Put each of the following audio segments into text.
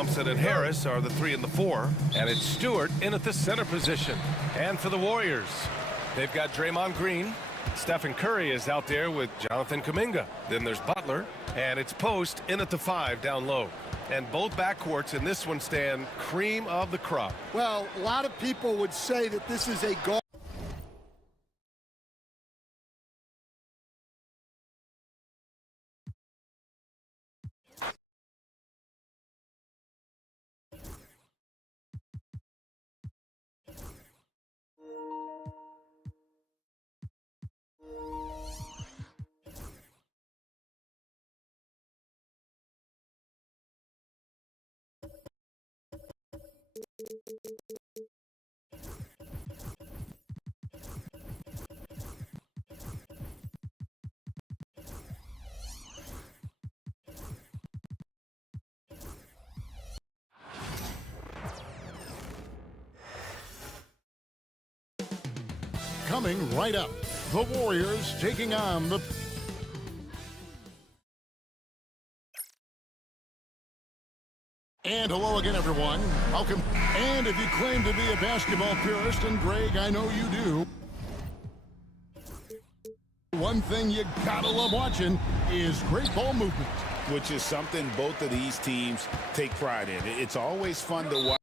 Thompson and Harris are the 3 and the 4. And it's Stewart in at the center position. And for the Warriors, they've got Draymond Green. Stephen Curry is out there with Jonathan Kuminga. Then there's Butler. And it's Post in at the 5 down low. And both backcourts in this one stand cream of the crop. Well, a lot of people would say that this is a goal. Coming right up, the Warriors taking on the... And hello again, everyone. Welcome. And if you claim to be a basketball purist, and Greg, I know you do, one thing you gotta love watching is great ball movement. Which is something both of these teams take pride in. It's always fun to watch.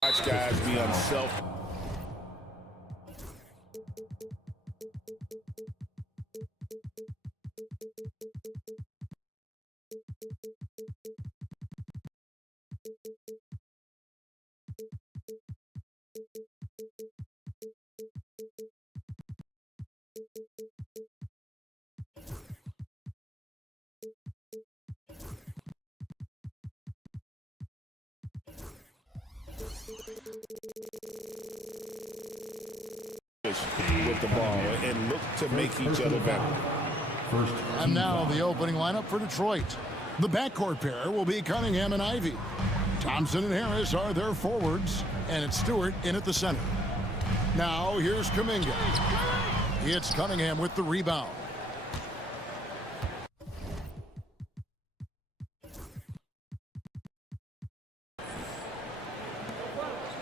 Watch guys be unselfish. With the ball and look to make each other better. And now the opening lineup for Detroit. The backcourt pair will be Cunningham and Ivy. Thompson and Harris are their forwards, and it's Stewart in at the center. Now here's Kuminga. It's Cunningham with the rebound.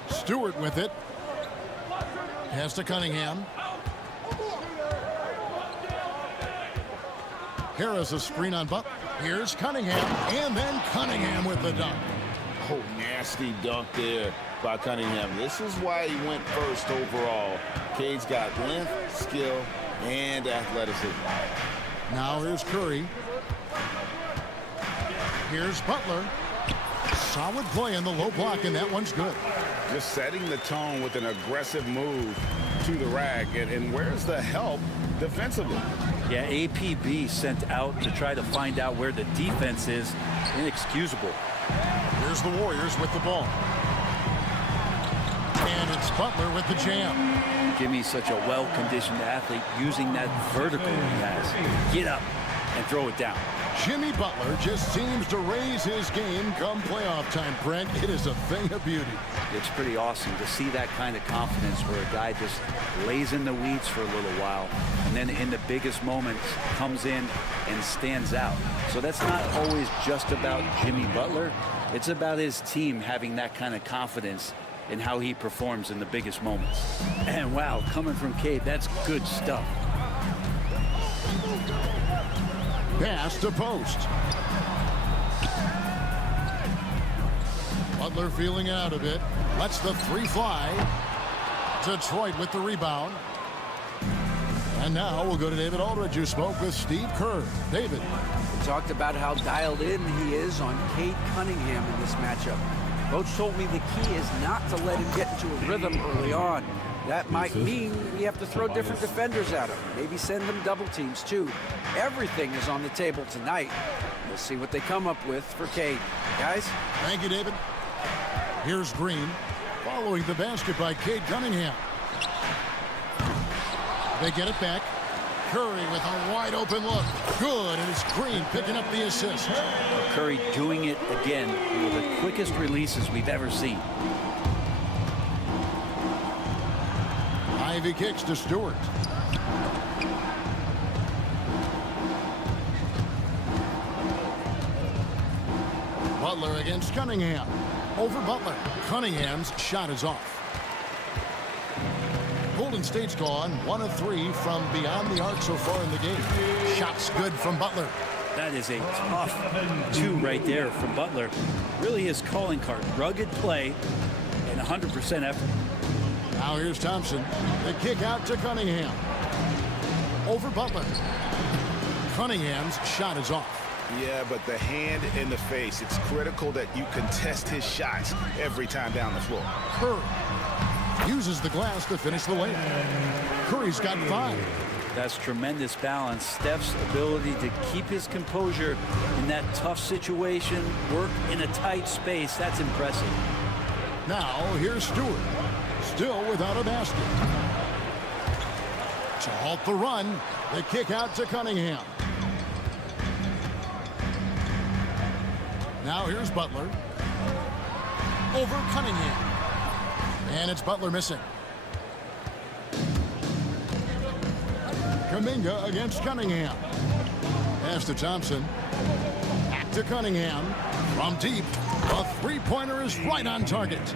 Stewart with it. Pass to Cunningham. Harris a screen on Butler. Here's Cunningham, and then Cunningham with the dunk. Oh, nasty dunk there by Cunningham. This is why he went first overall. Cade's got length, skill, and athleticism. Now here's Curry. Here's Butler. Solid play in the low block, and that one's good. Just setting the tone with an aggressive move to the rack. And where's the help defensively? Yeah, APB sent out to try to find out where the defense is. Inexcusable. Here's the Warriors with the ball. And it's Butler with the jam. Jimmy's such a well-conditioned athlete using that vertical he has. Get up and throw it down. Jimmy Butler just seems to raise his game come playoff time, Brent. It is a thing of beauty. It's pretty awesome to see that kind of confidence where a guy just lays in the weeds for a little while and then in the biggest moments comes in and stands out. So that's not always just about Jimmy Butler. It's about his team having that kind of confidence in how he performs in the biggest moments. And wow, coming from Cade, that's good stuff. Pass to Post. Butler feeling out of it. Lets the three fly. Detroit with the rebound. And now we'll go to David Aldridge, who spoke with Steve Kerr. David. We talked about how dialed in he is on Cade Cunningham in this matchup. Coach told me the key is not to let him get into a rhythm early on. That might mean we have to throw different defenders at him. Maybe send them double teams, too. Everything is on the table tonight. We'll see what they come up with for Cade. Guys? Thank you, David. Here's Green. Following the basket by Cade Cunningham. They get it back. Curry with a wide open look. Good, and it's Green picking up the assist. Curry doing it again with the quickest releases we've ever seen. Ivy kicks to Stewart. Butler against Cunningham. Over Butler. Cunningham's shot is off. Golden State's gone 1 of 3 from beyond the arc so far in the game. Shots good from Butler. That is a tough 2 right there from Butler. Really his calling card. Rugged play and 100% effort. Now here's Thompson. The kick out to Cunningham. Over Butler. Cunningham's shot is off. Yeah, but the hand in the face, it's critical that you contest his shots every time down the floor. Curry uses the glass to finish the layup. Curry's got 5. That's tremendous balance. Steph's ability to keep his composure in that tough situation, work in a tight space, that's impressive. Now here's Stewart. Still without a basket. To halt the run, the kick out to Cunningham. Now here's Butler. Over Cunningham. And it's Butler missing. Kuminga against Cunningham. Pass to Thompson. Back to Cunningham. From deep. A three-pointer is right on target.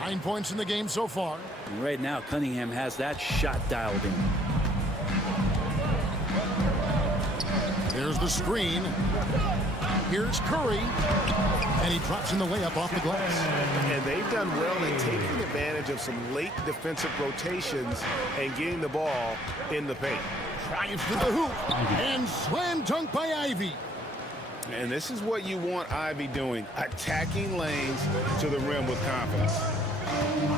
9 points in the game so far. And right now, Cunningham has that shot dialed in. There's the screen. Here's Curry. And he drops in the layup off the glass. And they've done well in taking advantage of some late defensive rotations and getting the ball in the paint. Drives to the hoop. And slam dunk by Ivy. And this is what you want Ivy doing, attacking lanes to the rim with confidence.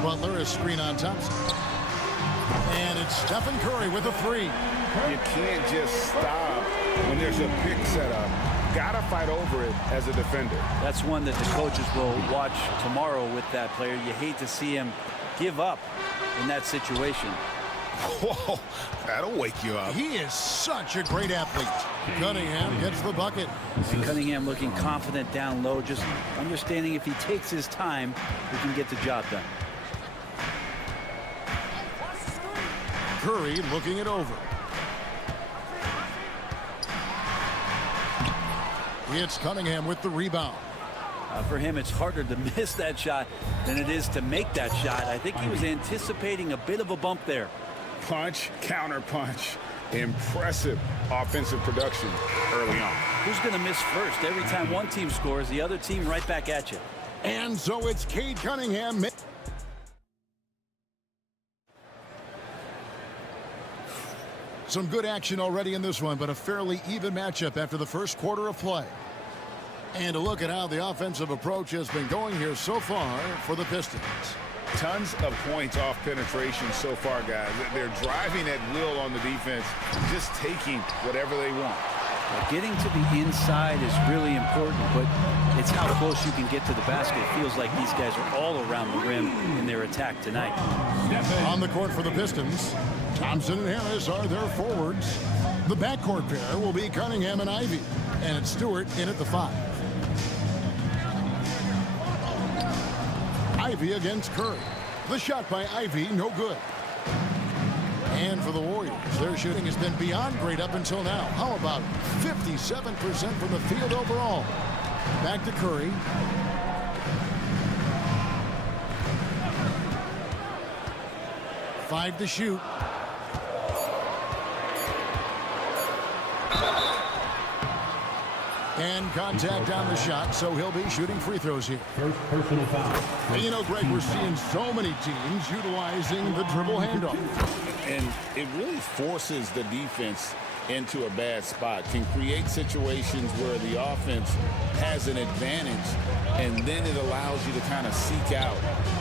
Butler is screen on Thompson. And it's Stephen Curry with a 3. You can't just stop when there's a pick set up. Gotta fight over it as a defender. That's one that the coaches will watch tomorrow with that player. You hate to see him give up in that situation. Whoa, that'll wake you up. He is such a great athlete. Cunningham gets the bucket. And Cunningham looking confident down low, just understanding if he takes his time, he can get the job done. Curry looking it over. It's Cunningham with the rebound. For him, it's harder to miss that shot than it is to make that shot. I think he was anticipating a bit of a bump there. Punch, counter punch. Impressive offensive production early on. Who's going to miss first? Every time one team scores, the other team right back at you. And so it's Cade Cunningham. Some good action already in this one, but a fairly even matchup after the first quarter of play. And a look at how the offensive approach has been going here so far for the Pistons. Tons of points off penetration so far, guys. They're driving at will on the defense, just taking whatever they want. Getting to the inside is really important, but it's how close you can get to the basket. It feels like these guys are all around the rim in their attack tonight. On the court for the Pistons, Thompson and Harris are their forwards. The backcourt pair will be Cunningham and Ivy, and it's Stewart in at the 5. Ivy against Curry. The shot by Ivy, no good. And for the Warriors, their shooting has been beyond great up until now. How about 57% from the field overall? Back to Curry. Five to shoot. And contact on the shot, so he'll be shooting free throws here. First personal foul. And you know, Greg, we're seeing so many teams utilizing the dribble handoff. And it really forces the defense into a bad spot, can create situations where the offense has an advantage, and then it allows you to kind of seek out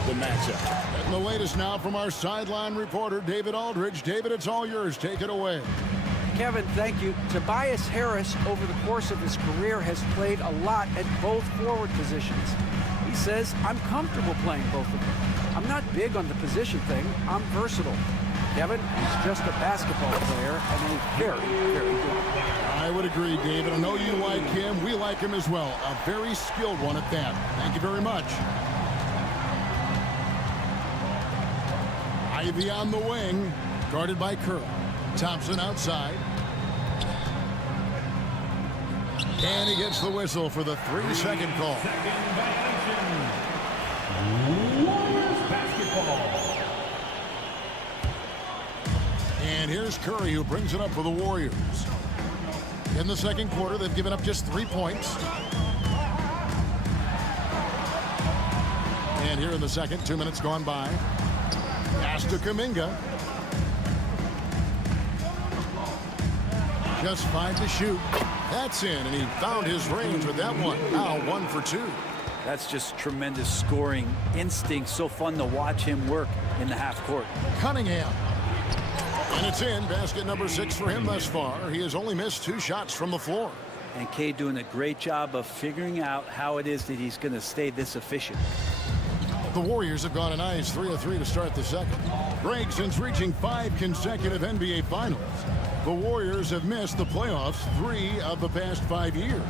the matchup. And the latest now from our sideline reporter, David Aldridge. David, it's all yours. Take it away. Kevin, thank you. Tobias Harris, over the course of his career, has played a lot at both forward positions. He says, I'm comfortable playing both of them. I'm not big on the position thing. I'm versatile. Kevin, he's just a basketball player and a very, very good one. I would agree, David. I know you like him. We like him as well. A very skilled one at that. Thank you very much. Ivy on the wing, guarded by Curry. Thompson outside. And he gets the whistle for the 3-second call. And here's Curry, who brings it up for the Warriors. In the second quarter, they've given up just 3 points. And here in the second, 2 minutes gone by. Pass to Kuminga. Just 5 to shoot. That's in, and he found his range with that one. Now 1 for 2. That's just tremendous scoring instinct. So fun to watch him work in the half court. Cunningham. And it's in. Basket number 6 for him thus far. He has only missed 2 shots from the floor. And Cade doing a great job of figuring out how it is that he's going to stay this efficient. The Warriors have gone a nice 3 of 3 to start the second. Greg, since reaching 5 consecutive NBA Finals, the Warriors have missed the playoffs 3 of the past 5 years.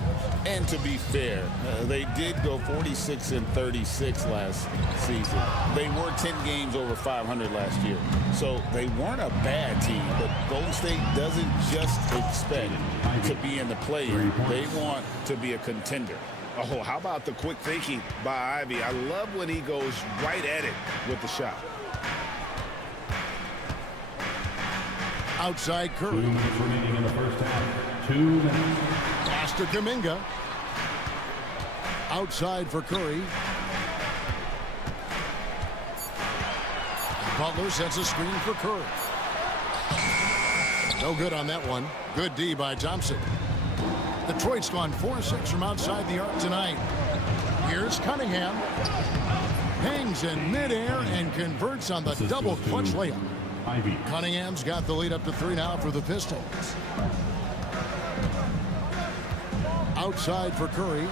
And to be fair, they did go 46-36 last season. They were 10 games over 500 last year. So they weren't a bad team, but Golden State doesn't just expect to be in the play-in. They want to be a contender. Oh, how about the quick thinking by Ivy? I love when he goes right at it with the shot. Outside Curry. 2 minutes remaining in the first half. 2 minutes. Pass to Kuminga. Outside for Curry. Butler sets a screen for Curry. No good on that one. Good D by Thompson. Detroit's gone 4-6 from outside the arc tonight. Here's Cunningham. Hangs in midair and converts on the double clutch layup. Ivy. Cunningham's got the lead up to 3 now for the Pistons. Outside for Curry.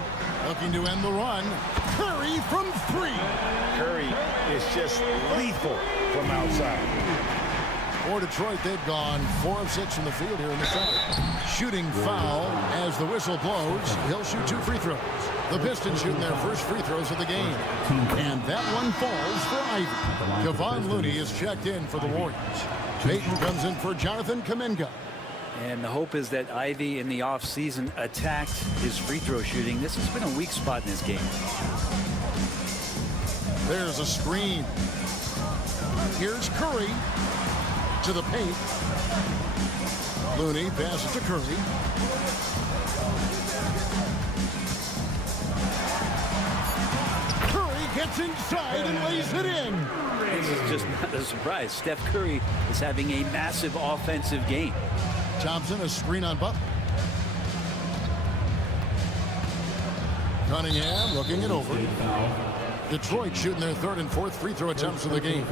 Looking to end the run. Curry from 3. Curry is just lethal from outside. For Detroit, they've gone 4 of 6 from the field here in the second. Shooting foul as the whistle blows. He'll shoot 2 free throws. The Pistons shooting their first free throws of the game. And that one falls for Ivy. Kevon Looney is checked in for the Warriors. Payton comes in for Jonathan Kuminga. And the hope is that Ivy in the offseason attacked his free throw shooting. This has been a weak spot in this game. There's a screen. Here's Curry to the paint. Looney passes to Curry. Curry gets inside and lays it in. This is just not a surprise. Steph Curry is having a massive offensive game. Thompson, a screen on Butler. Cunningham looking it over. Detroit shooting their 3rd and 4th free throw attempts of the game.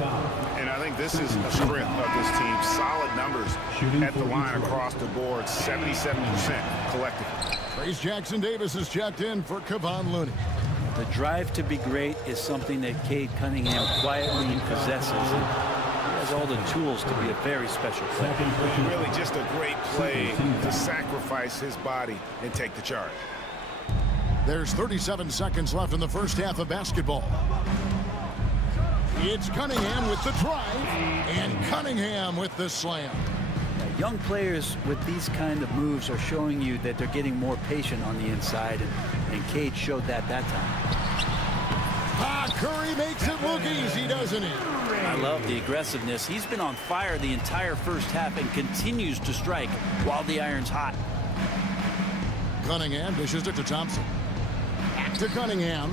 And I think this is a strength of this team. Solid numbers at the line across the board. 77% collectively. Trace Jackson Davis is checked in for Kevon Looney. The drive to be great is something that Cade Cunningham quietly possesses. He has all the tools to be a very special player. Really just a great play to sacrifice his body and take the charge. There's 37 seconds left in the first half of basketball. It's Cunningham with the drive, and Cunningham with the slam. Young players with these kind of moves are showing you that they're getting more patient on the inside, and Cade showed that time. Curry makes it look easy, doesn't he? I love the aggressiveness. He's been on fire the entire first half and continues to strike while the iron's hot. Cunningham dishes it to Thompson. Back to Cunningham.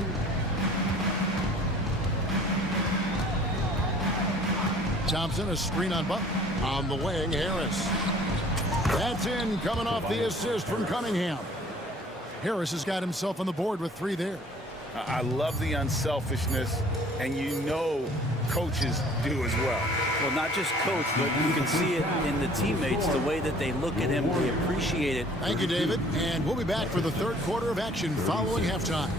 Thompson, a screen on Butler. On the wing, Harris. That's in, coming off the assist from Cunningham. Harris has got himself on the board with 3 there. I love the unselfishness, and you know coaches do as well. Well, not just coach, but you can see it in the teammates, the way that they look at him, they appreciate it. Thank you, David. And we'll be back for the 3rd quarter of action following halftime.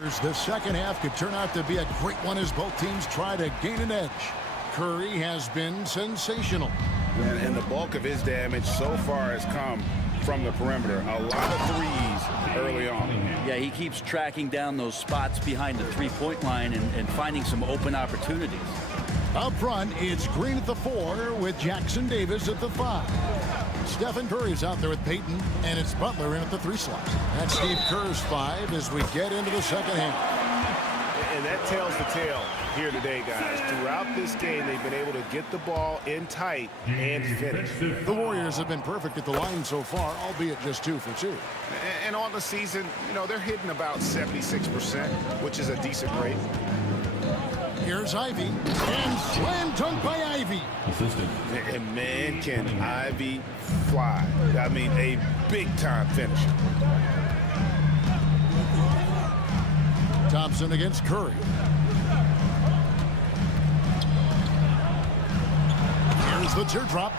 The second half could turn out to be a great one as both teams try to gain an edge. Curry has been sensational. And the bulk of his damage so far has come from the perimeter. A lot of threes early on. Yeah, he keeps tracking down those spots behind the three-point line and finding some open opportunities. Up front, it's Green at the 4 with Jackson Davis at the 5. Stephen Curry's out there with Peyton, and it's Butler in at the 3 slot. That's Steve Kerr's 5 as we get into the second half. And that tells the tale here today, guys. Throughout this game, they've been able to get the ball in tight and finish. The Warriors have been perfect at the line so far, albeit just 2 for 2. And on the season, you know, they're hitting about 76%, which is a decent rate. Here's Ivy, and slam dunk by Ivy. Assistant. And man, can Ivy fly. I mean, a big-time finisher. Thompson against Curry. Here's the teardrop.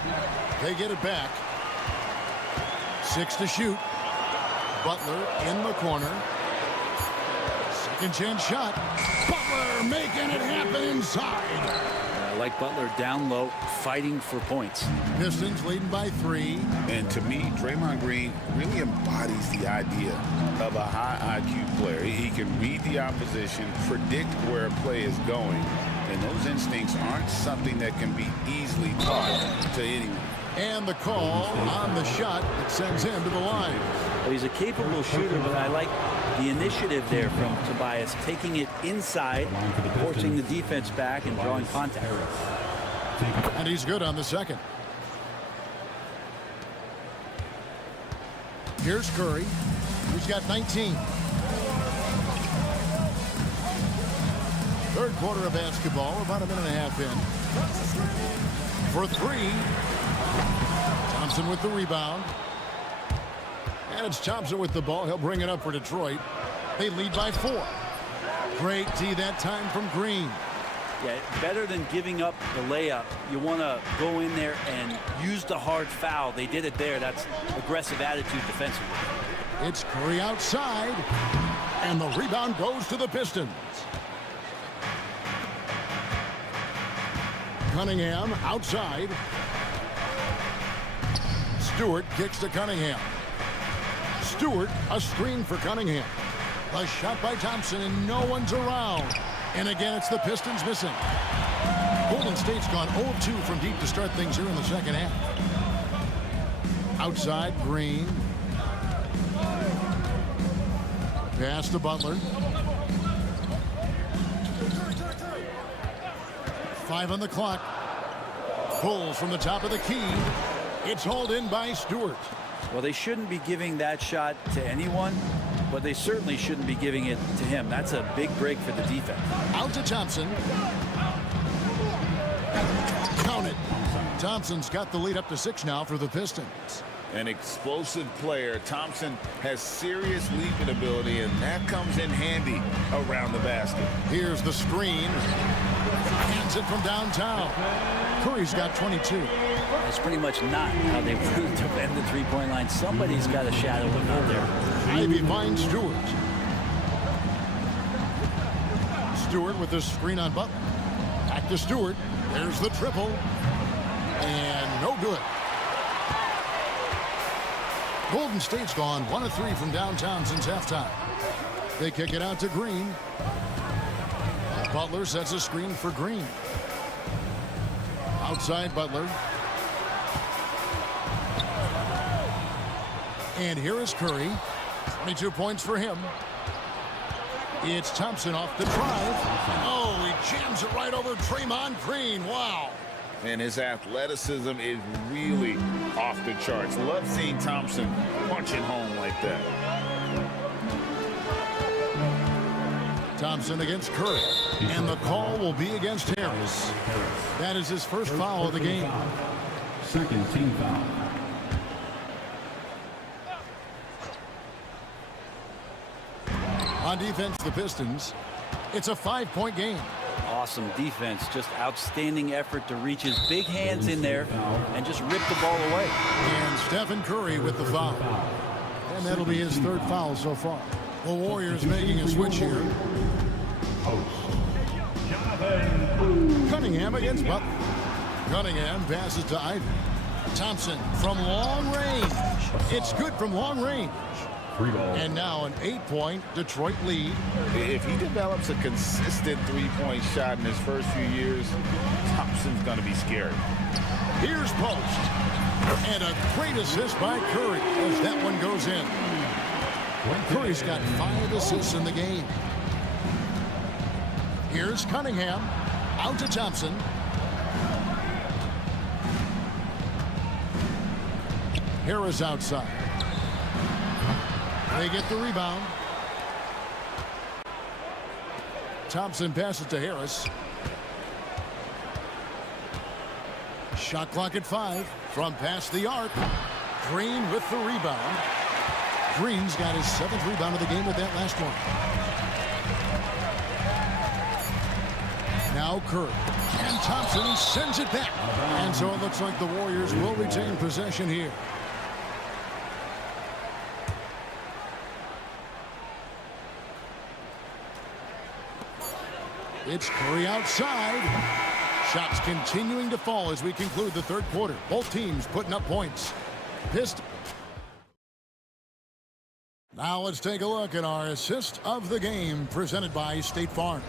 They get it back. 6 to shoot. Butler in the corner. Second chance shot. Butler making it happen inside. I like Butler down low, fighting for points. Pistons leading by 3. And to me, Draymond Green really embodies the idea of a high IQ player. He can read the opposition, predict where a play is going, and those instincts aren't something that can be easily taught to anyone. And the call on the shot that sends him to the line. Well, he's a capable shooter, but I like the initiative there from Tobias, taking it inside, forcing the defense back and drawing contact. And he's good on the second. Here's Curry. He's got 19. Third quarter of basketball, about a minute and a half in. For 3. Thompson with the rebound. And it's Thompson with the ball. He'll bring it up for Detroit. They lead by 4. Great D that time from Green. Yeah, better than giving up the layup. You want to go in there and use the hard foul. They did it there. That's aggressive attitude defensively. It's Curry outside. And the rebound goes to the Pistons. Cunningham outside. Stewart kicks to Cunningham. Stewart, a screen for Cunningham. A shot by Thompson, and no one's around. And again, it's the Pistons missing. Golden State's gone 0-2 from deep to start things here in the second half. Outside, Green. Pass to Butler. 5 on the clock. Pulls from the top of the key. It's hauled in by Stewart. Well, they shouldn't be giving that shot to anyone, but they certainly shouldn't be giving it to him. That's a big break for the defense. Out to Thompson. Count it. Thompson's got the lead up to 6 now for the Pistons. An explosive player. Thompson has serious leaping ability, and that comes in handy around the basket. Here's the screen. Hands it from downtown. Curry's got 22. That's pretty much not how they would defend the three-point line. Somebody's got to shadow him out there. Ivy finds Stewart. Stewart with the screen on Butler. Back to Stewart. There's the triple. And no good. Golden State's gone 1 of 3 from downtown since halftime. They kick it out to Green. Butler sets a screen for Green. Outside Butler. And here is Curry. 22 points for him. It's Thompson off the drive. Oh, he jams it right over Draymond Green. Wow. And his athleticism is really off the charts. Love seeing Thompson punching home like that. Thompson against Curry. And the call will be against Harris. That is his first foul of the game. Second team foul. On defense, the Pistons. It's a 5-point game. Awesome defense, just outstanding effort to reach his big hands in there and just rip the ball away. And Stephen Curry with the foul. And that'll be his 3rd foul so far. The Warriors making a switch here. Cunningham against Butler. Cunningham passes to Ivy. Thompson from long range. It's good from long range. And now an 8-point Detroit lead. If he develops a consistent three-point shot in his first few years, Thompson's going to be scary. Here's Post. And a great assist by Curry as that one goes in. Curry's got 5 assists in the game. Here's Cunningham. Out to Thompson. Harris outside. They get the rebound. Thompson passes to Harris. Shot clock at 5 from past the arc. Green with the rebound. Green's got his 7th rebound of the game with that last one. Now Curry. And Thompson sends it back. And so it looks like the Warriors will retain possession here. It's Curry outside. Shots continuing to fall as we conclude the third quarter. Both teams putting up points. Pistons. Now let's take a look at our assist of the game presented by State Farm.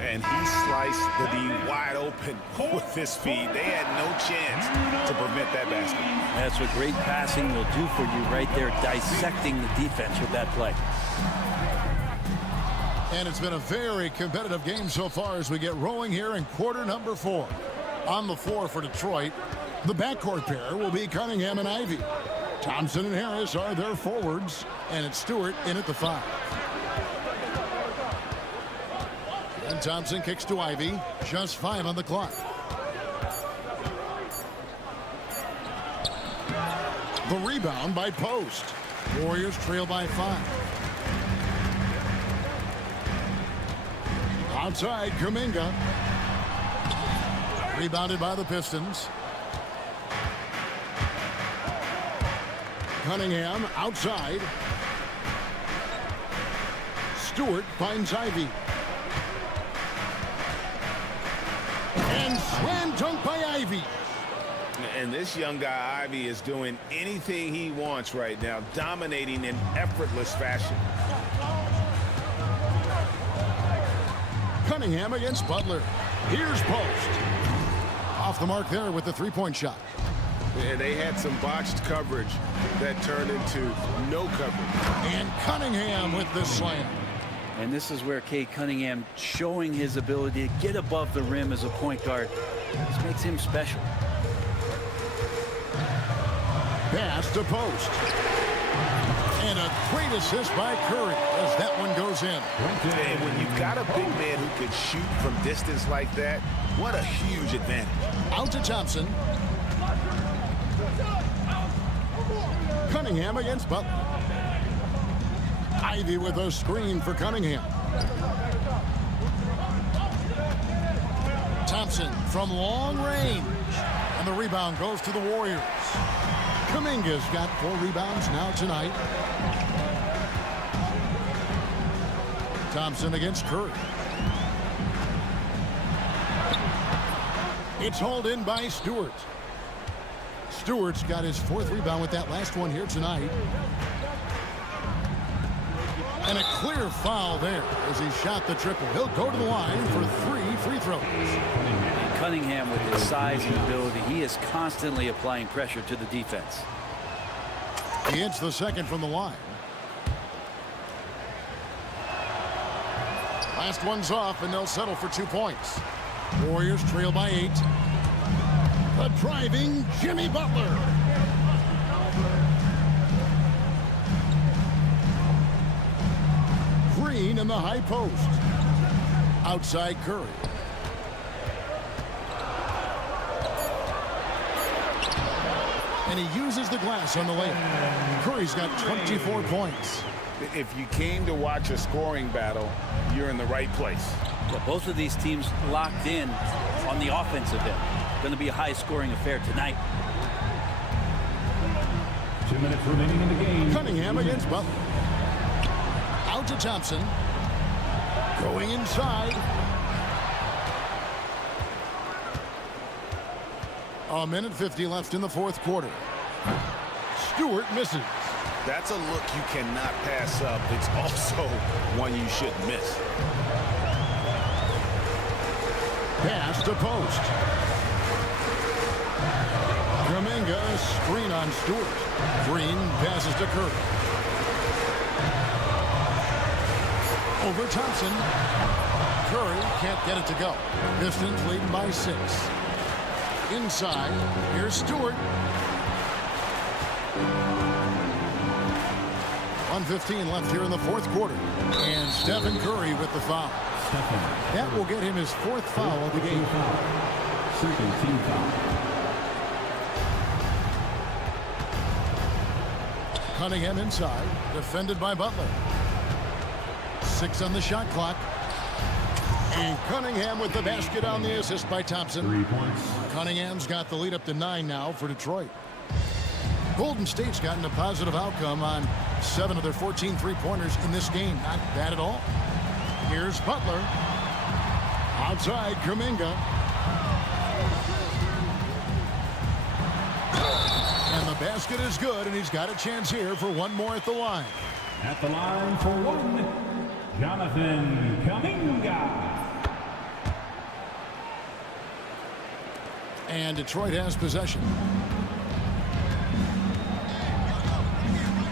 And he sliced the D wide open with his feet. They had no chance to prevent that basket. That's what great passing will do for you right there, dissecting the defense with that play. And it's been a very competitive game so far as we get rolling here in quarter number 4. On the floor for Detroit, the backcourt pair will be Cunningham and Ivy. Thompson and Harris are their forwards, and it's Stewart in at the 5. And Thompson kicks to Ivy. Just 5 on the clock. The rebound by Post. Warriors trail by 5. Outside, Kuminga. Rebounded by the Pistons. Cunningham outside. Stewart finds Ivy. And slam dunk by Ivy. And this young guy, Ivy, is doing anything he wants right now, dominating in effortless fashion. Cunningham against Butler. Here's Post. Off the mark there with the three-point shot. Yeah, they had some botched coverage that turned into no coverage. And Cunningham with the slam. And this is where Cade Cunningham showing his ability to get above the rim as a point guard. This makes him special. Pass to Post. And a great assist by Curry as that one goes in. And when you've got a big man who can shoot from distance like that, what a huge advantage. Out to Thompson. Cunningham against Butler. Ivy with a screen for Cunningham. Thompson from long range. And the rebound goes to the Warriors. Kuminga's got 4 rebounds now tonight. Thompson against Curry. It's hauled in by Stewart. Stewart's got his 4th rebound with that last one here tonight. And a clear foul there as he shot the triple. He'll go to the line for 3 free throws. Cunningham, with his size and ability, he is constantly applying pressure to the defense. He hits the second from the line. Last one's off, and they'll settle for 2 points. Warriors trail by 8. The driving Jimmy Butler. Green in the high post. Outside Curry. And he uses the glass on the layup. Curry's got 24 points. If you came to watch a scoring battle, you're in the right place. Yeah, both of these teams locked in on the offensive end. Going to be a high-scoring affair tonight. 2 minutes remaining in the game. Cunningham against Butler. to Thompson. Going inside. A minute 50 left in the fourth quarter. Stewart misses. That's a look you cannot pass up. It's also one you shouldn't miss. Pass to post. Kuminga screen on Stewart. Green passes to Curry. Over Thompson. Curry can't get it to go. Pistons leading by 6. Inside, here's Stewart. 1:15 left here in the fourth quarter. And Stephen Curry with the foul. That will get him his 4th foul of the game. Second team foul. Cunningham inside, defended by Butler. 6 on the shot clock. And Cunningham with the basket on the assist by Thompson. 3 points. Cunningham's got the lead up to 9 now for Detroit. Golden State's gotten a positive outcome on 7 of their 14 three-pointers in this game. Not bad at all. Here's Butler. Outside, Kuminga. And the basket is good, and he's got a chance here for one more at the line. At the line for one, Jonathan Kuminga. And Detroit has possession.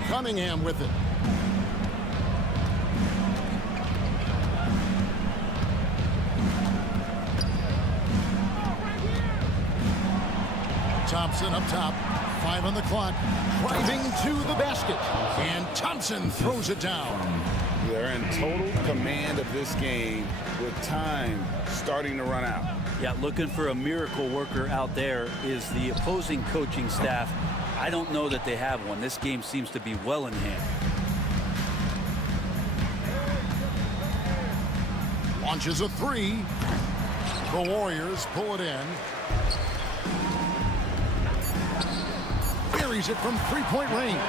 Cunningham with it. Thompson up top. 5 on the clock. Driving to the basket. And Thompson throws it down. They're in total command of this game with time starting to run out. Yeah, looking for a miracle worker out there is the opposing coaching staff. I don't know that they have one. This game seems to be well in hand. Launches a 3. The Warriors pull it in. Buries it from three-point range.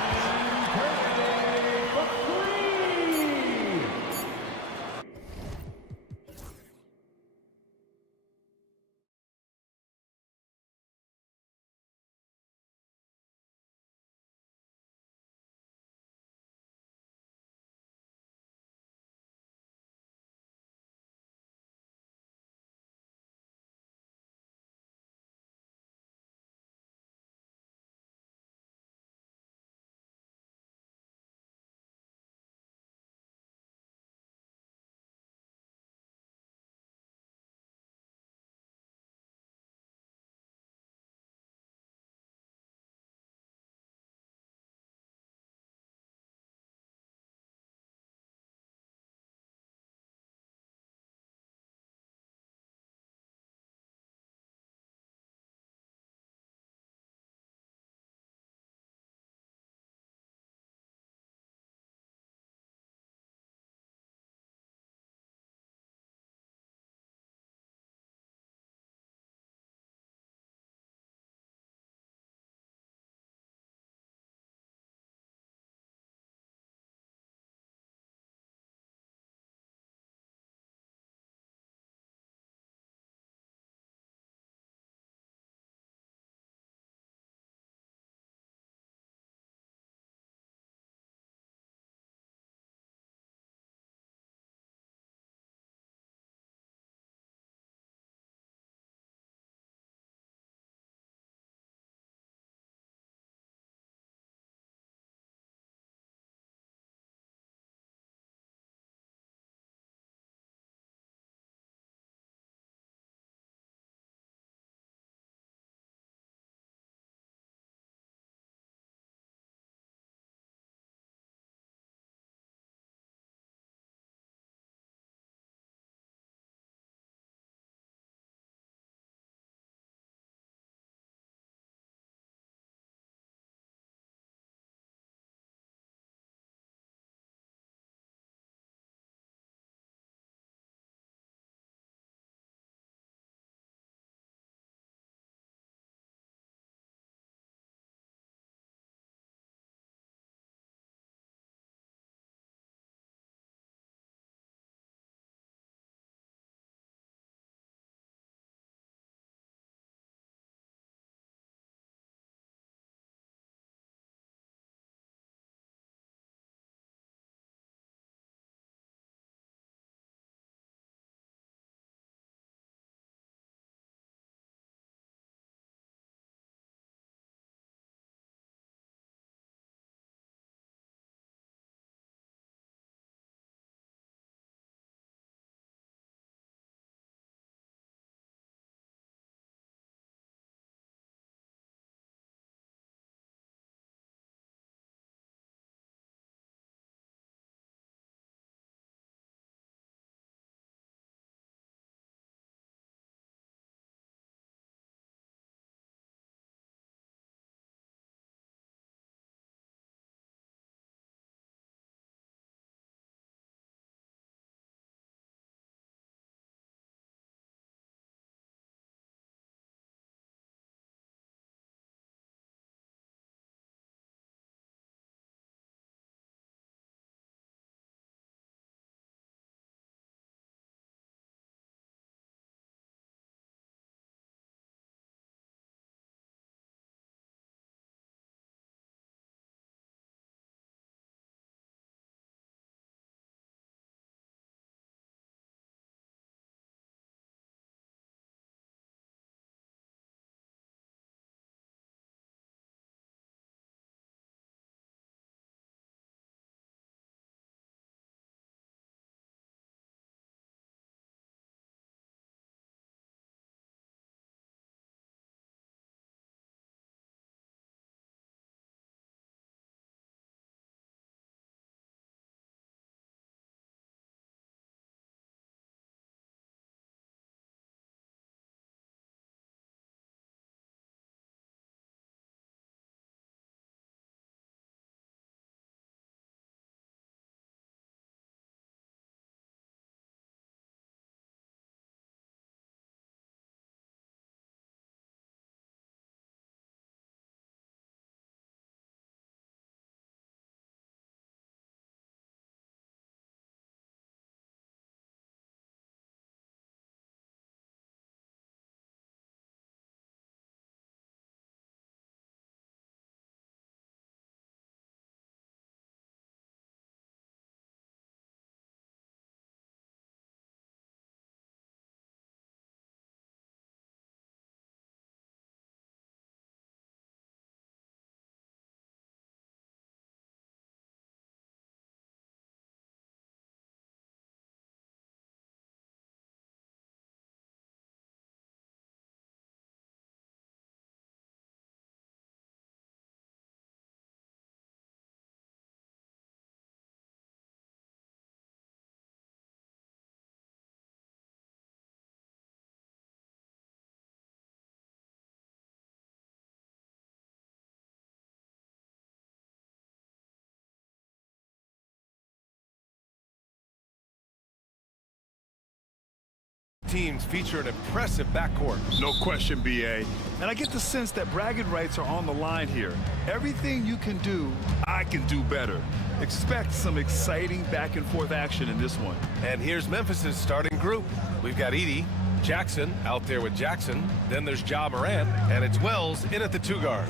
teams feature an impressive backcourt. No question, BA. And I get the sense that bragging rights are on the line here. Everything you can do, I can do better. Expect some exciting back-and-forth action in this one. And here's Memphis's starting group. We've got Edey, Jackson out there with Jackson. Then there's Ja Morant, and it's Wells in at the 2-guard.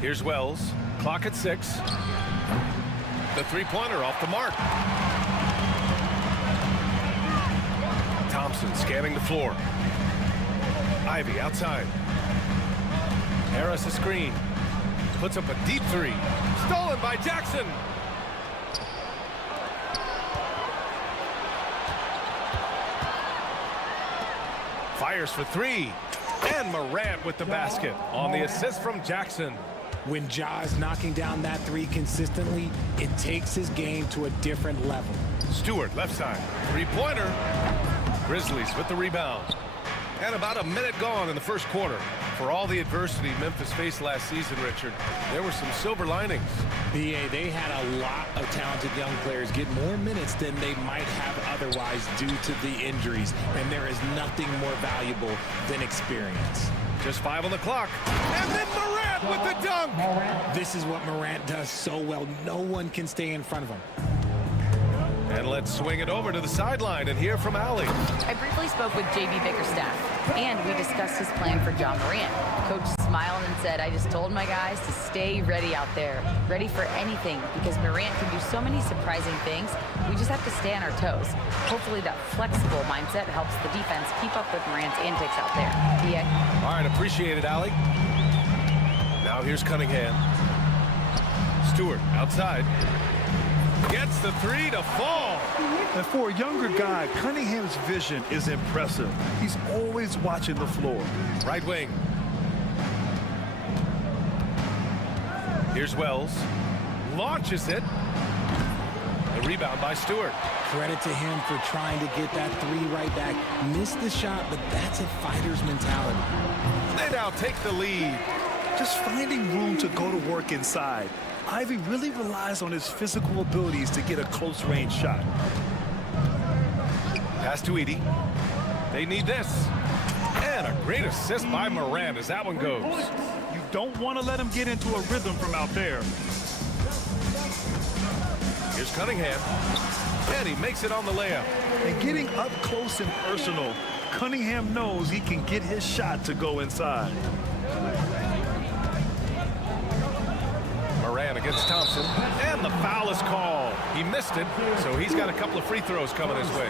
Here's Wells, clock at 6. The three-pointer off the mark. Thompson scanning the floor. Ivy outside. Harris a screen. Puts up a deep three. Stolen by Jackson. Fires for three. And Morant with the basket on the assist from Jackson. When Ja is knocking down that three consistently, it takes his game to a different level. Stewart left side. Three-pointer. Grizzlies with the rebound. And about a minute gone in the first quarter. For all the adversity Memphis faced last season, Richard, there were some silver linings. BA, they had a lot of talented young players get more minutes than they might have otherwise due to the injuries. And there is nothing more valuable than experience. Just 5 on the clock. And then Morant with the dunk. This is what Morant does so well. No one can stay in front of him. And let's swing it over to the sideline and hear from Allie. I briefly spoke with JB Bickerstaff, and we discussed his plan for Ja Morant. Coach smiled and said, I just told my guys to stay ready out there, ready for anything, because Morant can do so many surprising things. We just have to stay on our toes. Hopefully that flexible mindset helps the defense keep up with Morant's antics out there. BA. All right, appreciate it, Allie. Now here's Cunningham. Stewart outside. Gets the three to fall. And for a younger guy, Cunningham's vision is impressive. He's always watching the floor. Right wing. Here's Wells. Launches it. The rebound by Stewart. Credit to him for trying to get that three right back. Missed the shot, but that's a fighter's mentality. They now take the lead. Just finding room to go to work inside. Ivy really relies on his physical abilities to get a close-range shot. Pass to Edey. They need this. And a great assist by Morant as that one goes. You don't want to let him get into a rhythm from out there. Here's Cunningham. And he makes it on the layup. And getting up close and personal, Cunningham knows he can get his shot to go inside. Morant against Thompson, and the foul is called. He missed it, so he's got a couple of free throws coming his way.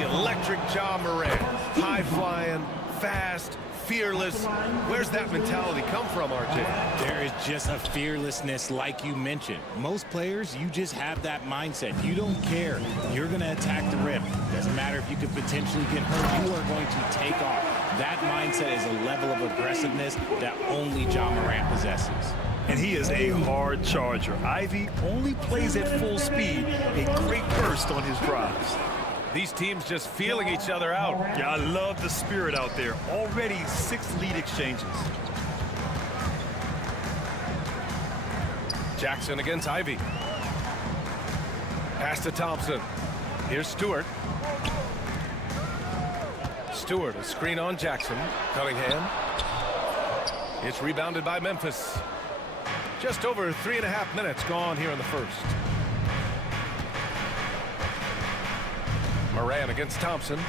The electric Ja Morant, high-flying, fast, fearless. Where's that mentality come from, RJ? There is just a fearlessness like you mentioned. Most players, you just have that mindset. You don't care. You're going to attack the rim. Doesn't matter if you could potentially get hurt. You are going to take off. That mindset is a level of aggressiveness that only Ja Morant possesses. And he is a hard charger. Ivy only plays at full speed, a great burst on his drives. These teams just feeling each other out. Yeah, I love the spirit out there. Already 6 lead exchanges. Jackson against Ivy. Pass to Thompson. Here's Stewart. Stewart, a screen on Jackson. Cunningham. It's rebounded by Memphis. Just over 3.5 minutes gone here in the first. Morant against Thompson.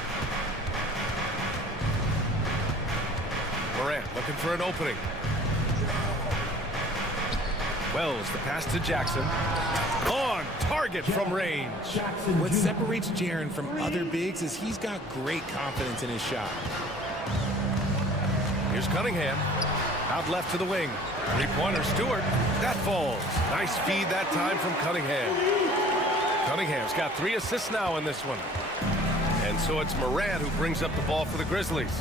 Morant looking for an opening. Wells, the pass to Jackson. On target from range. What separates Jaren from other bigs is he's got great confidence in his shot. Here's Cunningham. Out left to the wing. Three-pointer, Stewart. That falls. Nice feed that time from Cunningham. Cunningham's got 3 assists now in this one. And so it's Morant who brings up the ball for the Grizzlies.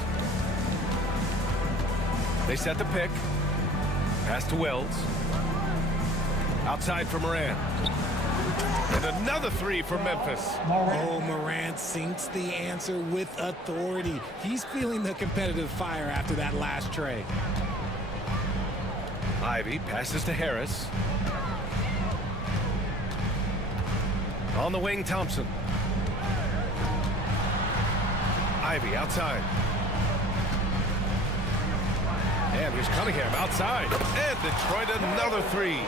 They set the pick. Pass to Wells. Outside for Morant. And another 3 for Memphis. Oh, Morant sinks the answer with authority. He's feeling the competitive fire after that last tray. Ivy passes to Harris. On the wing, Thompson. Ivy outside. And here's Cunningham outside. And Detroit another three.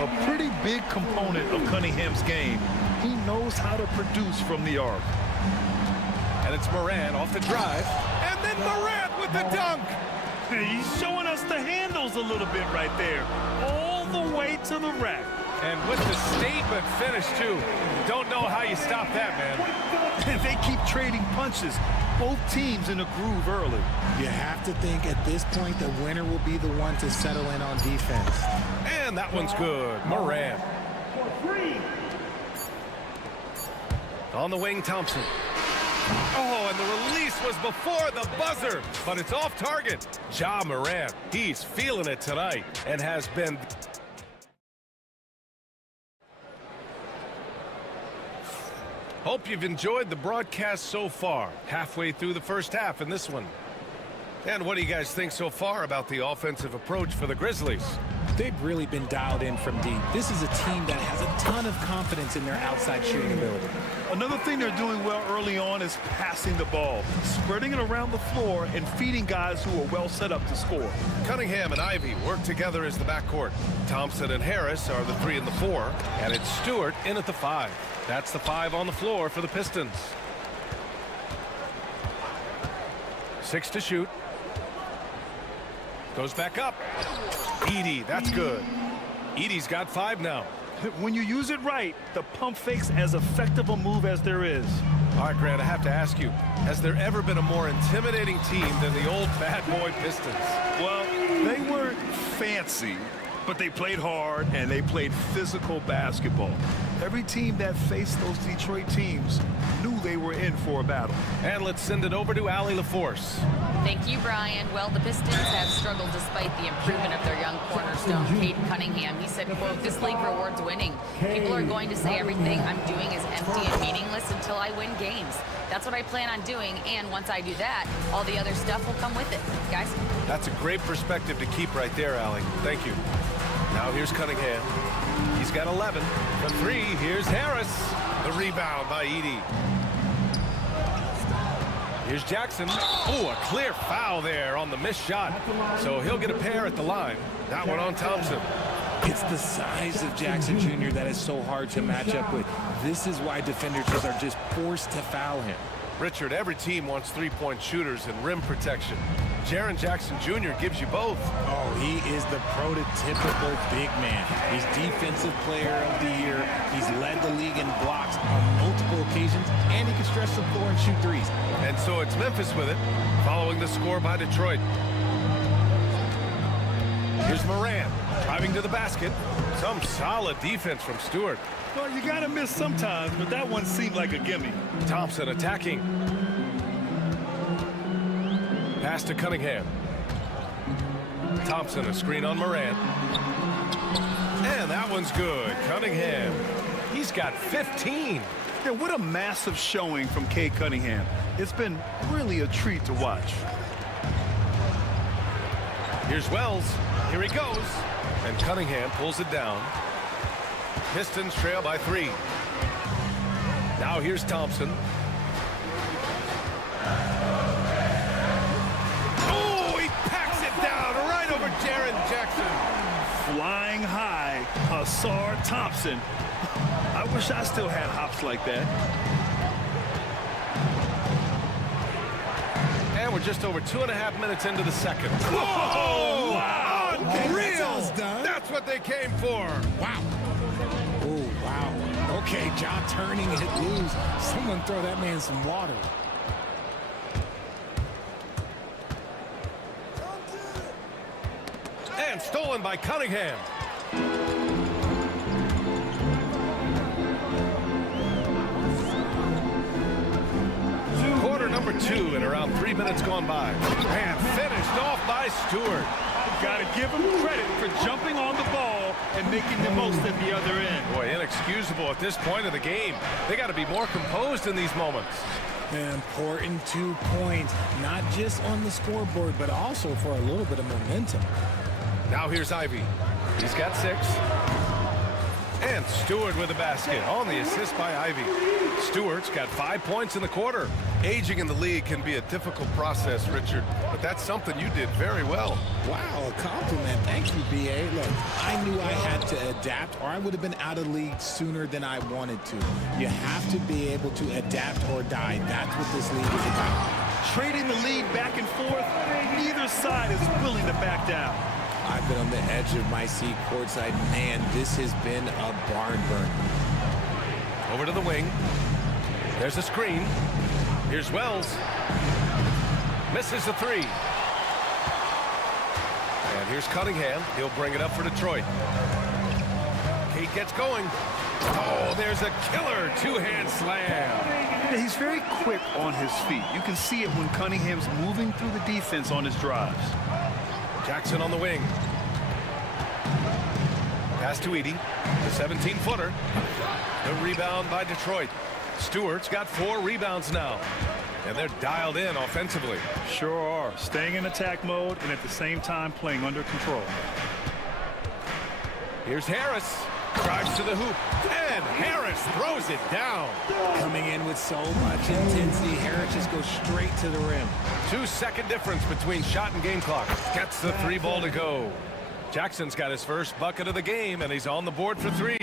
A pretty big component of Cunningham's game. He knows how to produce from the arc. And it's Morant off the drive. And then Morant with the dunk. He's showing us the handles a little bit right there. All the way to the rack. And with the statement finish, too. Don't know how you stop that, man. They keep trading punches. Both teams in a groove early. You have to think at this point the winner will be the one to settle in on defense. And that one's good. Morant. On the wing, Thompson. Oh, and the release was before the buzzer, but it's off target. Ja Morant, he's feeling it tonight and has been... Hope you've enjoyed the broadcast so far. Halfway through the first half in this one. And what do you guys think so far about the offensive approach for the Grizzlies? They've really been dialed in from deep. This is a team that has a ton of confidence in their outside shooting ability. Another thing they're doing well early on is passing the ball, spreading it around the floor and feeding guys who are well set up to score. Cunningham and Ivy work together as the backcourt. Thompson and Harris are the 3 and the 4, and it's Stewart in at the 5. That's the 5 on the floor for the Pistons. 6 to shoot. Goes back up. Edey, that's good. Edey's got 5 now. When you use it right, the pump fake's as effective a move as there is. All right, Grant, I have to ask you, has there ever been a more intimidating team than the old bad boy Pistons? Well, they weren't fancy, but they played hard and they played physical basketball. Every team that faced those Detroit teams knew they were in for a battle. And let's send it over to Allie LaForce. Thank you, Brian. Well, the Pistons have struggled despite the improvement of their young cornerstone, Cade Cunningham. He said, quote, "This league rewards winning. People are going to say everything I'm doing is empty and meaningless until I win games. That's what I plan on doing, and once I do that, all the other stuff will come with it." Guys? That's a great perspective to keep right there, Allie. Thank you. Now here's Cunningham. He's got 11. The 3, here's Harris. The rebound by Edey. Here's Jackson. Oh, a clear foul there on the missed shot. So he'll get a pair at the line. That one on Thompson. It's the size of Jackson Jr. that is so hard to match up with. This is why defenders are just forced to foul him. Richard, every team wants three-point shooters and rim protection. Jaren Jackson Jr. gives you both. Oh, he is the prototypical big man. He's Defensive Player of the Year. He's led the league in blocks on multiple occasions, and he can stretch the floor and shoot threes. And so it's Memphis with it, following the score by Detroit. Here's Morant, driving to the basket. Some solid defense from Stewart. Well, you gotta miss sometimes, but that one seemed like a gimme. Thompson attacking. Pass to Cunningham. Thompson, a screen on Morant. And that one's good. Cunningham, he's got 15. Yeah, what a massive showing from Cade Cunningham. It's been really a treat to watch. Here's Wells. Here he goes. And Cunningham pulls it down. Pistons trail by 3. Now here's Thompson. Oh, he packs it down right over Jaren Jackson. Flying high, Hasar Thompson. I wish I still had hops like that. And we're just over 2.5 minutes into the second. Whoa! Wow! Unreal! That's what they came for. Wow. Oh, wow. Okay, John turning it loose. Someone throw that man some water. And stolen by Cunningham. Quarter number 2 and around 3 minutes gone by. And finished off by Stewart. Gotta give him credit for jumping on the ball and making the most at the other end. Boy, inexcusable at this point of the game. They got to be more composed in these moments. An important 2 points, not just on the scoreboard, but also for a little bit of momentum. Now here's Ivy. He's got 6. And Stewart with the basket on the assist by Ivy. Stewart's got 5 points in the quarter. Aging in the league can be a difficult process, Richard, but that's something you did very well. Wow, a compliment. Thank you, B.A. Look, I knew I had to adapt or I would have been out of league sooner than I wanted to. You have to be able to adapt or die. That's what this league is about. Trading the lead back and forth, neither side is willing to back down. I've been on the edge of my seat courtside. Man, this has been a barn burner. Over to the wing. There's a screen. Here's Wells. Misses the three. And here's Cunningham. He'll bring it up for Detroit. Kate gets going. Oh, there's a killer two-hand slam. He's very quick on his feet. You can see it when Cunningham's moving through the defense on his drives. Jackson on the wing. Pass to Edie. The 17-footer. The rebound by Detroit. Stewart's got 4 rebounds now. And they're dialed in offensively. Sure are. Staying in attack mode and at the same time playing under control. Here's Harris. Drives to the hoop. And Harris throws it down. Coming in with so much intensity, Harris just goes straight to the rim. 2-second difference between shot and game clock. Gets the 3 ball to go. Jackson's got his first bucket of the game, and he's on the board for 3.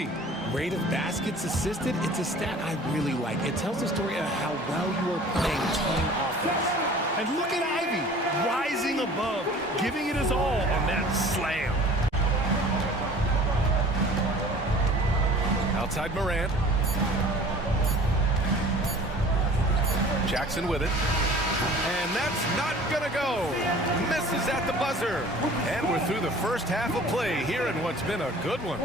Rate of baskets assisted, it's a stat I really like. It tells the story of how well you are playing team offense. And look at Ivy rising above, giving it his all on that slam. Outside Morant. Jackson with it. And that's not gonna go. Misses at the buzzer. And we're through the first half of play here in what's been a good one.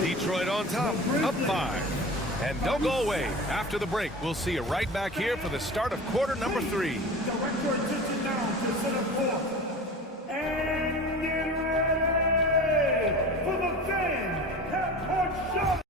Detroit on top, up 5. And don't go away. After the break, we'll see you right back here for the start of quarter number 3. And get ready for the game. Half-court shot.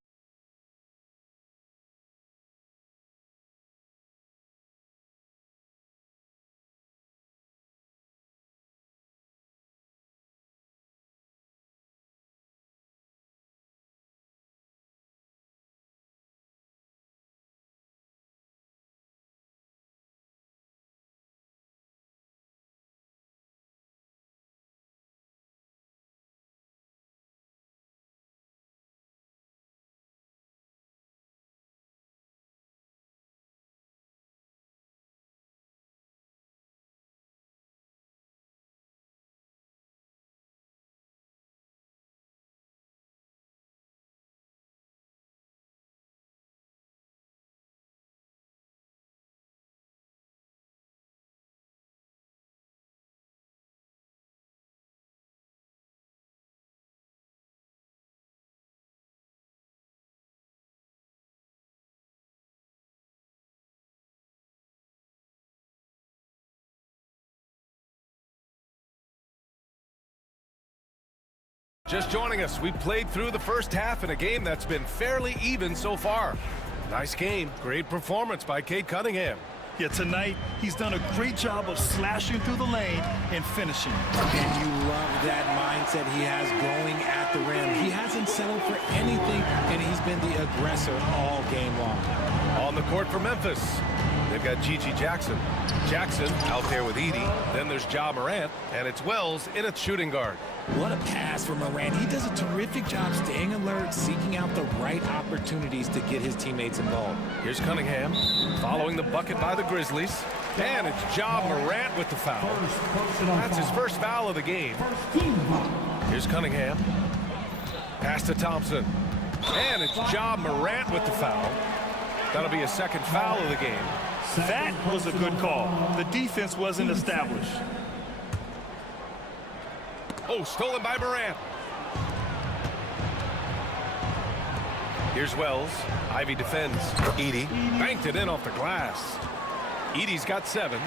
Just joining us, we played through the first half in a game that's been fairly even so far. Nice game, great performance by Cade Cunningham. Yeah, tonight he's done a great job of slashing through the lane and finishing. And you love that mindset he has going at the rim. He hasn't settled for anything, and he's been the aggressor all game long. On the court for Memphis, they've got Gigi Jackson. Jackson out there with Edie. Then there's Ja Morant, and it's Wells in at shooting guard. What a pass from Morant. He does a terrific job staying alert, seeking out the right opportunities to get his teammates involved. Here's Cunningham following the bucket by the Grizzlies. And it's Ja Morant with the foul. That's his first foul of the game. Here's Cunningham. Pass to Thompson. And it's Ja Morant with the foul. That'll be a second foul of the game. That was a good call. The defense wasn't established. Oh, stolen by Morant. Here's Wells. Ivy defends. Edie banked it in off the glass. Edie's got 7.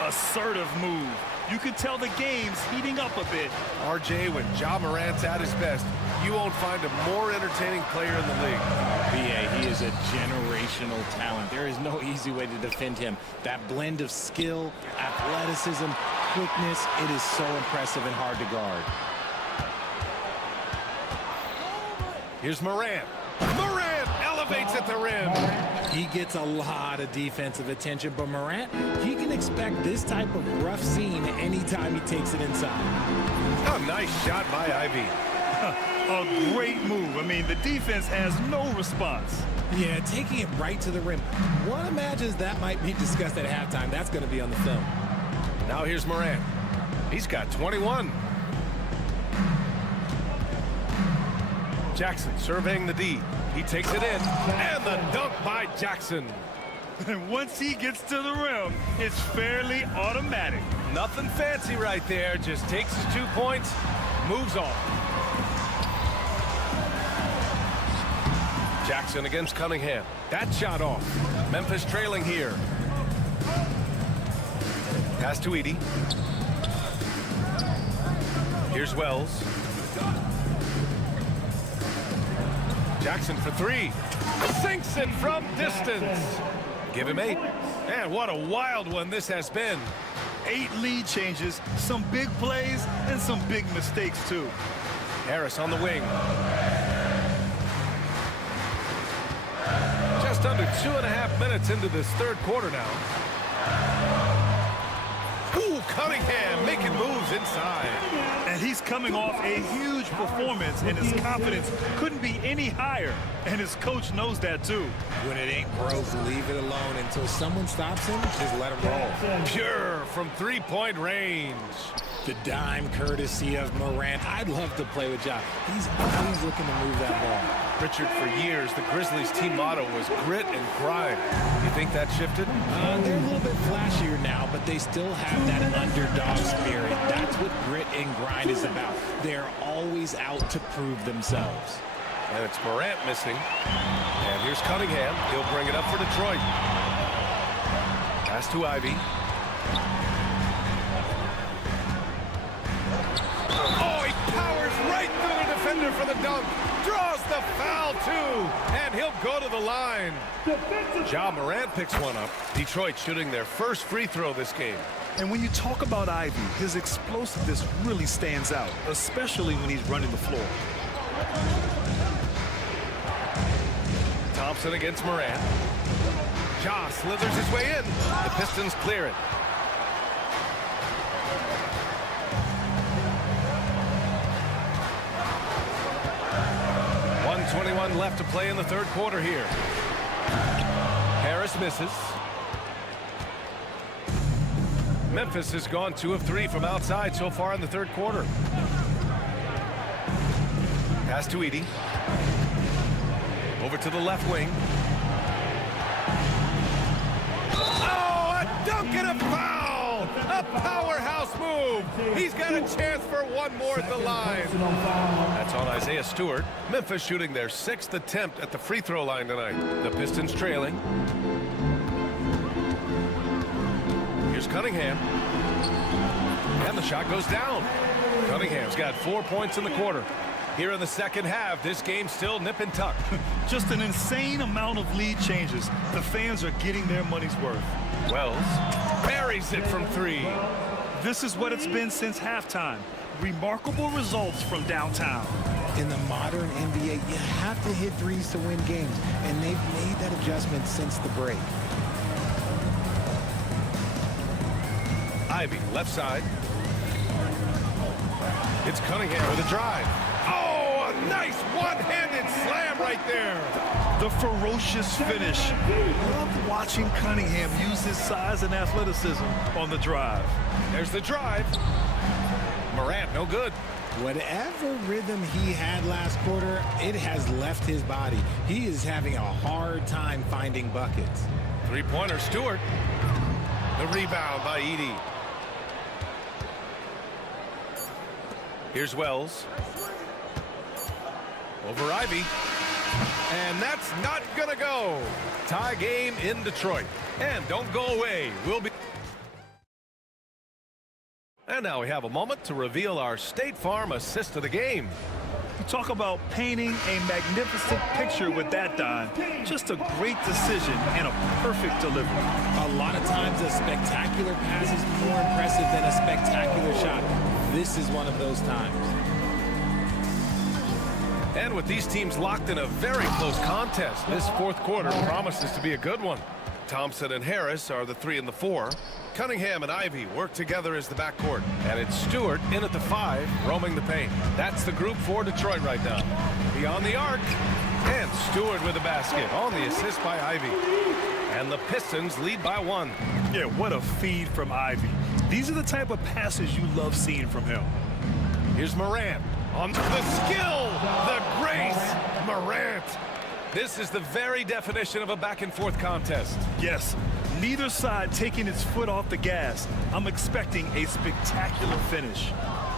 Assertive move. You can tell the game's heating up a bit. RJ, when Ja Morant's at his best, you won't find a more entertaining player in the league. BA, he is a generational talent. There is no easy way to defend him. That blend of skill, athleticism, quickness, it is so impressive and hard to guard. Here's Morant. Morant elevates at the rim. He gets a lot of defensive attention, but Morant, he can expect this type of rough scene anytime he takes it inside. A nice shot by Ivy. A great move. I mean, the defense has no response. Yeah, taking it right to the rim. One imagines that might be discussed at halftime. That's going to be on the film. Now here's Morant. He's got 21. Jackson surveying the D. He takes it in, and the dunk by Jackson. And once he gets to the rim, it's fairly automatic. Nothing fancy right there. Just takes his 2 points, moves on. Jackson against Cunningham. That shot off. Memphis trailing here. Pass to Edey. Here's Wells. Jackson for three. Sinks it from distance. Give him 8. Man, what a wild one this has been. 8 lead changes, some big plays, and some big mistakes, too. Harris on the wing. Just under 2.5 minutes into this third quarter now. Ooh, Cunningham making moves inside. And he's coming off a huge performance, and his confidence couldn't be any higher. And his coach knows that, too. When it ain't broke, leave it alone until someone stops him. Just let him roll. Pure from three-point range. The dime courtesy of Morant. I'd love to play with Ja. He's always looking to move that ball. Richard, for years, the Grizzlies' team motto was grit and grind. You think that shifted? They're a little bit flashier now, but they still have that underdog spirit. That's what grit and grind is about. They're always out to prove themselves. And it's Morant missing. And here's Cunningham. He'll bring it up for Detroit. Pass to Ivy. Oh, he powers right through the defender for the dunk. Draws the foul, too. And he'll go to the line. Ja Morant picks one up. Detroit shooting their first free throw this game. And when you talk about Ivy, his explosiveness really stands out, especially when he's running the floor. Thompson against Morant. Ja slithers his way in. The Pistons clear it. .21 left to play in the third quarter here. Harris misses. Memphis has gone 2 of 3 from outside so far in the third quarter. Pass to Edey. Over to the left wing. Oh, a dunk and a foul! A powerhouse move. He's got a chance for one more at the line. That's on Isaiah Stewart. Memphis shooting their 6th attempt at the free throw line tonight. The Pistons trailing. Here's Cunningham. And the shot goes down. Cunningham's got 4 points in the quarter. Here in the second half, this game's still nip and tuck. Just an insane amount of lead changes. The fans are getting their money's worth. Wells buries it from 3. This is what it's been since halftime. Remarkable results from downtown. In the modern NBA, you have to hit threes to win games, and they've made that adjustment since the break. Ivy, left side. It's Cunningham with a drive. Oh, a nice one-handed slam right there. The ferocious finish. Love watching Cunningham use his size and athleticism on the drive. There's the drive. Morant, no good. Whatever rhythm he had last quarter, it has left his body. He is having a hard time finding buckets. Three-pointer, Stewart. The rebound by Edey. Here's Wells. Over Ivy. And that's not gonna go. Tie game in Detroit. And don't go away. We'll be... And now we have a moment to reveal our State Farm assist of the game. You talk about painting a magnificent picture with that dime. Just a great decision and a perfect delivery. A lot of times a spectacular pass is more impressive than a spectacular shot. This is one of those times. And with these teams locked in a very close contest, this fourth quarter promises to be a good one. Thompson and Harris are the 3 and the 4. Cunningham and Ivy work together as the backcourt. And it's Stewart in at the 5, roaming the paint. That's the group for Detroit right now. Beyond the arc. And Stewart with the basket on the assist by Ivy. And the Pistons lead by 1. Yeah, what a feed from Ivy. These are the type of passes you love seeing from him. Here's Morant on the skill, the grace, Morant. This is the very definition of a back-and-forth contest. Yes, neither side taking its foot off the gas. I'm expecting a spectacular finish.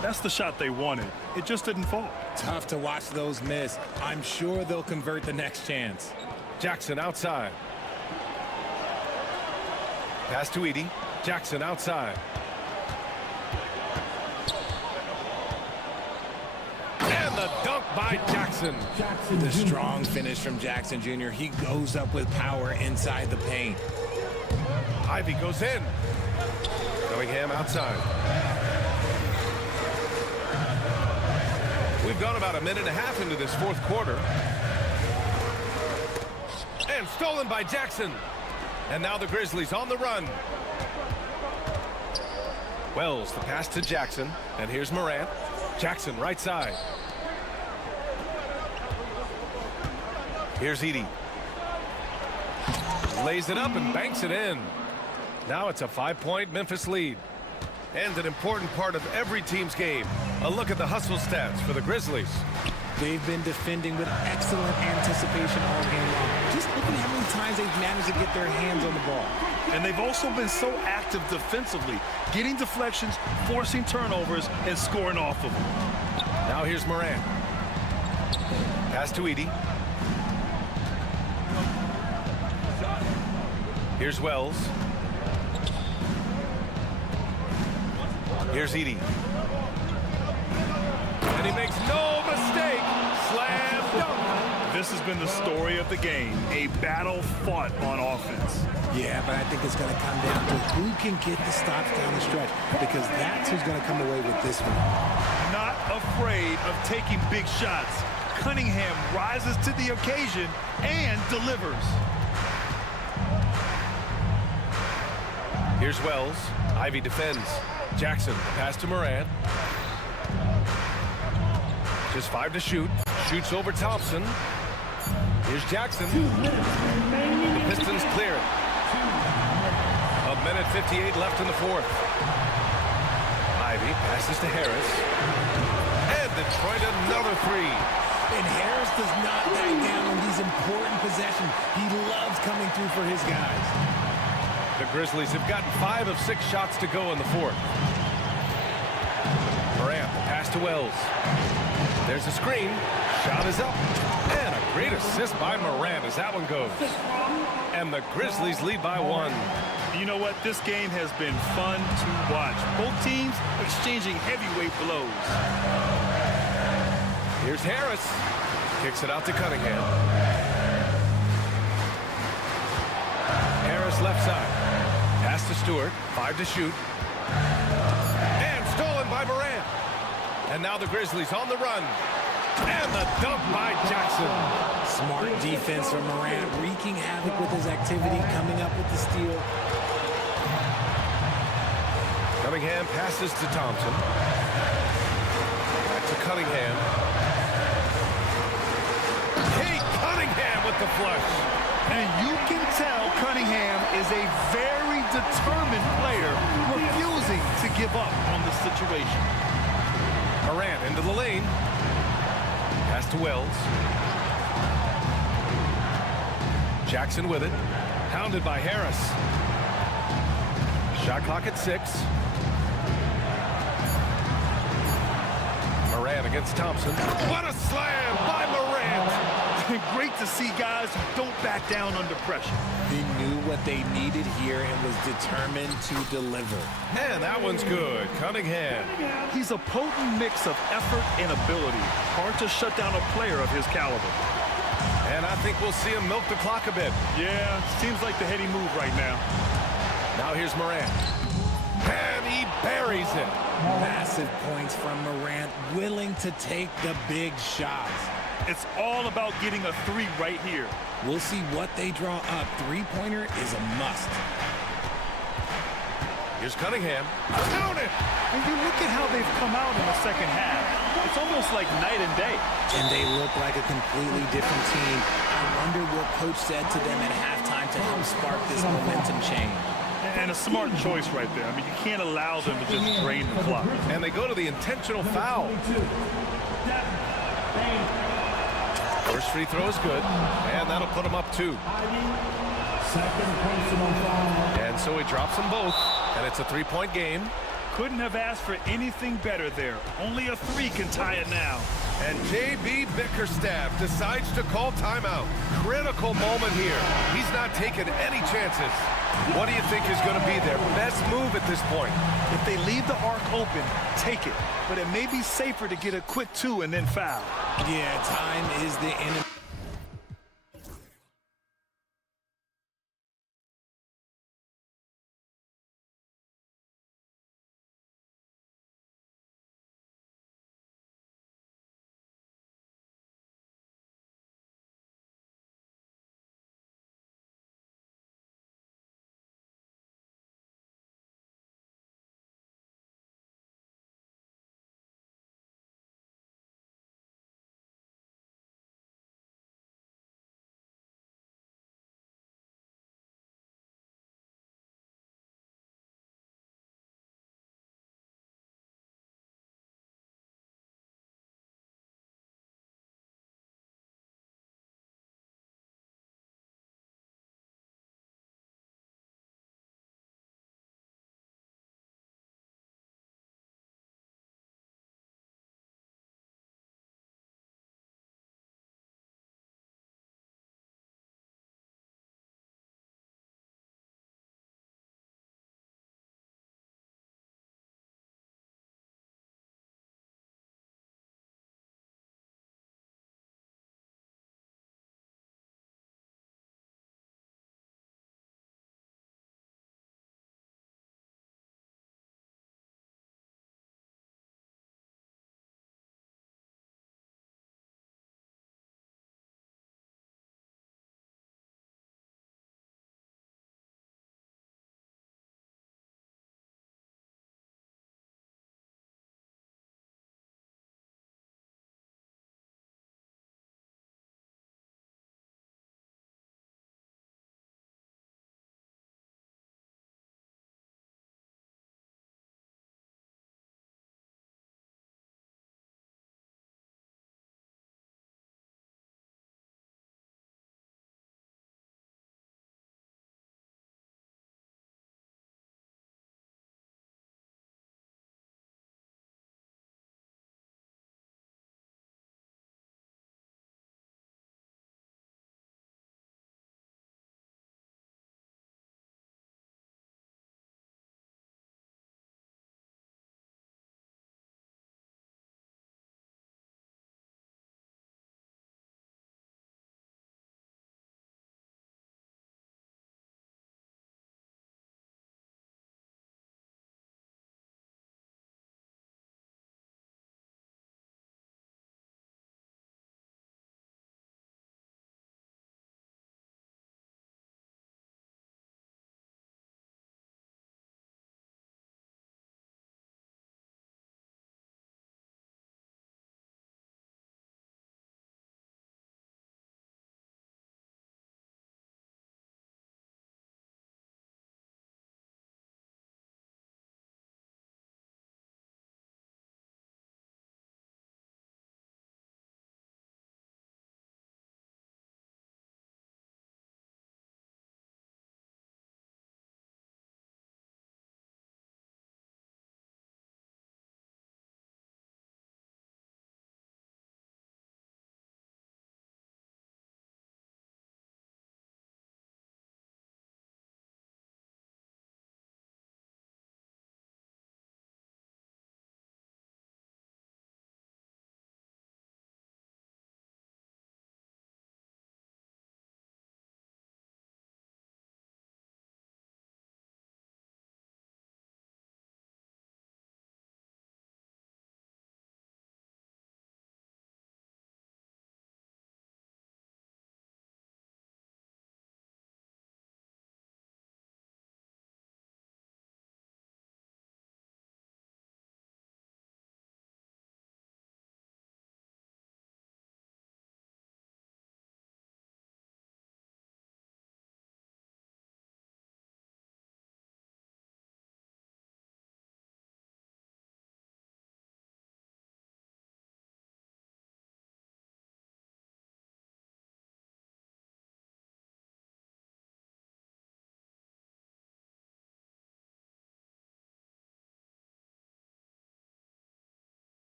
That's the shot they wanted. It just didn't fall. Tough to watch those miss. I'm sure they'll convert the next chance. Jackson outside. Pass to Edey. Jackson outside. And the dunk by Jackson. The strong finish from Jackson Jr. He goes up with power inside the paint. Ivy goes in. Cunningham outside. We've gone about a minute and a half into this fourth quarter. And stolen by Jackson. And now the Grizzlies on the run. Wells, the pass to Jackson. And here's Morant. Jackson, right side. Here's Edey. Lays it up and banks it in. Now it's a 5-point Memphis lead. And an important part of every team's game. A look at the hustle stats for the Grizzlies. They've been defending with excellent anticipation all game long. Just look at how many times they've managed to get their hands on the ball. And they've also been so active defensively, getting deflections, forcing turnovers, and scoring off of them. Now here's Morant. Pass to Edey. Here's Wells. Here's Edey. And he makes no mistake. Slam dunk. This has been the story of the game, a battle fought on offense. Yeah, but I think it's going to come down to who can get the stops down the stretch, because that's who's going to come away with this one. Not afraid of taking big shots. Cunningham rises to the occasion and delivers. Here's Wells. Ivy defends. Jackson, pass to Morant. Just 5 to shoot. Shoots over Thompson. Here's Jackson. The Pistons clear it. A minute 58 left in the fourth. Ivy passes to Harris. And Detroit another 3. And Harris does not back down on these important possessions. He loves coming through for his guys. The Grizzlies have gotten 5 of 6 shots to go in the fourth. Morant, the pass to Wells. There's a screen. Shot is up. And a great assist by Morant as that one goes. And the Grizzlies lead by 1. You know what? This game has been fun to watch. Both teams exchanging heavyweight blows. Here's Harris. Kicks it out to Cunningham. Harris left side. Pass to Stewart. 5 to shoot. And stolen by Morant. And now the Grizzlies on the run. And the dunk by Jackson. Smart defense from Morant, wreaking havoc with his activity, coming up with the steal. Cunningham passes to Thompson. Back to Cunningham. Kate Cunningham with the flush. And you can tell Cunningham is a very determined player, refusing to give up on the situation. Morant into the lane. Pass to Wells. Jackson with it. Hounded by Harris. Shot clock at 6. Morant against Thompson. What a slam by Morant! Great to see guys who don't back down under pressure. He knew what they needed here and was determined to deliver. And that one's good. Cunningham. He's a potent mix of effort and ability. Hard to shut down a player of his caliber. And I think we'll see him milk the clock a bit. Yeah, seems like the heady move right now. Now here's Morant. And he buries it. Massive points from Morant, willing to take the big shots. It's all about getting a three right here. We'll see what they draw up. Three-pointer is a must. Here's Cunningham. Count it! And you look at how they've come out in the second half. It's almost like night and day. And they look like a completely different team. I wonder what coach said to them at halftime to help spark this momentum change. And a smart choice right there. I mean, you can't allow them to just drain the clock. And they go to the intentional foul. First free throw is good, and that'll put him up 2. And so he drops them both, and it's a 3-point game. Couldn't have asked for anything better there. Only a 3 can tie it now. And J.B. Bickerstaff decides to call timeout. Critical moment here. He's not taking any chances. What do you think is going to be their best move at this point? If they leave the arc open, take it. But it may be safer to get a quick 2 and then foul. Yeah, time is the enemy.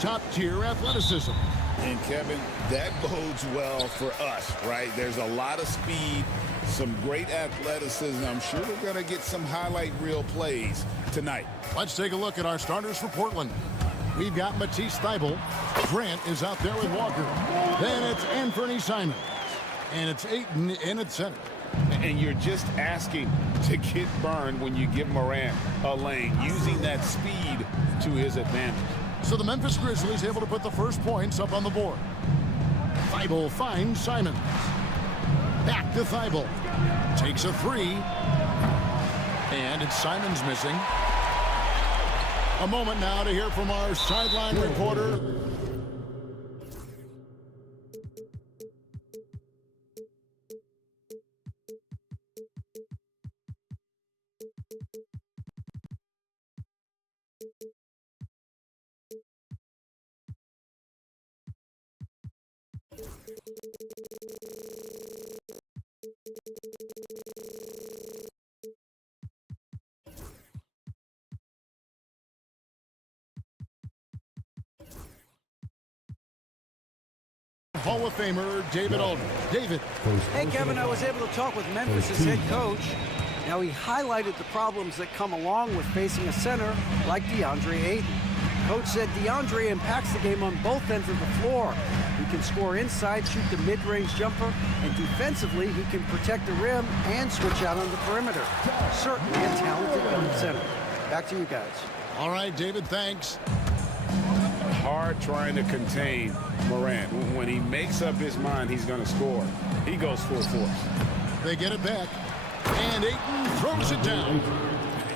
Top-tier athleticism. And Kevin, that bodes well for us, right? There's a lot of speed, some great athleticism. I'm sure we're going to get some highlight reel plays tonight. Let's take a look at our starters for Portland. We've got Matisse Thybulle. Grant is out there with Walker. Then it's Anthony Simons. And it's Ayton in at center. And you're just asking to get burned when you give Morant a lane, using that speed to his advantage. So the Memphis Grizzlies able to put the first points up on the board. Thybulle finds Simons. Back to Thybulle. Takes a three. And it's Simons missing. A moment now to hear from our sideline reporter. Hall of Famer David Aldridge. David. Hey, Kevin, I was able to talk with Memphis' head coach. Now, he highlighted the problems that come along with facing a center like DeAndre Ayton. Coach said DeAndre impacts the game on both ends of the floor. He can score inside, shoot the mid-range jumper, and defensively, he can protect the rim and switch out on the perimeter. Certainly a talented young center. Back to you guys. All right, David, thanks. Hard trying to contain Morant. When he makes up his mind he's going to score, he goes full force. They get it back. And Ayton throws it down.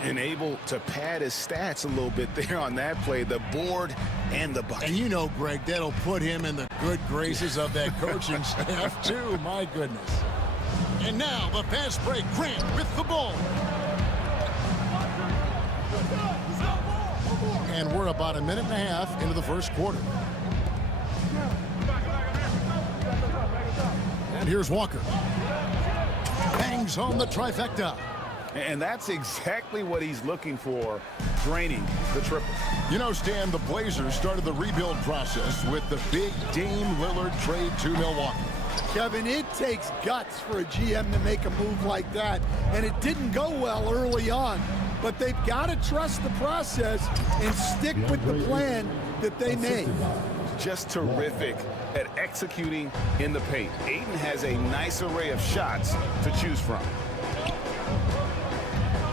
And able to pad his stats a little bit there on that play, the board and the bucket. And you know, Greg, that'll put him in the good graces of that coaching staff, too. My goodness. And now the fast break. Grant with the ball. And we're about a minute and a half into the first quarter. And here's Walker. Bangs home the trifecta. And that's exactly what he's looking for, draining the triple. You know, Stan, the Blazers started the rebuild process with the big Dame Lillard trade to Milwaukee. Kevin, it takes guts for a GM to make a move like that, and it didn't go well early on. But they've got to trust the process and stick with the plan that they made. Just terrific at executing in the paint. Ayton has a nice array of shots to choose from.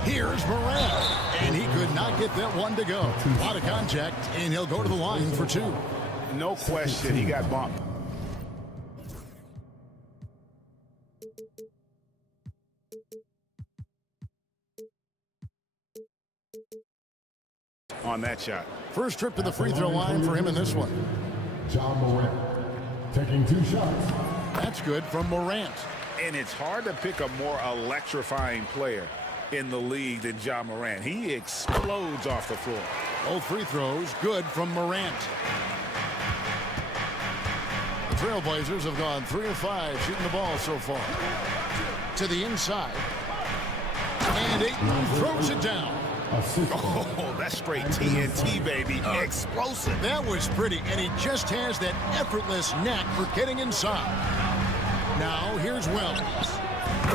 Here's Morant, and he could not get that one to go. A lot of contact, and he'll go to the line for two. No question, he got bumped. On that shot. First trip to the free throw line for him in this one. John Morant taking 2 shots. That's good from Morant. And it's hard to pick a more electrifying player in the league than John Morant. He explodes off the floor. Both free throws good from Morant. The Trailblazers have gone 3 of 5 shooting the ball so far. To the inside. And Ayton throws it down. Oh, that's straight TNT, baby. Explosive. That was pretty, and he just has that effortless knack for getting inside. Now, here's Wells.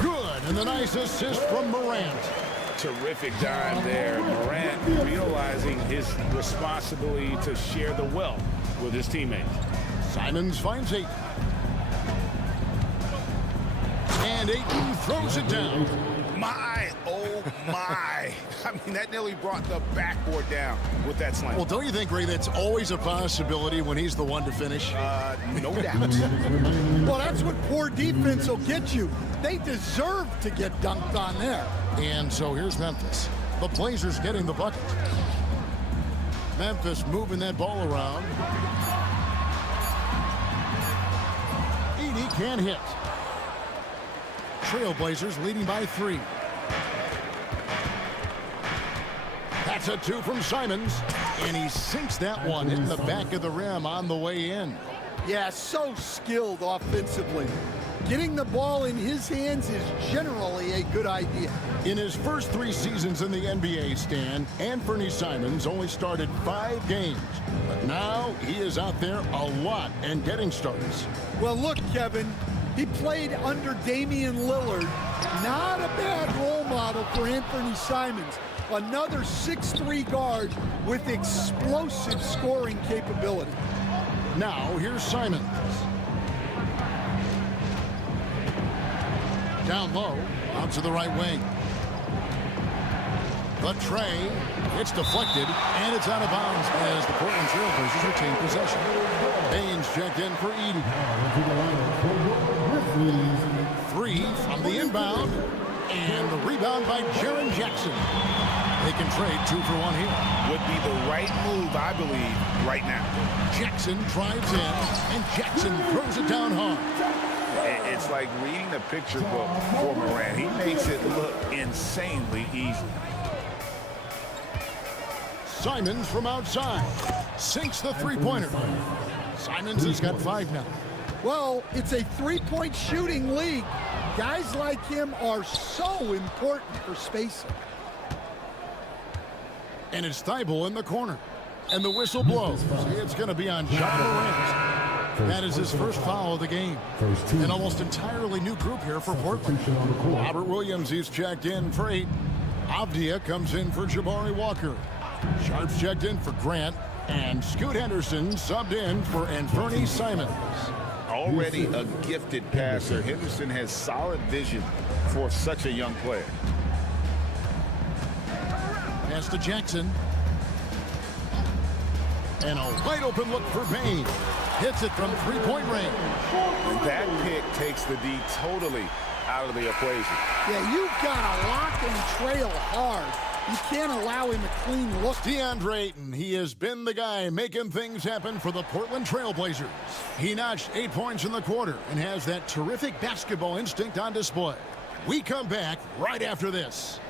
Good, and the nice assist from Morant. Terrific dime there. Morant realizing his responsibility to share the wealth with his teammates. Simons finds Ayton. And Ayton throws it down. My, oh my. I mean, that nearly brought the backboard down with that slam. Well, don't you think, Ray, that's always a possibility when he's the one to finish? No doubt. Well, that's what poor defense will get you. They deserve to get dunked on there. And so here's Memphis. The Blazers getting the bucket. Memphis moving that ball around. Edey can't hit. Trailblazers leading by 3. That's a 2 from Simons, and he sinks that one in the back of the rim on the way in. Yeah, so skilled offensively. Getting the ball in his hands is generally a good idea. In his first 3 seasons in the NBA, Stan, Anthony Simons only started 5 games. But now he is out there a lot and getting starts. Well, look, Kevin, he played under Damian Lillard. Not a bad role model for Anthony Simons. Another 6'3" guard with explosive scoring capability. Now, here's Simons. Down low, out to the right wing. The tray, it's deflected, and it's out of bounds as the Portland Trailblazers retain possession. Baines checked in for Eden. 3 from the inbound, and the rebound by Jaren Jackson. They can trade 2 for 1 here. Would be the right move, I believe, right now. Jackson drives in, and Jackson throws it down hard. It's like reading a picture book for Morant. He makes it look insanely easy. Simons from outside sinks the three-pointer. Simons has got 5 now. Well, it's a 3-point shooting league. Guys like him are so important for spacing. And it's Thibault in the corner. And the whistle blows. It's going to be on John Morant. That is his first foul of the game. An almost entirely new group here for Portland. Robert Williams, he's checked in for 8. Avdia comes in for Jabari Walker. Sharps checked in for Grant. And Scoot Henderson subbed in for Anthony Simons. Already a gifted passer, Henderson has solid vision for such a young player. Pass to Jackson. And a wide open look for Bain. Hits it from 3-point range. That pick takes the D totally out of the equation. Yeah, you've got to lock and trail hard. You can't allow him a clean look. DeAndre Ayton, he has been the guy making things happen for the Portland Trailblazers. He notched 8 points in the quarter and has that terrific basketball instinct on display. We come back right after this.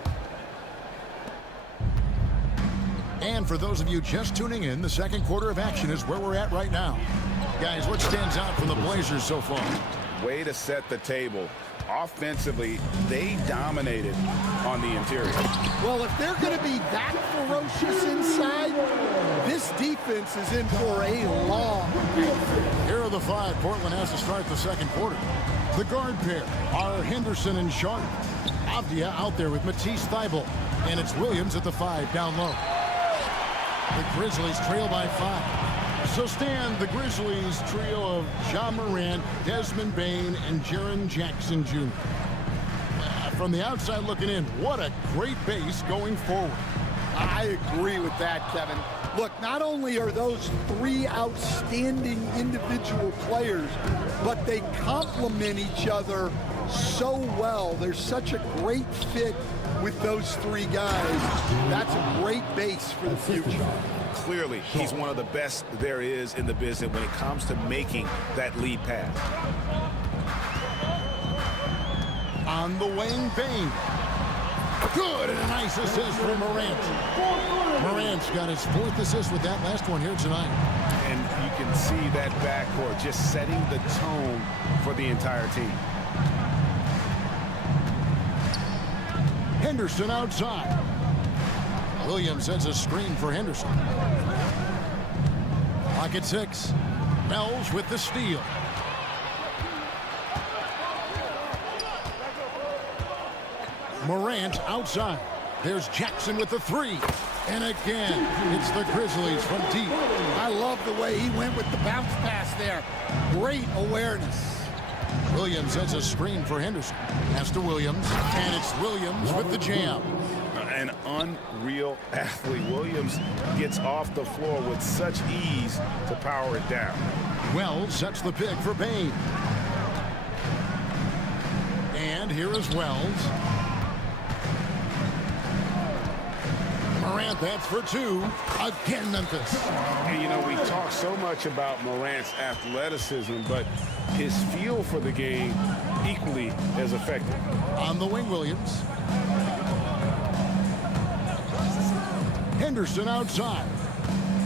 And for those of you just tuning in, the second quarter of action is where we're at right now. Guys, what stands out from the Blazers so far? Way to set the table. Offensively, they dominated on the interior. Well, if they're going to be that ferocious inside, this defense is in for a long game. Here are the 5 Portland has to start the second quarter. The guard pair are Henderson and Sharp. Avdia out there with Matisse Thybulle. And it's Williams at the 5 down low. The Grizzlies trail by 5. So Stan, the Grizzlies trio of Ja Morant, Desmond Bain, and Jaren Jackson Jr. From the outside looking in, what a great base going forward. I agree with that, Kevin. Look, not only are those 3 outstanding individual players, but they complement each other so well. There's such a great fit with those 3 guys. That's a great base for the future. Clearly, he's one of the best there is in the business when it comes to making that lead pass. On the wing, Bain. Good, and a nice assist from Morant. Morant's got his 4th assist with that last one here tonight. And you can see that backcourt just setting the tone for the entire team. Henderson outside. Williams sends a screen for Henderson. Pocket 6. Mells with the steal. Morant outside. There's Jackson with the 3. And again, it's the Grizzlies from deep. I love the way he went with the bounce pass there. Great awareness. Williams sends a screen for Henderson. Pass to Williams. And it's Williams with the jam. An unreal athlete. Williams gets off the floor with such ease to power it down. Wells sets the pick for Bain. And here is Wells. Morant, that's for 2. Again, Memphis. And you know, we talk so much about Morant's athleticism, but his feel for the game equally as effective. On the wing, Williams. Henderson outside.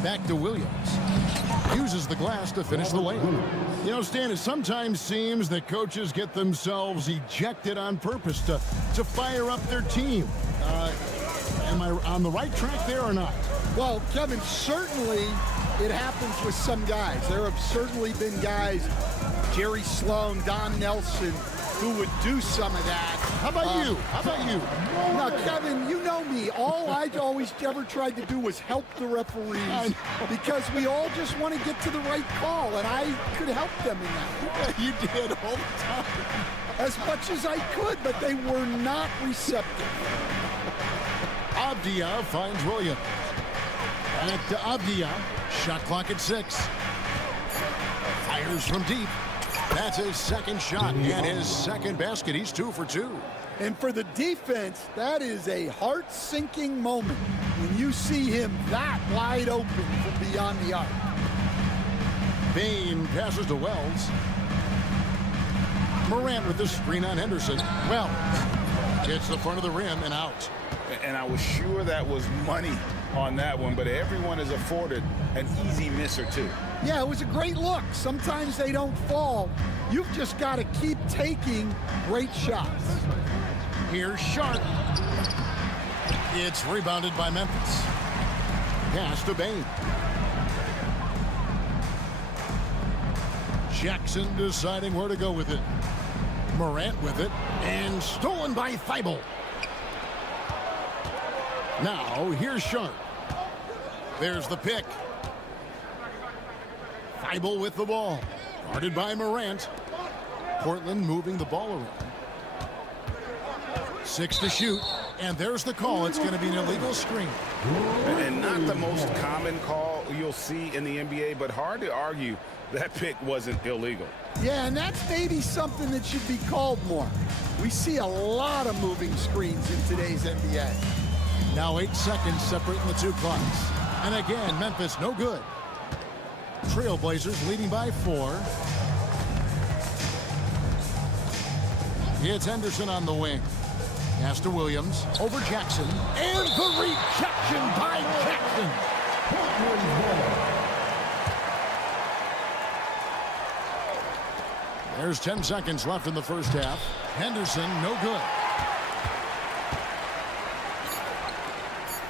Back to Williams. Uses the glass to finish the layup. You know, Stan, it sometimes seems that coaches get themselves ejected on purpose to fire up their team. Am I on the right track there or not? Well, Kevin, certainly it happens with some guys. There have certainly been guys, Jerry Sloan, Don Nelson, who would do some of that. How about you? How about you? Now, Kevin, you know me. All I always ever tried to do was help the referees because we all just want to get to the right call, and I could help them in that. You did all the time. As much as I could, but they were not receptive. Avdia finds Williams. And to Avdia, shot clock at 6. Fires from deep. That's his second shot and his second basket. He's 2 for 2. And for the defense, that is a heart-sinking moment when you see him that wide open from beyond the arc. Bain passes to Wells. Morant with the screen on Henderson. Wells hits the front of the rim and out. And I was sure that was money on that one, but everyone is afforded an easy miss or two. Yeah, it was a great look. Sometimes they don't fall. You've just got to keep taking great shots. Here's Sharp. It's rebounded by Memphis. Pass to Bain. Jackson deciding where to go with it. Morant with it, and stolen by Thibault. Now, here's Sharp. There's the pick. Thibault with the ball. Guarded by Morant. Portland moving the ball around. 6 to shoot. And there's the call. It's going to be an illegal screen. And not the most common call you'll see in the NBA, but hard to argue that pick wasn't illegal. Yeah, and that's maybe something that should be called more. We see a lot of moving screens in today's NBA. Now 8 seconds separating the two clocks. And again, Memphis no good. Trailblazers leading by 4. It's Henderson on the wing. Pass to Williams. Over Jackson. And the rejection by Jackson. There's 10 seconds left in the first half. Henderson no good.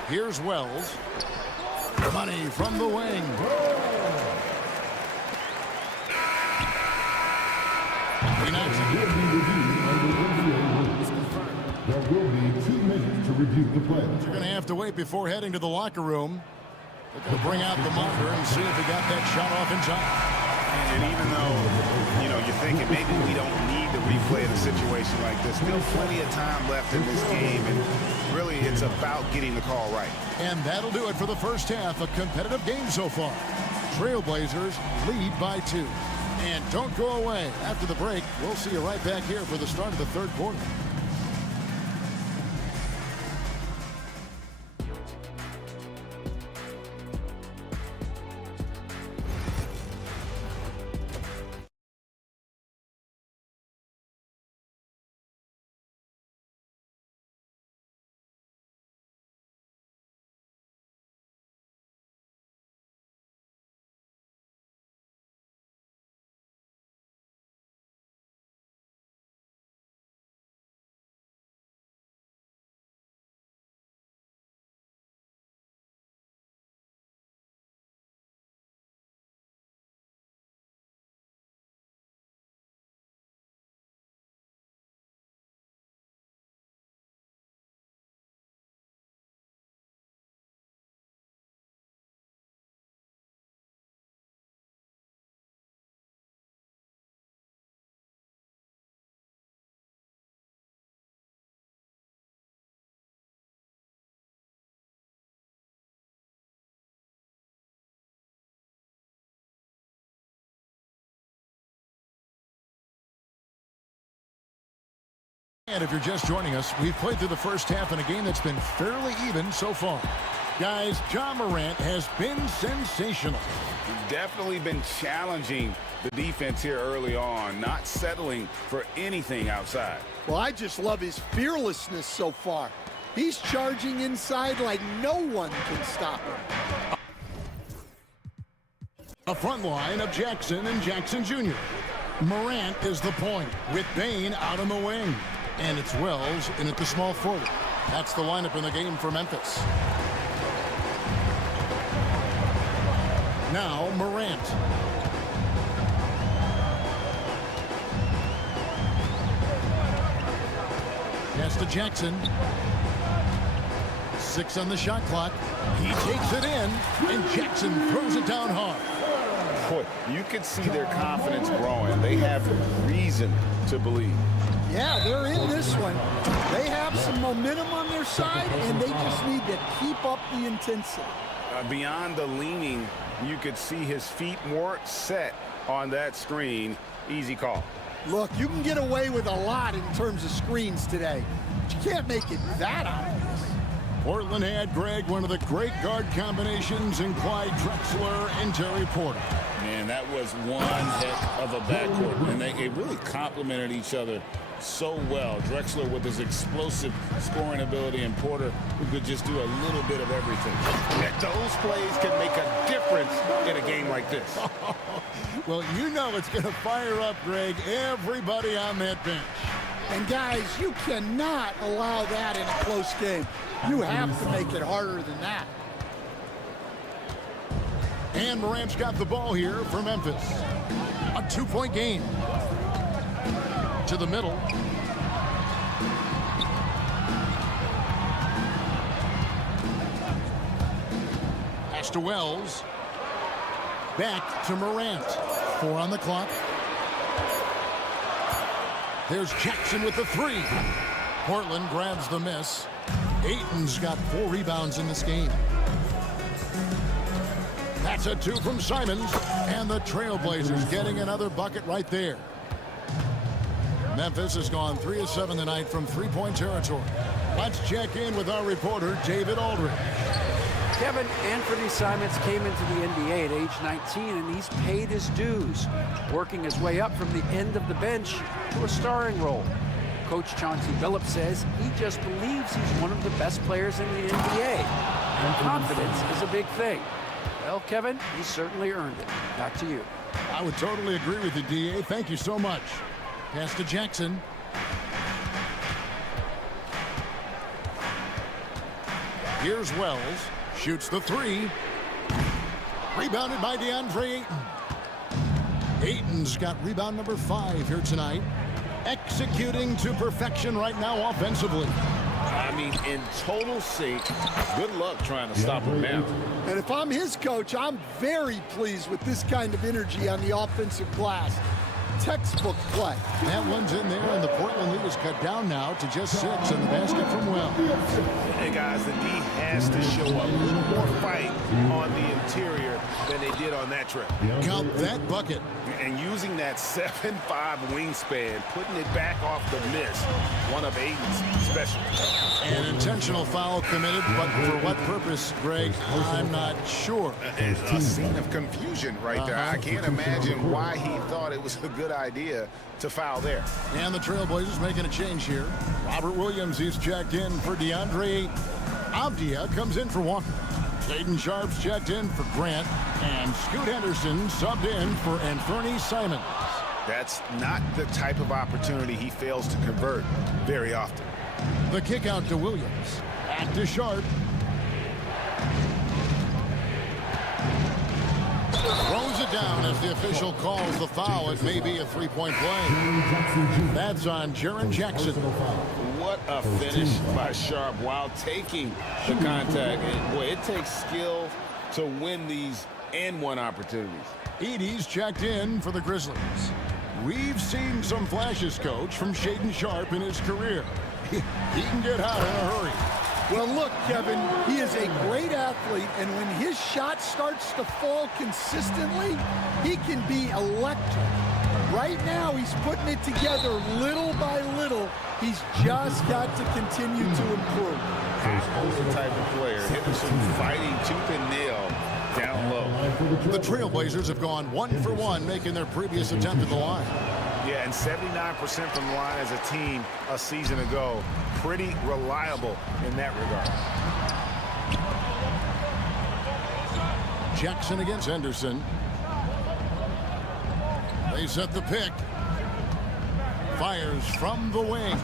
Here's Wells. Money from the wing. There will be 2 minutes to review the play. You're going to have to wait before heading to the locker room. They're going to bring out the monitor and see if he got that shot off in time. And even though, you're thinking maybe we don't need to replay the situation like this, still plenty of time left in this game, and really it's about getting the call right. And that'll do it for the first half. A competitive game so far. Trailblazers lead by 2. And don't go away. After the break, we'll see you right back here for the start of the third quarter. And if you're just joining us, we've played through the first half in a game that's been fairly even so far. Guys, Ja Morant has been sensational. Definitely been challenging the defense here early on, not settling for anything outside. Well, I just love his fearlessness so far. He's charging inside like no one can stop him. A front line of Jackson and Jackson Jr. Morant is the point with Bain out on the wing. And it's Wells in at the small forward. That's the lineup in the game for Memphis. Now Morant. Pass to Jackson. 6 on the shot clock. He takes it in, and Jackson throws it down hard. Boy, you can see their confidence growing. They have reason to believe. Yeah, they're in this one. They have some momentum on their side, and they just need to keep up the intensity. Beyond the leaning, you could see his feet more set on that screen. Easy call. Look, you can get away with a lot in terms of screens today, but you can't make it that obvious. Portland had, Greg, one of the great guard combinations in Clyde Drexler and Terry Porter. Man, that was one heck of a backcourt, and they really complemented each other so well. Drexler with his explosive scoring ability, and Porter who could just do a little bit of everything. Those plays can make a difference in a game like this. Well, you know it's going to fire up, Greg, everybody on that bench. And guys, you cannot allow that in a close game. You have to make it harder than that. And Morant's got the ball here for Memphis. A 2-point game. To the middle. Pass to Wells. Back to Morant. 4 on the clock. There's Jackson with the 3. Portland grabs the miss. Ayton's got 4 rebounds in this game. That's a 2 from Simons. And the Trailblazers getting another bucket right there. Memphis has gone 3 of 7 tonight from 3-point territory. Let's check in with our reporter, David Aldridge. Kevin, Anthony Simons came into the NBA at age 19, and he's paid his dues, working his way up from the end of the bench to a starring role. Coach Chauncey Billups says he just believes he's one of the best players in the NBA. And confidence is a big thing. Well, Kevin, he certainly earned it. Back to you. I would totally agree with you, D.A. Thank you so much. Pass to Jackson. Here's Wells. Shoots the 3. Rebounded by DeAndre Ayton. Ayton's got rebound number 5 here tonight. Executing to perfection right now offensively. I mean, in total sync. Good luck trying to stop him now. And if I'm his coach, I'm very pleased with this kind of energy on the offensive glass. Textbook play. That one's in there, and the Portland lead is cut down now to just 6 in the basket from Wells. Hey, guys, the D has to show a little more fight on the interior than they did on that trip. Count that bucket. And using that 7'5" wingspan, putting it back off the miss, one of Ayton's specialties. An intentional foul committed, but for what purpose, Greg, I'm not sure. A scene of confusion right there. I can't imagine why he thought it was a good idea to foul there. And the Trailblazers making a change here. Robert Williams, he's checked in for DeAndre Ayton. Avdia comes in for Walker. Shaden Sharp's checked in for Grant. And Scoot Henderson subbed in for Anthony Simons. That's not the type of opportunity he fails to convert very often. The kick out to Williams. Back to Sharp. Throws it down as the official calls the foul. It may be a 3-point play. That's on Jaren Jackson. What a finish by Sharp while taking the contact. And boy, it takes skill to win these and-one opportunities. Edey's checked in for the Grizzlies. We've seen some flashes, Coach, from Shaden Sharp in his career. He can get hot in a hurry. Well, look, Kevin, he is a great athlete, and when his shot starts to fall consistently, he can be electric. Right now, he's putting it together little by little. He's just got to continue to improve. He's the type of player, Henderson fighting tooth and nail down low. The Trailblazers have gone 1 for 1, making their previous attempt at the line. Yeah, and 79% from the line as a team a season ago. Pretty reliable in that regard. Jackson against Henderson. They set the pick. Fires from the wing.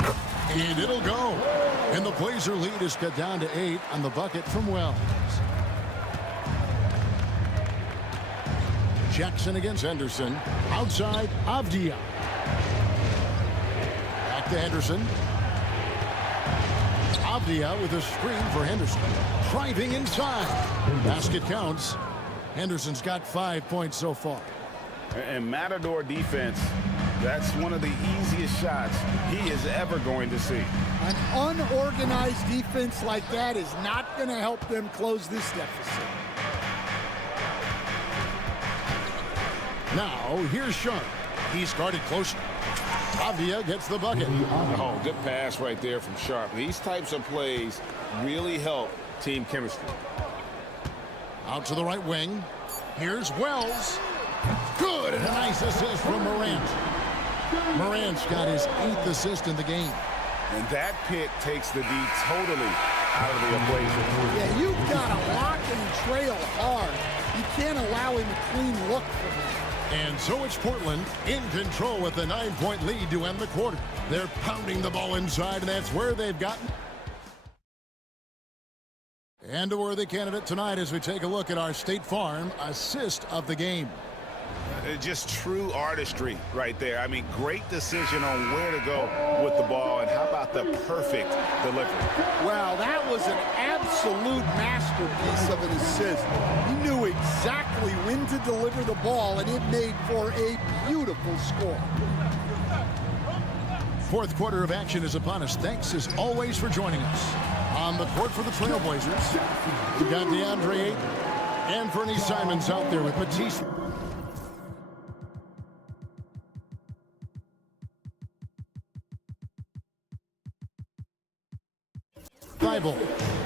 And it'll go. And the Blazer lead is cut down to 8 on the bucket from Wells. Jackson against Henderson. Outside, Avdia. Back to Henderson. Avdia with a screen for Henderson. Driving inside. Basket counts. Henderson's got 5 points so far. And Matador defense, that's one of the easiest shots he is ever going to see. An unorganized defense like that is not going to help them close this deficit. Now, here's Sharp. He's guarded closer. Avdia gets the bucket. Oh, good pass right there from Sharp. These types of plays really help team chemistry. Out to the right wing. Here's Wells. Good, and a nice assist from Morant. Morant's got his 8th assist in the game. And that pick takes the D totally out of the equation. Yeah, you've got to lock and trail hard. You can't allow him a clean look from him. And so it's Portland in control with a 9-point lead to end the quarter. They're pounding the ball inside, and that's where they've gotten. And a worthy candidate tonight as we take a look at our State Farm assist of the game. Just true artistry right there. I mean, great decision on where to go with the ball, and how about the perfect delivery? Well, that was an absolute masterpiece of an assist. He knew exactly when to deliver the ball, and it made for a beautiful score. Fourth quarter of action is upon us. Thanks, as always, for joining us. On the court for the Trailblazers, we've got DeAndre Ayton and Fernie Simons out there with Matisse.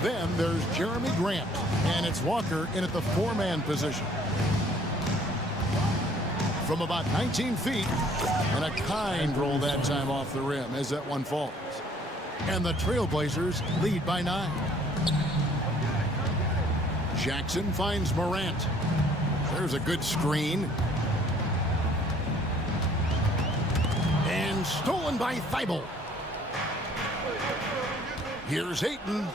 Then there's Jeremy Grant, and it's Walker in at the 4-man position. From about 19 feet, and a kind roll that time off the rim as that one falls. And the Trailblazers lead by 9. Jackson finds Morant. There's a good screen. And stolen by Thibault. Here's Ayton.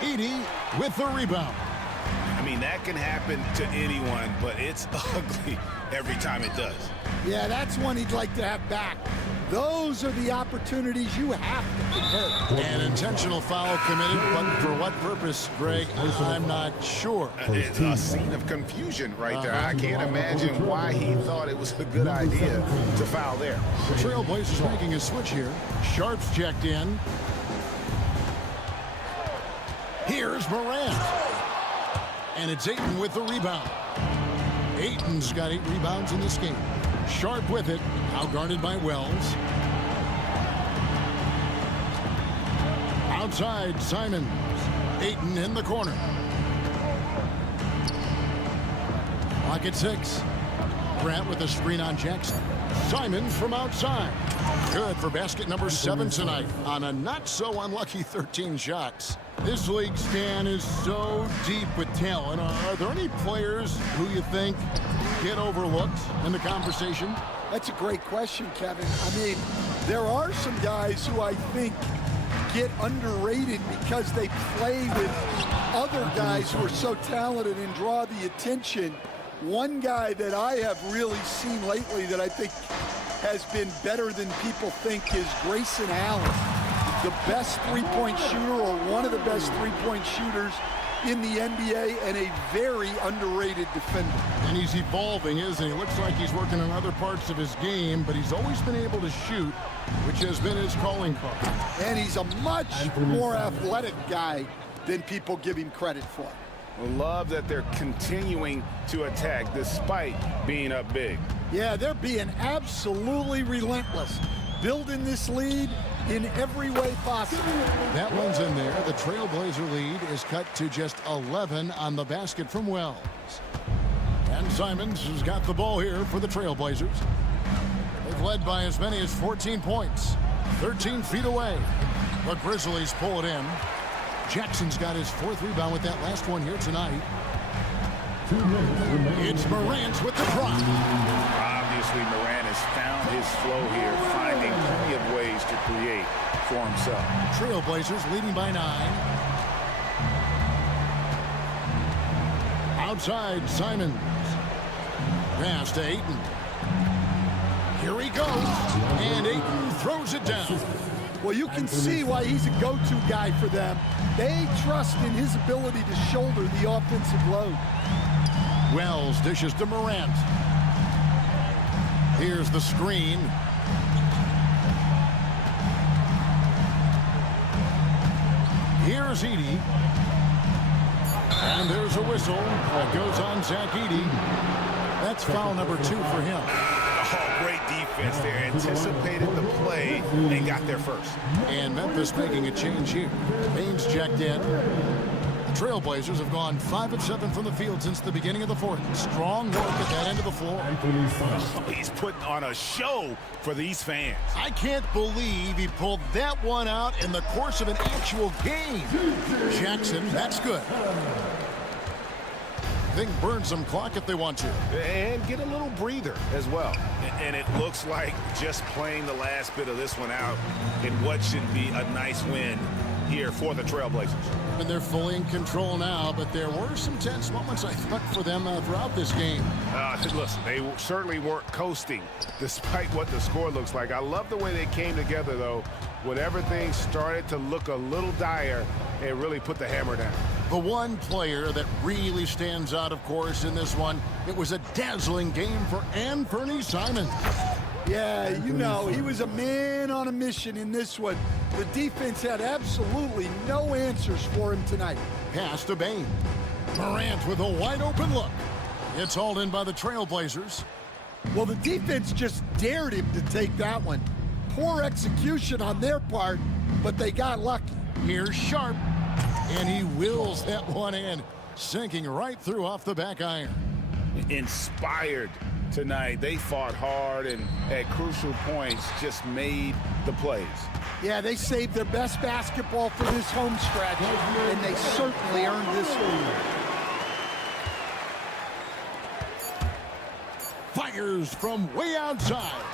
Edie with the rebound. I mean, that can happen to anyone, but it's ugly every time it does. Yeah, that's one he'd like to have back. Those are the opportunities you have to convert. An intentional foul committed, but for what purpose, Greg? I'm not sure. It's a scene of confusion right there. I can't imagine why he thought it was a good idea to foul there. The Trailblazers making a switch here. Sharp's checked in. Here's Morant. And it's Ayton with the rebound. Ayton's got 8 rebounds in this game. Sharp with it, now guarded by Wells. Outside, Simons. Ayton in the corner. Clock at 6. Grant with a screen on Jackson. Simons from outside. Good for basket number 7 tonight on a not-so-unlucky 13 shots. This league, Stan, is so deep with talent. Are there any players who you think get overlooked in the conversation? That's a great question, Kevin. I mean, there are some guys who I think get underrated because they play with other guys who are so talented and draw the attention. One guy that I have really seen lately that I think has been better than people think is Grayson Allen. The best three-point shooter, or one of the best three-point shooters in the NBA, and a very underrated defender. And he's evolving, isn't he? Looks like he's working on other parts of his game, but he's always been able to shoot, which has been his calling card. And he's a much more athletic guy than people give him credit for. Love that they're continuing to attack despite being up big. Yeah, they're being absolutely relentless, building this lead in every way possible. That one's in there. The Trailblazer lead is cut to just 11 on the basket from Wells. And Simons has got the ball here for the Trailblazers. They've led by as many as 14 points, 13 feet away. The Grizzlies pull it in. Jackson's got his 4th rebound with that last one here tonight. It's Morant with the drop. Obviously, Morant has found his flow here, finding plenty of ways to create for himself. Trailblazers leading by 9. Outside, Simons. Pass to Ayton. Here he goes. And Ayton throws it down. Well, you can see why he's a go-to guy for them. They trust in his ability to shoulder the offensive load. Wells dishes to Morant. Here's the screen. Here's Edey. And there's a whistle that goes on Zach Edey. That's foul number 2 for him. Oh, great defense there. Anticipated the play and got there first. And Memphis making a change here. Baines checked in. The Trailblazers have gone 5 of 7 from the field since the beginning of the fourth. Strong work at that end of the floor. He's putting on a show for these fans. I can't believe he pulled that one out in the course of an actual game. Jackson, that's good. They can burn some clock if they want to. And get a little breather as well. And it looks like just playing the last bit of this one out in what should be a nice win here for the Trailblazers. And they're fully in control now, but there were some tense moments, I thought, for them throughout this game. Listen, they certainly weren't coasting despite what the score looks like. I love the way they came together, though. When everything started to look a little dire, it really put the hammer down. The one player that really stands out, of course, in this one, it was a dazzling game for Anthony Simons. Yeah, you know, he was a man on a mission in this one. The defense had absolutely no answers for him tonight. Pass to Baines. Morant with a wide open look. It's hauled in by the Trailblazers. Well, the defense just dared him to take that one. Poor execution on their part, but they got lucky. Here's Sharp, and he wills that one in, sinking right through off the back iron. Inspired tonight. They fought hard and at crucial points just made the plays. Yeah, they saved their best basketball for this home stretch, and they certainly earned this lead. Fires from way outside.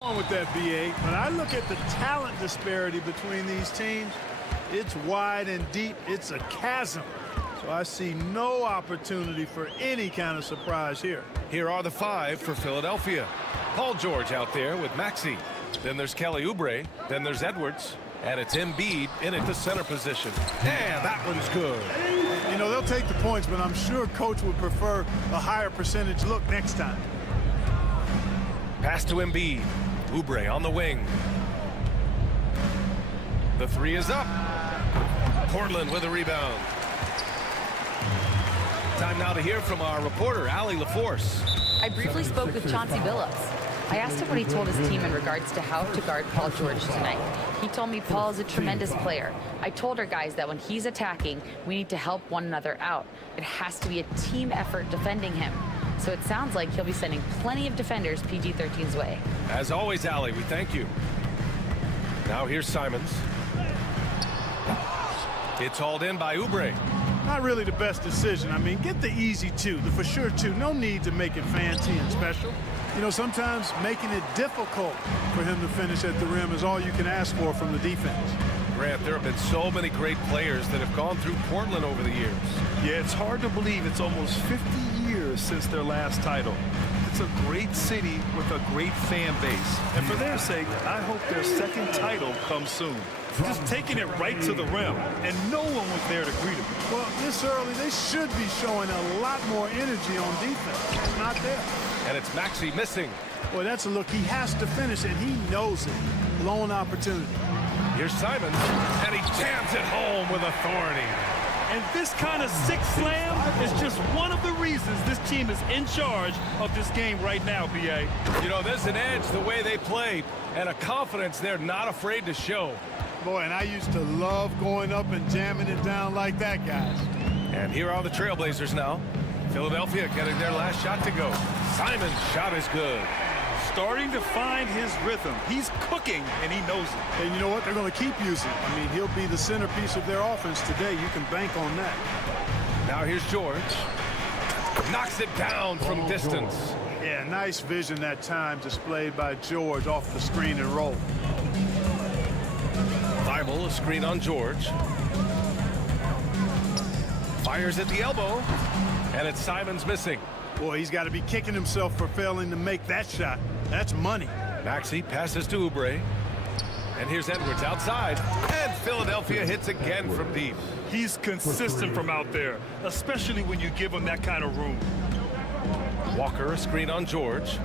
With that BA, when I look at the talent disparity between these teams, it's wide and deep. It's a chasm. So I see no opportunity for any kind of surprise here. Here are the 5 for Philadelphia. Paul George out there with Maxey. Then there's Kelly Oubre. Then there's Edwards. And it's Embiid in at the center position. And that one's good. You know, they'll take the points, but I'm sure coach would prefer a higher percentage look next time. Pass to Embiid. Oubre on the wing. The 3 is up. Portland with a rebound. Time now to hear from our reporter, Allie LaForce. I briefly spoke with Chauncey Billups. I asked him what he told his team in regards to how to guard Paul George tonight. He told me Paul is a tremendous player. I told our guys that when he's attacking, we need to help one another out. It has to be a team effort defending him. So it sounds like he'll be sending plenty of defenders PG-13's way. As always, Allie, we thank you. Now here's Simons. It's hauled in by Oubre. Not really the best decision. I mean, get the easy 2, the for sure 2. No need to make it fancy and special. You know, sometimes making it difficult for him to finish at the rim is all you can ask for from the defense. Grant, there have been so many great players that have gone through Portland over the years. Yeah, it's hard to believe it's almost 50 years since their last title. It's a great city with a great fan base. And for their sake, I hope their second title comes soon. Just taking it right to the rim, and no one was there to greet him. Well, this early, they should be showing a lot more energy on defense. It's not there. And it's Maxey missing. Boy, that's a look he has to finish, and he knows it. Blown opportunity. Here's Simons, and he jams it home with authority. And this kind of sick slam is just one of the reasons this team is in charge of this game right now, B.A. You know, there's an edge the way they play, and a confidence they're not afraid to show. Boy, and I used to love going up and jamming it down like that, guys. And here are the Trailblazers now. Philadelphia getting their last shot to go. Simons' shot is good. Starting to find his rhythm. He's cooking, and he knows it. And you know what? They're going to keep using it. I mean, he'll be the centerpiece of their offense today. You can bank on that. Now here's George. Knocks it down from distance. Yeah, nice vision that time displayed by George off the screen and roll. Bible, a screen on George. Fires at the elbow, and it's Simons missing. Boy, he's got to be kicking himself for failing to make that shot. That's money. Maxey passes to Oubre. And here's Edwards outside. And Philadelphia hits again from deep. He's consistent from out there, especially when you give him that kind of room. Walker, a screen on George.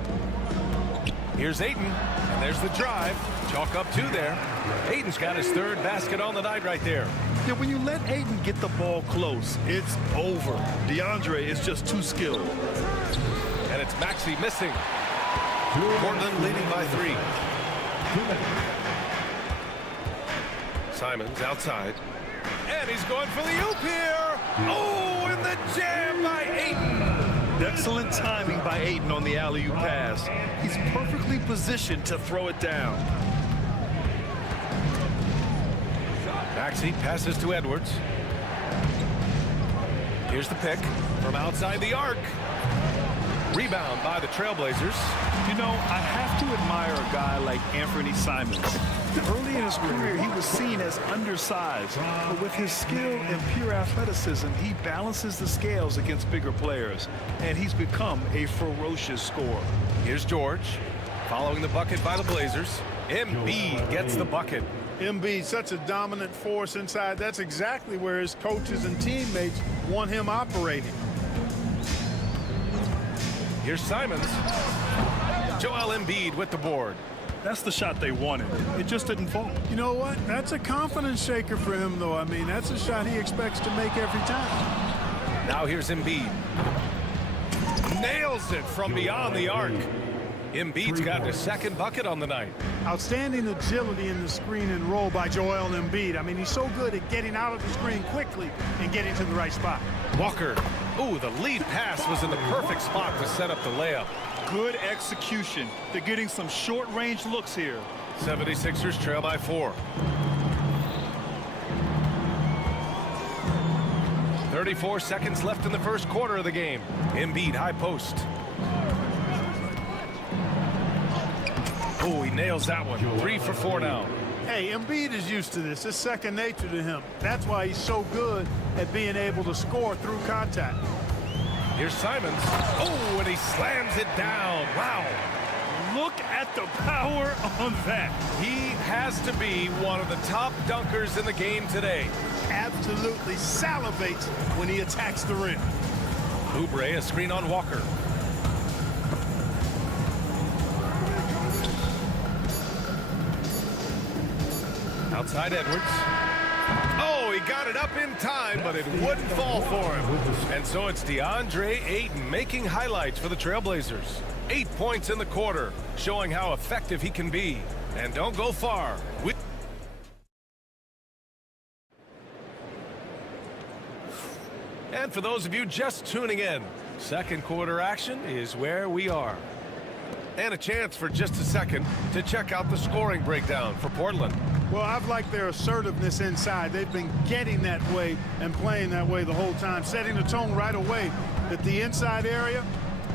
Here's Ayton, and there's the drive. Chalk up 2 there. Ayton's got his 3rd basket on the night right there. Yeah, when you let Ayton get the ball close, it's over. DeAndre is just too skilled. And it's Maxey missing. Portland leading by 3. Simons outside. And he's going for the oop here. Oh, and the jam by Ayton. Excellent timing by Ayton on the alley-oop pass. He's perfectly positioned to throw it down. Maxey passes to Edwards. Here's the pick from outside the arc. Rebound by the Trailblazers. You know, I have to admire a guy like Anthony Simons. Early in his career, he was seen as undersized. But with his skill and pure athleticism, he balances the scales against bigger players. And he's become a ferocious scorer. Here's George. Following the bucket by the Blazers. Embiid gets the bucket. Embiid, such a dominant force inside. That's exactly where his coaches and teammates want him operating. Here's Simons. Joel Embiid with the board. That's the shot they wanted. It just didn't fall. You know what? That's a confidence shaker for him, though. I mean, that's a shot he expects to make every time. Now here's Embiid. Nails it from beyond the arc. Embiid's got his 2nd bucket on the night. Outstanding agility in the screen and roll by Joel Embiid. I mean, he's so good at getting out of the screen quickly and getting to the right spot. Walker. Ooh, the lead pass was in the perfect spot to set up the layup. Good execution. They're getting some short-range looks here. 76ers trail by 4. 34 seconds left in the first quarter of the game. Embiid high post. Oh, he nails that one. 3 for 4 now. Hey, Embiid is used to this. It's second nature to him. That's why he's so good at being able to score through contact. Here's Simons. Oh, and he slams it down. Wow. Look at the power on that. He has to be one of the top dunkers in the game today. Absolutely salivates when he attacks the rim. Oubre, a screen on Walker. Outside Edwards. Oh, he got it up in time, but it wouldn't fall for him. And so it's DeAndre Ayton making highlights for the Trailblazers. 8 points in the quarter, showing how effective he can be. And don't go far. And for those of you just tuning in, second quarter action is where we are. And a chance for just a second to check out the scoring breakdown for Portland. Well, I've liked their assertiveness inside. They've been getting that way and playing that way the whole time, setting the tone right away that the inside area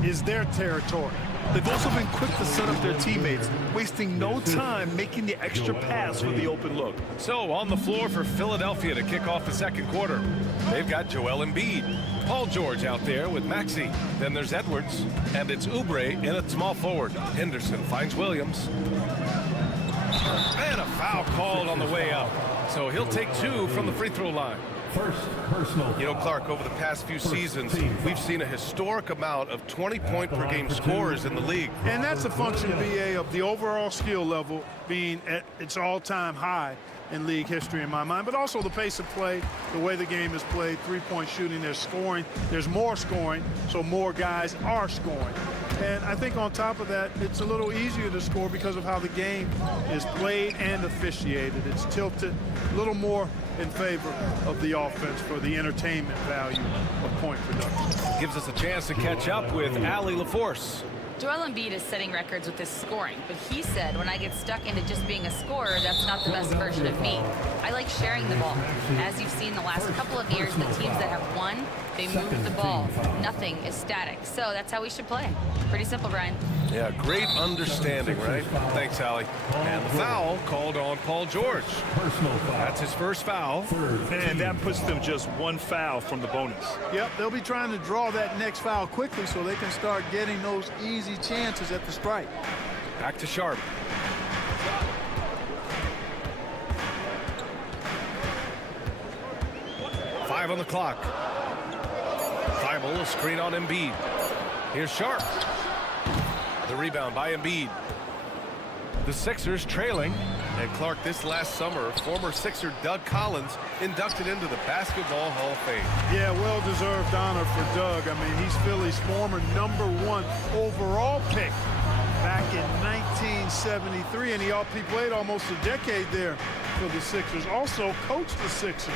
is their territory. They've also been quick to set up their teammates, wasting no time making the extra pass for the open look. So on the floor for Philadelphia to kick off the second quarter, they've got Joel Embiid, Paul George out there with Maxey. Then there's Edwards, and it's Oubre in at small forward. Henderson finds Williams. And a foul called on the way up. So he'll take 2 from the free throw line. First personal. You know, Clark, over the past few seasons, we've seen a historic amount of 20-point-per-game scorers in the league. And that's a function, BA, of the overall skill level being at its all-time high in league history in my mind, but also the pace of play, the way the game is played, three-point shooting, there's scoring, there's more scoring, so more guys are scoring. And I think on top of that, it's a little easier to score because of how the game is played and officiated. It's tilted a little more in favor of the offense for the entertainment value of point production. Gives us a chance to catch up with Allie LaForce. Joel Embiid is setting records with his scoring, but he said, when I get stuck into just being a scorer, that's not the best version of me. I like sharing the ball. As you've seen the last couple of years, the teams that have won, they move the ball. Nothing is static. So that's how we should play. Pretty simple, Brian. Yeah, great understanding, right? Thanks, Allie. And the foul called on Paul George. That's his first foul. And that puts them just 1 foul from the bonus. Yep, they'll be trying to draw that next foul quickly so they can start getting those easy chances at the strike. Back to Sharp. Five on the clock. Thibault, a screen on Embiid. Here's Sharp. The rebound by Embiid. The Sixers trailing. And Clark, this last summer, former Sixer Doug Collins inducted into the Basketball Hall of Fame. Yeah, well-deserved honor for Doug. I mean, he's Philly's former #1 overall pick back in 1973, and he played almost a decade there for the Sixers. Also coached the Sixers,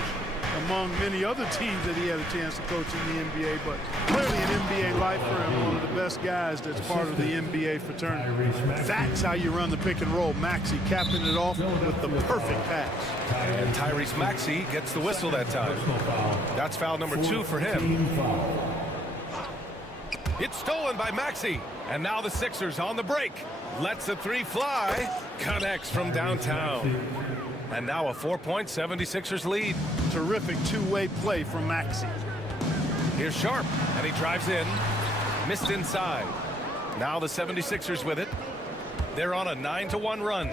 among many other teams that he had a chance to coach in the NBA, but clearly an NBA lifer and one of the best guys that's part of the NBA fraternity. That's how you run the pick and roll. Maxey capping it off with the perfect pass. And Tyrese Maxey gets the whistle that time. That's foul number 2 for him. It's stolen by Maxey. And now the Sixers on the break. Lets the 3 fly. Connects from downtown. And now a 4-point 76ers lead. Terrific two-way play from Maxey. Here's Sharp, and he drives in. Missed inside. Now the 76ers with it. They're on a 9-1 run.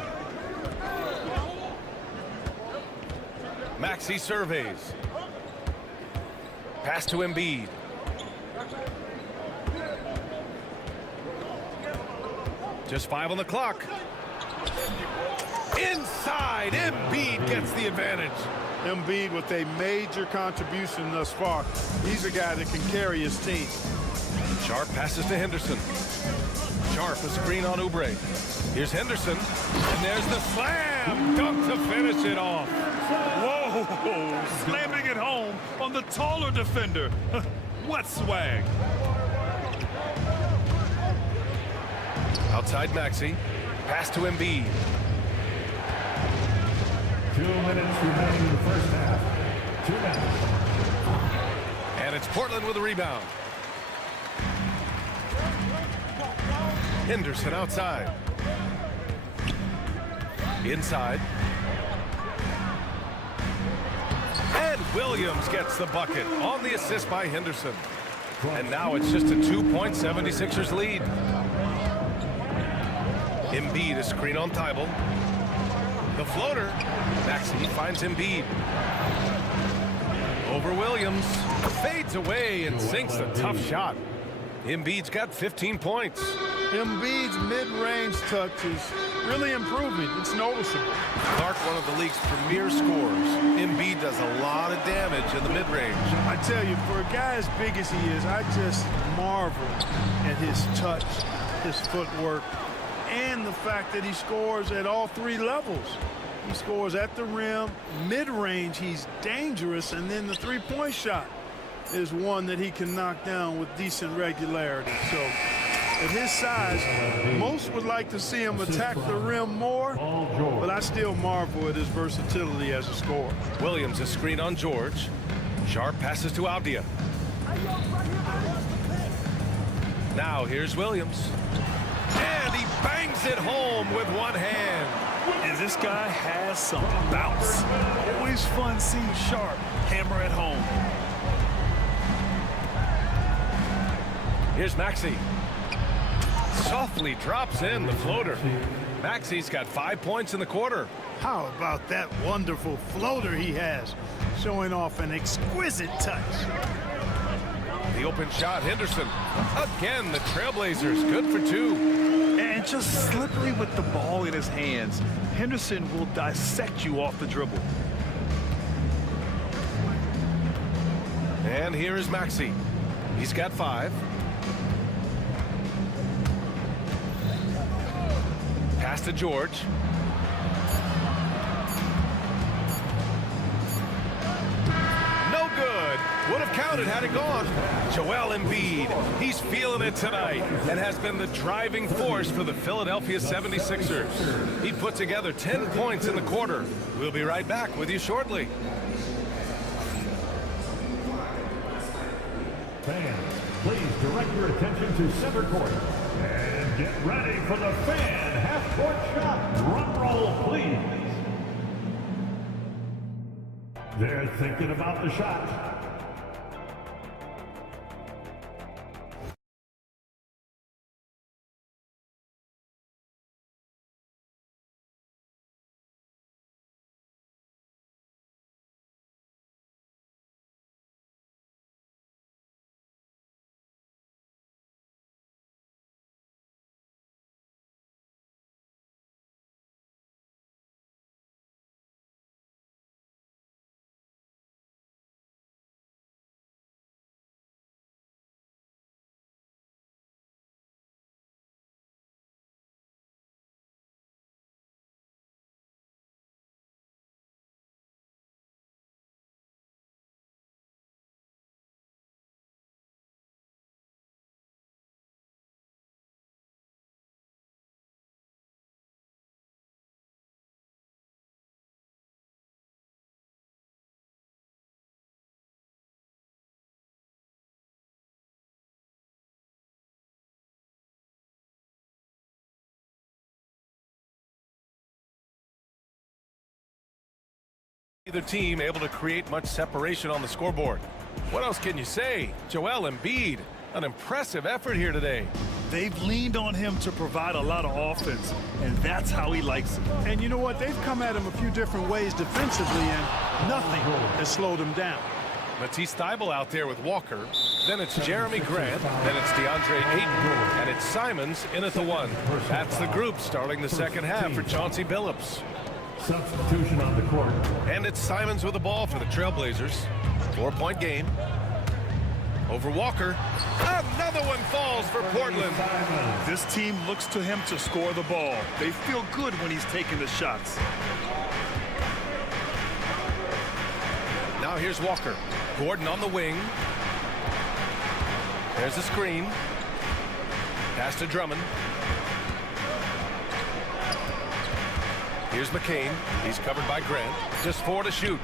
Maxey surveys. Pass to Embiid. Just 5 on the clock. Inside, Embiid gets the advantage. Embiid with a major contribution thus far. He's a guy that can carry his team. Sharp passes to Henderson. Sharp, a screen on Oubre. Here's Henderson, and there's the slam dunk to finish it off. Whoa, slamming it home on the taller defender. What swag. Outside Maxey, pass to Embiid. 2 minutes remaining in the first half. 2 minutes. And it's Portland with a rebound. Henderson outside. Inside. And Williams gets the bucket on the assist by Henderson. And now it's just a 2-point 76ers lead. Embiid a screen on Thibault. The floater. Maxey finds Embiid. Over Williams. Fades away and sinks a tough shot. Embiid's got 15 points. Embiid's mid-range touch is really improving. It's noticeable. Clark, one of the league's premier scorers. Embiid does a lot of damage in the mid-range. I tell you, for a guy as big as he is, I just marvel at his touch, his footwork, and the fact that he scores at all three levels. He scores at the rim, mid-range, he's dangerous, and then the three-point shot is one that he can knock down with decent regularity. So at his size, most would like to see him attack the rim more, but I still marvel at his versatility as a scorer. Williams a screen on George. Sharp passes to Avdia. Now here's Williams. And he bangs it home with one hand. And this guy has some bounce. Always fun seeing Sharp hammer at home. Here's Maxey. Softly drops in the floater. Maxey's got 5 points in the quarter. How about that wonderful floater he has, showing off an exquisite touch. The open shot, Henderson. Again, the Trailblazers, good for two. And just slippery with the ball in his hands. Henderson will dissect you off the dribble. And here is Maxey. He's got 5. Pass to George. No good. Would have counted had it gone. Joel Embiid. He's feeling it tonight and has been the driving force for the Philadelphia 76ers. He put together 10 points in the quarter. We'll be right back with you shortly. Fans, please direct your attention to center court. And get ready for the fan half-court shot. Drum roll, please. They're thinking about the shot. Either team able to create much separation on the scoreboard. What else can you say? Joel Embiid, an impressive effort here today. They've leaned on him to provide a lot of offense, and that's how he likes it. And you know what? They've come at him a few different ways defensively, and nothing has slowed him down. Matisse Thybulle out there with Walker. Then it's Jeremy Grant. Then it's DeAndre Ayton. And it's Simons in at the 1. That's the group starting the second half for Chauncey Billups. Substitution on the court. And it's Simons with the ball for the Trailblazers. 4-point game. Over Walker. Another one falls for Portland. This team looks to him to score the ball. They feel good when he's taking the shots. Now here's Walker. Gordon on the wing. There's a screen. Pass to Drummond. Here's McCain. He's covered by Grant. Just 4 to shoot.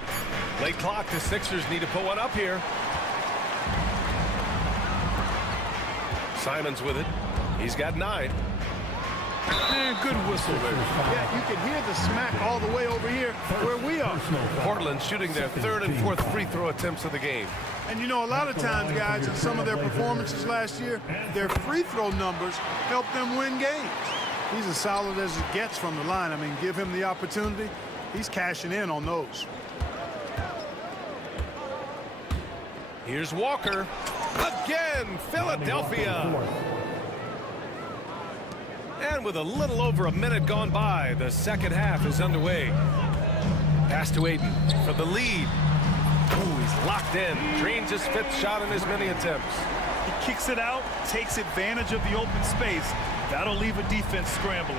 Late clock. The Sixers need to put one up here. Simons with it. He's got 9. And good whistle there. Yeah, you can hear the smack all the way over here where we are. Portland shooting their third and fourth free throw attempts of the game. And you know, a lot of times, guys, in some of their performances last year, their free throw numbers helped them win games. He's as solid as it gets from the line. I mean, give him the opportunity, he's cashing in on those. Here's Walker. Again, Philadelphia. And with a little over a minute gone by, the second half is underway. Pass to Aiden for the lead. Ooh, he's locked in. Drains his fifth shot in his many attempts. He kicks it out, takes advantage of the open space. That'll leave a defense scrambling.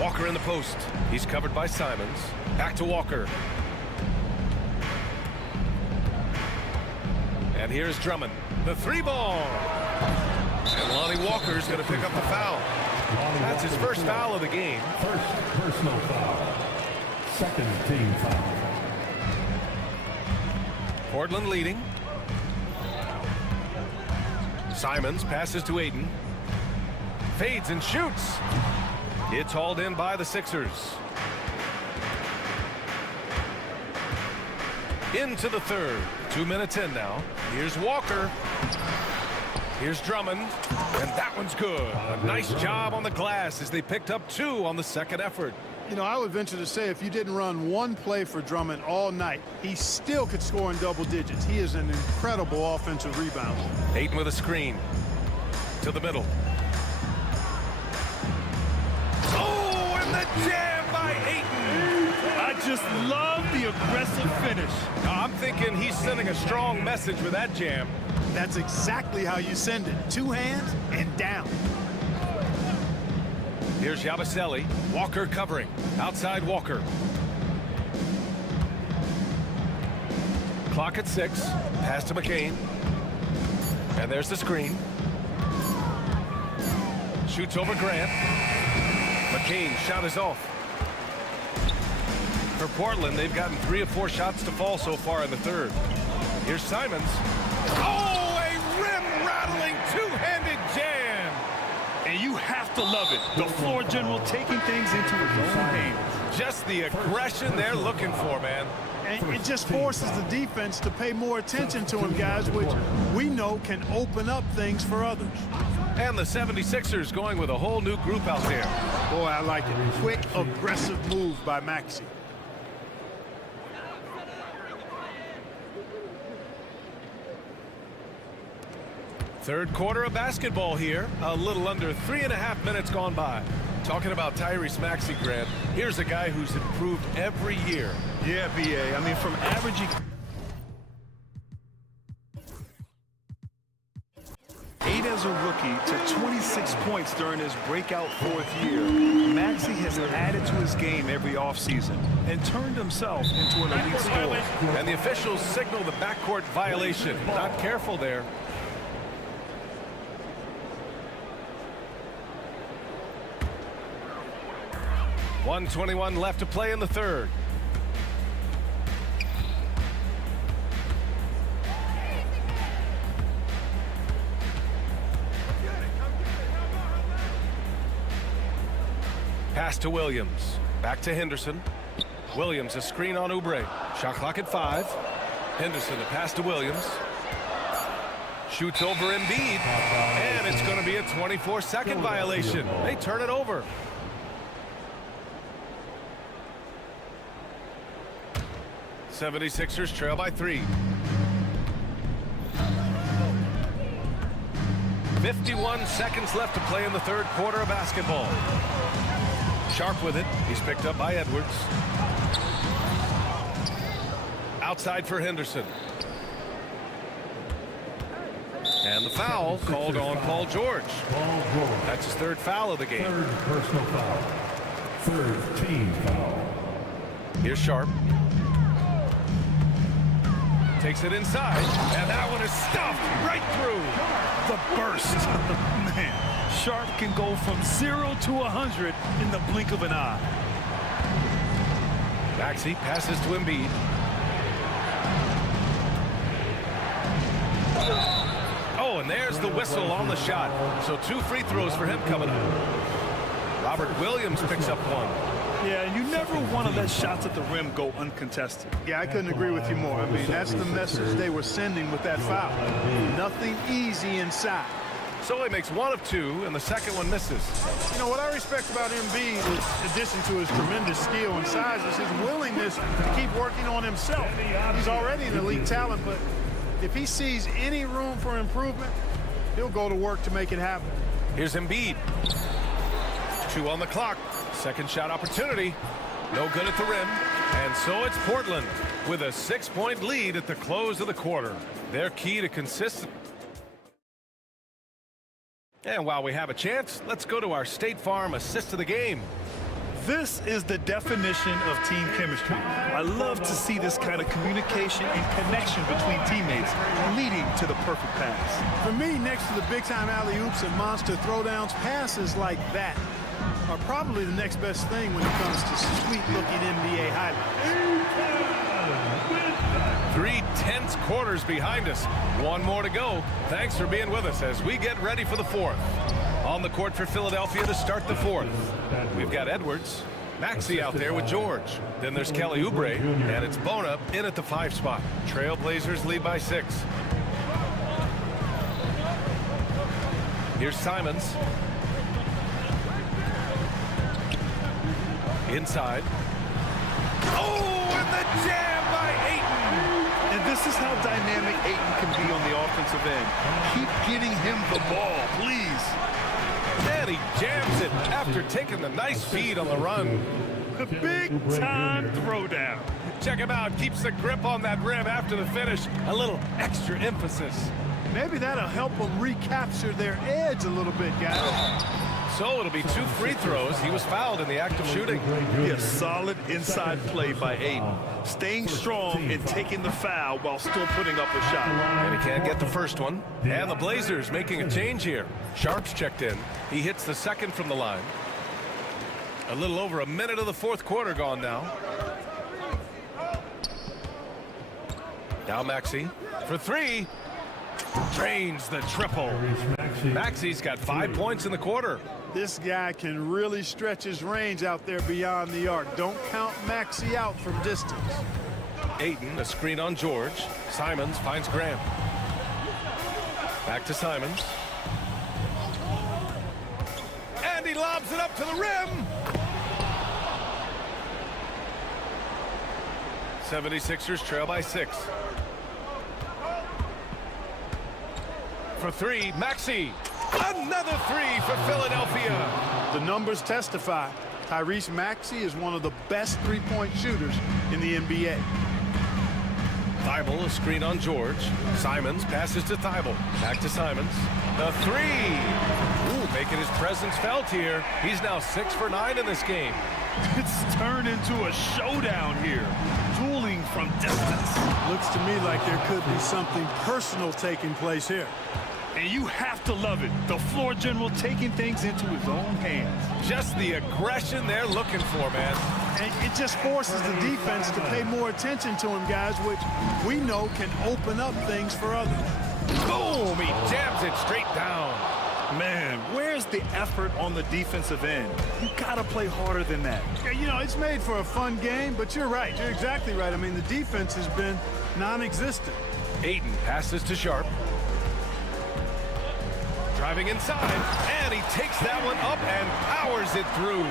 Walker in the post. He's covered by Simons. Back to Walker. And here's Drummond. The three ball. And Lonnie Walker's going to pick up the foul. That's his first foul of the game. First personal foul. Second team foul. Portland leading. Simons passes to Aiden. Fades and shoots. It's hauled in by the Sixers. Into the third. 2 minutes in now. Here's Walker. Here's Drummond. And that one's good. A nice job on the glass as they picked up 2 on the second effort. You know, I would venture to say if you didn't run one play for Drummond all night, he still could score in double digits. He is an incredible offensive rebounder. Aiden with a screen. To the middle. Oh, and the jam by Aiden. I just love the aggressive finish. I'm thinking he's sending a strong message with that jam. That's exactly how you send it. 2 hands and down. Here's Yabusele. Walker covering. Outside Walker. Clock at 6. Pass to McCain. And there's the screen. Shoots over Grant. McCain shot is off. For Portland, they've gotten 3 of 4 shots to fall so far in the third. Here's Simons. Oh, a rim-rattling two-handed jam. And you have to love it. The floor general taking things into his own hands. Just the aggression they're looking for, man. And it just forces the defense to pay more attention to him, guys, which we know can open up things for others. And the 76ers going with a whole new group out there. Boy, I like it. Quick, aggressive move by Maxey. Third quarter of basketball here. A little under 3.5 minutes gone by. Talking about Tyrese Maxey, Grant, here's a guy who's improved every year. Yeah, BA. I mean, from averaging 8 as a rookie to 26 points during his breakout 4th year, Maxey has added to his game every offseason and turned himself into an elite scorer. And the officials signal the backcourt violation. Not careful there. .121 left to play in the third. Pass to Williams. Back to Henderson. Williams a screen on Oubre. Shot clock at 5. Henderson the pass to Williams. Shoots over Embiid. And it's going to be a 24-second violation. They turn it over. '76ers trail by 3. 51 seconds left to play in the third quarter of basketball. Sharp with it. He's picked up by Edwards. Outside for Henderson. And the foul called on Paul George. That's his 3rd foul of the game. 3rd personal foul. 3rd team foul. Here's Sharp. Takes it inside, and that one is stuffed right through. The burst. Man, Sharp can go from 0 to 100 in the blink of an eye. Maxey passes to Embiid. Oh, and there's the whistle on the shot. So 2 free throws for him coming up. Robert Williams picks up one. Yeah, and you never want to let shots at the rim go uncontested. Yeah, I couldn't agree with you more. I mean, that's the message they were sending with that foul. Nothing easy inside. So he makes 1 of 2, and the second one misses. You know, what I respect about Embiid, in addition to his tremendous skill and size, is his willingness to keep working on himself. He's already an elite talent, but if he sees any room for improvement, he'll go to work to make it happen. Here's Embiid. 2 on the clock. Second shot opportunity. No good at the rim. And so it's Portland with a 6-point lead at the close of the quarter. Their key to consistency. And while we have a chance, let's go to our State Farm assist of the game. This is the definition of team chemistry. I love to see this kind of communication and connection between teammates leading to the perfect pass. For me, next to the big-time alley-oops and monster throwdowns, passes like that are probably the next best thing when it comes to sweet-looking NBA highlights. 3 tense quarters behind us. 1 more to go. Thanks for being with us as we get ready for the 4th. On the court for Philadelphia to start the 4th. We've got Edwards, Maxey out there with George. Then there's Kelly Oubre, and it's Bona in at the 5 spot. Trailblazers lead by 6. Here's Simons. Inside. Oh, and the jam by Ayton. And this is how dynamic Ayton can be on the offensive end. Keep getting him the ball, please. And he jams it after taking the nice feed on the run. The big-time throwdown. Check him out. Keeps the grip on that rim after the finish. A little extra emphasis. Maybe that'll help them recapture their edge a little bit, guys. So it'll be 2 free throws. He was fouled in the act of shooting. A solid inside play by Ayton. Staying strong and taking the foul while still putting up a shot. And he can't get the first one. And the Blazers making a change here. Sharp's checked in. He hits the second from the line. A little over a minute of the 4th quarter gone now. Now Maxey for 3. Drains the triple. Maxey's got 5 points in the quarter. This guy can really stretch his range out there beyond the arc. Don't count Maxey out from distance. Ayton, a screen on George. Simons finds Graham. Back to Simons. And he lobs it up to the rim. 76ers trail by 6. For 3, Maxey. Another 3 for Philadelphia. The numbers testify. Tyrese Maxey is one of the best three-point shooters in the NBA. Thibault, a screen on George. Simons passes to Thibault. Back to Simons. The 3. Ooh, making his presence felt here. He's now 6 for 9 in this game. It's turned into a showdown here. Dueling from distance. Looks to me like there could be something personal taking place here. And you have to love it. The floor general taking things into his own hands. Just the aggression they're looking for, man. And it just forces the defense to pay more attention to him, guys, which we know can open up things for others. Boom! He jams it straight down. Man, where's the effort on the defensive end? You gotta play harder than that. Yeah, you know, it's made for a fun game, but you're right. You're exactly right. I mean, the defense has been non-existent. Ayton passes to Sharp. Driving inside, and he takes that one up and powers it through.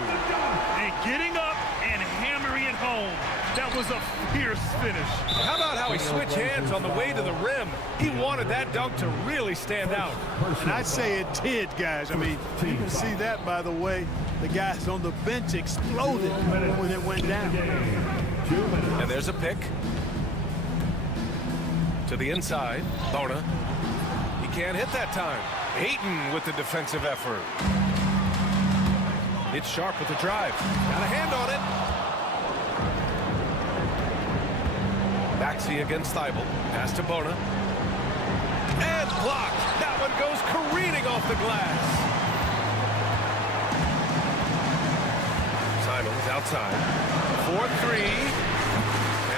And getting up and hammering it home. That was a fierce finish. How about how he switched hands on the way to the rim? He wanted that dunk to really stand out. And I'd say it did, guys. I mean, you can see that by the way the guys on the bench exploded when it went down. And there's a pick. To the inside, Bona. He can't hit that time. Ayton with the defensive effort. It's Sharp with the drive. Got a hand on it. Maxey against Thibault. Pass to Bona. And blocked. That one goes careening off the glass. Simons outside. 4-3.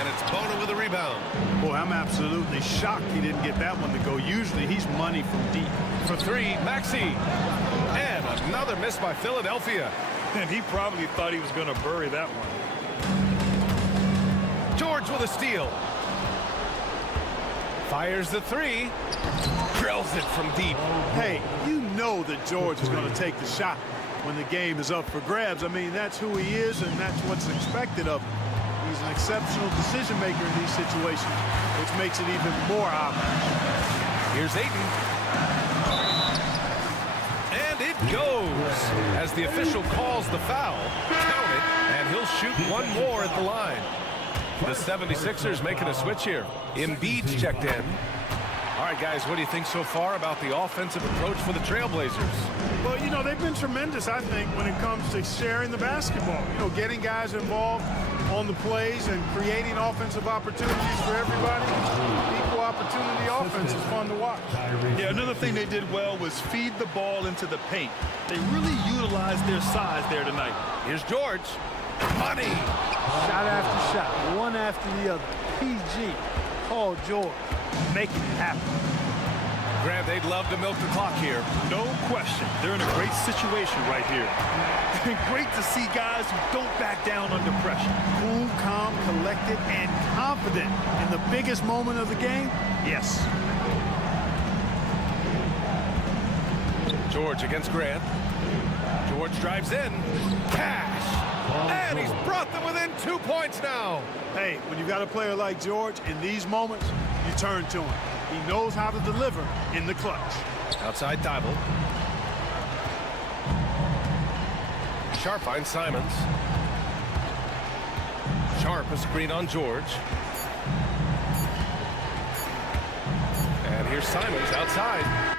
And it's Bona with a rebound. Boy, I'm absolutely shocked he didn't get that one to go. Usually he's money from deep. For three, Maxey. And another miss by Philadelphia. And he probably thought he was going to bury that one. George with a steal. Fires the three. Drills it from deep. Hey, you know that George is going to take the shot when the game is up for grabs. I mean, that's who he is, and that's what's expected of him. He's an exceptional decision maker in these situations, which makes it even more obvious. Here's Ayton. And it goes. As the official calls the foul, count it, and he'll shoot one more at the line. The 76ers making a switch here. Embiid's checked in. All right, guys, what do you think so far about the offensive approach for the Trailblazers? Well, you know, they've been tremendous, I think, when it comes to sharing the basketball. You know, getting guys involved on the plays and creating offensive opportunities for everybody. Equal opportunity offense is fun to watch. Yeah, another thing they did well was feed the ball into the paint. They really utilized their size there tonight. Here's George. Money. Shot after shot, one after the other. PG, Paul George, making it happen. Grant, they'd love to milk the clock here. No question. They're in a great situation right here. Great to see guys who don't back down under pressure. Cool, calm, collected, and confident in the biggest moment of the game? Yes. George against Grant. George drives in. Cash. And he's brought them within 2 points now. Hey, when you've got a player like George, in these moments, you turn to him. He knows how to deliver in the clutch. Outside Thibault. Sharp finds Simons. Sharp a screen on George. And here's Simons outside.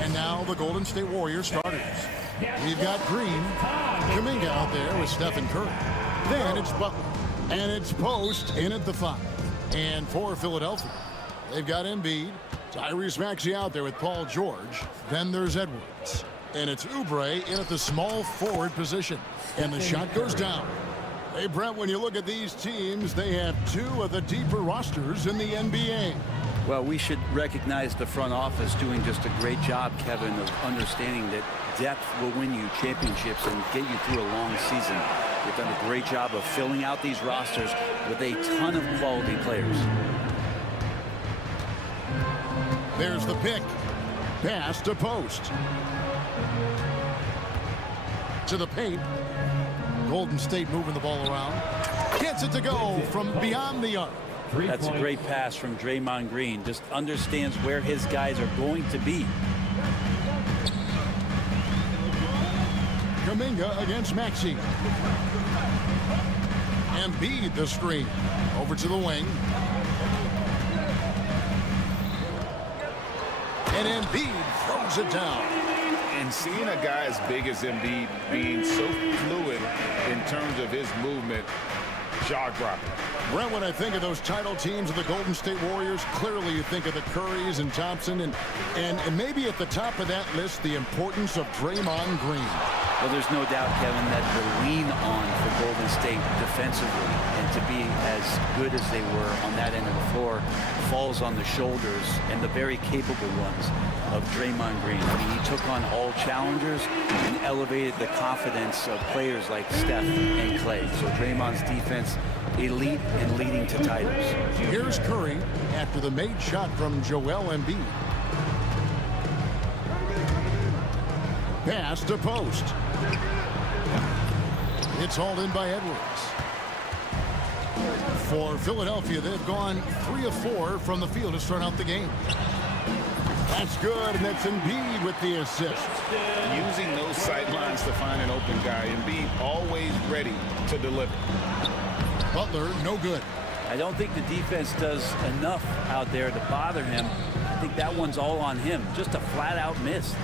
And now the Golden State Warriors starters. We've got Green, Kuminga out there with Stephen Curry. Then it's Butler. And it's Post in at the 5. And for Philadelphia, they've got Embiid, Tyrese Maxey out there with Paul George. Then there's Edwards. And it's Oubre in at the small forward position. And the shot goes down. Hey, Brent, when you look at these teams, they have two of the deeper rosters in the NBA. Well, we should recognize the front office doing just a great job, Kevin, of understanding that depth will win you championships and get you through a long season. They've done a great job of filling out these rosters with a ton of quality players. There's the pick. Pass to Post. To the paint. Golden State moving the ball around. Gets it to go from beyond the arc. That's a great pass from Draymond Green. Just understands where his guys are going to be. Kuminga against Maxey. Embiid the screen. Over to the wing. And Embiid throws it down. And seeing a guy as big as Embiid being so fluid in terms of his movement, jaw-dropping. Brent, when I think of those title teams of the Golden State Warriors, clearly you think of the Currys and Thompson, and maybe at the top of that list, the importance of Draymond Green. Well, there's no doubt, Kevin, that the lean on for Golden State defensively and to be as good as they were on that end of the floor falls on the shoulders and the very capable ones of Draymond Green. I mean, he took on all challengers and elevated the confidence of players like Steph and Clay. So Draymond's defense, elite and leading to titles. Here's Curry after the made shot from Joel Embiid. Pass to Post. It's hauled in by Edwards. For Philadelphia, they've gone 3 of 4 from the field to start out the game. That's good, and that's Embiid with the assist. Using those sidelines to find an open guy. Embiid always ready to deliver. Butler, no good. I don't think the defense does enough out there to bother him. I think that one's all on him. Just a flat-out miss.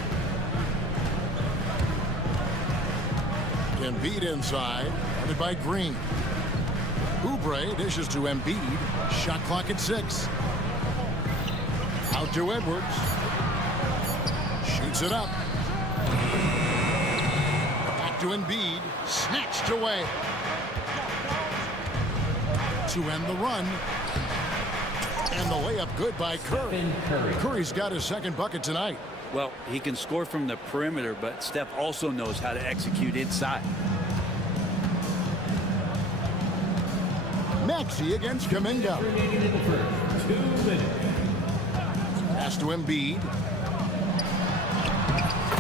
Embiid inside, guarded by Green. Oubre dishes to Embiid. Shot clock at 6. Out to Edwards. Shoots it up. Back to Embiid. Snatched away. To end the run. And the layup good by Curry. Curry's got his second bucket tonight. Well, he can score from the perimeter, but Steph also knows how to execute inside. Maxey against Kuminga. Pass to Embiid.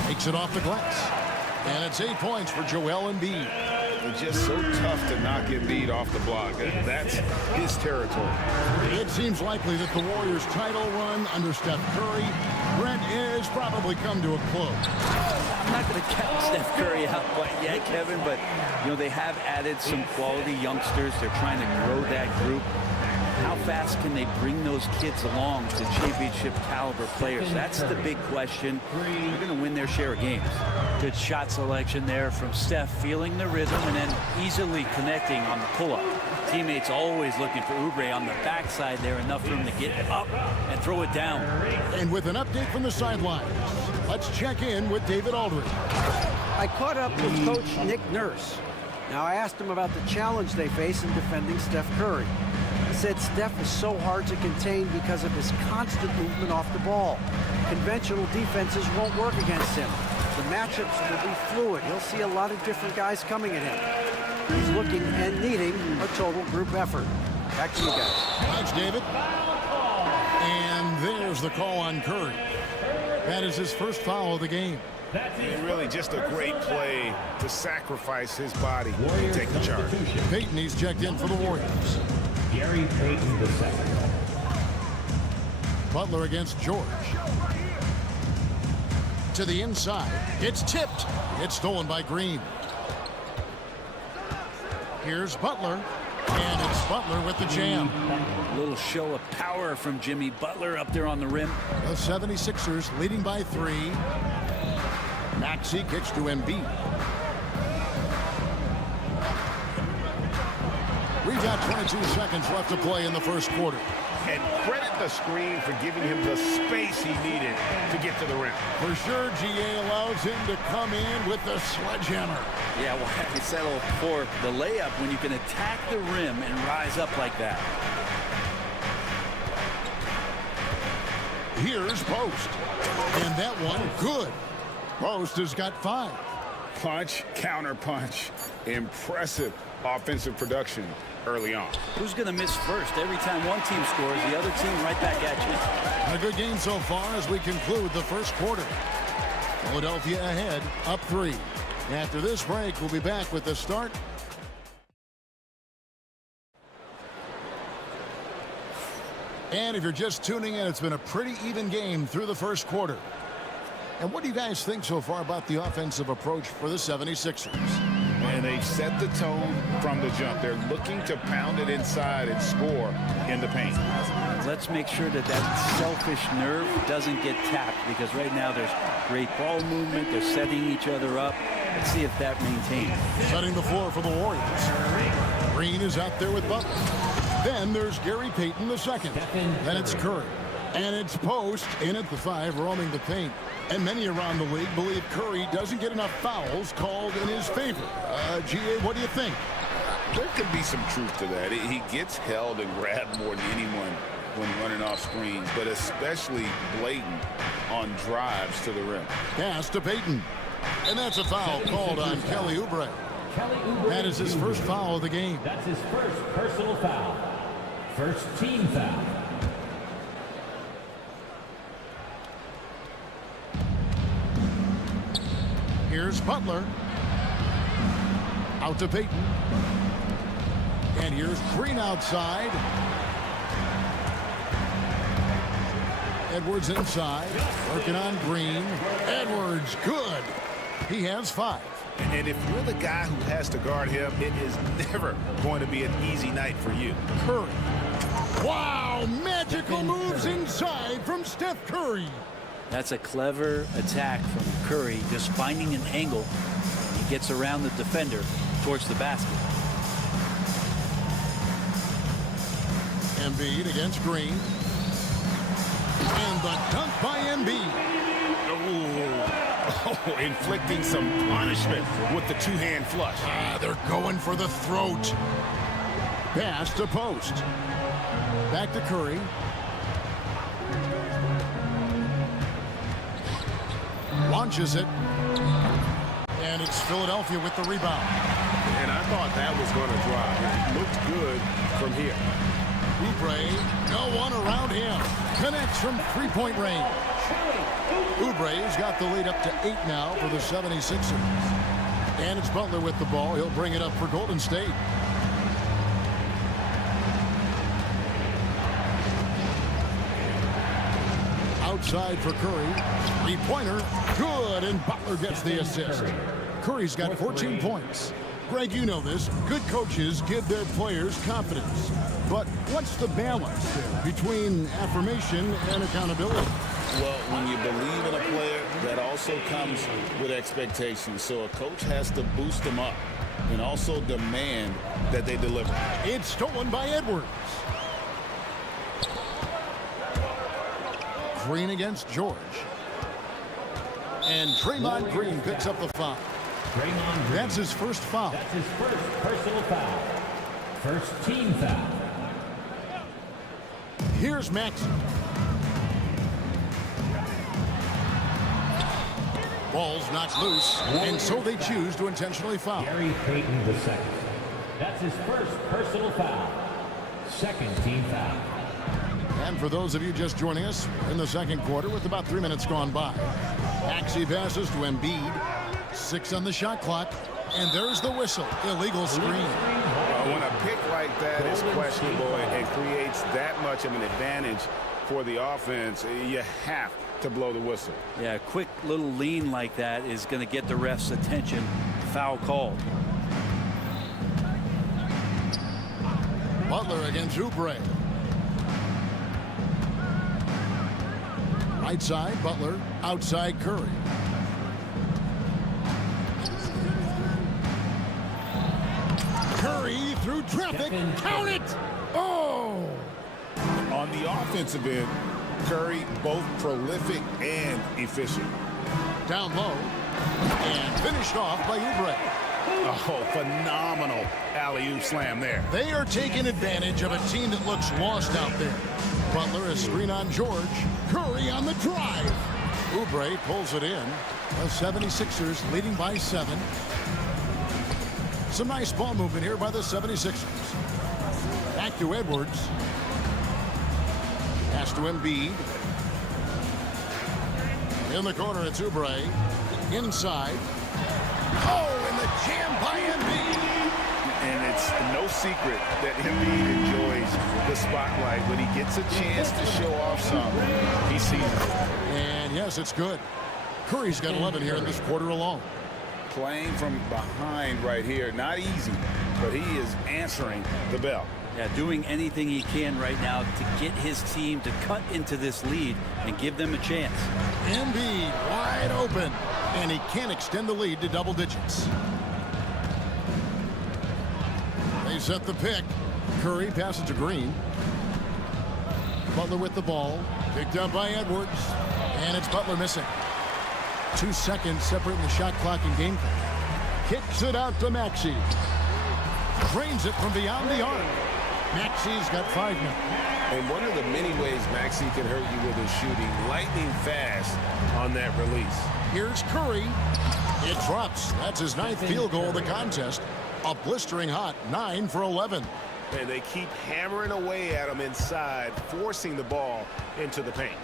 Takes it off the glass. And it's 8 points for Joel Embiid. It's just so tough to knock Embiid off the block. That's his territory. It seems likely that the Warriors' title run under Steph Curry, Brent, is probably come to a close. I'm not going to count Steph Curry out quite yet, Kevin, but you know they have added some quality youngsters. They're trying to grow that group. How fast can they bring those kids along to championship caliber players? That's the big question. They're going to win their share of games. Good shot selection there from Steph, feeling the rhythm and then easily connecting on the pull-up. Teammates always looking for Oubre on the backside there, enough room to get up and throw it down. And with an update from the sidelines, let's check in with David Aldridge. I caught up with Coach Nick Nurse. Now, I asked him about the challenge they face in defending Steph Curry. He said Steph is so hard to contain because of his constant movement off the ball. Conventional defenses won't work against him. The matchups will be fluid. He'll see a lot of different guys coming at him. He's looking and needing a total group effort. Back to you guys. Thanks, David. And there's the call on Curry. That is his first foul of the game. And really just a great play to sacrifice his body and take the charge. Payton, he's checked in for the Warriors. Gary Payton II. Butler against George. To the inside. It's tipped. It's stolen by Green. Here's Butler. And it's Butler with the jam. A little show of power from Jimmy Butler up there on the rim. The 76ers leading by 3. Maxey kicks to Embiid. We've got 22 seconds left to play in the first quarter. And credit the screen for giving him the space he needed to get to the rim. For sure, GA allows him to come in with the sledgehammer. Yeah, well, you settle for the layup when you can attack the rim and rise up like that. Here's Post. And that one, good. Post has got 5. Punch, counter punch. Impressive offensive production early on. Who's going to miss first? Every time one team scores, the other team right back at you. A good game so far as we conclude the first quarter. Philadelphia ahead, up 3. After this break, we'll be back with the start. And if you're just tuning in, it's been a pretty even game through the first quarter. And what do you guys think so far about the offensive approach for the 76ers? And they've set the tone from the jump. They're looking to pound it inside and score in the paint. Let's make sure that that selfish nerve doesn't get tapped, because right now there's great ball movement. They're setting each other up. Let's see if that maintains. Setting the floor for the Warriors. Green is out there with Butler. Then there's Gary Payton the second. Then it's Curry. And it's Post in at the 5, roaming the paint. And many around the league believe Curry doesn't get enough fouls called in his favor. GA, what do you think? There could be some truth to that. He gets held and grabbed more than anyone when running off screens, but especially blatant on drives to the rim. Pass to Payton. And that's a foul called on Kelly Oubre. That is his first foul of the game. That's his first personal foul. First team foul. Here's Butler. Out to Payton. And here's Green outside. Edwards inside. Working on Green. Edwards, good. He has 5. And if you're the guy who has to guard him, it is never going to be an easy night for you. Curry. Wow, magical moves inside from Steph Curry. That's a clever attack from Curry, just finding an angle. He gets around the defender towards the basket. Embiid against Green. And the dunk by Embiid. Oh, inflicting some punishment with the two-hand flush. They're going for the throat. Pass to Post. Back to Curry. Launches it. And it's Philadelphia with the rebound. And I thought that was going to drop. It looked good from here. Oubre, no one around him. Connects from three-point range. Oubre's got the lead up to 8 now for the 76ers. And it's Butler with the ball. He'll bring it up for Golden State. Outside for Curry. Three-pointer. Good, and Butler gets the assist. Curry's got 14 points. Greg, you know this. Good coaches give their players confidence. But what's the balance there between affirmation and accountability? Well, when you believe in a player, that also comes with expectations. So a coach has to boost them up and also demand that they deliver. It's stolen by Edwards. Green against George. And Draymond Green picks up the foul. That's his first foul. That's his first personal foul. First team foul. Here's Maxey. Ball's knocked loose, and so they choose to intentionally foul. Gary Payton the second. That's his first personal foul. Second team foul. And for those of you just joining us in the second quarter with about 3 minutes gone by, Maxey passes to Embiid. 6 on the shot clock, and there's the whistle. Illegal screen. When a pick like that is questionable and creates that much of an advantage for the offense, you have to blow the whistle. Yeah, a quick little lean like that is going to get the ref's attention. Foul called. Butler against Oubre. Right side, Butler. Outside, Curry. Curry through traffic. Count it! Oh! On the offensive end, Curry both prolific and efficient. Down low. And finished off by Oubre. Oh, phenomenal alley-oop slam there. They are taking advantage of a team that looks lost out there. Butler a screen on George. Curry on the drive. Oubre pulls it in. The 76ers leading by 7. Some nice ball movement here by the 76ers. Back to Edwards. Pass to Embiid. In the corner, it's Oubre. Inside. Oh, and the jam by Embiid. And it's no secret that Embiid enjoys the spotlight. When he gets a chance to show off something, he sees it. And yes, it's good. Curry's got 11 here in this quarter alone. Playing from behind right here, not easy, but he is answering the bell. Yeah, doing anything he can right now to get his team to cut into this lead and give them a chance. Embiid wide open, and he can't extend the lead to double digits. They set the pick. Curry passes to Green. Butler with the ball. Picked up by Edwards. And it's Butler missing. 2 seconds separating the shot clock and game clock. Kicks it out to Maxey. Drains it from beyond the arc. Maxey's got 5 now. And one of the many ways Maxey can hurt you with his shooting, lightning fast on that release. Here's Curry. It drops. That's his 9th field goal of the contest. A blistering hot 9 for 11. And they keep hammering away at him inside, forcing the ball into the paint.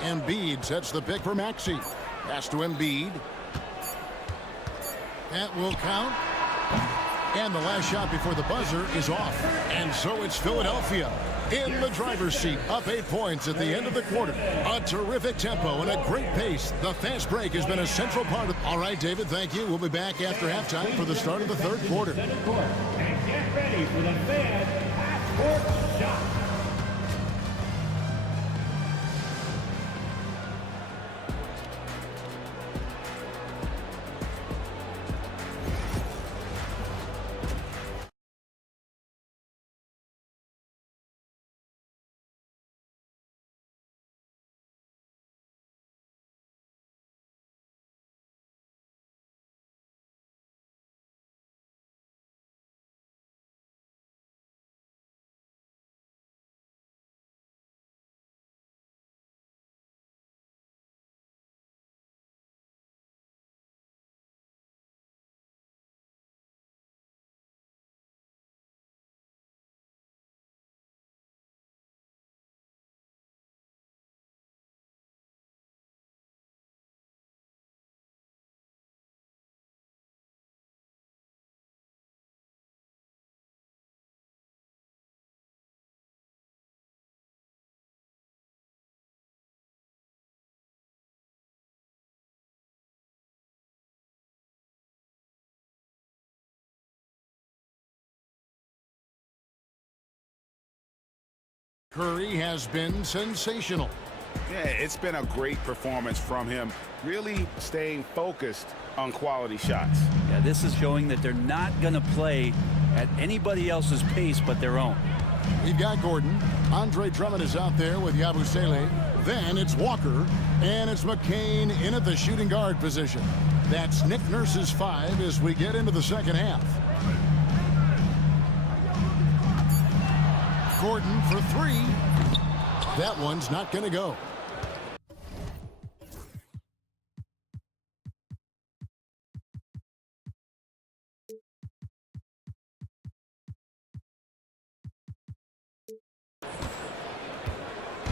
Embiid sets the pick for Maxey. Pass to Embiid. That will count. And the last shot before the buzzer is off. And so it's Philadelphia in the driver's seat, up 8 points at the end of the quarter. A terrific tempo and a great pace. The fast break has been a central part of... All right, David, thank you. We'll be back after halftime for the start of the third quarter. And get ready for the Fan Half-Court Shot. Curry has been sensational. Yeah, it's been a great performance from him, really staying focused on quality shots. Yeah, this is showing that they're not going to play at anybody else's pace but their own. We've got Gordon. Andre Drummond is out there with Yabusele. Then it's Walker, and it's McCain in at the shooting guard position. That's Nick Nurse's 5 as we get into the second half. Gordon for 3. That one's not going to go.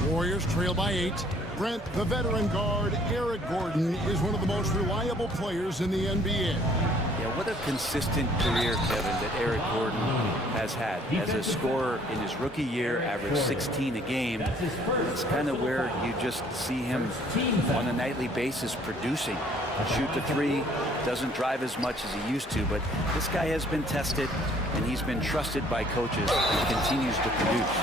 Warriors trail by 8. Brent, the veteran guard, Eric Gordon, is one of the most reliable players in the NBA. Yeah, what a consistent career, Kevin, that Eric Gordon has had. As a scorer in his rookie year, averaged 16 a game. It's kind of where you just see him on a nightly basis producing. Shoot the three, doesn't drive as much as he used to, but this guy has been tested, and he's been trusted by coaches and continues to produce.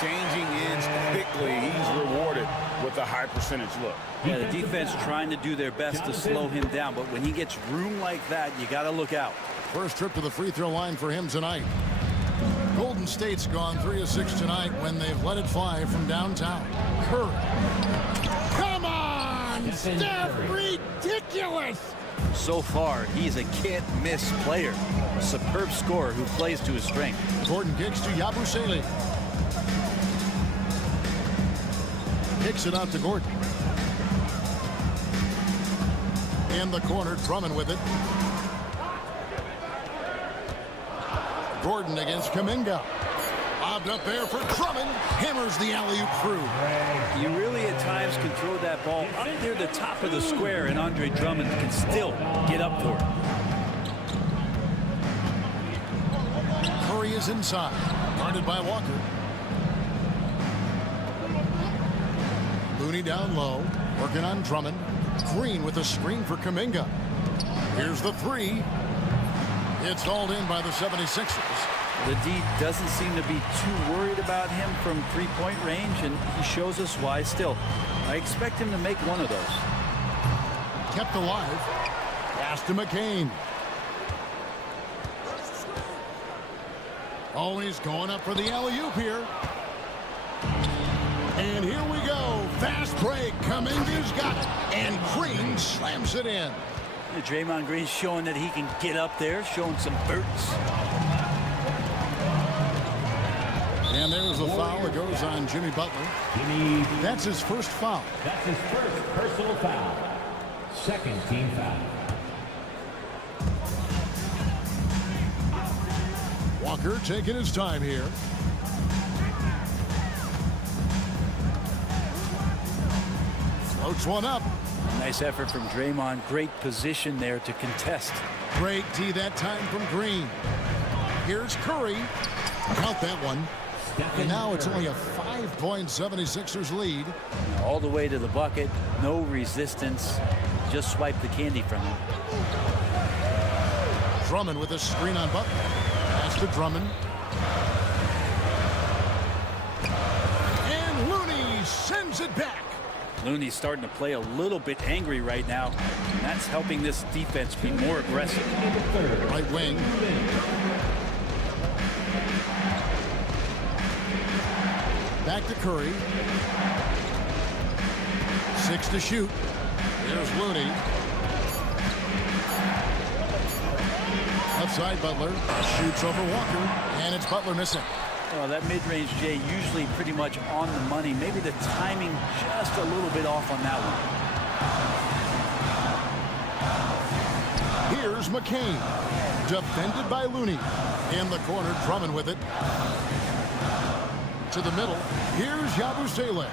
Changing ends quickly, he's rewarded with a high percentage look. Yeah, the defense trying to do their best to slow him down, but when he gets room like that, you got to look out. First trip to the free throw line for him tonight. Golden State's gone 3 of 6 tonight when they've let it fly from downtown. Curry. Come on, Steph, ridiculous! So far, he's a can't-miss player. A superb scorer who plays to his strength. Gordon kicks to Yabusele. Kicks it out to Gordon. In the corner, Drummond with it. Gordon against Kuminga. Lobbed up there for Drummond. Hammers the alley-oop through. You really at times can throw that ball up near the top of the square, and Andre Drummond can still get up for it. Curry is inside. Guarded by Walker. Looney down low. Working on Drummond. Green with a screen for Kuminga. Here's the three. It's hauled in by the 76ers. The D doesn't seem to be too worried about him from three-point range, and he shows us why still. I expect him to make one of those. Kept alive. Pass to McCain. Oh, he's going up for the alley-oop here. And here we go. Fast break. Kuminga's got it. And Green slams it in. Draymond Green showing that he can get up there, showing some bursts. And there's a foul that goes on Jimmy Butler. That's his first foul. That's his first personal foul. Second team foul. Walker taking his time here. Floats one up. Nice effort from Draymond. Great position there to contest. Great D that time from Green. Here's Curry. Count that one. And now it's only a 5-point 76ers lead. All the way to the bucket. No resistance. Just swipe the candy from him. Drummond with a screen on Butler. Pass to Drummond. And Looney sends it back. Looney's starting to play a little bit angry right now. And that's helping this defense be more aggressive. Right wing. Back to Curry. 6 to shoot. Here's Looney. Left side, Butler. Shoots over Walker. And it's Butler missing. Oh, that mid-range, Jay, usually pretty much on the money. Maybe the timing just a little bit off on that one. Here's McCain. Defended by Looney. In the corner, Drummond with it. To the middle. Here's Yabusele.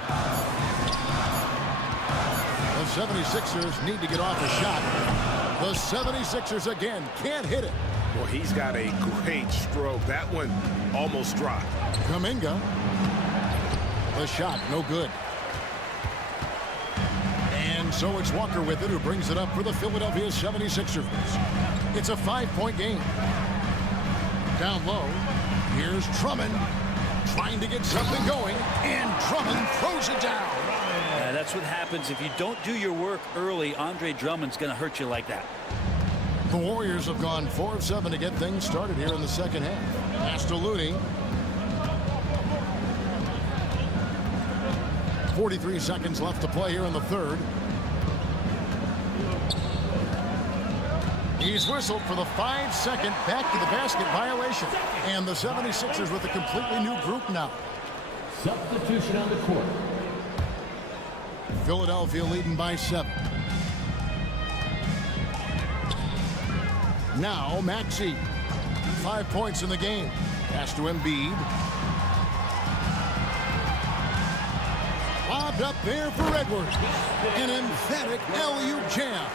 The 76ers need to get off a shot. The 76ers again can't hit it. Well, he's got a great stroke. That one almost dropped. Kuminga. The shot, no good. And so it's Walker with it, who brings it up for the Philadelphia 76ers. It's a 5-point game. Down low. Here's Drummond. Trying to get something going. And Drummond throws it down. Yeah, that's what happens if you don't do your work early. Andre Drummond's going to hurt you like that. The Warriors have gone 4 of 7 to get things started here in the second half. Pass to Looney. 43 seconds left to play here in the third. He's whistled for the 5-second back-to-the-basket violation. And the 76ers with a completely new group now. Substitution on the court. Philadelphia leading by 7. Now Maxey. 5 points in the game. Pass to Embiid. Lobbed up there for Edwards. An emphatic alley-oop jam.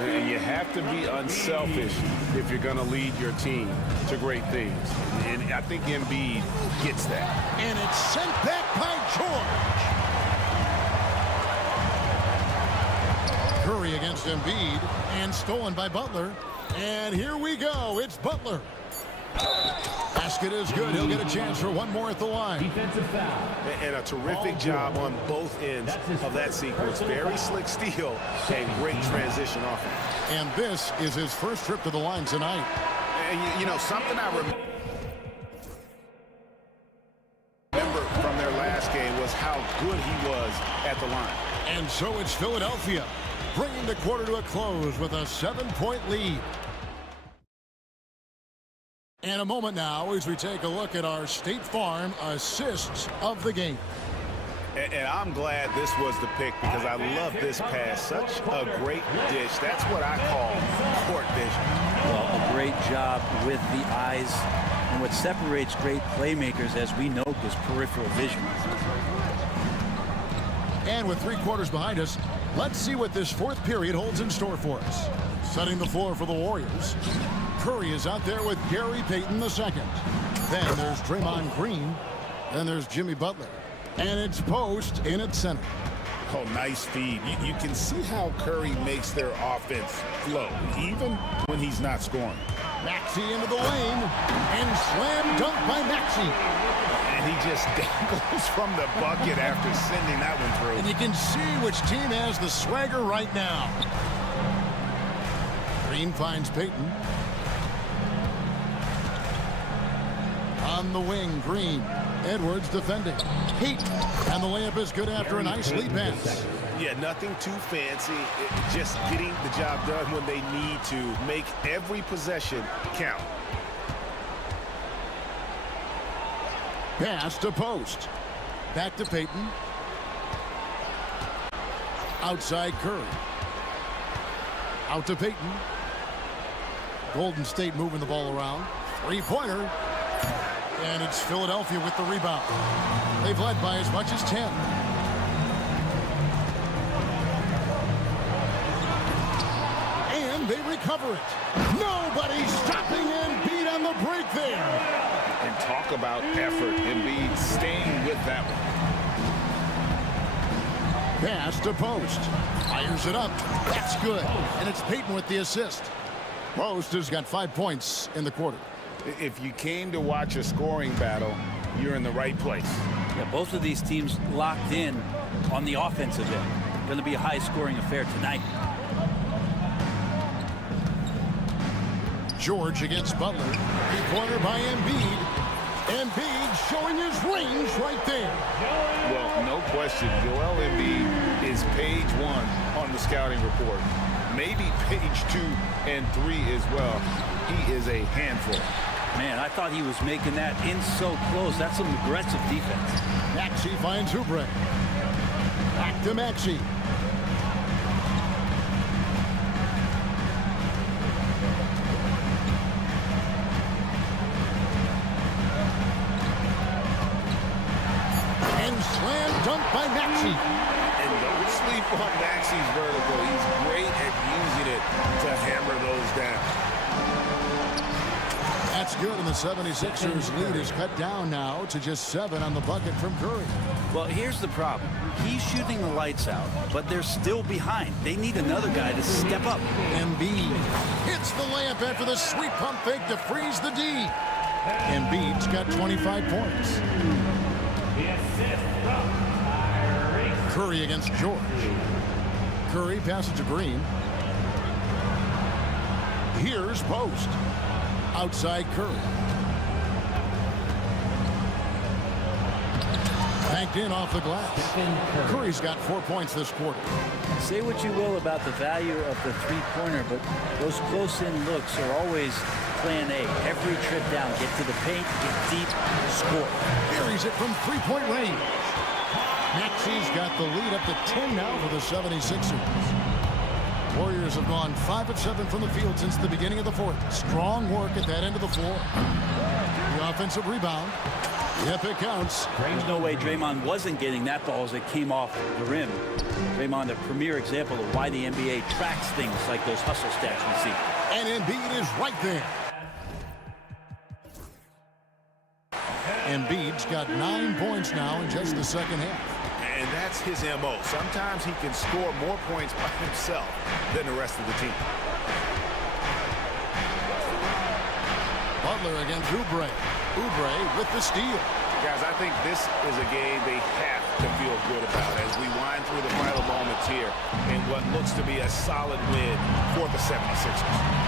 And you have to be unselfish if you're going to lead your team to great things. And I think Embiid gets that. And it's sent back by George. Curry against Embiid, and stolen by Butler. And here we go. It's Butler. Basket is good. He'll get a chance for one more at the line. Defensive foul. And a terrific job on both ends of that sequence. Very slick steal and great transition offense. And this is his first trip to the line tonight. And you know, something I remember from their last game was how good he was at the line. And so it's Philadelphia, bringing the quarter to a close with a 7-point lead. And a moment now as we take a look at our State Farm assists of the game. And I'm glad this was the pick because I love this pass. Such a great dish. That's what I call court vision. Well, a great job with the eyes. And what separates great playmakers, as we know, is peripheral vision. And with 3 quarters behind us, let's see what this fourth period holds in store for us. Setting the floor for the Warriors. Curry is out there with Gary Payton II. Then there's Draymond Green. Then there's Jimmy Butler. And it's post in its center. Oh, nice feed. You can see how Curry makes their offense flow, even when he's not scoring. Maxey into the lane. And slam dunk by Maxey. And he just dangles from the bucket after sending that one through. And you can see which team has the swagger right now. Green finds Payton. On the wing, Green. Edwards defending. Heat. And the layup is good after a nice lead pass. Yeah, nothing too fancy. Just getting the job done when they need to. Make every possession count. Pass to post. Back to Payton. Outside Curry. Out to Payton. Golden State moving the ball around. Three-pointer. And it's Philadelphia with the rebound. They've led by as much as 10. And they recover it. Nobody stopping Embiid on the break there. And talk about effort. Embiid staying with that one. Pass to Post. Fires it up. That's good. And it's Payton with the assist. Post has got 5 points in the quarter. If you came to watch a scoring battle, you're in the right place. Yeah, both of these teams locked in on the offensive end. Going to be a high-scoring affair tonight. George against Butler. Three-pointer by Embiid. Embiid showing his range right there. Well, no question. Joel Embiid is page 1 on the scouting report. Maybe page 2 and 3 as well. He is a handful. Man, I thought he was making that in so close. That's some aggressive defense. Maxey finds Oubre. Back to Maxey. And slam dunk by Maxey. And don't sleep on Maxey's vertical. He's great at using it to hammer those down. That's good, and the 76ers lead is cut down now to just 7 on the bucket from Curry. Well, here's the problem. He's shooting the lights out, but they're still behind. They need another guy to step up. Embiid hits the layup after the sweet pump fake to freeze the D. Embiid's got 25 points. Curry against George. Curry passes to Green. Here's Post. Outside Curry. Banked in off the glass. Curry's got 4 points this quarter. Say what you will about the value of the three-pointer, but those close-in looks are always plan A. Every trip down, get to the paint, get deep, score. Carries it from three-point range. Maxey's got the lead up to 10 now for the 76ers. Warriors have gone 5 of 7 from the field since the beginning of the fourth. Strong work at that end of the floor. The offensive rebound. If it counts. There's no way Draymond wasn't getting that ball as it came off the rim. Draymond, a premier example of why the NBA tracks things like those hustle stats we see. And Embiid is right there. Embiid's got 9 points now in just the second half. And that's his MO. Sometimes he can score more points by himself than the rest of the team. Butler against Oubre. Oubre with the steal. Guys, I think this is a game they have to feel good about as we wind through the final moments here in what looks to be a solid win for the 76ers.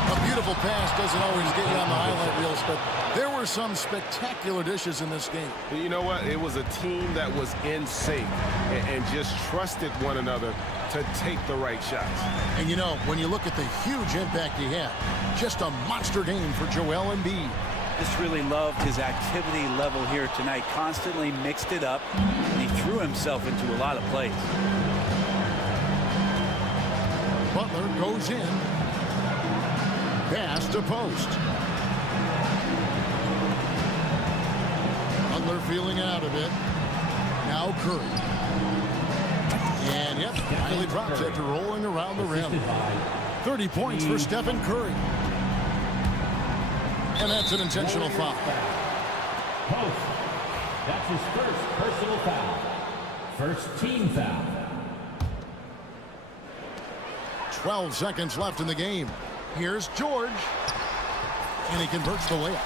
A beautiful pass doesn't always get you on the highlight reels, but there were some spectacular dishes in this game. You know what? It was a team that was in sync and just trusted one another to take the right shots. And you know, when you look at the huge impact he had, just a monster game for Joel Embiid. Just really loved his activity level here tonight. Constantly mixed it up. And he threw himself into a lot of plays. Butler goes in. Pass to post. Butler feeling it out a bit. Now Curry. And yep, finally drops after rolling around the rim. 30 points for Stephen Curry. And that's an intentional foul. Post. That's his first personal foul. First team foul. 12 seconds left in the game. Here's George. And he converts the layup.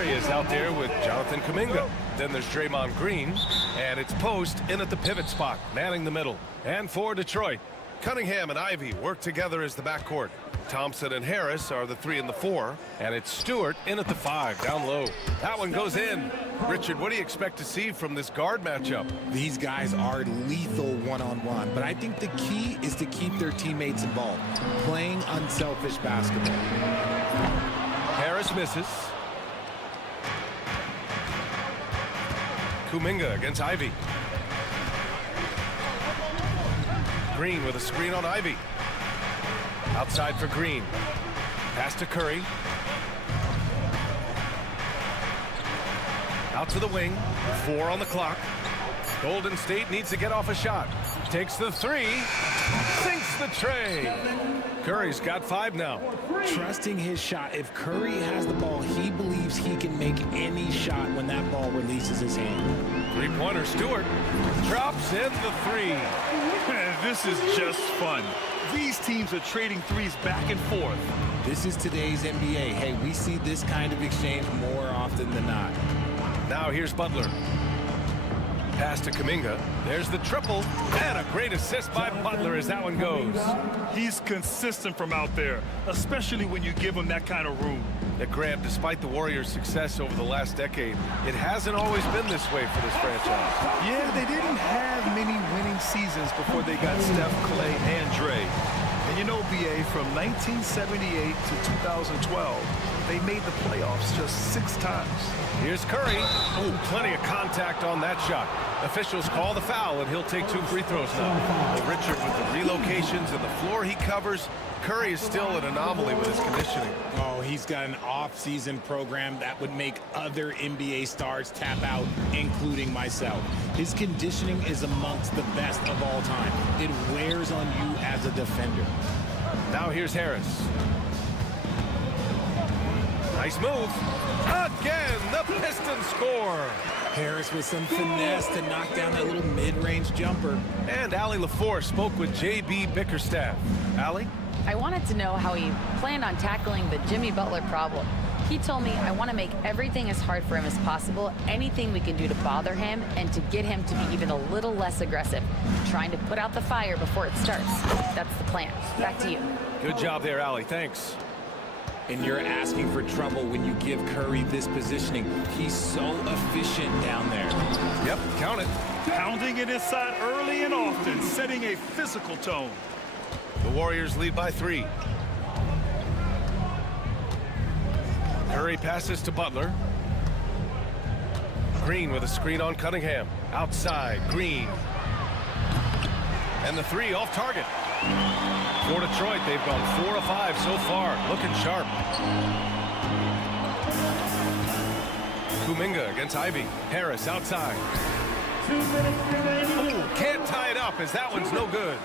Curry is out there with Jonathan Kuminga. Then there's Draymond Green, and it's Post in at the pivot spot, manning the middle. And for Detroit, Cunningham and Ivy work together as the backcourt. Thompson and Harris are the 3 and the 4, and it's Stewart in at the 5, down low. That one goes in. Richard, what do you expect to see from this guard matchup? These guys are lethal one-on-one, but I think the key is to keep their teammates involved, playing unselfish basketball. Harris misses. Kuminga against Ivy. Green with a screen on Ivy. Outside for Green. Pass to Curry. Out to the wing. 4 on the clock. Golden State needs to get off a shot. Takes the 3. Sinks the tray. Curry's got 5 now. Trusting his shot. If Curry has the ball, he believes he can make any shot when that ball releases his hand. Three-pointer, Stewart. Drops in the 3. This is just fun. These teams are trading threes back and forth. This is today's NBA. Hey, we see this kind of exchange more often than not. Now here's Butler. Pass to Kuminga. There's the triple. And a great assist by Butler as that one goes. He's consistent from out there, especially when you give him that kind of room. Grant, despite the Warriors' success over the last decade, it hasn't always been this way for this franchise. Yeah, they didn't have many winning seasons before they got Steph, Clay, and Dre. And you know, BA, from 1978 to 2012, they made the playoffs just 6 times. Here's Curry. Oh, plenty of contact on that shot. Officials call the foul, and he'll take 2 free throws now. Well, Richard, with the relocations and the floor he covers, Curry is still an anomaly with his conditioning. Oh, he's got an off-season program that would make other NBA stars tap out, including myself. His conditioning is amongst the best of all time. It wears on you as a defender. Now here's Harris. Nice move. Again, the Pistons score. Harris with some finesse to knock down that little mid-range jumper. And Allie LaForce spoke with J.B. Bickerstaff. Allie? I wanted to know how he planned on tackling the Jimmy Butler problem. He told me I want to make everything as hard for him as possible, anything we can do to bother him and to get him to be even a little less aggressive, trying to put out the fire before it starts. That's the plan. Back to you. Good job there, Allie. Thanks. And you're asking for trouble when you give Curry this positioning. He's so efficient down there. Yep, count it. Pounding it inside early and often, setting a physical tone. The Warriors lead by 3. Curry passes to Butler. Green with a screen on Cunningham. Outside, Green. And the 3 off target. For Detroit, they've gone 4 of 5 so far. Looking sharp. Kuminga against Ivy. Harris outside. 2 minutes remaining. Ooh, can't tie it up as that one's no good.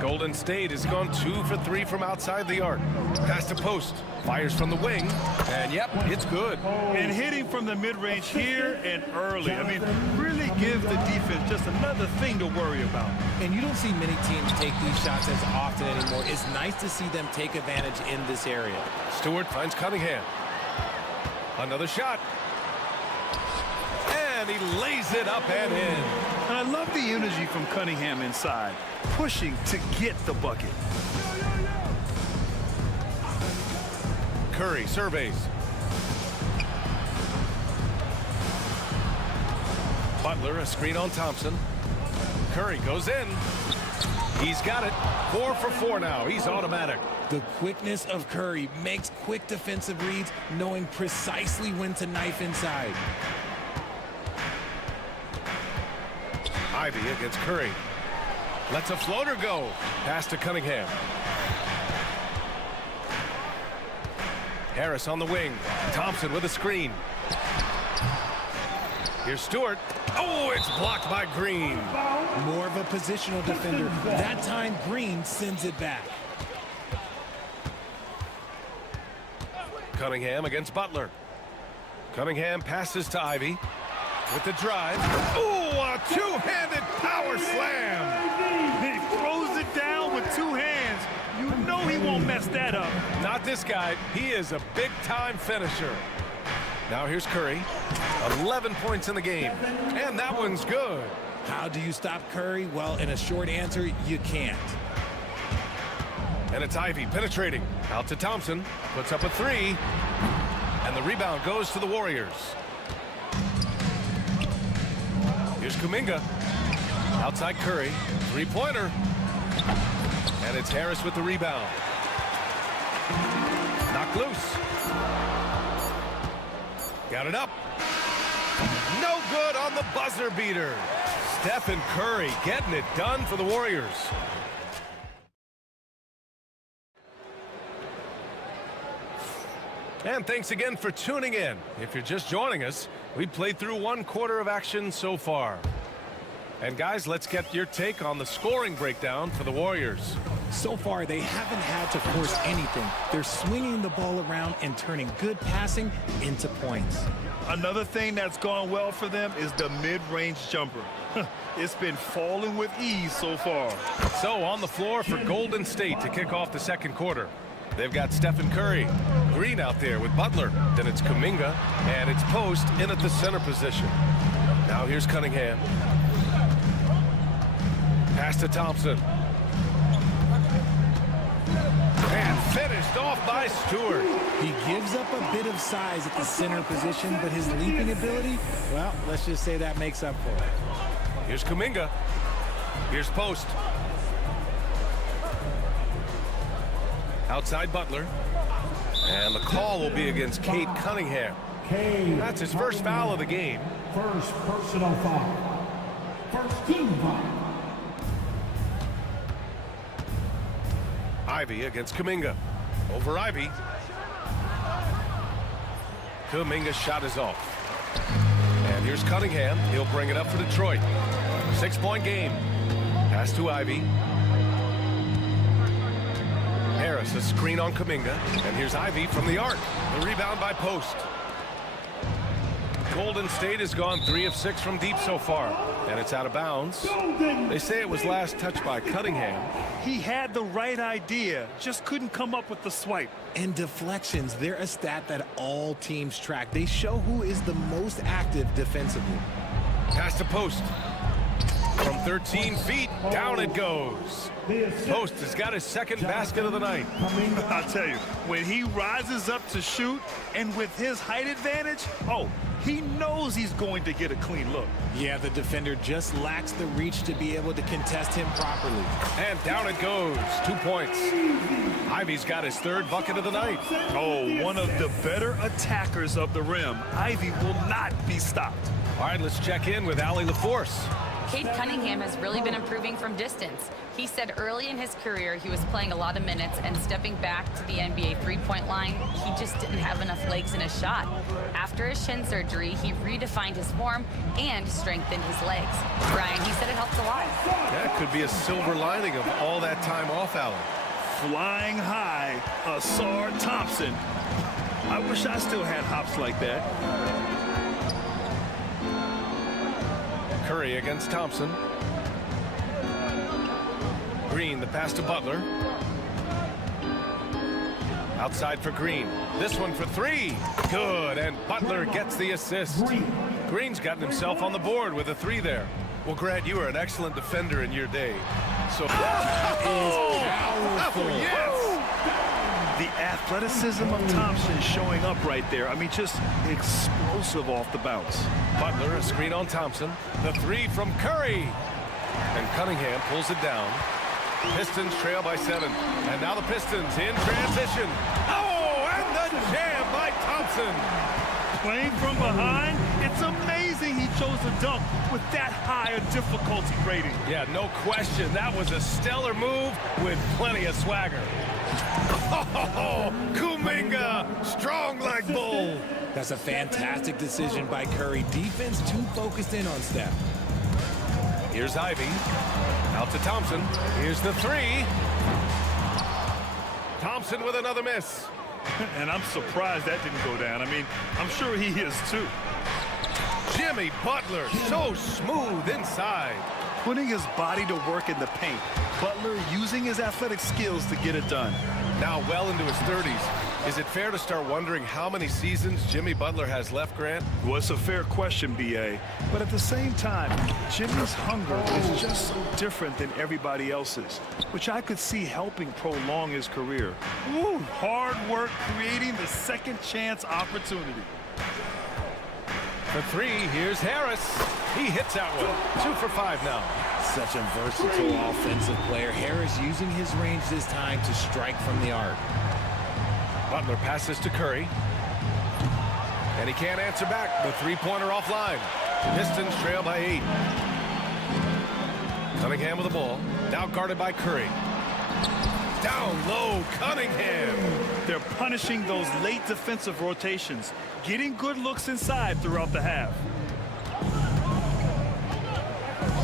Golden State has gone 2 for 3 from outside the arc. Pass to Post. Fires from the wing. And yep, it's good. And hitting from the mid-range here and early. I mean, really give the defense just another thing to worry about. And you don't see many teams take these shots as often anymore. It's nice to see them take advantage in this area. Stewart finds Cunningham. Another shot. And he lays it up and in. And I love the energy from Cunningham inside, pushing to get the bucket. Curry surveys. Butler, a screen on Thompson. Curry goes in. He's got it. 4 for 4 now. He's automatic. The quickness of Curry makes quick defensive reads, knowing precisely when to knife inside. Ivy against Curry. Lets a floater go. Pass to Cunningham. Harris on the wing. Thompson with a screen. Here's Stewart. Oh, it's blocked by Green. More of a positional defender. That time, Green sends it back. Cunningham against Butler. Cunningham passes to Ivy. With the drive. Oh, a two-handed power slam. He throws it down with 2 hands. You know he won't mess that it up. Not this guy. He is a big-time finisher. Now here's Curry. 11 points in the game. And that one's good. How do you stop Curry? Well, in a short answer, you can't. And it's Ivy penetrating. Out to Thompson. Puts up a three. And the rebound goes to the Warriors. Here's Kuminga. Outside Curry. Three-pointer. And it's Harris with the rebound. Knocked loose. Got it up. No good on the buzzer beater. Stephen Curry getting it done for the Warriors. And thanks again for tuning in. If you're just joining us, we played through one quarter of action so far. And guys, let's get your take on the scoring breakdown for the Warriors. So far, they haven't had to force anything. They're swinging the ball around and turning good passing into points. Another thing that's gone well for them is the mid-range jumper. It's been falling with ease so far. So on the floor for Golden State to kick off the second quarter. They've got Stephen Curry, Green out there with Butler. Then it's Kuminga, and it's Post in at the center position. Now here's Cunningham. Pass to Thompson. And finished off by Stewart. He gives up a bit of size at the center position, but his leaping ability, well, let's just say that makes up for it. Here's Kuminga. Here's Post. Outside Butler. And the call will be against Cade Cunningham. That's his first foul of the game. First personal foul. First team foul. Ivy against Kuminga. Over Ivy. Kuminga's shot is off. And here's Cunningham. He'll bring it up for Detroit. 6-point game. Pass to Ivy. Harris, a screen on Kuminga. And here's Ivy from the arc. The rebound by Post. Golden State has gone 3 of 6 from deep so far. And it's out of bounds. They say it was last touched by Cunningham. He had the right idea, just couldn't come up with the swipe. And deflections, they're a stat that all teams track. They show who is the most active defensively. Pass to Post. From 13 feet, down it goes. Post has got his second basket of the night. I'll tell you, when he rises up to shoot, and with his height advantage, oh, he knows he's going to get a clean look. Yeah, the defender just lacks the reach to be able to contest him properly. And down it goes. 2 points. Ivy's got his third bucket of the night. Oh, one of the better attackers of the rim. Ivy will not be stopped. All right, let's check in with Allie LaForce. Cade Cunningham has really been improving from distance. He said early in his career he was playing a lot of minutes and stepping back to the NBA three-point line, he just didn't have enough legs in his shot. After his shin surgery, he redefined his form and strengthened his legs. Brian, he said it helped a lot. That could be a silver lining of all that time off, Allen. Flying high, Asar Thompson. I wish I still had hops like that. Curry against Thompson. Green, the pass to Butler. Outside for Green. This one for three. Good, and Butler gets the assist. Green's gotten himself on the board with a three there. Well, Grant, you were an excellent defender in your day. So That is powerful. Yes! The athleticism of Thompson showing up right there. I mean, just explosive off the bounce. Butler, a screen on Thompson. The three from Curry. And Cunningham pulls it down. Pistons trail by 7. And now the Pistons in transition. Oh, and the jam by Thompson. Playing from behind, it's amazing he chose to dunk with that high a difficulty rating. Yeah, no question. That was a stellar move with plenty of swagger. Oh, Kuminga, strong like bull. That's a fantastic decision by Curry. Defense too focused in on Steph. Here's Ivy. Out to Thompson. Here's the three. Thompson with another miss. And I'm surprised that didn't go down. I mean, I'm sure he is too. Jimmy Butler, so smooth inside. putting his body to work in the paint. Butler using his athletic skills to get it done. Now well into his 30s. Is it fair to start wondering how many seasons Jimmy Butler has left, Grant? Well, it's a fair question, B.A. But at the same time, Jimmy's hunger is just so different than everybody else's, which I could see helping prolong his career. Ooh, hard work creating the second chance opportunity. For three, here's Harris. He hits that one. 2 for 5 now. Such a versatile offensive player. Harris using his range this time to strike from the arc. Butler passes to Curry. And he can't answer back. The three-pointer offline. Pistons trail by 8. Cunningham with the ball. Now guarded by Curry. Down low, Cunningham. They're punishing those late defensive rotations, getting good looks inside throughout the half.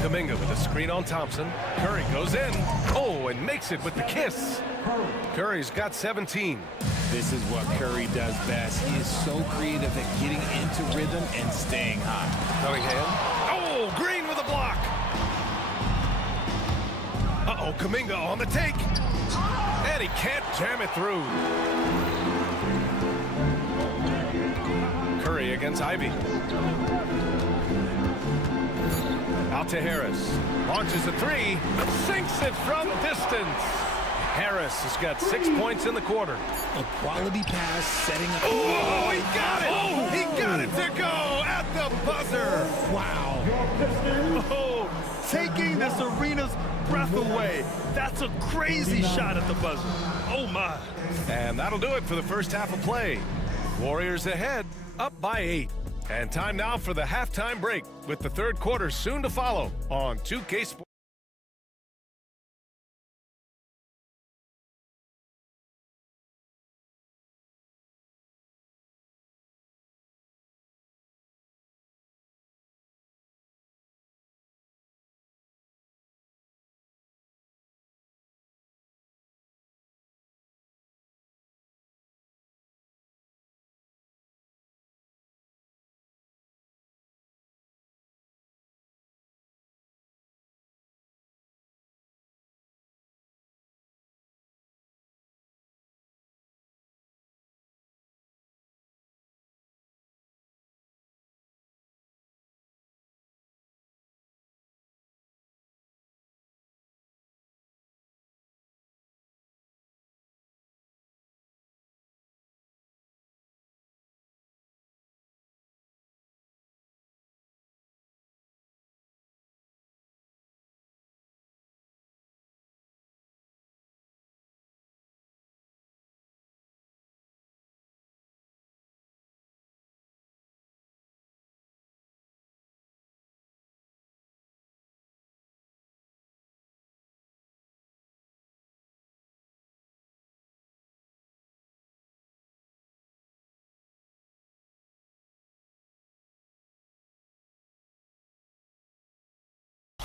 Kuminga with a screen on Thompson. Curry goes in. Oh, and makes it with the kiss. Curry's got 17. This is what Curry does best. He is so creative at getting into rhythm and staying hot. Cunningham. Oh, Green with a block. Uh-oh, Kuminga on the take. And he can't jam it through. Curry against Ivy. Out to Harris. Launches a three. Sinks it from distance. Harris has got 6 points in the quarter. A quality pass setting up. Oh, he got it! Oh, he got it to go at the buzzer. Wow. Oh, taking this arena's breath away. That's a crazy shot at the buzzer. Oh, my. And that'll do it for the first half of play. Warriors ahead, up by 8. And time now for the halftime break, with the third quarter soon to follow on 2K Sports.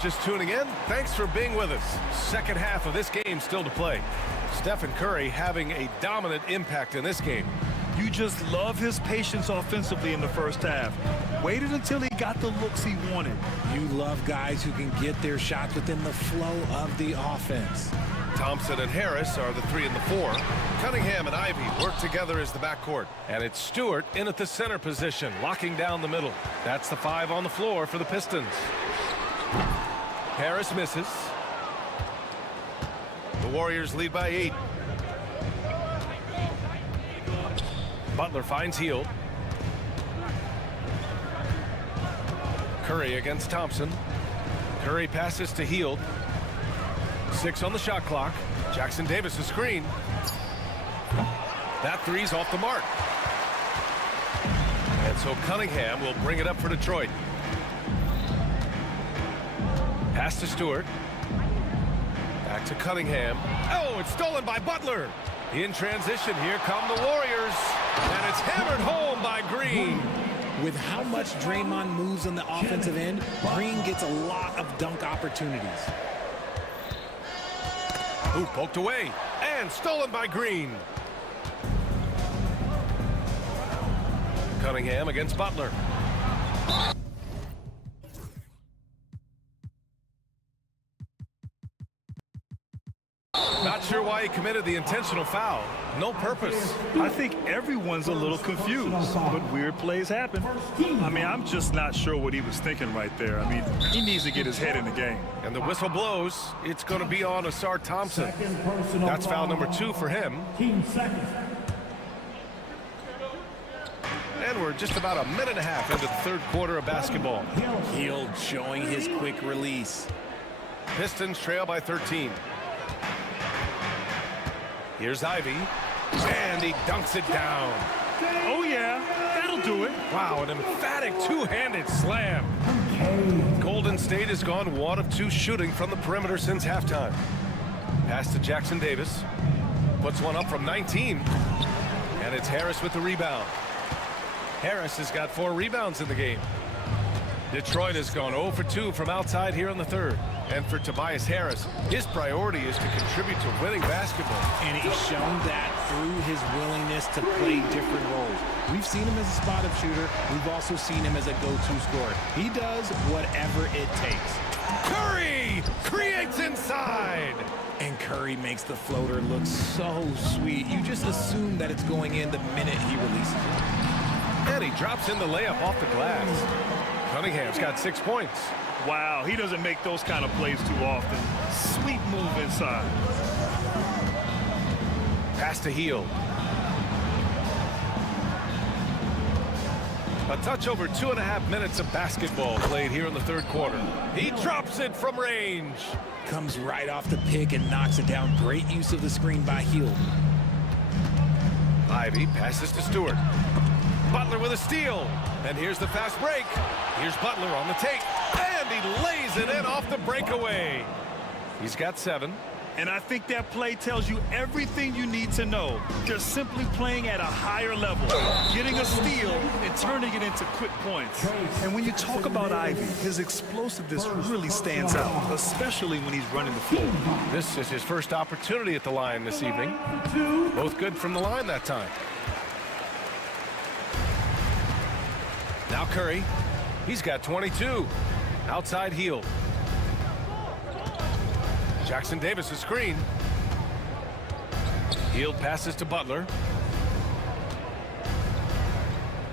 Just tuning in, thanks for being with us. Second half of this game still to play. Stephen Curry having a dominant impact in this game. You just love his patience offensively in the first half. Waited until he got the looks he wanted. You love guys who can get their shots within the flow of the offense. Thompson and Harris are the 3 and the 4. Cunningham and Ivy work together as the backcourt. And it's Stewart in at the center position, locking down the middle. That's the 5 on the floor for the Pistons. Harris misses. The Warriors lead by 8. Butler finds Hield. Curry against Thompson. Curry passes to Hield. 6 on the shot clock. Jackson Davis a screen. That three's off the mark. And so Cunningham will bring it up for Detroit. Pass to Stewart. Back to Cunningham. Oh, it's stolen by Butler. In transition, here come the Warriors. And it's hammered home by Green. With how much Draymond moves on the offensive end, Green gets a lot of dunk opportunities. Ooh, poked away. And stolen by Green. Cunningham against Butler. sure why he committed the intentional foul. No purpose. I think everyone's a little confused, but weird plays happen. I mean, I'm just not sure what he was thinking right there. I mean, he needs to get his head in the game. And the whistle blows. It's going to be on Asar Thompson. That's foul number 2 for him. And we're just about a minute and a half into the third quarter of basketball. Hield showing his quick release. Pistons trail by 13. Here's Ivy, and he dunks it down. Oh, yeah, that'll do it. Wow, an emphatic two-handed slam. Golden State has gone 1 of 2 shooting from the perimeter since halftime. Pass to Jackson Davis. Puts one up from 19. And it's Harris with the rebound. Harris has got 4 rebounds in the game. Detroit has gone 0 for 2 from outside here in the third. And for Tobias Harris, his priority is to contribute to winning basketball. And he's shown that through his willingness to play different roles. We've seen him as a spot-up shooter. We've also seen him as a go-to scorer. He does whatever it takes. Curry creates inside. And Curry makes the floater look so sweet. You just assume that it's going in the minute he releases it. And he drops in the layup off the glass. Cunningham's got 6 points. Wow, he doesn't make those kind of plays too often. Sweet move inside. Pass to Hield. A touch over 2.5 minutes of basketball played here in the third quarter. He drops it from range. Comes right off the pick and knocks it down. Great use of the screen by Hield. Ivy passes to Stewart. Butler with a steal. And here's the fast break. Here's Butler on the take. And he lays it in off the breakaway. He's got 7. And I think that play tells you everything you need to know. Just simply playing at a higher level, getting a steal, and turning it into quick points. And when you talk about Ivy, his explosiveness really stands out, especially when he's running the floor. This is his first opportunity at the line this evening. Both good from the line that time. Now Curry. He's got 22. Outside Hield. Jackson Davis a screen. Hield passes to Butler.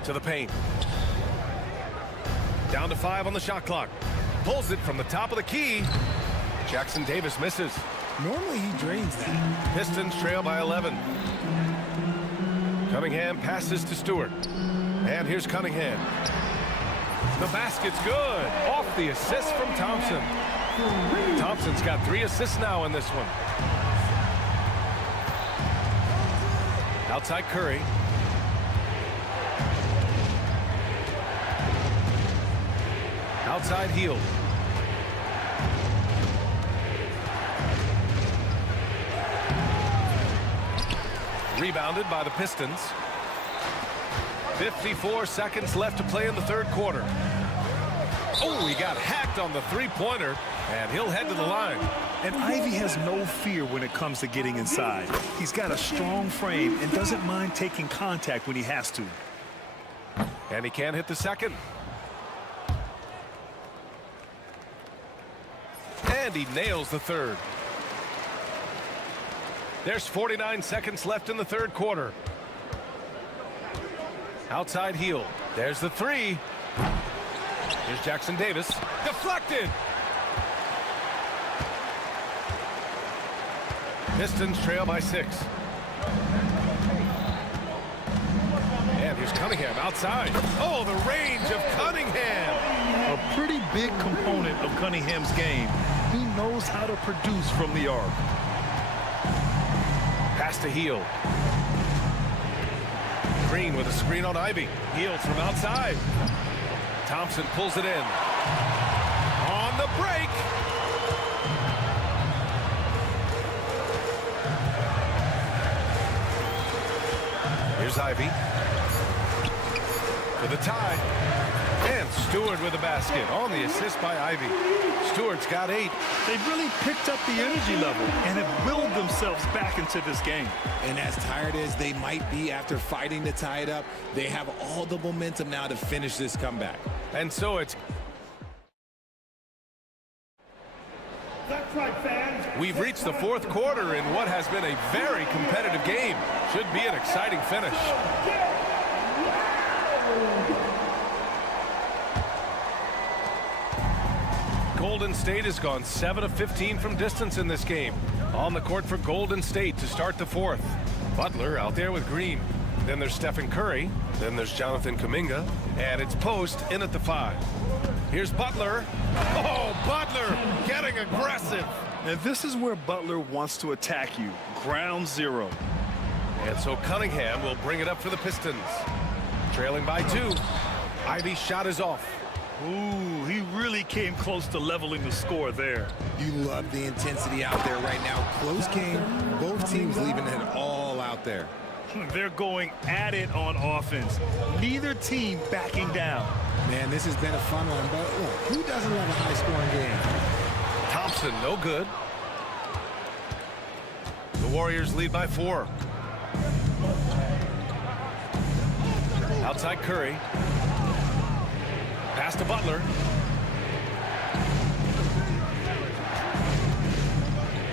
To the paint. Down to 5 on the shot clock. Pulls it from the top of the key. Jackson Davis misses. Normally he drains that. Pistons trail by 11. Cunningham passes to Stewart. And here's Cunningham. The basket's good. Off the assist from Thompson. Thompson's got 3 assists now in this one. Outside Curry. Outside Hield. Rebounded by the Pistons. 54 seconds left to play in the third quarter. Oh, he got hacked on the three-pointer, and he'll head to the line. And Ivy has no fear when it comes to getting inside. He's got a strong frame and doesn't mind taking contact when he has to. And he can't hit the second. And he nails the third. There's 49 seconds left in the third quarter. Outside Hield. There's the 3. Here's Jackson Davis. Deflected. Pistons trail by 6. And here's Cunningham outside. Oh, the range of Cunningham. A pretty big component of Cunningham's game. He knows how to produce from the arc. Pass to Hield. Green with a screen on Ivy. Hield from outside. Thompson pulls it in. On the break. Here's Ivy. For the tie. And Stewart with the basket on the assist by Ivy. Stewart's got 8. They've really picked up the energy level and have willed themselves back into this game. And as tired as they might be after fighting to tie it up, they have all the momentum now to finish this comeback. And so it's We've reached the fourth quarter in what has been a very competitive game. Should be an exciting finish. Golden State has gone 7 of 15 from distance in this game. On the court for Golden State to start the fourth. Butler out there with Green. Then there's Stephen Curry. Then there's Jonathan Kuminga. And it's Post in at the 5. Here's Butler. Oh, Butler getting aggressive. And this is where Butler wants to attack you. Ground zero. And so Cunningham will bring it up for the Pistons. Trailing by 2. Ivy's shot is off. Ooh, he really came close to leveling the score there. You love the intensity out there right now. Close game. Both teams leaving it all out there. They're going at it on offense. Neither team backing down. Man, this has been a fun one, but look, who doesn't love a high-scoring game? Thompson, no good. The Warriors lead by 4. Outside Curry. Pass to Butler.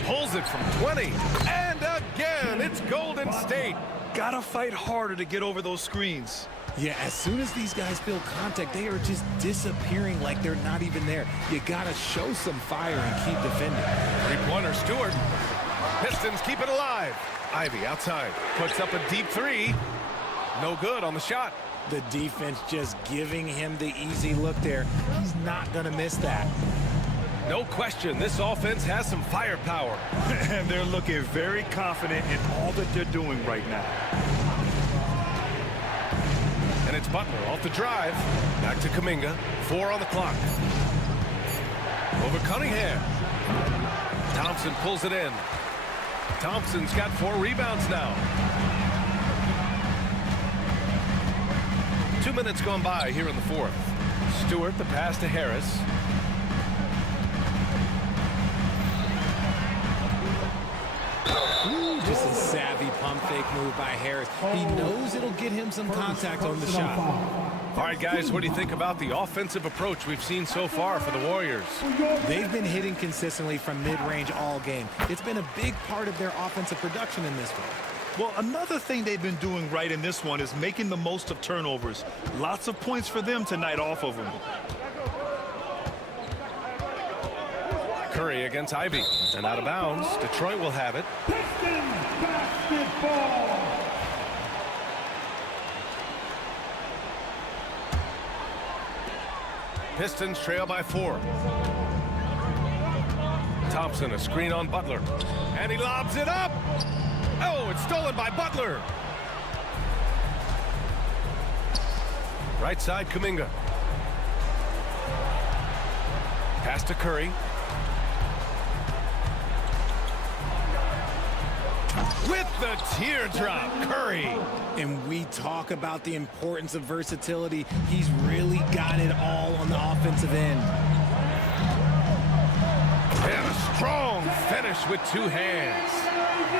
Pulls it from 20. And again, it's Golden State. Gotta fight harder to get over those screens. Yeah, as soon as these guys feel contact, they are just disappearing like they're not even there. You gotta show some fire and keep defending. Three-pointer, Stewart. Pistons keep it alive. Ivy outside. Puts up a deep 3. No good on the shot. The defense just giving him the easy look there. He's not gonna miss that. No question, this offense has some firepower. And they're looking very confident in all that they're doing right now. And it's Butler off the drive. Back to Kuminga. 4 on the clock. Over Cunningham. Thompson pulls it in. Thompson's got 4 rebounds now. 2 minutes gone by here in the fourth. Stewart, the pass to Harris. Ooh, just a savvy pump fake move by Harris. He knows it'll get him some contact on the shot. All right, guys, what do you think about the offensive approach we've seen so far for the Warriors? They've been hitting consistently from mid-range all game. It's been a big part of their offensive production in this one. Well, another thing they've been doing right in this one is making the most of turnovers. Lots of points for them tonight off of them. Curry against Ivy. And out of bounds. Detroit will have it. Pistons basketball. Pistons trail by 4. Thompson, a screen on Butler. And he lobs it up. Oh, it's stolen by Butler. Right side, Kuminga. Pass to Curry. With the teardrop, Curry. And we talk about the importance of versatility. He's really got it all on the offensive end. And a strong finish with 2 hands.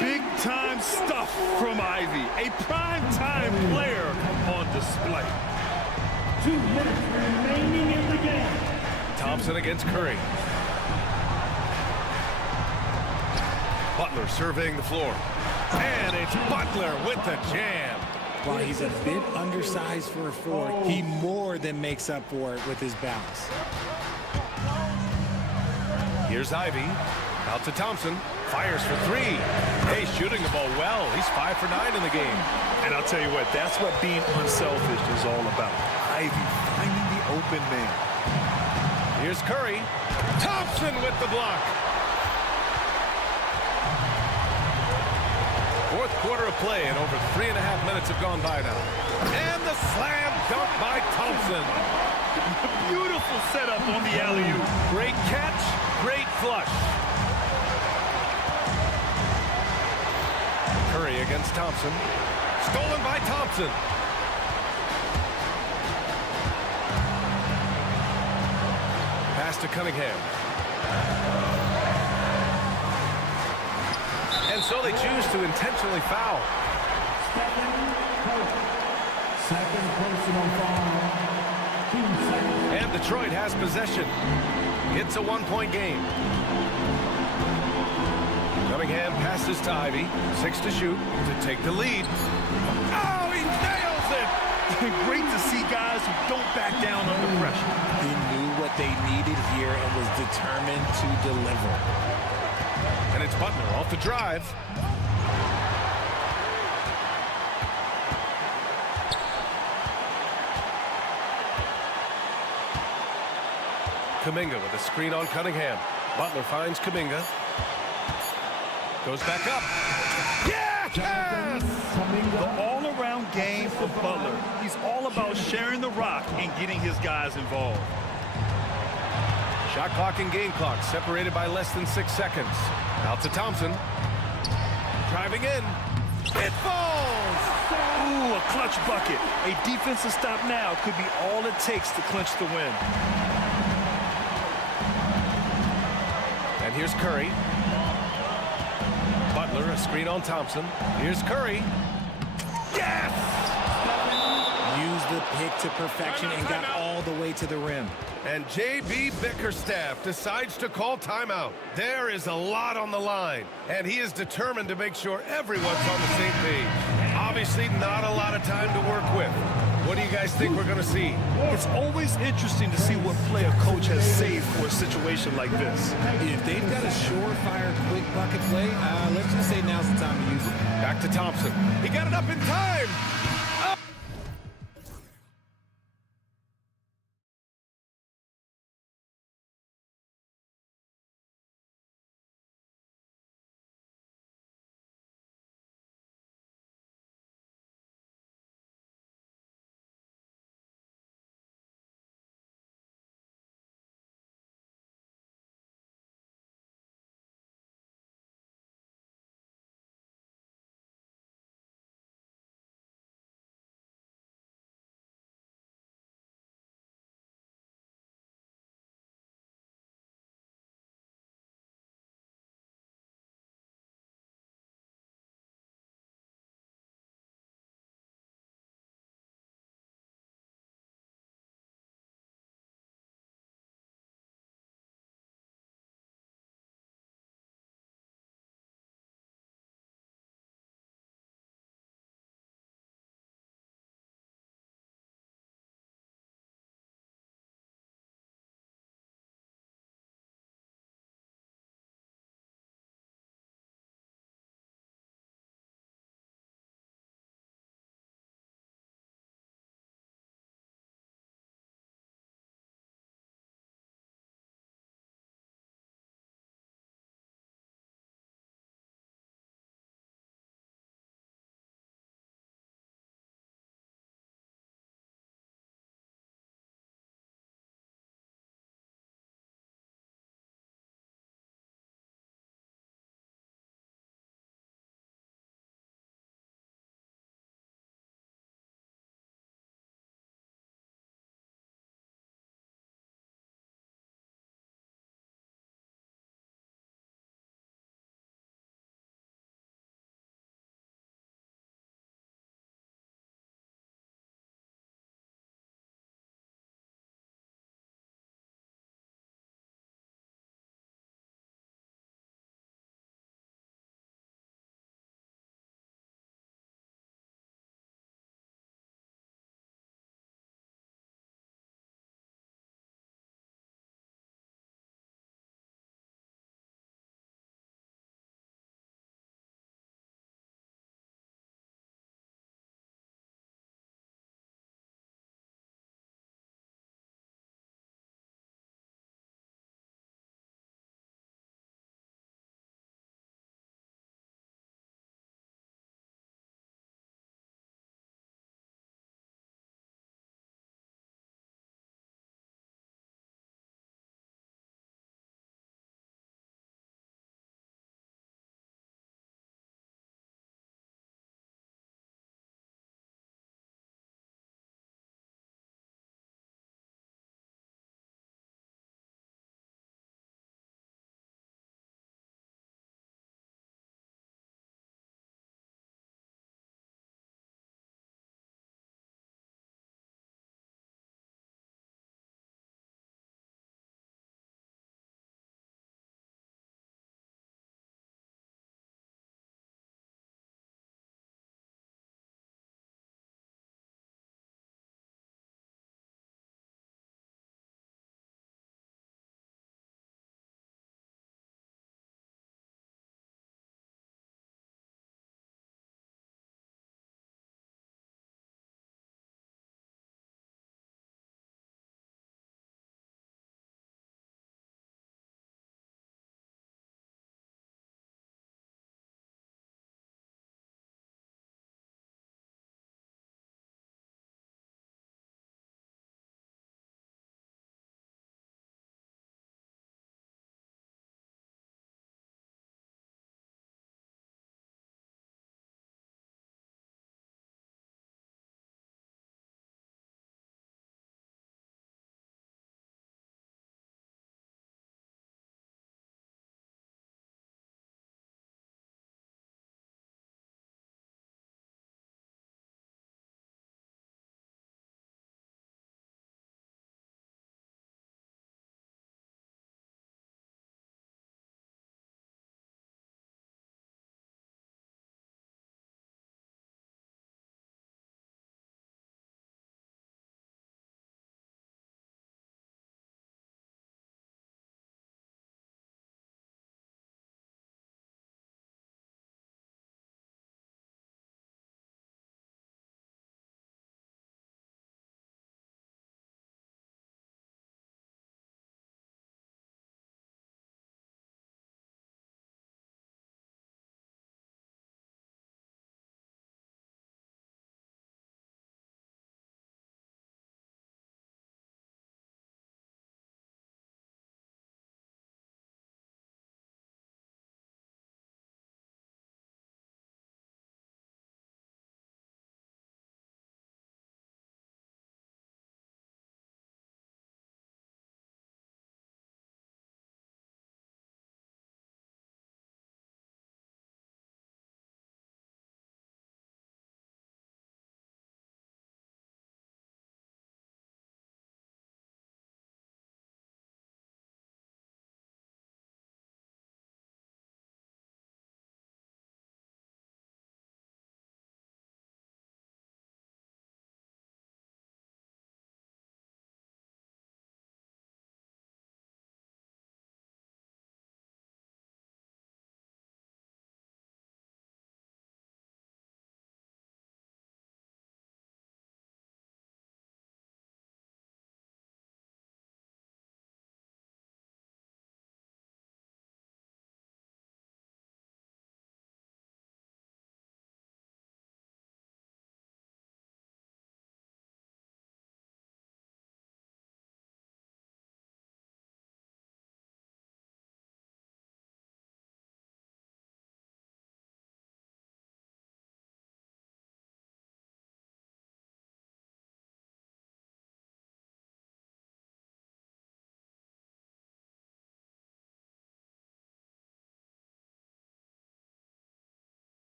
Big-time stuff from Ivy. A prime-time player on display. 2 minutes remaining in the game. Thompson against Curry. Butler surveying the floor. And it's Butler with the jam. While he's a bit undersized for a 4, he more than makes up for it with his bounce. Here's Ivy. Out to Thompson. Fires for 3. Hey, shooting the ball well. He's 5 for 9 in the game. And I'll tell you what, that's what being unselfish is all about. Ivy finding the open man. Here's Curry. Thompson with the block. Fourth quarter of play, and over 3.5 minutes have gone by now. And the slam dunk by Thompson. Beautiful setup on the alley-oop. Great catch, great flush. Curry against Thompson. Stolen by Thompson. Pass to Cunningham. And so they choose to intentionally foul. Second personal foul. 2 seconds. And Detroit has possession. It's a 1-point game. Cunningham passes to Ivy. 6 to shoot to take the lead. Oh, he nails it! Great to see guys who don't back down under pressure. He knew what they needed here and was determined to deliver. And it's Butler off the drive. Kuminga with a screen on Cunningham. Butler finds Kuminga. Goes back up. Yes! The all-around game for Butler. He's all about sharing the rock and getting his guys involved. Shot clock and game clock separated by less than 6 seconds. Out to Thompson. Driving in. It falls! Ooh, a clutch bucket. A defensive stop now could be all it takes to clinch the win. And here's Curry. Butler, a screen on Thompson. Here's Curry. Yes! Used the pick to perfection and got all the way to the rim. And J.B. Bickerstaff decides to call timeout. There is a lot on the line, and he is determined to make sure everyone's on the same page. Obviously, not a lot of time to work with. What do you guys think we're going to see? It's always interesting to see what play a coach has saved for a situation like this. If they've got a surefire quick bucket play, let's just say now's the time to use it. Back to Thompson. He got it up in time.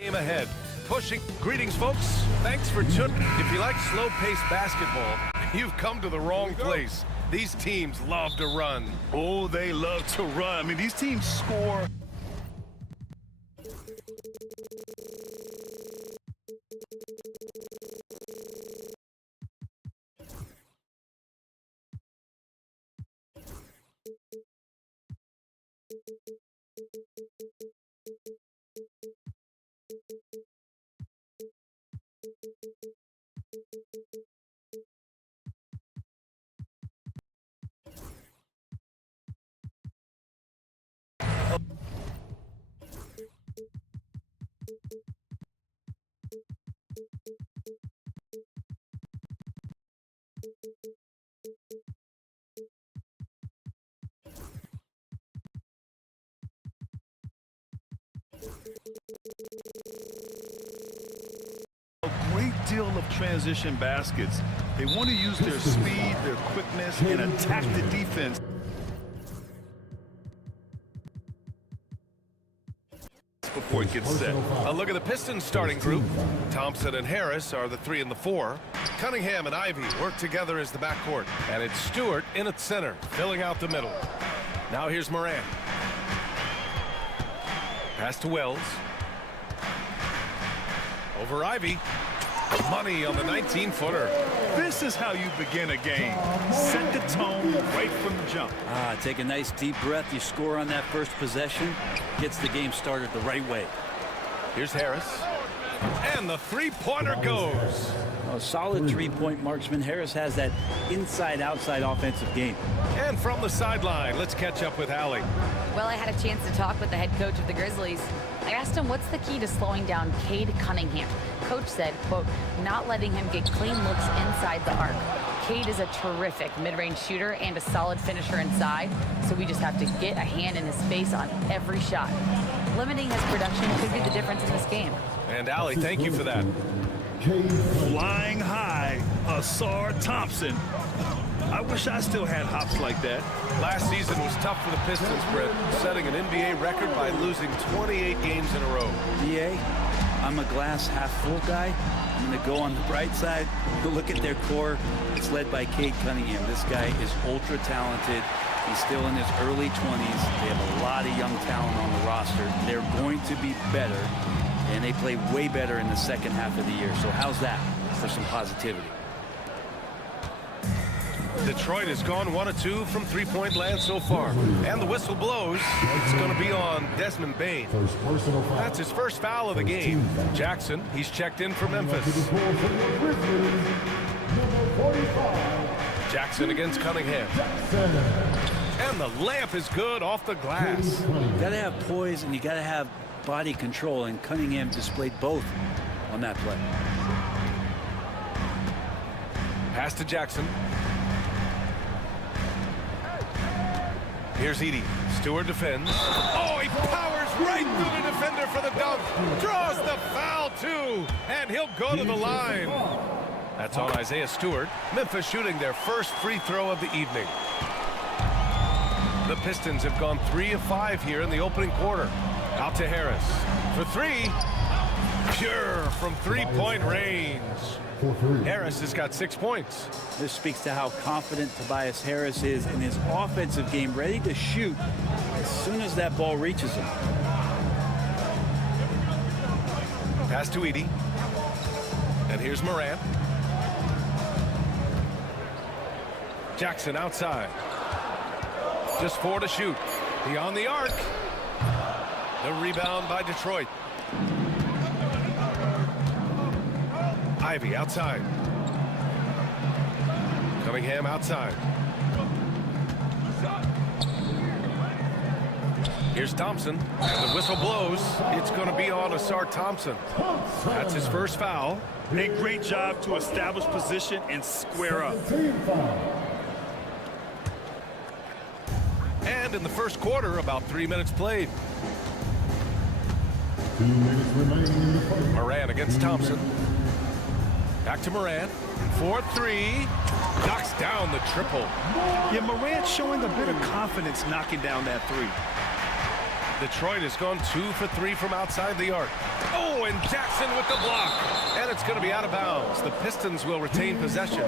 Game ahead. Pushing. Greetings, folks. Thanks for tuning. If you like slow-paced basketball, you've come to the wrong place. These teams love to run. Oh, they love to run. I mean, these teams score. Great deal of transition baskets. They want to use their speed, their quickness, and attack the defense. Before it gets set. A look at the Pistons starting group. Thompson and Harris are the 3 and the 4. Cunningham and Ivy work together as the backcourt. And it's Stewart in at center, filling out the middle. Now here's Morant. Pass to Wells. Over Ivy. Money on the 19-footer. This is how you begin a game. Set the tone right from the jump. Take a nice deep breath. You score on that first possession. Gets the game started the right way. Here's Harris. And the three-pointer goes. A solid three-point marksman. Harris has that inside-outside offensive game. And from the sideline, let's catch up with Allie. Well, I had a chance to talk with the head coach of the Grizzlies. I asked him what's the key to slowing down Cade Cunningham. Coach said, quote, not letting him get clean looks inside the arc. Cade is a terrific mid-range shooter and a solid finisher inside, so we just have to get a hand in his face on every shot. Limiting his production could be the difference in this game. And Allie, thank you for that. Flying high, Asar Thompson. I wish I still had hops like that. Last season was tough for the Pistons, Brett, setting an NBA record by losing 28 games in a row. DA, I'm a glass half full guy. I'm going to go on the bright side. Look at their core. It's led by Cade Cunningham. This guy is ultra talented. He's still in his early 20s. They have a lot of young talent on the roster. They're going to be better, and they play way better in the second half of the year. So how's that for some positivity? Detroit has gone 1 of 2 from three-point land so far. And the whistle blows. It's going to be on Desmond Bane. That's his first foul of the game. Jackson, he's checked in for Memphis. Jackson against Cunningham. And the layup is good off the glass. You got to have poise and you got to have body control, and Cunningham displayed both on that play. Pass to Jackson. Here's Edey. Stewart defends. Oh, he powers right through the defender for the dunk. Draws the foul, too. And he'll go to the line. That's on Isaiah Stewart. Memphis shooting their first free throw of the evening. The Pistons have gone 3 of 5 here in the opening quarter. Out to Harris. For 3. Pure from three-point range. Harris has got 6 points. This speaks to how confident Tobias Harris is in his offensive game, ready to shoot as soon as that ball reaches him. Pass to Edey. And here's Morant. Jackson outside. Just 4 to shoot. Beyond the arc. The rebound by Detroit. Ivy outside. Cunningham outside. Here's Thompson. And the whistle blows. It's going to be on Asar Thompson. That's his first foul. A great job to establish position and square up. And in the first quarter, about 3 minutes played. Morant against Thompson. Back to Morant. 4-3. Knocks down the triple. Yeah, Morant showing a bit of confidence knocking down that three. Detroit has gone 2 for 3 from outside the arc. Oh, and Jackson with the block. And it's going to be out of bounds. The Pistons will retain possession.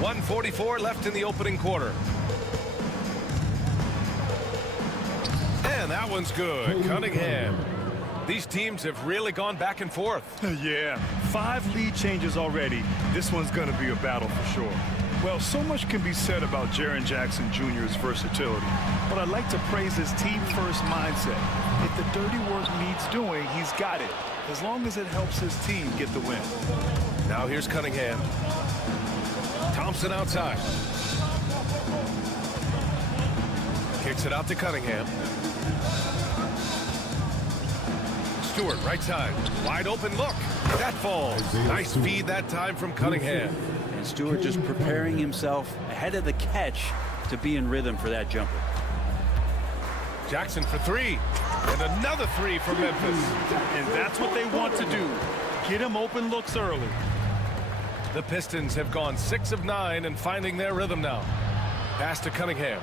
.144 left in the opening quarter. And that one's good. Cunningham. These teams have really gone back and forth. Yeah, 5 lead changes already. This one's going to be a battle for sure. Well, so much can be said about Jaren Jackson Jr.'s versatility, but I'd like to praise his team-first mindset. If the dirty work needs doing, he's got it, as long as it helps his team get the win. Now here's Cunningham. Thompson outside. Kicks it out to Cunningham. Stewart, right side. Wide open look. That falls. Nice feed that time from Cunningham. And Stewart just preparing himself ahead of the catch to be in rhythm for that jumper. Jackson for 3. And another 3 from Memphis. And that's what they want to do. Get him open looks early. The Pistons have gone 6 of 9 and finding their rhythm now. Pass to Cunningham.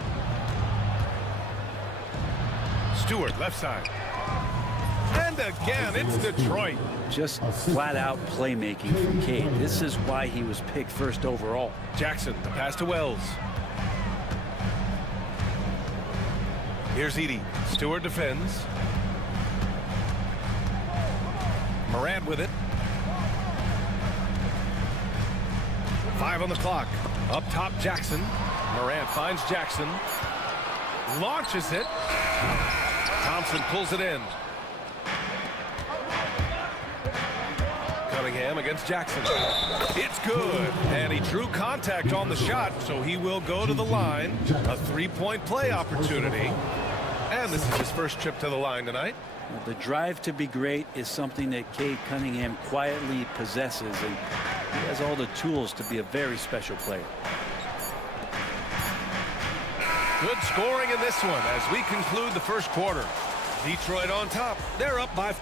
Stewart, left side. And again, it's Detroit. Just flat-out playmaking from Cade. This is why he was picked first overall. Jackson, the pass to Wells. Here's Edey. Stewart defends. Morant with it. 5 on the clock. Up top, Jackson. Morant finds Jackson. Launches it. Thompson pulls it in. Cunningham against Jackson. It's good. And he drew contact on the shot, so he will go to the line. A 3-point play opportunity. And this is his first trip to the line tonight. Well, the drive to be great is something that Cade Cunningham quietly possesses, and he has all the tools to be a very special player. Good scoring in this one as we conclude the first quarter. Detroit on top. They're up by...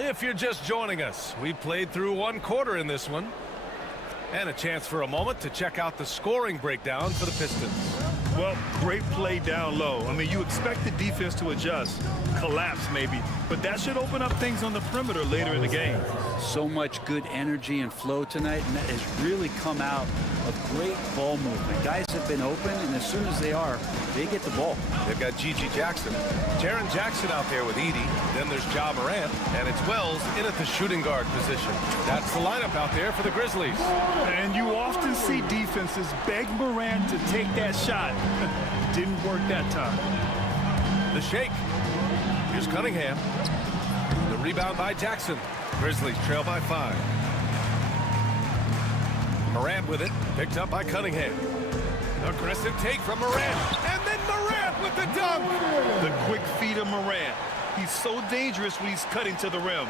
If you're just joining us, we played through 1 quarter in this one. And a chance for a moment to check out the scoring breakdown for the Pistons. Well, great play down low. I mean, you expect the defense to adjust, collapse maybe, but that should open up things on the perimeter later in the game. So much good energy and flow tonight, and that has really come out of great ball movement. Guys have been open, and as soon as they are, they get the ball. They've got GG Jackson. Jaren Jackson out there with Edey. Then there's Ja Morant, and it's Wells in at the shooting guard position. That's the lineup out there for the Grizzlies. And you often see defenses beg Morant to take that shot. Didn't work that time. The shake. Here's Cunningham. The rebound by Jackson. Grizzlies trail by 5. Morant with it. Picked up by Cunningham. Aggressive take from Morant. And then Morant with the dunk. The quick feed of Morant. He's so dangerous when he's cutting to the rim.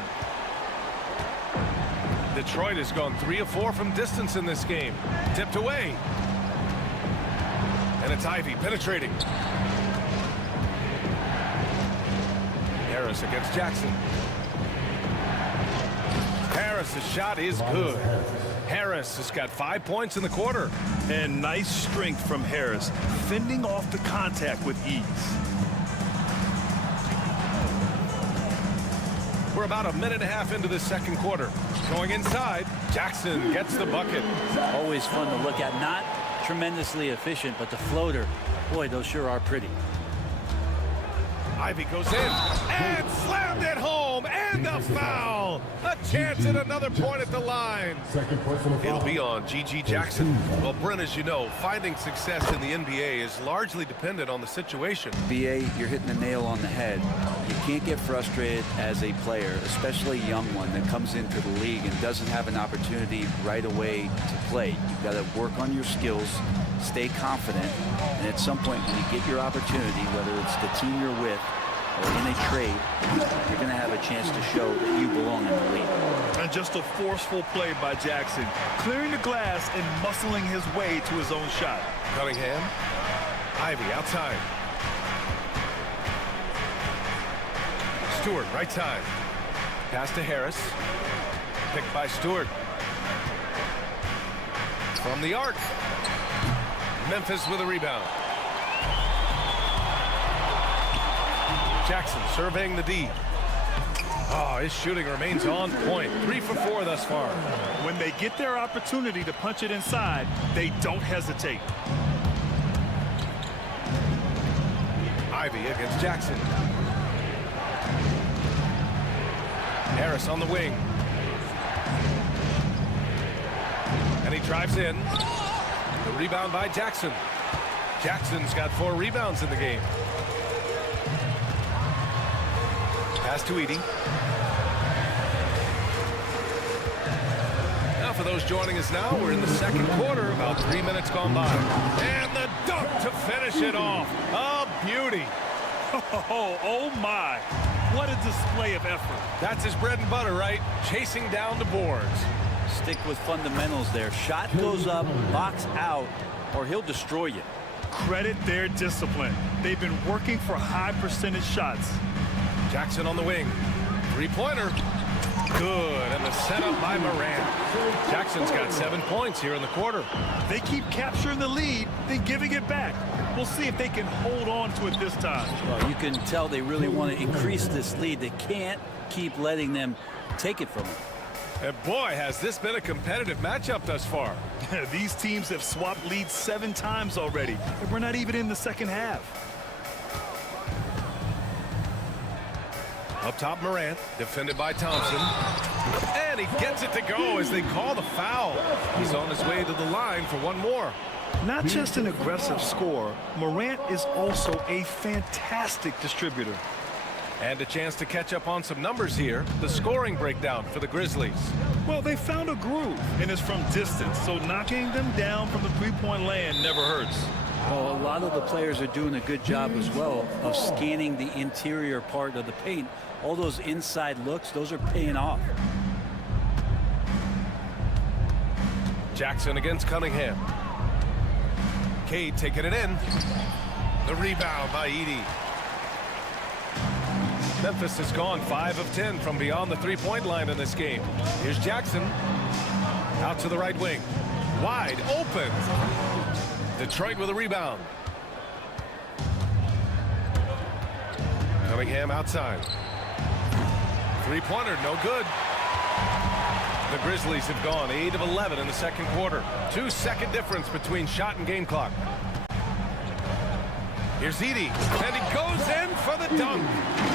Detroit has gone 3 of 4 from distance in this game. Tipped away. And it's Ivy penetrating. Harris against Jackson. Harris's shot is good. Harris has got 5 points in the quarter. And nice strength from Harris, fending off the contact with ease. We're about a minute and a half into the second quarter. Going inside, Jackson gets the bucket. Always fun to look at. Not tremendously efficient, but the floater, boy, those sure are pretty. Ivy goes in and slammed it home, and a foul. A chance at another point at the line. It'll be on GG Jackson. Well, Brent, as you know, finding success in the NBA is largely dependent on the situation. BA, you're hitting the nail on the head. You can't get frustrated as a player, especially a young one that comes into the league and doesn't have an opportunity right away to play. You've got to work on your skills, stay confident, and at some point when you get your opportunity, whether it's the team you're with or in a trade, you're going to have a chance to show that you belong in the league. And just a forceful play by Jackson, clearing the glass and muscling his way to his own shot. Cunningham, Ivy outside. Stewart, right side. Pass to Harris. Picked by Stewart. From the arc. Memphis with a rebound. Jackson surveying the D. Oh, his shooting remains on point. 3 for 4 thus far. When they get their opportunity to punch it inside, they don't hesitate. Ivy against Jackson. Harris on the wing. And he drives in. The rebound by Jackson. Jackson's got 4 rebounds in the game. Pass to Edie. Now for those joining us now, we're in the second quarter, about 3 minutes gone by. And the dunk to finish it off. A beauty. Oh my. What a display of effort. That's his bread and butter, right? Chasing down the boards. Stick with fundamentals there. Shot goes up, box out, or he'll destroy you. Credit their discipline. They've been working for high percentage shots. Jackson on the wing. 3-pointer. Good. And the setup by Morant. Jackson's got 7 points here in the quarter. They keep capturing the lead, then giving it back. We'll see if they can hold on to it this time. Well, you can tell they really want to increase this lead. They can't keep letting them take it from them. And boy, has this been a competitive matchup thus far. These teams have swapped leads 7 times already, and we're not even in the second half. Up top, Morant, defended by Thompson. And he gets it to go as they call the foul. He's on his way to the line for one more. Not just an aggressive scorer, Morant is also a fantastic distributor. And a chance to catch up on some numbers here. The scoring breakdown for the Grizzlies. Well, they found a groove, and it's from distance, so knocking them down from the three-point land never hurts. Well, a lot of the players are doing a good job as well of scanning the interior part of the paint. All those inside looks, those are paying off. Jackson against Cunningham. Cade taking it in. The rebound by Edie. Memphis has gone 5 of 10 from beyond the three-point line in this game. Here's Jackson. Out to the right wing. Wide open. Detroit with a rebound. Cunningham outside. Three-pointer, no good. The Grizzlies have gone 8 of 11 in the second quarter. 2-second difference between shot and game clock. Here's Edie, and he goes in for the dunk.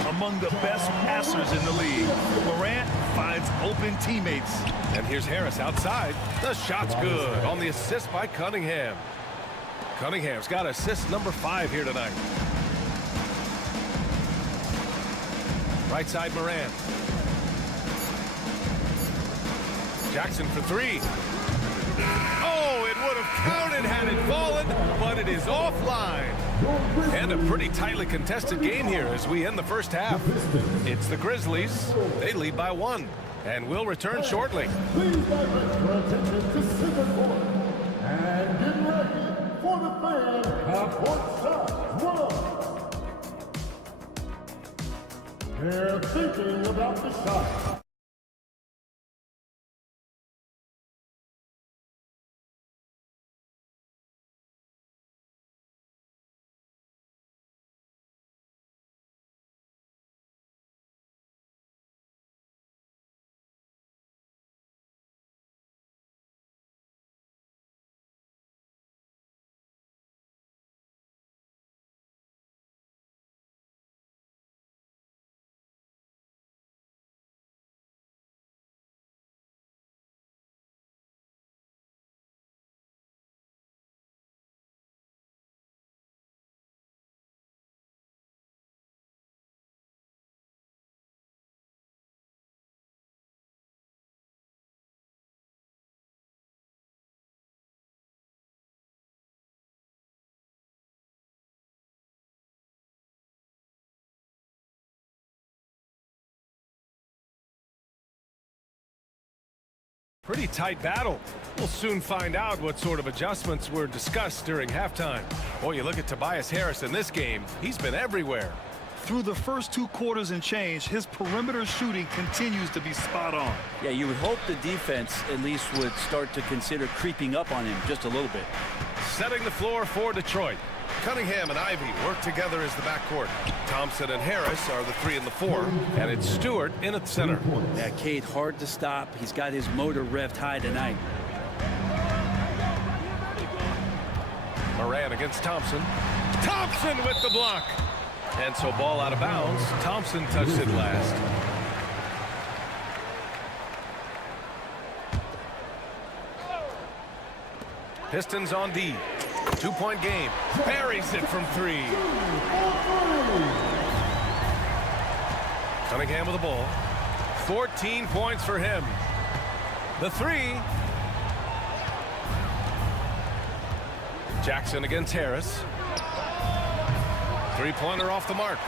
Among the best passers in the league, Morant finds open teammates. And here's Harris outside. The shot's good on the assist by Cunningham. Cunningham's got assist number 5 here tonight. Right side, Morant. Jackson for 3. Oh, it would have counted had it fallen, but it is offline. And a pretty tightly contested game here as we end the first half. It's the Grizzlies. They lead by 1, and will return shortly. Please direct your attention to center court and get ready for the fan half-court shot run. They're thinking about the shot. Pretty tight battle. We'll soon find out what sort of adjustments were discussed during halftime. Boy, you look at Tobias Harris in this game, he's been everywhere. through the first 2 quarters and change, his perimeter shooting continues to be spot on. Yeah, you would hope the defense at least would start to consider creeping up on him just a little bit. Setting the floor for Detroit. Cunningham and Ivy work together as the backcourt. Thompson and Harris are the 3 and the 4, and it's Stewart in at center. Yeah, Cade, hard to stop. He's got his motor revved high tonight. Moran against Thompson. Thompson with the block. And so ball out of bounds. Thompson touched it last. Pistons on D. 2-point game. Buries it from 3. Cunningham with the ball. 14 points for him. The 3. Jackson against Harris. 3-pointer off the mark.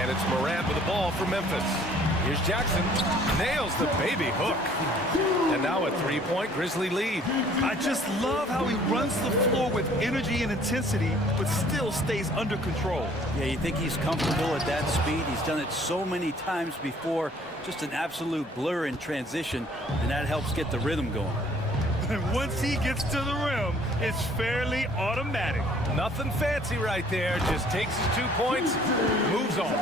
And it's Morant with the ball for Memphis. Here's Jackson. Nails the baby hook. And now a 3-point Grizzly lead. I just love how he runs the floor with energy and intensity, but still stays under control. Yeah, you think he's comfortable at that speed. He's done it so many times before. Just an absolute blur in transition, and that helps get the rhythm going. And once he gets to the rim, it's fairly automatic. Nothing fancy right there. Just takes his 2 points, moves on.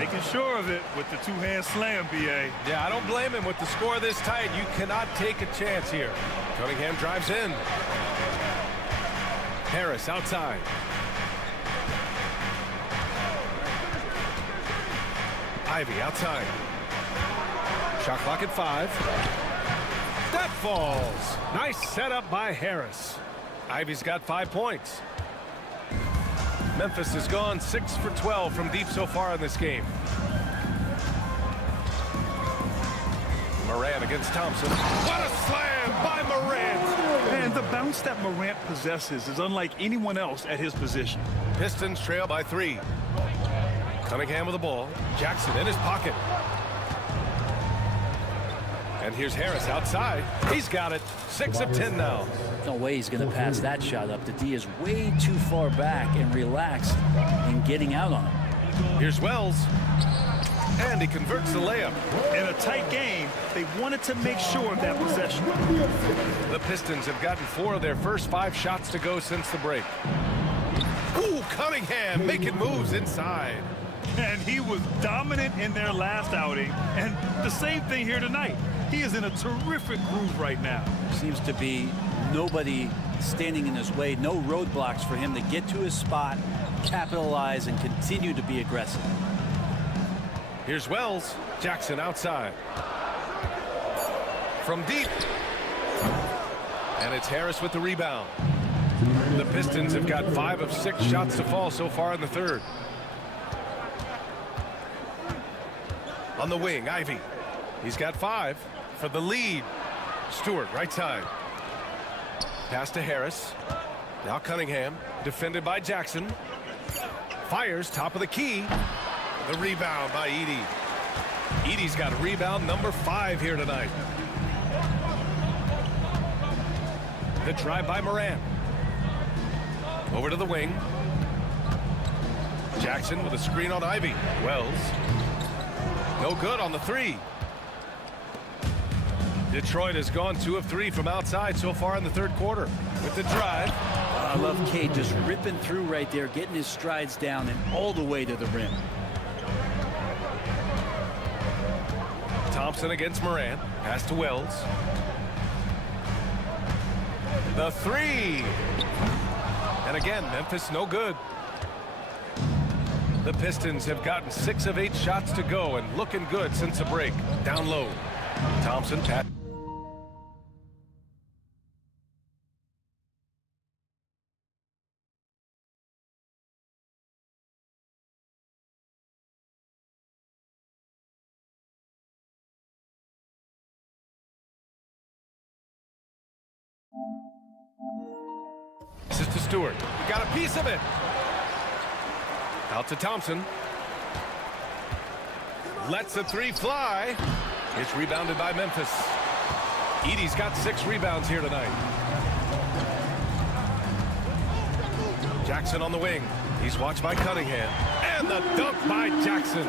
Making sure of it with the 2-hand slam, B.A. Yeah, I don't blame him. With the score this tight, you cannot take a chance here. Cunningham drives in. Harris outside. Ivy outside. Shot clock at 5. That falls. Nice setup by Harris. Ivy's got 5 points. Memphis has gone 6 for 12 from deep so far in this game. Morant against Thompson. What a slam by Morant! And the bounce that Morant possesses is unlike anyone else at his position. Pistons trail by 3. Cunningham with the ball. Jackson in his pocket. And here's Harris outside. He's got it. 6 of 10 now. No way he's going to pass that shot up. The D is way too far back and relaxed in getting out on him. Here's Wells. And he converts the layup. In a tight game, they wanted to make sure of that possession. The Pistons have gotten 4 of their first 5 shots to go since the break. Ooh, Cunningham making moves inside. And he was dominant in their last outing. And the same thing here tonight. He is in a terrific groove right now. Seems to be nobody standing in his way, no roadblocks for him to get to his spot, capitalize, and continue to be aggressive. Here's Wells. Jackson outside. From deep. And it's Harris with the rebound. The Pistons have got 5 of 6 shots to fall so far in the third. On the wing, Ivy. He's got 5 for the lead. Stewart, right side. Pass to Harris. Now Cunningham, defended by Jackson. Fires, top of the key. The rebound by Edey. Edey's got rebound number 5 here tonight. The drive by Morant. Over to the wing. Jackson with a screen on Ivy. Wells. No good on the 3. Detroit has gone 2 of 3 from outside so far in the third quarter. With the drive. I love Cade just ripping through right there, getting his strides down and all the way to the rim. Thompson against Morant. Pass to Wells. The 3. And again, Memphis no good. The Pistons have gotten 6 of 8 shots to go and looking good since the break. Down low. Thompson pass. This is to Stewart. Got a piece of it. Out to Thompson. Lets the 3 fly. It's rebounded by Memphis. Edey's got 6 rebounds here tonight. Jackson on the wing. He's watched by Cunningham. And the dunk by Jackson.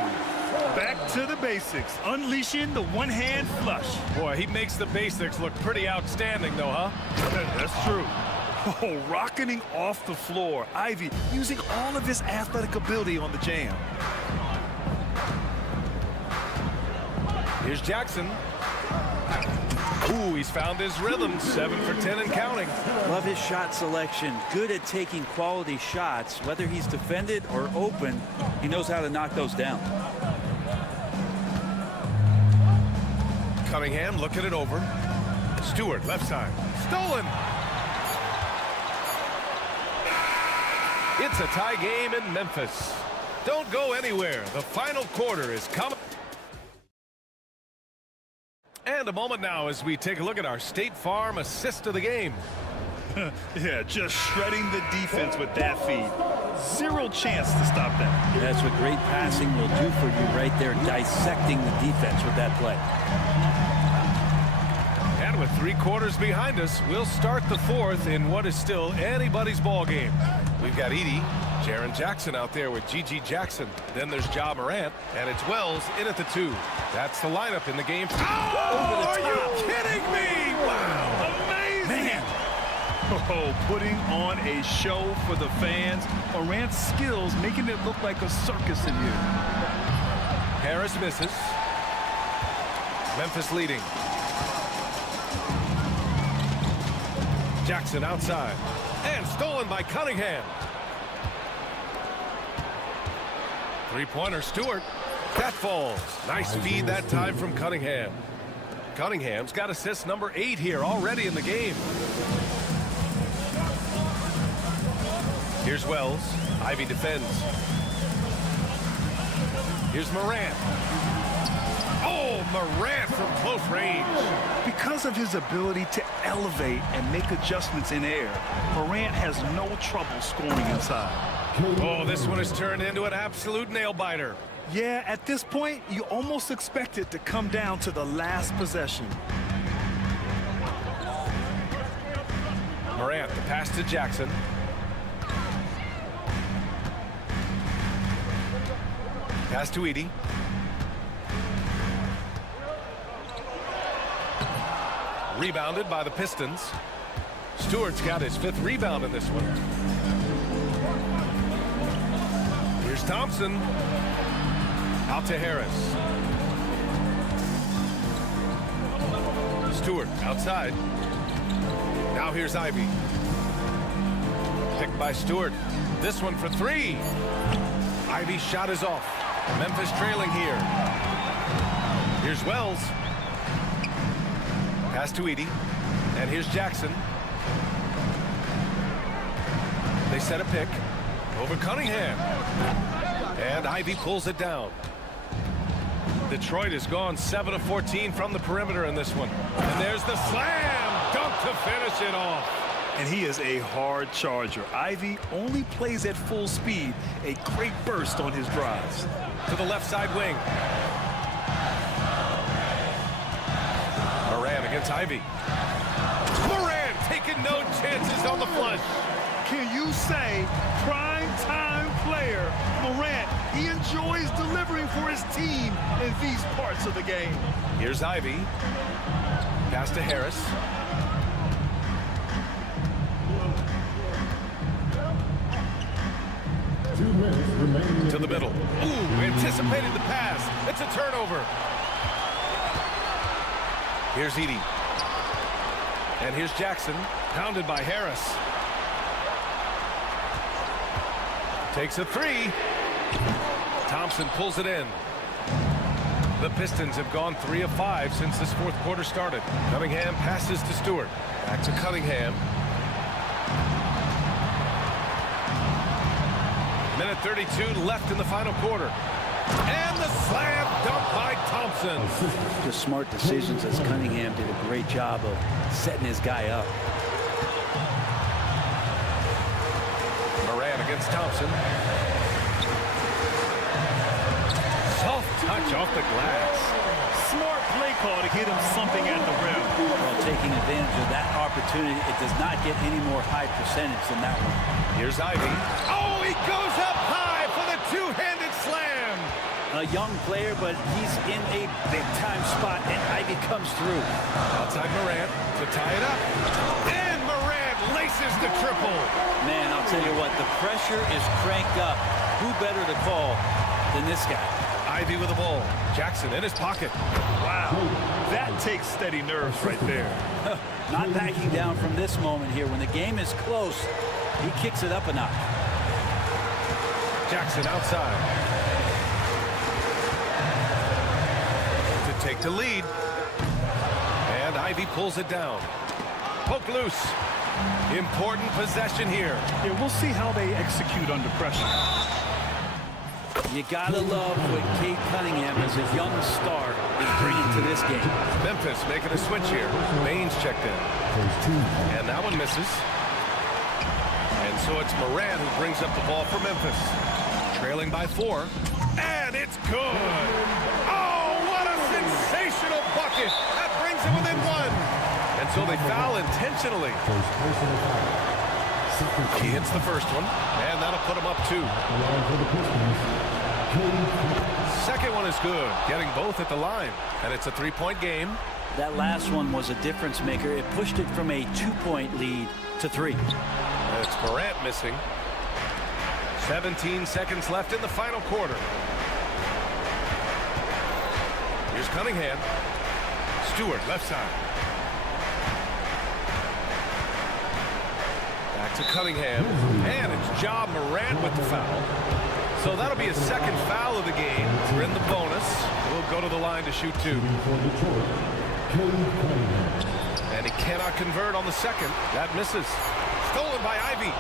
Back to the basics, unleashing the one-hand flush. Boy, he makes the basics look pretty outstanding, though, huh? That's true. Oh, rocketing off the floor. Ivy using all of his athletic ability on the jam. Here's Jackson. Ooh, he's found his rhythm. 7 for 10 and counting. Love his shot selection. Good at taking quality shots. Whether he's defended or open, he knows how to knock those down. Cunningham looking it over. Stewart, left side. Stolen! It's a tie game in Memphis. Don't go anywhere. The final quarter is coming. And a moment now as we take a look at our State Farm assist of the game. Yeah, just shredding the defense with that feed. Zero chance to stop that. That's what great passing will do for you right there, dissecting the defense with that play. And with 3 quarters behind us, we'll start the 4th in what is still anybody's ball game. We've got Edey, Jaren Jackson out there with Gigi Jackson. Then there's Ja Morant, and it's Wells in at the 2. That's the lineup in the game. Oh, are you kidding me? Wow. Amazing. Man. Oh, putting on a show for the fans. Morant's skills making it look like a circus in here. Harris misses. Memphis leading. Jackson outside. And stolen by Cunningham. 3-pointer, Stewart. That falls. Nice feed that time from Cunningham. Cunningham's got assist number 8 here already in the game. Here's Wells. Ivy defends. Here's Morant. Oh, Morant from close range. Because of his ability to elevate and make adjustments in air, Morant has no trouble scoring inside. Oh, this one has turned into an absolute nail-biter. Yeah, at this point, you almost expect it to come down to the last possession. Morant, the pass to Jackson. Pass to Edey. Rebounded by the Pistons. Stewart's got his 5th rebound in this one. Here's Thompson. Out to Harris. Stewart outside. Now here's Ivy. Picked by Stewart. This one for 3. Ivy's shot is off. Memphis trailing here. Here's Wells. Pass to Edey. And here's Jackson. They set a pick. Over Cunningham. And Ivy pulls it down. Detroit has gone 7 of 14 from the perimeter in this one. And there's the slam dunk to finish it off. And he is a hard charger. Ivy only plays at full speed. A great burst on his drives. To the left side wing. Morant against Ivy. Morant taking no chances on the flush. Can you say prime time player Morant? He enjoys delivering for his team in these parts of the game. Here's Ivy. Pass to Harris. To the middle. Ooh, anticipated the pass. It's a turnover. Here's Edey. And here's Jackson. Pounded by Harris. Takes a 3. Thompson pulls it in. The Pistons have gone 3 of 5 since this 4th quarter started. Cunningham passes to Stewart. Back to Cunningham. Minute 32 left in the final quarter. And the slam dunk by Thompson. Just smart decisions as Cunningham did a great job of setting his guy up. Morant against Thompson. Soft touch off the glass. smart play call to get him something at the rim. Well, taking advantage of that opportunity, it does not get any more high percentage than that one. Here's Ivy. Oh, he goes up high for the two-handed slam. A young player, but he's in a big-time spot, and Ivy comes through. Outside Morant to tie it up. And Morant laces the triple. Man, I'll tell you what, the pressure is cranked up. Who better to call than this guy? Ivy with the ball. Jackson in his pocket. Wow, that takes steady nerves right there. Not backing down from this moment here. When the game is close, he kicks it up a notch. Jackson outside. To take the lead. And Ivy pulls it down. Poke loose. Important possession here. Yeah, we'll see how they execute under pressure. You gotta love what Cade Cunningham, as a young star, is bringing to this game. Memphis making a switch here. Baines checked in. And that one misses. And so it's Morant who brings up the ball for Memphis. Trailing by 4. And it's good. Oh, what a sensational bucket. That brings it within 1. And so they foul intentionally. He hits the first one, and that'll put him up 2. Second one is good, getting both at the line, and it's a 3-point game. That last one was a difference maker. It pushed it from a 2-point lead to 3. And it's Morant missing. 17 seconds left in the final quarter. Here's Cunningham. Stewart, left side. Back to Cunningham, and it's Ja Morant with the foul. So that'll be a second foul of the game. We're in the bonus. We'll go to the line to shoot 2. And he cannot convert on the second. That misses. Stolen by Ivy.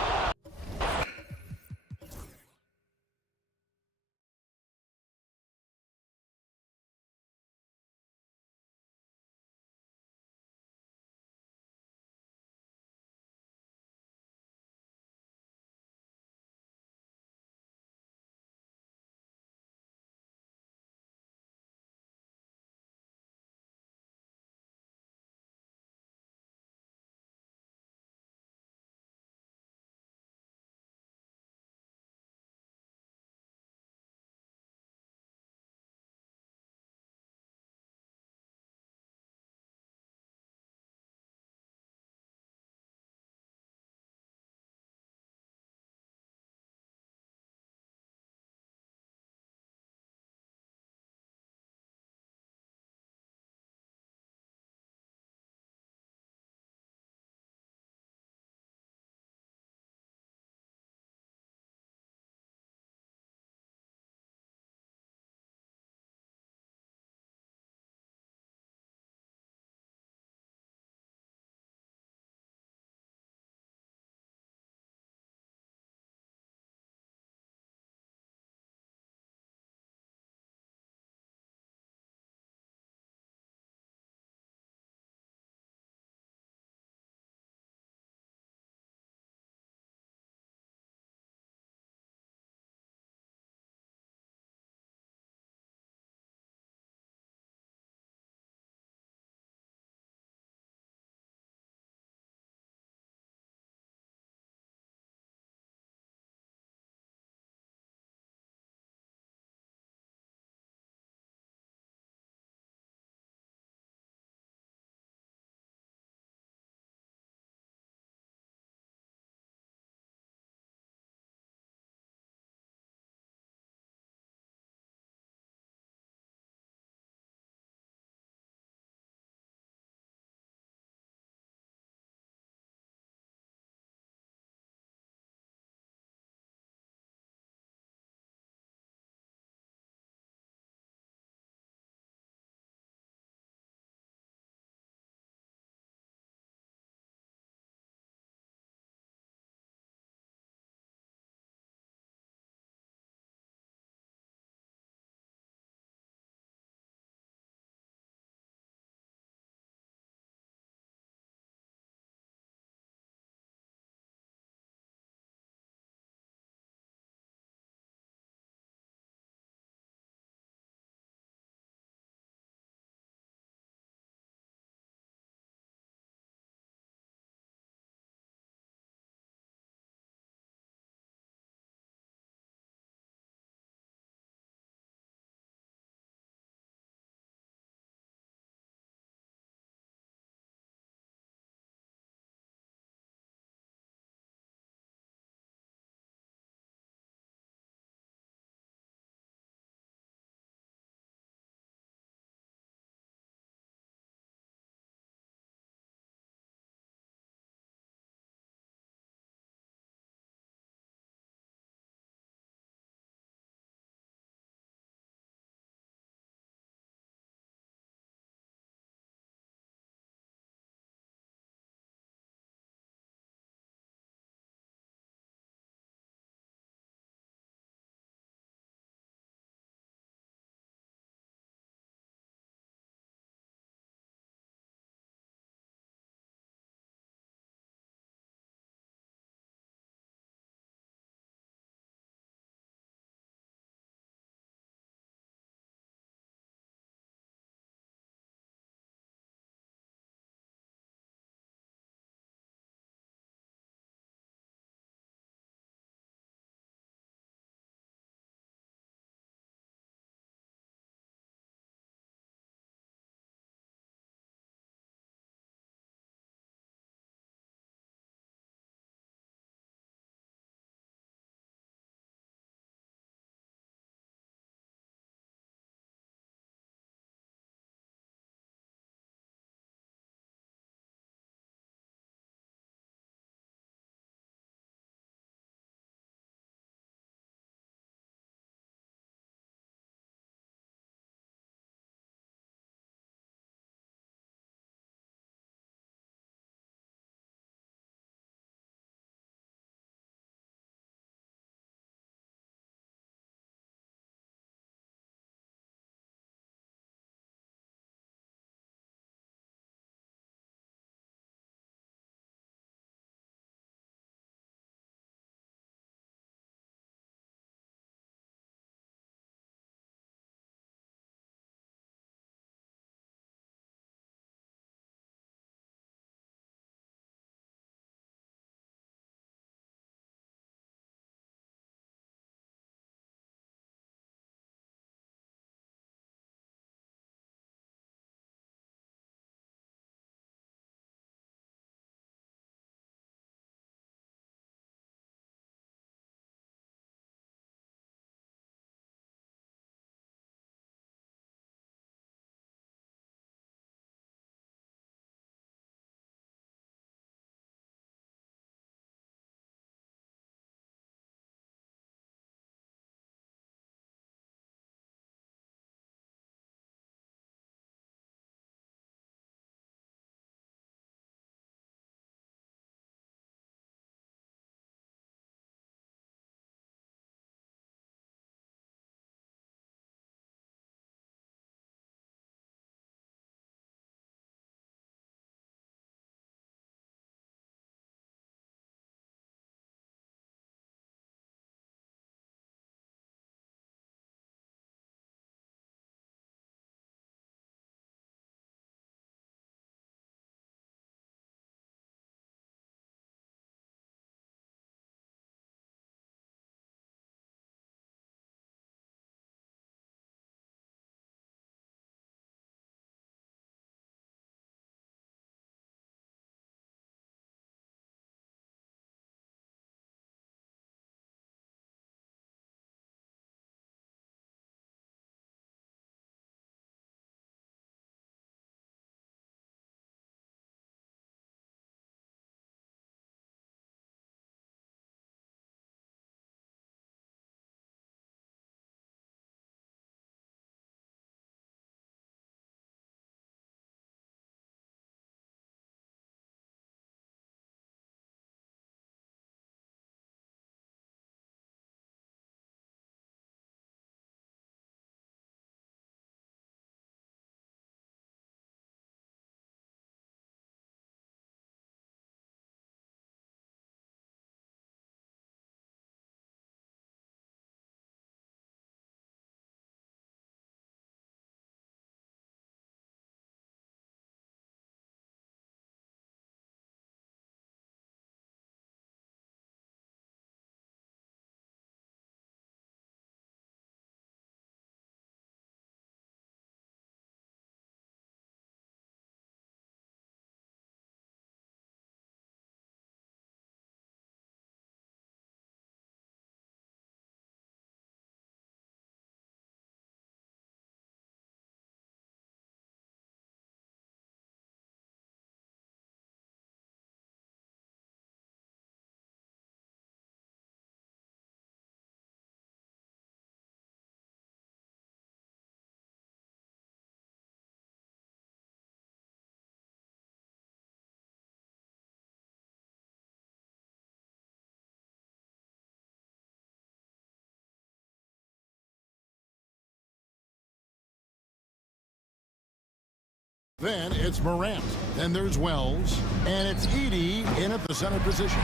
Then it's Morant. Then there's Wells. And it's Edey in at the center position.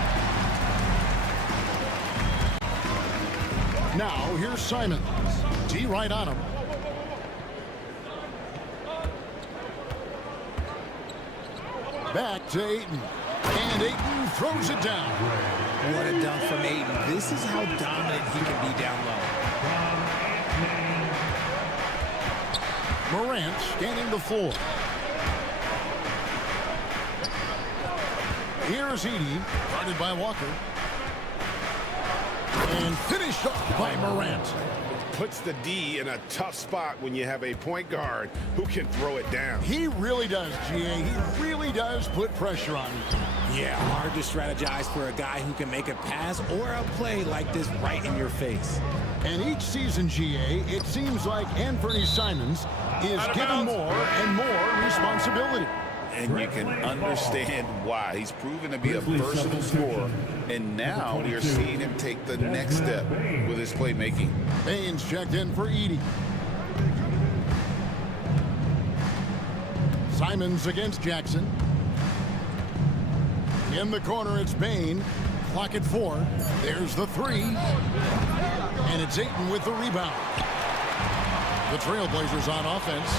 Now here's Simons. D right on him. Back to Ayton. And Ayton throws it down. What a dunk from Ayton. This is how dominant he can be down low. Morant scanning the floor. Here's Edey, guarded by Walker. And finished off by Morant. Puts the D in a tough spot when you have a point guard who can throw it down. He really does, GA. He really does put pressure on you. Yeah, hard to strategize for a guy who can make a pass or a play like this right in your face. And each season, GA, it seems like Anthony Simons is given more and more responsibility. And you can understand why. He's proven to be a versatile scorer, and now you're seeing him take the next step with his playmaking. Baines checked in for Edey. Simons against Jackson. In the corner, it's Bane. Clock at 4. There's the 3. And it's Ayton with the rebound. The Trailblazers on offense.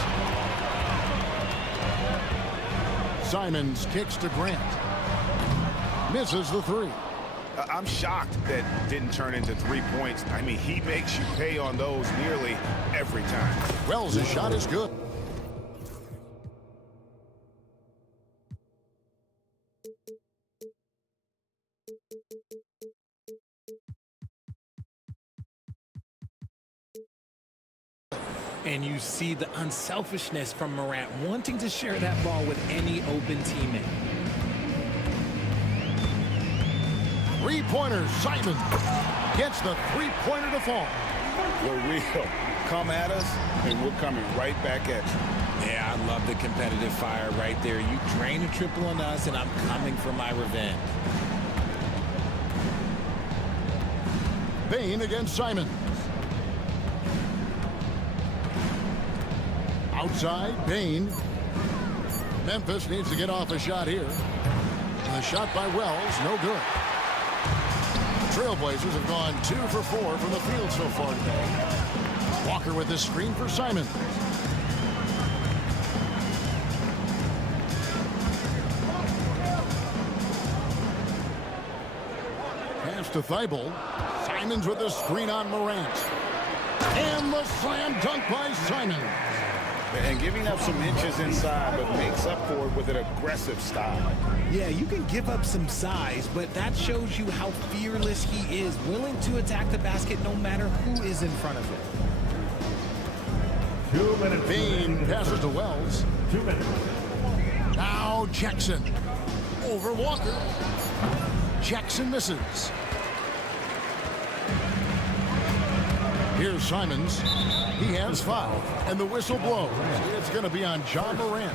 Simons kicks to Grant. Misses the 3. I'm shocked that didn't turn into 3 points. I mean, he makes you pay on those nearly every time. Wells' shot is good. And you see the unselfishness from Morant, wanting to share that ball with any open teammate. Three-pointer, Simons gets the three-pointer to fall. The real come at us, and we're coming right back at you. Yeah, I love the competitive fire right there. You drain a triple on us, and I'm coming for my revenge. Bane against Simons. Outside, Bane. Memphis needs to get off a shot here. And the shot by Wells, no good. The Trailblazers have gone 2 for 4 from the field so far today. Walker with the screen for Simons. Pass to Thibault. Simons with the screen on Morant. And the slam dunk by Simons. And giving up some inches inside, but makes up for it with an aggressive style. Yeah, you can give up some size, but that shows you how fearless he is, willing to attack the basket no matter who is in front of him. 2 minutes. Bane passes to Wells. 2 minutes. Now Jackson. Over Walker. Jackson misses. Here's Simons. He has 5, and the whistle blows. It's going to be on John Morant.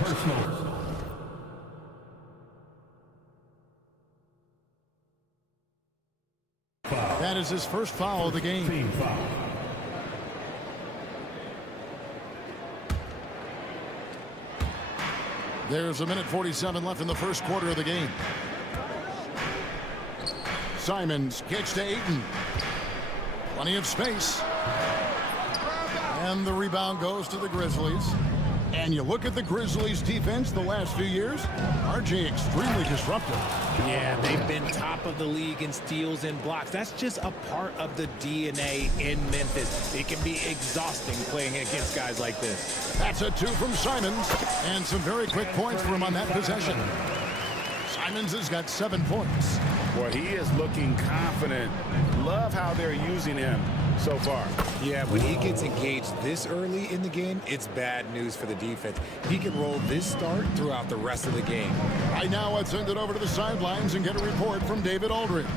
That is his first foul of the game. There's 1:47 left in the first quarter of the game. Simons kicks to Ayton. Plenty of space. And the rebound goes to the Grizzlies. And you look at the Grizzlies defense the last few years, RJ extremely disruptive. Yeah, they've been top of the league in steals and blocks. That's just a part of the DNA in Memphis. It can be exhausting playing against guys like this. That's a 2 from Simons. And some very quick points for him on that possession. Simons has got 7 points. Boy, he is looking confident. Love how they're using him so far. Yeah, when he gets engaged this early in the game, it's bad news for the defense. He can roll this start throughout the rest of the game. Right now, let's send it over to the sidelines and get a report from David Aldridge.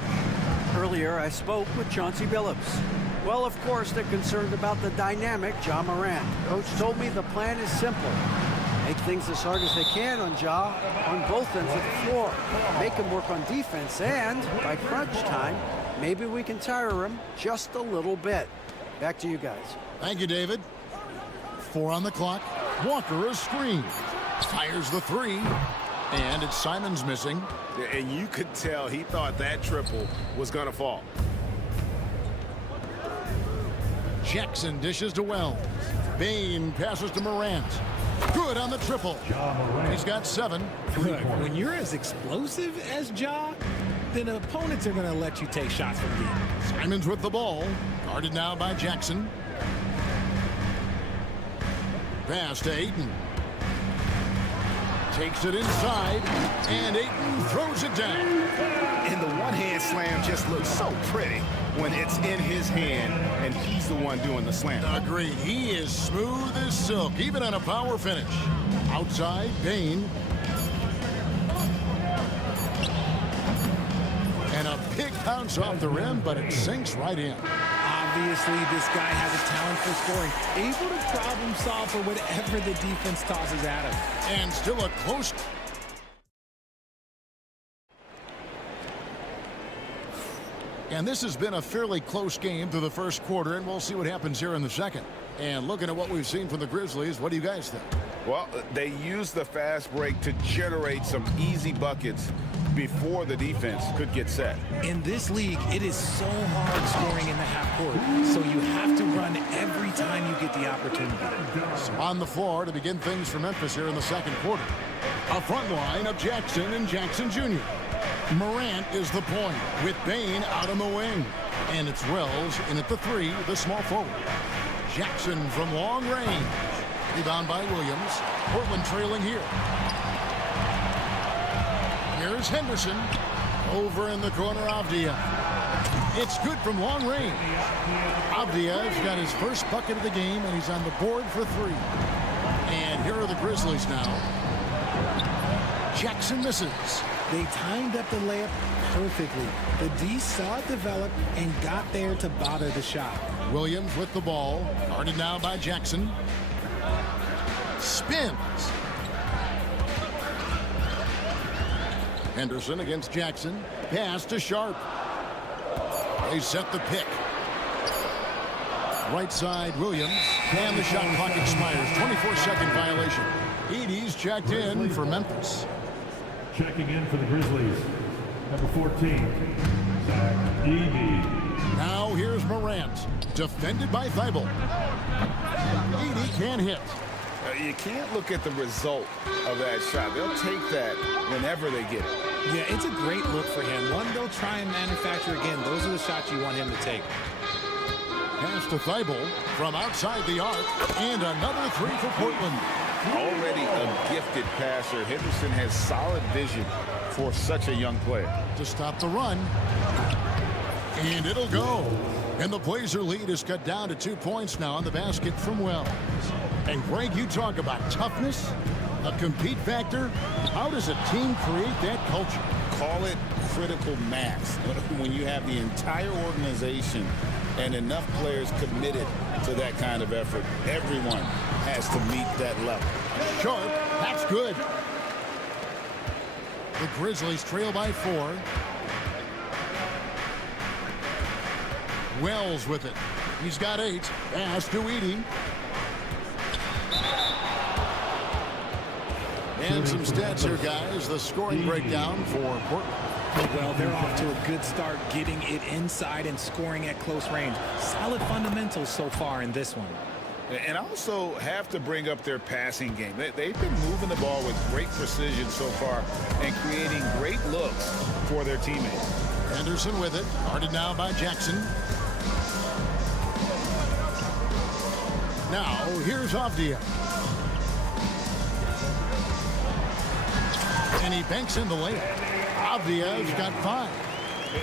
Earlier, I spoke with Chauncey Billups. Well, of course, they're concerned about the dynamic Ja Morant. Coach told me the plan is simple. Make things as hard as they can on Ja on both ends of the floor. Make him work on defense, and by crunch time, maybe we can tire him just a little bit. Back to you guys. Thank you, David. 4 on the clock. Walker a screen. Fires the three. And it's Simon's missing. And you could tell he thought that triple was going to fall. Jackson dishes to Wells. Bain passes to Morant. Good on the triple. He's got 7. Look, when you're as explosive as Ja, then opponents are going to let you take shots from deep. Simons with the ball. Guarded now by Jackson. Pass to Ayton. Takes it inside, and Ayton throws it down. And the one-hand slam just looks so pretty when it's in his hand, and he's the one doing the slam. Agreed. He is smooth as silk, even on a power finish. Outside, Bain. And a big bounce off the rim, but it sinks right in. Obviously, this guy has a talent for scoring, able to problem solve for whatever the defense tosses at him. And still a close... And this has been a fairly close game through the first quarter, and we'll see what happens here in the second. And looking at what we've seen from the Grizzlies, what do you guys think? Well, they used the fast break to generate some easy buckets before the defense could get set. In this league, it is so hard scoring in the half court, so you have to run every time you get the opportunity. So on the floor to begin things for Memphis here in the second quarter. A front line of Jackson and Jackson Jr. Morant is the point with Bain out on the wing. And it's Wells in at the 3, the small forward. Jackson from long range. Rebound by Williams. Portland trailing here. Here's Henderson. Over in the corner, Avdia. It's good from long range. Avdia's got his first bucket of the game, and he's on the board for 3. And here are the Grizzlies now. Jackson misses. They timed up the layup perfectly. The D saw it develop and got there to bother the shot. Williams with the ball. Guarded now by Jackson. Spins. Henderson against Jackson. Pass to Sharp. They set the pick. Right side, Williams. And the shot clock expires. 24-second violation. Edey's checked in for Memphis. Checking in for the Grizzlies, number 14, Zach Edey. Now here's Morant, defended by Thibault. Edey can't hit. You can't look at the result of that shot. They'll take that whenever they get it. Yeah, it's a great look for him. One they'll try and manufacture again. Those are the shots you want him to take. Pass to Thibault from outside the arc, and another 3 for Portland. Already a gifted passer, Henderson has solid vision for such a young player. To stop the run. And it'll go. And the Blazer lead is cut down to 2 points now on the basket from Wells. And Greg, you talk about toughness, a compete factor. How does a team create that culture? Call it critical mass. When you have the entire organization and enough players committed to that kind of effort, everyone has to meet that level. Sharp, that's good. The Grizzlies trail by 4. Wells with it. He's got 8. Pass to Edey. And some stats here, guys. The scoring breakdown for Portland. Well, they're off to a good start getting it inside and scoring at close range. Solid fundamentals so far in this one. And also have to bring up their passing game. They've been moving the ball with great precision so far and creating great looks for their teammates. Henderson with it. Guarded now by Jackson. Now, here's Avdia. And he banks in the layup. Avdia's got 5.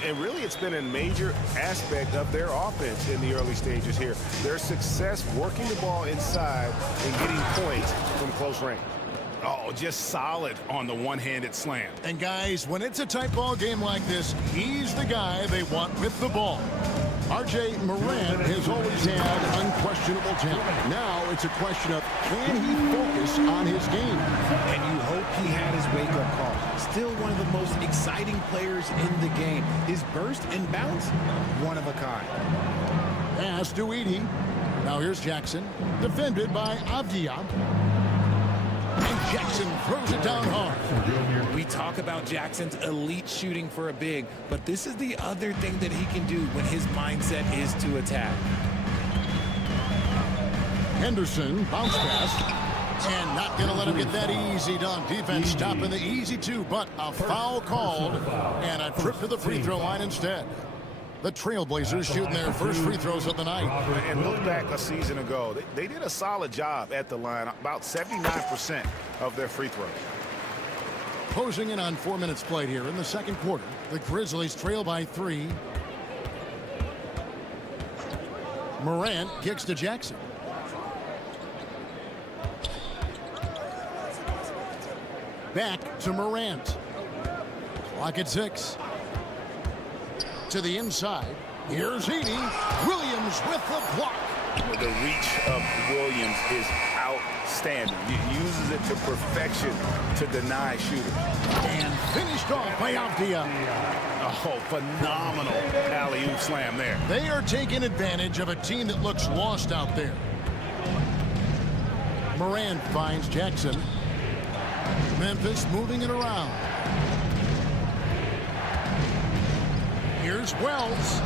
And really, it's been a major aspect of their offense in the early stages here. Their success working the ball inside and getting points from close range. Oh, just solid on the one-handed slam. And guys, when it's a tight ball game like this, he's the guy they want with the ball. R.J. Morant has always had unquestionable talent. Now it's a question of, can he focus on his game? And you hope he had his wake-up call. Still one of the most exciting players in the game. His burst and bounce, one of a kind. Pass to Edey. Now here's Jackson, defended by Avdia. And Jackson throws it down hard. We talk about Jackson's elite shooting for a big, but this is the other thing that he can do when his mindset is to attack. Henderson, bounce pass, and not going to let him get that easy dunk. Defense stopping the easy two, but a foul called, and a trip to the free throw line instead. The Trailblazers shooting their first free throws of the night. And look back a season ago. They did a solid job at the line, about 79% of their free throws. Closing in on 4 minutes played here in the second quarter. The Grizzlies trail by 3. Morant kicks to Jackson. Back to Morant. Clock at 6. To the inside. Here's Edey. Williams with the block. The reach of Williams is outstanding. He uses it to perfection to deny shooters. And finished off by Avdia. Oh, phenomenal alley-oop slam there. They are taking advantage of a team that looks lost out there. Morant finds Jackson. Memphis moving it around. Here's Wells.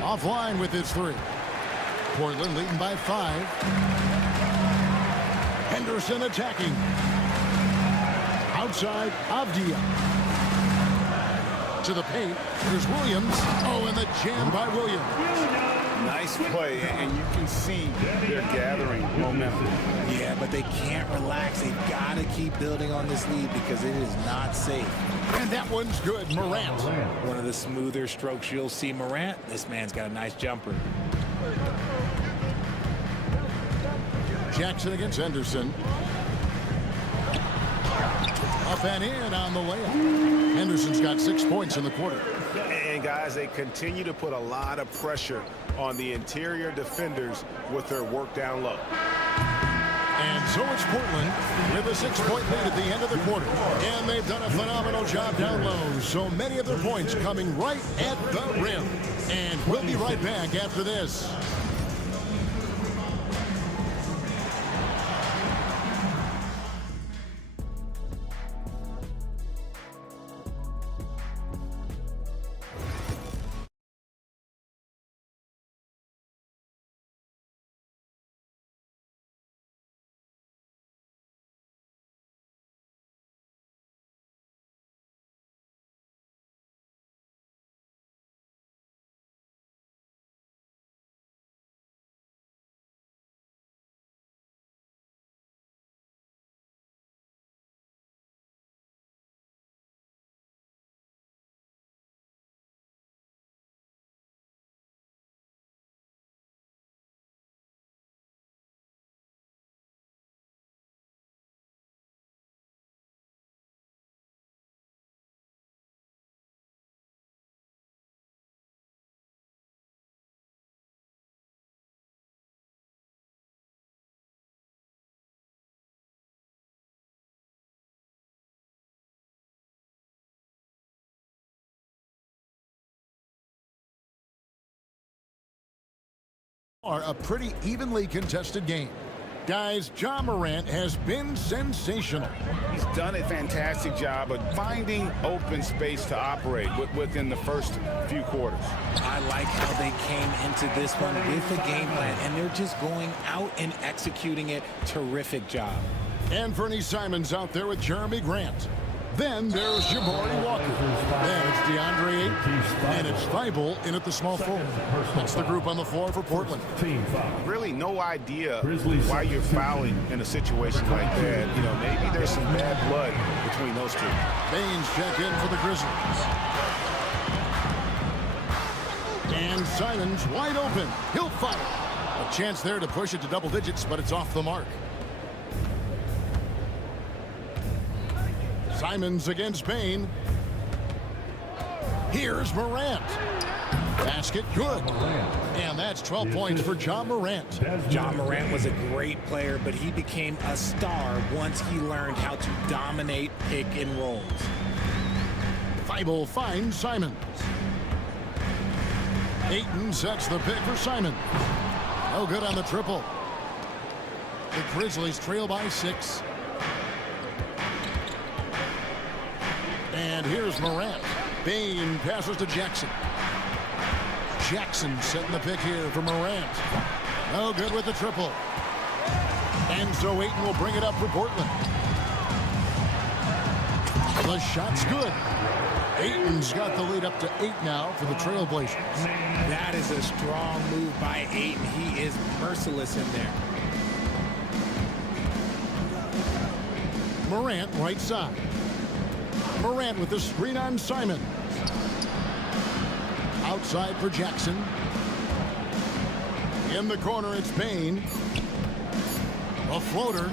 Offline with his 3. Portland leading by 5. Henderson attacking. Outside, Avdia. To the paint. Here's Williams. Oh, and the jam by Williams. Nice play, and you can see they're gathering momentum. Yeah, but they can't relax. They've got to keep building on this lead because it is not safe. And that one's good. Morant. One of the smoother strokes you'll see Morant. This man's got a nice jumper. Jackson against Henderson. Up and in on the layup. Henderson's got 6 points in the quarter. And guys, they continue to put a lot of pressure on the interior defenders with their work down low. And so it's Portland with a 6-point lead at the end of the quarter. And they've done a phenomenal job down low. So many of their points coming right at the rim. And we'll be right back after this. Are a pretty evenly contested game. Guys, Ja Morant has been sensational. He's done a fantastic job of finding open space to operate within the first few quarters. I like how they came into this one with a game plan, and they're just going out and executing it. Terrific job. And Fernie Simons out there with Jeremy Grant. Then there's Jabari Walker. Then it's DeAndre Ayton. And it's Thibault in at the small forward. That's the group on the floor for Portland. Really no idea why you're fouling in a situation like that. You know, maybe there's some bad blood between those two. Baines check in for the Grizzlies. And Simons wide open. He'll fire. A chance there to push it to double digits, but it's off the mark. Simons against Payne. Here's Morant. Basket good. And that's 12 points for Ja Morant. Ja Morant was a great player, but he became a star once he learned how to dominate pick and rolls. Thibault finds Simons. Ayton sets the pick for Simons. No good on the triple. The Grizzlies trail by 6. And here's Morant. Bain passes to Jackson. Jackson setting the pick here for Morant. No good with the triple. And so Ayton will bring it up for Portland. The shot's good. Ayton's got the lead up to 8 now for the Trailblazers. That is a strong move by Ayton. He is merciless in there. Morant right side. Morant with the screen on Simon. Outside for Jackson. In the corner, it's Bain. A floater.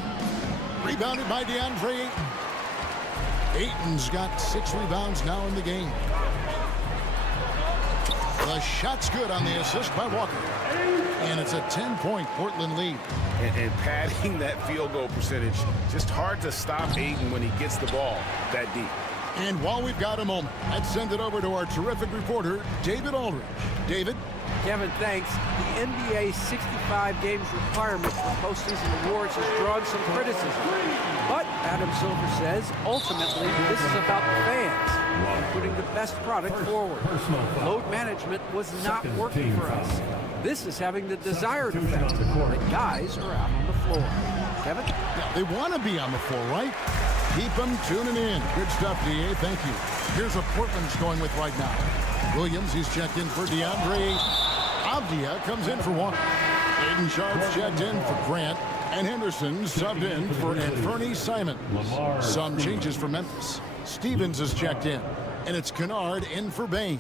Rebounded by DeAndre Ayton. Ayton's got 6 rebounds now in the game. The shot's good on the assist by Walker. And it's a 10-point Portland lead. And padding that field goal percentage, just hard to stop Ayton when he gets the ball that deep. And while we've got a moment, let's send it over to our terrific reporter, David Aldridge. David? Kevin, thanks. The NBA 65 games requirement for postseason awards has drawn some criticism. But, Adam Silver says, ultimately, this is about the fans and putting the best product forward. Load management was not working for us. This is having the desired effect. The guys are out on the floor. Kevin? Yeah, they want to be on the floor, right? Keep them tuning in. Good stuff, DA. Thank you. Here's what Portland's going with right now. Williams, he's checked in for DeAndre. Avdia comes in for Walker. Aiden Sharp's checked in for Grant. And Henderson subbed in for Anthony Simons. Some changes for Memphis. Stevens is checked in. And it's Kennard in for Bain.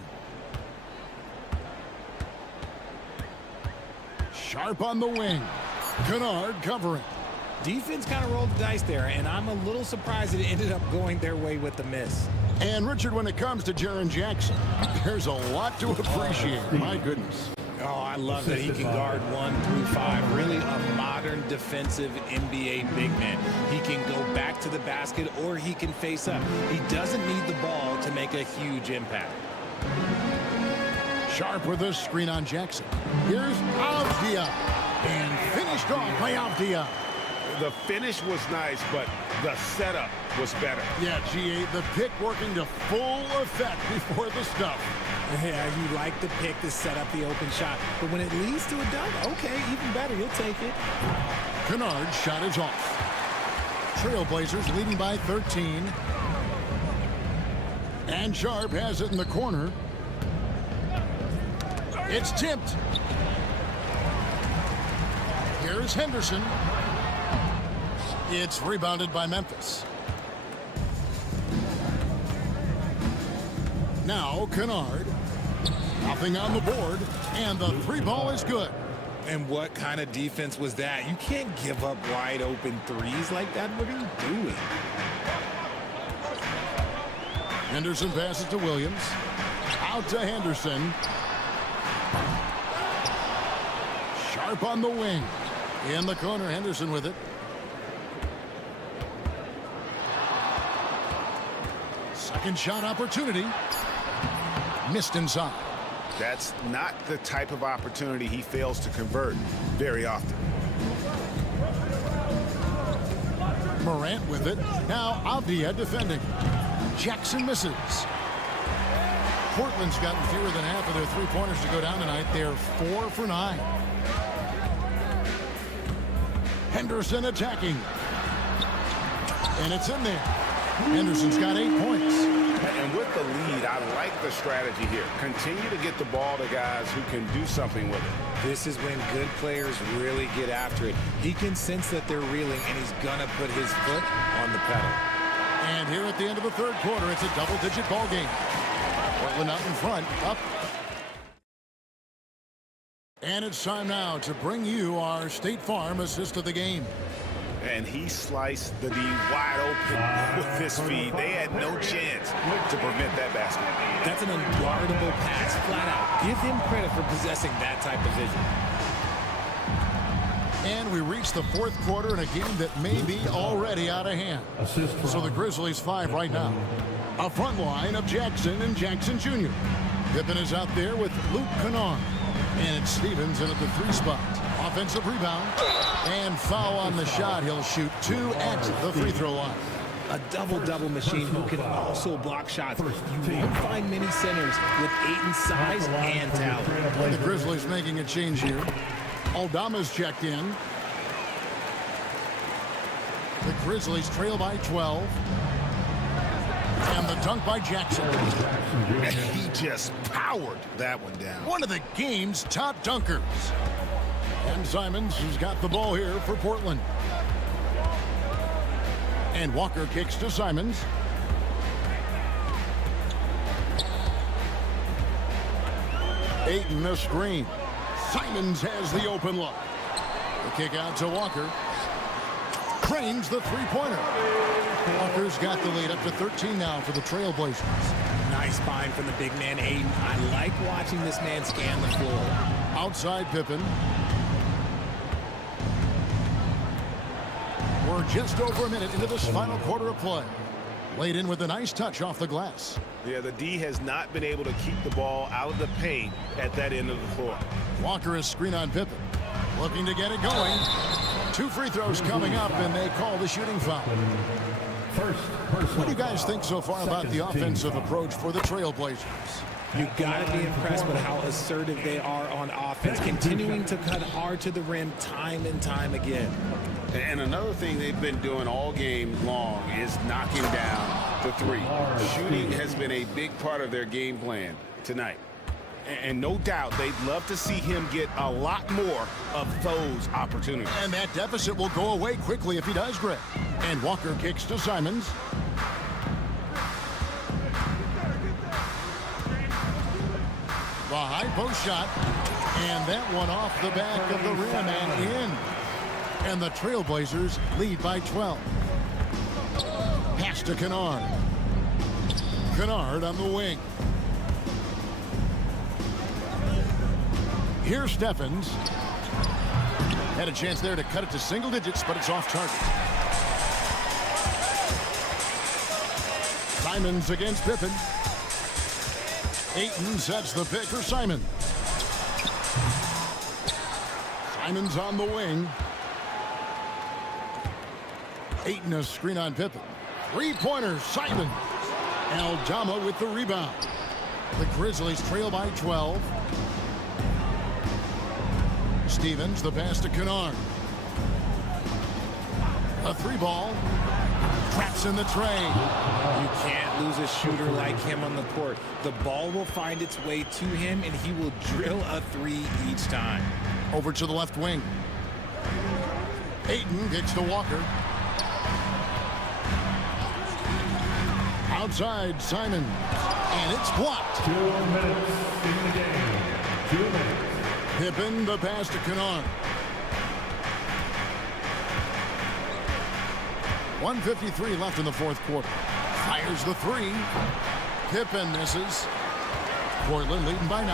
Sharp on the wing. Kennard covering. Defense kind of rolled the dice there, and I'm a little surprised it ended up going their way with the miss. And Richard, when it comes to Jaren Jackson, there's a lot to appreciate. My goodness. Oh, I love that he can guard 1 through 5. Really a modern defensive NBA big man. He can go back to the basket or he can face up. He doesn't need the ball to make a huge impact. Sharp with a screen on Jackson. Here's Avdia. And finished off by Avdia. The finish was nice, but the setup was better. Yeah, GA, the pick working to full effect before the stuff. Yeah, you like the pick to set up the open shot. But when it leads to a dunk, okay, even better, you'll take it. Kennard's shot is off. Trailblazers leading by 13. And Sharp has it in the corner. It's tipped. Here's Henderson. It's rebounded by Memphis. Now Kennard. Nothing on the board. And the 3 ball is good. And what kind of defense was that? You can't give up wide open threes like that. What are you doing? Henderson passes to Williams. Out to Henderson. Sharp on the wing. In the corner, Henderson with it. Second shot opportunity. Missed inside. That's not the type of opportunity he fails to convert very often. Morant with it. Now Avdia defending. Jackson misses. Portland's gotten fewer than half of their 3-pointers to go down tonight. They're 4 for 9. Henderson attacking. And it's in there. Henderson's got 8 points. And with the lead, I like the strategy here. Continue to get the ball to guys who can do something with it. This is when good players really get after it. He can sense that they're reeling, and he's going to put his foot on the pedal. And here at the end of the 3rd quarter, it's a double-digit ball game. Portland out in front, up. And it's time now to bring you our State Farm assist of the game. And he sliced the D wide open with his feet. They had no chance to prevent that basket. That's an unguardable pass, flat out. Give him credit for possessing that type of vision. And we reach the 4th quarter in a game that may be already out of hand. So the Grizzlies 5 right now. A front line of Jackson and Jackson Jr. Pippen is out there with Luke Kennard. And it's Stevens in at the 3 spot. Offensive rebound. And foul on the shot. He'll shoot 2 at the free throw line. A double-double machine who can also block shots. You won't find many centers with Ayton's size and talent. The Grizzlies making a change here. Aldama's checked in. The Grizzlies trail by 12. And the dunk by Jackson. He just powered that one down. One of the game's top dunkers. And Simons has got the ball here for Portland. And Walker kicks to Simons. Ayton the screen. Simons has the open look. The kick out to Walker. Cranes the three-pointer. Walker's got the lead up to 13 now for the Trailblazers. Nice find from the big man, Ayton. I like watching this man scan the floor. Outside Pippen. We're just over a minute into this final quarter of play. Laid in with a nice touch off the glass. Yeah, the D has not been able to keep the ball out of the paint at that end of the floor. Walker is screen on Pippen. Looking to get it going. 2 free throws coming up, and they call the shooting foul. What do you guys think so far about the offensive approach for the Trailblazers? You've got to be impressed with how assertive they are on offense, continuing to cut hard to the rim time and time again. And another thing they've been doing all game long is knocking down the three. Shooting has been a big part of their game plan tonight. And no doubt they'd love to see him get a lot more of those opportunities. And that deficit will go away quickly if he does, Greg. And Walker kicks to Simons. The high post shot. And that one off the back of the rim and in. And the Trailblazers lead by 12. Pass to Kennard. Kennard on the wing. Here's Stephens. Had a chance there to cut it to single digits, but it's off target. Simons against Pippen. Ayton sets the pick for Simons. Simons on the wing. Ayton a screen on Pippen. Three-pointer, Simons. Aldama with the rebound. The Grizzlies trail by 12. Stevens, the pass to Kennard. A 3-ball. Traps in the tray. You can't lose a shooter like him on the court. The ball will find its way to him, and he will drill a 3 each time. Over to the left wing. Ayton kicks to Walker. Outside, Simon. And it's blocked. 2 minutes in the game. 2 minutes. Pippen, the pass to Kennard. 1:53 left in the fourth quarter. Fires the 3. Pippen misses. Portland leading by 9.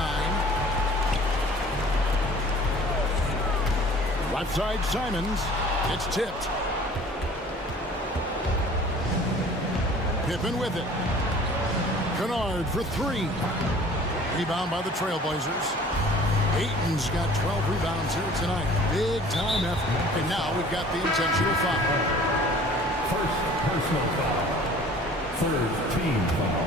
Left side, Simons. It's tipped. Pippen with it. Kennard for 3. Rebound by the Trailblazers. Ayton's got 12 rebounds here tonight. Big time effort. And now we've got the intentional foul. First personal foul. Third team foul.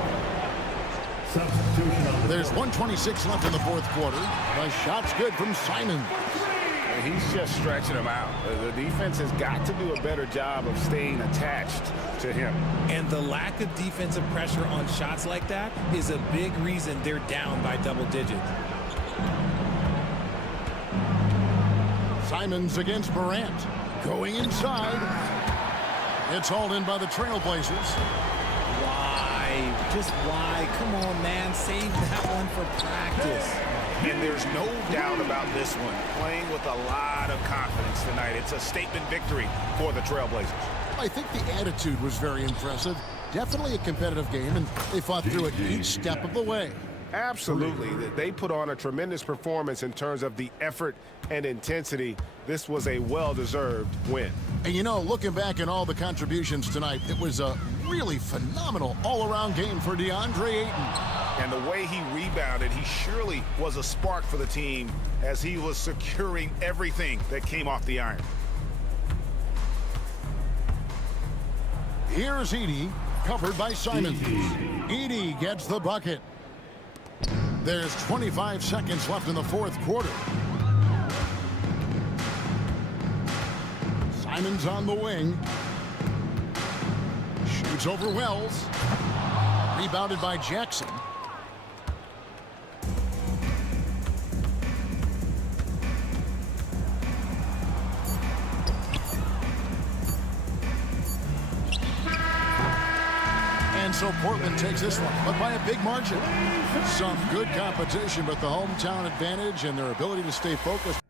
Substitution on the There's 1:26 left in the fourth quarter. The shot's good from Simon. He's just stretching them out. The defense has got to do a better job of staying attached to him. And the lack of defensive pressure on shots like that is a big reason they're down by double digits. Simons against Morant. Going inside. It's hauled in by the Trailblazers. Why? Just why? Come on, man. Save that one for practice. And there's no doubt about this one. Playing with a lot of confidence tonight. It's a statement victory for the Trailblazers. I think the attitude was very impressive. Definitely a competitive game, and they fought through it each step of the way. Absolutely. They put on a tremendous performance in terms of the effort and intensity. This was a well-deserved win. And you know, looking back at all the contributions tonight, it was a really phenomenal all-around game for DeAndre Ayton. And the way he rebounded, he surely was a spark for the team as he was securing everything that came off the iron. Here's Edey, covered by Simons. Edey gets the bucket. There's 25 seconds left in the fourth quarter. Simons on the wing. Shoots over Wells. Rebounded by Jackson. And so Portland takes this one, but by a big margin. Some good competition, but the hometown advantage and their ability to stay focused.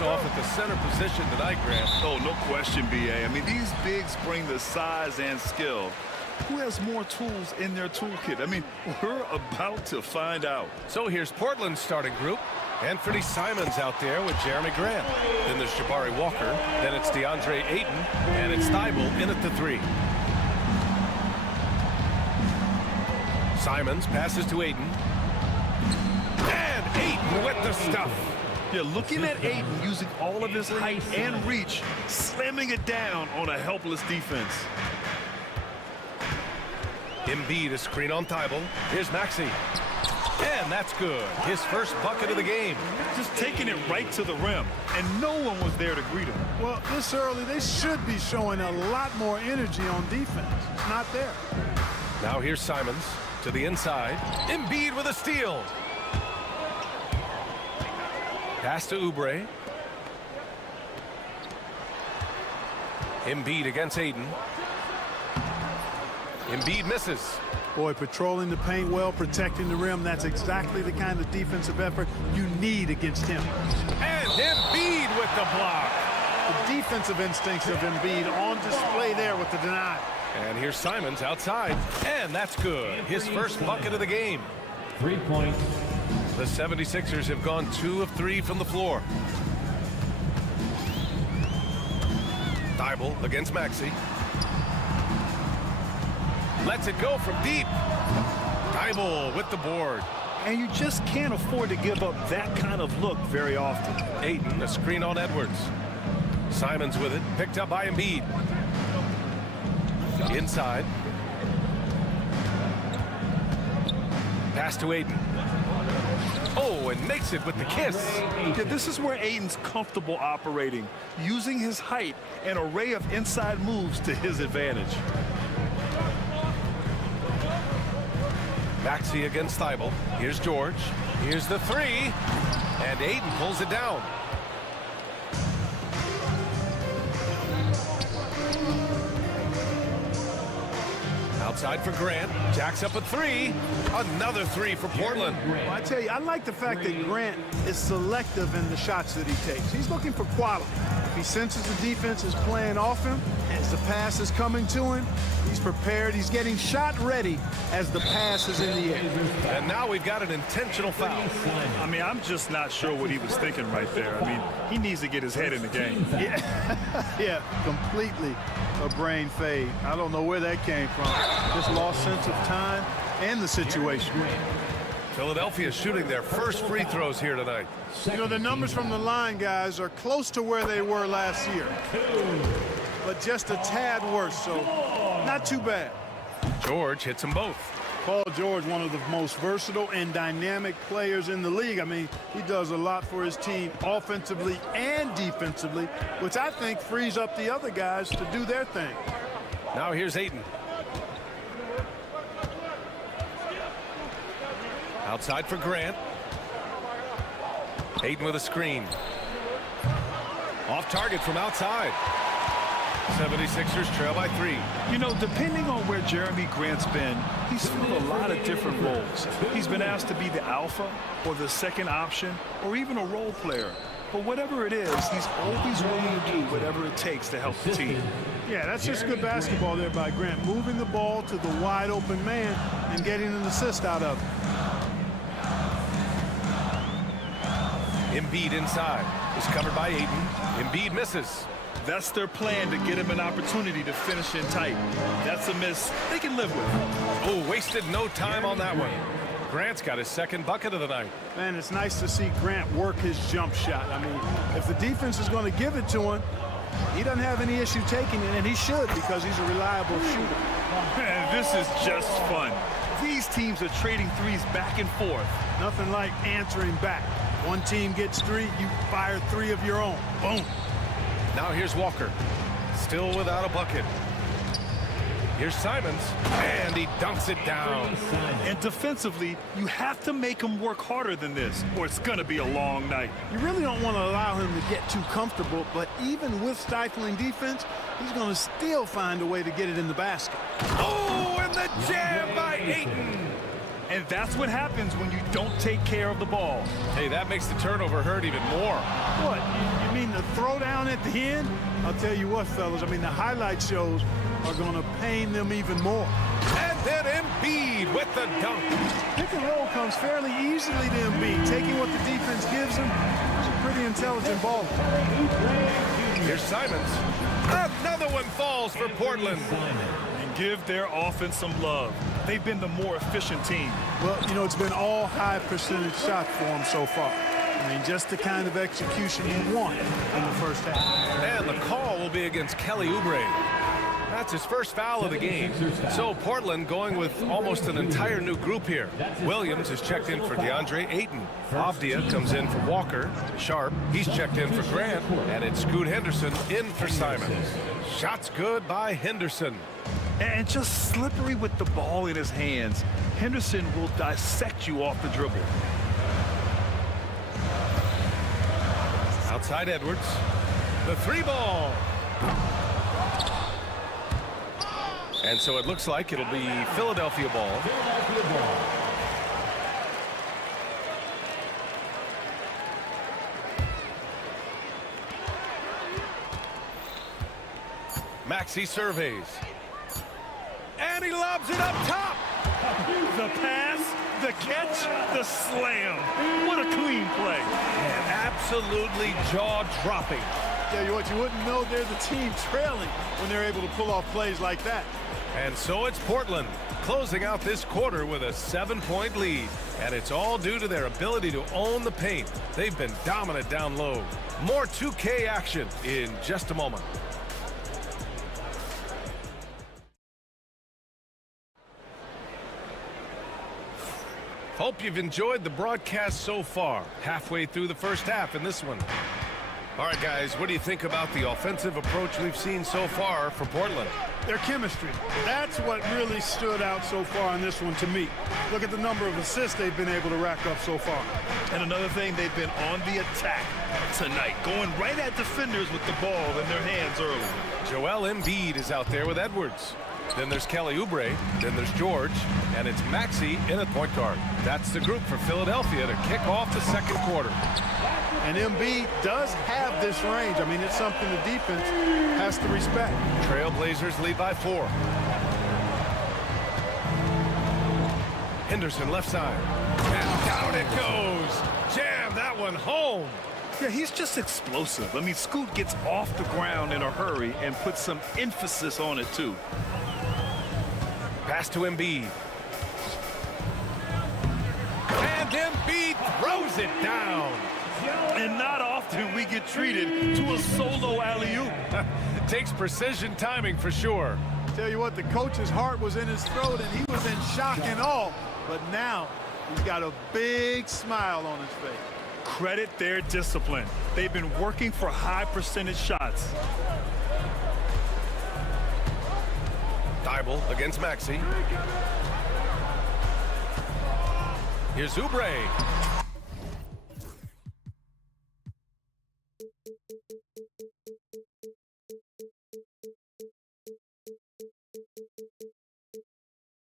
face off at the center position tonight, Grant. Oh, no question, B.A. I mean, these bigs bring the size and skill. Who has more tools in their toolkit? I mean, we're about to find out. So here's Portland's starting group. Anthony Simons out there with Jeremy Grant. Then there's Jabari Walker. Then it's DeAndre Ayton. And it's Thibault in at the 3. Simons passes to Ayton. And Ayton with the stuff. Yeah, looking at Ayton using all of his height and reach, slamming it down on a helpless defense. Embiid, a screen on Thibault. Here's Maxey. And that's good. His first bucket of the game. Just taking it right to the rim, and no one was there to greet him. Well, this early, they should be showing a lot more energy on defense. It's not there. Now here's Simons to the inside. Embiid with a steal. Pass to Oubre. Embiid against Ayton. Embiid misses. Boy, patrolling the paint well, protecting the rim, that's exactly the kind of defensive effort you need against him. And Embiid with the block. The defensive instincts of Embiid on display there with the denial. And here's Simons outside. And that's good. His first bucket of the game. 3 points. The 76ers have gone 2 of 3 from the floor. Thibault against Maxey. Lets it go from deep. Thibault with the board. And you just can't afford to give up that kind of look very often. Ayton, a screen on Edwards. Simons with it, picked up by Embiid. Inside. Pass to Ayton. Oh, and makes it with the kiss. Yeah, this is where Ayton's comfortable operating, using his height and array of inside moves to his advantage. Maxey against Thibault. Here's George. Here's the 3. And Ayton pulls it down. Outside for Grant. Jacks up a 3. Another 3 for Portland. Well, I tell you, I like the fact that Grant is selective in the shots that he takes. He's looking for quality. If he senses the defense is playing off him, as the pass is coming to him, he's prepared. He's getting shot ready as the pass is in the air. And now we've got an intentional foul. I mean, I'm just not sure what he was thinking right there. I mean, he needs to get his head in the game. Yeah, completely a brain fade. I don't know where that came from. Just lost sense of time and the situation. Philadelphia shooting their first free throws here tonight. You know, the numbers from the line, guys, are close to where they were last year. But just a tad worse, so not too bad. George hits them both. Paul George, one of the most versatile and dynamic players in the league. I mean, he does a lot for his team offensively and defensively, which I think frees up the other guys to do their thing. Now here's Ayton. Outside for Grant. Ayton with a screen. Off target from outside. 76ers trail by 3. You know, depending on where Jeremy Grant's been, he's filled a lot of different roles. He's been asked to be the alpha or the second option or even a role player. But whatever it is, he's always willing to do whatever it takes to help the team. Yeah, that's just good basketball there by Grant. Moving the ball to the wide open man and getting an assist out of it. Embiid inside. Is covered by Ayton. Embiid misses. That's their plan, to get him an opportunity to finish in tight. That's a miss they can live with. Oh, wasted no time on that one. Grant's got his second bucket of the night. Man, it's nice to see Grant work his jump shot. I mean, if the defense is going to give it to him, he doesn't have any issue taking it, and he should, because he's a reliable shooter. Man, this is just fun. These teams are trading threes back and forth. Nothing like answering back. One team gets 3, you fire 3 of your own. Boom. Now here's Walker. Still without a bucket. Here's Simons, and he dunks it down. And defensively, you have to make him work harder than this, or it's going to be a long night. You really don't want to allow him to get too comfortable, but even with stifling defense, he's going to still find a way to get it in the basket. Oh, and the jam by Ayton. And that's what happens when you don't take care of the ball. Hey, that makes the turnover hurt even more. What, you mean the throwdown at the end? I'll tell you what, fellas, I mean, the highlight shows are going to pain them even more. And then Embiid with the dunk. Pick and roll comes fairly easily to Embiid. Taking what the defense gives him is a pretty intelligent ball. Here's Simons. Another one falls for Portland. And give their offense some love. They've been the more efficient team. Well, you know, it's been all high percentage shots for them so far. I mean, just the kind of execution you want in the first half. And the call will be against Kelly Oubre. That's his first foul of the game. So Portland going with almost an entire new group here. Williams is checked in for DeAndre Ayton. Avdia comes in for Walker. Sharp, he's checked in for Grant. And it's Scoot Henderson in for Simons. Shots good by Henderson. And just slippery with the ball in his hands. Henderson will dissect you off the dribble. Outside Edwards. The three ball. And so it looks like it'll be Philadelphia ball. Maxey surveys. And he lobs it up top. The pass, the catch, the slam. What a clean play. And absolutely jaw-dropping. Tell you what, you wouldn't know they're the team trailing when they're able to pull off plays like that. And so it's Portland closing out this quarter with a 7-point lead. And it's all due to their ability to own the paint. They've been dominant down low. More 2K action in just a moment. Hope you've enjoyed the broadcast so far. Halfway through the first half in this one. All right, guys, what do you think about the offensive approach we've seen so far for Portland? Their chemistry. That's what really stood out so far in this one to me. Look at the number of assists they've been able to rack up so far. And another thing, they've been on the attack tonight, going right at defenders with the ball in their hands early. Joel Embiid is out there with Edwards. Then there's Kelly Oubre. Then there's George. And it's Maxey in at point guard. That's the group for Philadelphia to kick off the second quarter. And Embiid does have this range. I mean, it's something the defense has to respect. Trailblazers lead by 4. Henderson left side. And down it goes. Jam that one home. Yeah, he's just explosive. I mean, Scoot gets off the ground in a hurry and puts some emphasis on it, too. Pass to Embiid. And Embiid throws it down. And not often we get treated to a solo alley-oop. Takes precision timing for sure. Tell you what, the coach's heart was in his throat and he was in shock and awe. But now he's got a big smile on his face. Credit their discipline. They've been working for high percentage shots. Thibault against Maxey. Here's Oubre.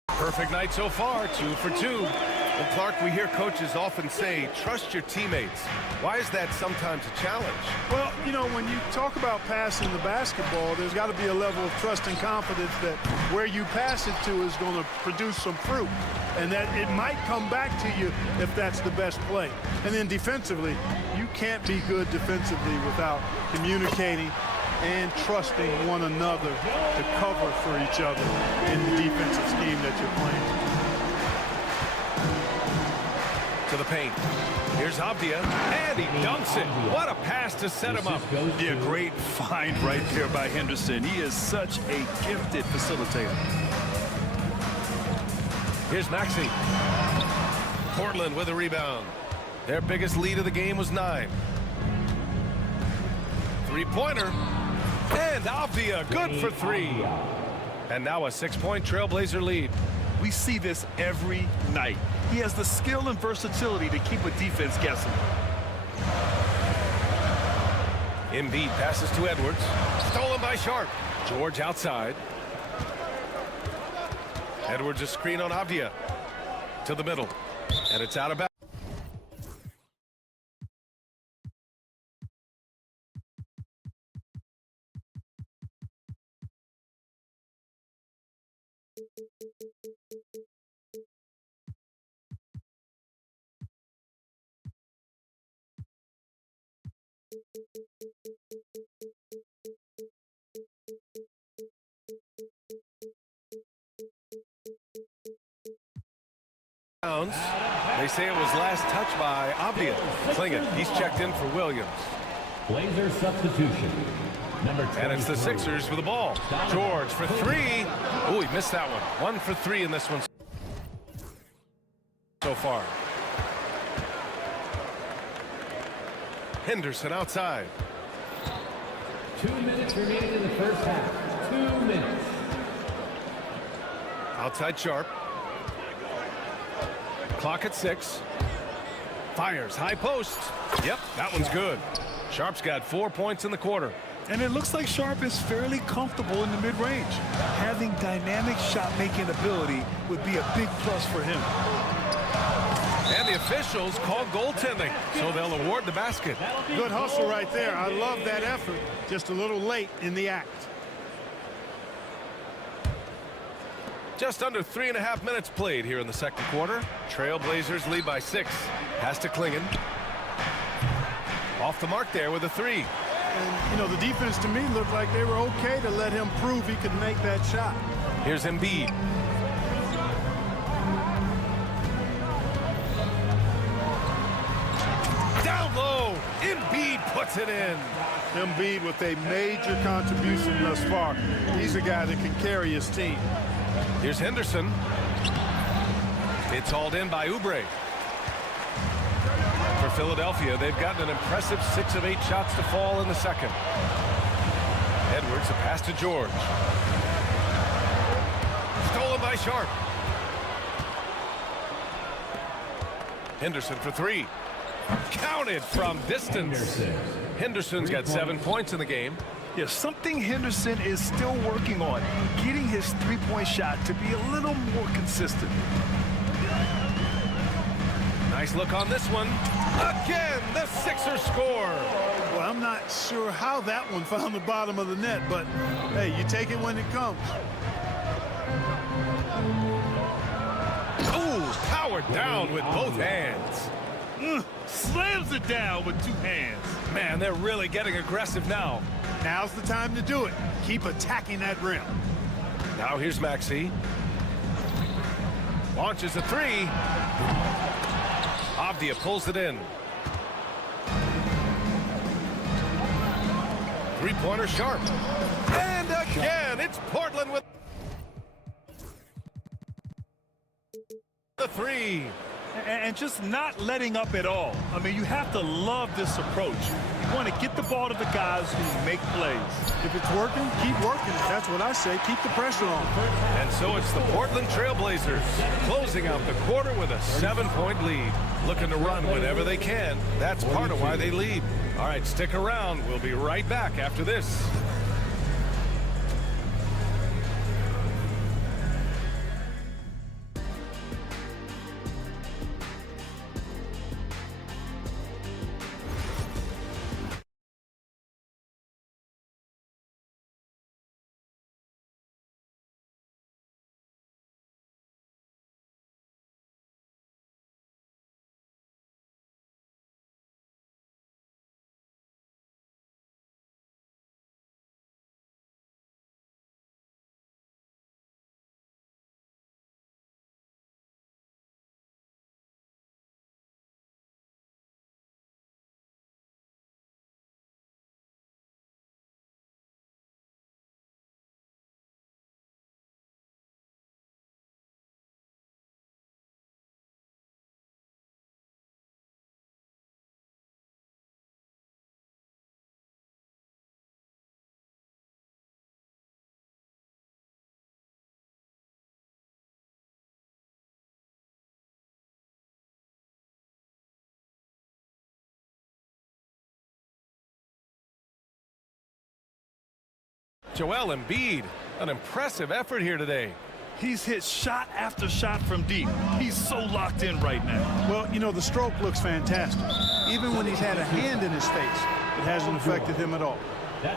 Perfect night so far, 2 for 2. Well, Clark, we hear coaches often say, trust your teammates. Why is that sometimes a challenge? Well, you know, when you talk about passing the basketball, there's got to be a level of trust and confidence that where you pass it to is going to produce some fruit. And that it might come back to you if that's the best play. And then defensively, you can't be good defensively without communicating and trusting one another to cover for each other in the defensive scheme that you're playing. To the paint. Here's Avdia, and he dunks it. What a pass to set him up. Yeah, great find right there by Henderson. He is such a gifted facilitator. Here's Maxey. Portland with a rebound. Their biggest lead of the game was 9. Three-pointer. And Avdia, good for 3. And now a 6-point Trailblazer lead. We see this every night. He has the skill and versatility to keep a defense guessing. Embiid passes to Edwards. Stolen by Sharp. George outside. Edwards a screen on Avdia. to the middle. And it's out of bounds. They say it was last touched by Abdia. Klingon, he's checked in for Williams. Blazer substitution. And it's the Sixers with the ball. George for three. Oh, he missed that one. 1 for 3 in this one so far. Henderson outside. 2 minutes remaining in the first half. 2 minutes. Outside Sharp. Clock at 6. Fires high post. Yep, that one's good. Sharp's got 4 points in the quarter. And it looks like Sharp is fairly comfortable in the mid-range. Having dynamic shot-making ability would be a big plus for him. And the officials call goaltending, so they'll award the basket. Good hustle right there. I love that effort. Just a little late in the act. Just under 3.5 minutes played here in the second quarter. Trailblazers lead by 6. Pass to Klingon. Off the mark there with a 3. And, you know, the defense to me looked like they were okay to let him prove he could make that shot. Here's Embiid. Down low. Embiid puts it in. Embiid with a major contribution thus far. He's a guy that can carry his team. Here's Henderson. It's hauled in by Oubre. For Philadelphia, they've gotten an impressive 6 of 8 shots to fall in the second. Edwards, a pass to George. Stolen by Sharp. Henderson for 3. Counted from distance. Henderson's got 7 points in the game. Yeah, something Henderson is still working on, getting his three-point shot to be a little more consistent. Nice look on this one. Again, the Sixers score. Well, I'm not sure how that one found the bottom of the net, but hey, you take it when it comes. Ooh, powered down with both hands. Slams it down with 2 hands. Man, they're really getting aggressive now. Now's the time to do it. Keep attacking that rim. Now here's Maxey. Launches a 3. Abdia pulls it in. Three-pointer Sharp. And again, it's Portland with the 3. And just not letting up at all. I mean, you have to love this approach. You want to get the ball to the guys who make plays. If it's working, keep working. That's what I say. Keep the pressure on. And so it's the Portland Trailblazers closing out the quarter with a 7-point lead. Looking to run whenever they can. That's part of why they lead. All right, stick around. We'll be right back after this. Joel Embiid, an impressive effort here today. He's hit shot after shot from deep. He's so locked in right now. Well, you know, the stroke looks fantastic. Even when he's had a hand in his face, it hasn't affected him at all.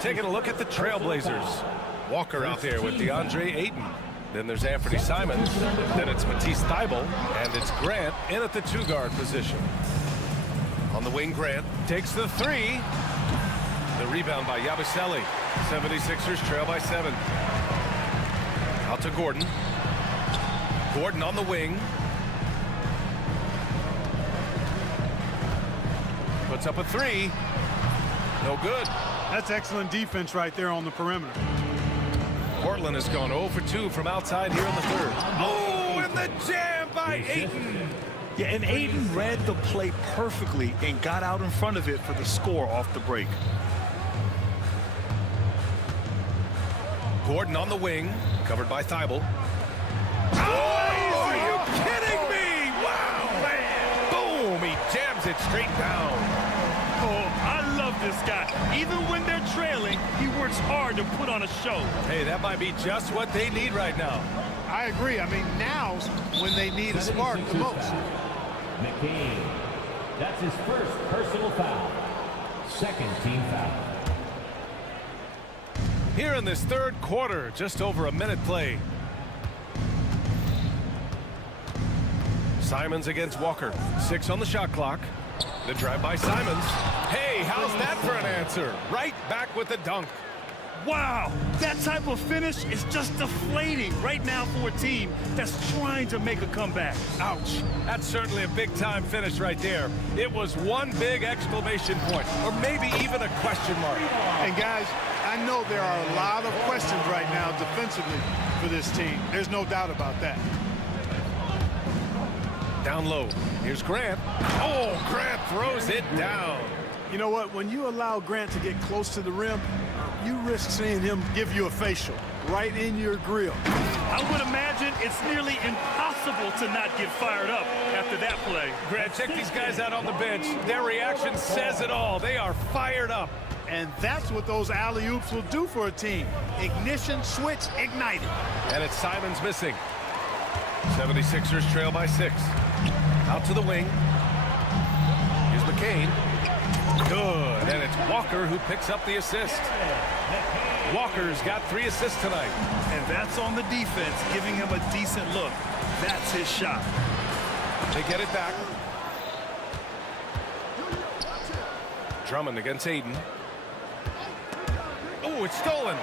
Taking a look at the Trailblazers. Walker out there with DeAndre Ayton. Then there's Anthony Simons. Then it's Matisse Thybulle. And it's Grant in at the two-guard position. On the wing, Grant takes the three. The rebound by Yabusele. 76ers trail by 7. Out to Gordon. Gordon on the wing. Puts up a three. No good. That's excellent defense right there on the perimeter. Portland has gone 0 for 2 from outside here in the third. Oh, and the jam by Ayton. Yeah, and Ayton read the play perfectly and got out in front of it for the score off the break. Gordon on the wing, covered by Thybulle. Oh, are you kidding me? Wow, man. Boom, he jams it straight down. Oh, I love this guy. Even when they're trailing, he works hard to put on a show. Hey, that might be just what they need right now. I agree. I mean, now's when they need a spark the most. McCain. That's his first personal foul. Second team foul. Here in this third quarter, just over a minute play. Simons against Walker. 6 on the shot clock. The drive by Simons. Hey, how's that for an answer? Right back with the dunk. Wow, that type of finish is just deflating right now for a team that's trying to make a comeback. Ouch. That's certainly a big-time finish right there. It was one big exclamation point, or maybe even a question mark. And guys, I know there are a lot of questions right now defensively for this team. There's no doubt about that. Down low. Here's Grant. Oh, Grant throws it down. You know what? When you allow Grant to get close to the rim, you risk seeing him give you a facial right in your grill. I would imagine it's nearly impossible to not get fired up after that play. Grant, check these guys out on the bench. Their reaction says it all. They are fired up. And that's what those alley-oops will do for a team. Ignition, switch, ignited. And it's Simons missing. 76ers trail by 6. Out to the wing. Here's McCain. Good. And it's Walker who picks up the assist. Walker's got 3 assists tonight. And that's on the defense, giving him a decent look. That's his shot. They get it back. Drummond against Ayton. Oh, it's stolen.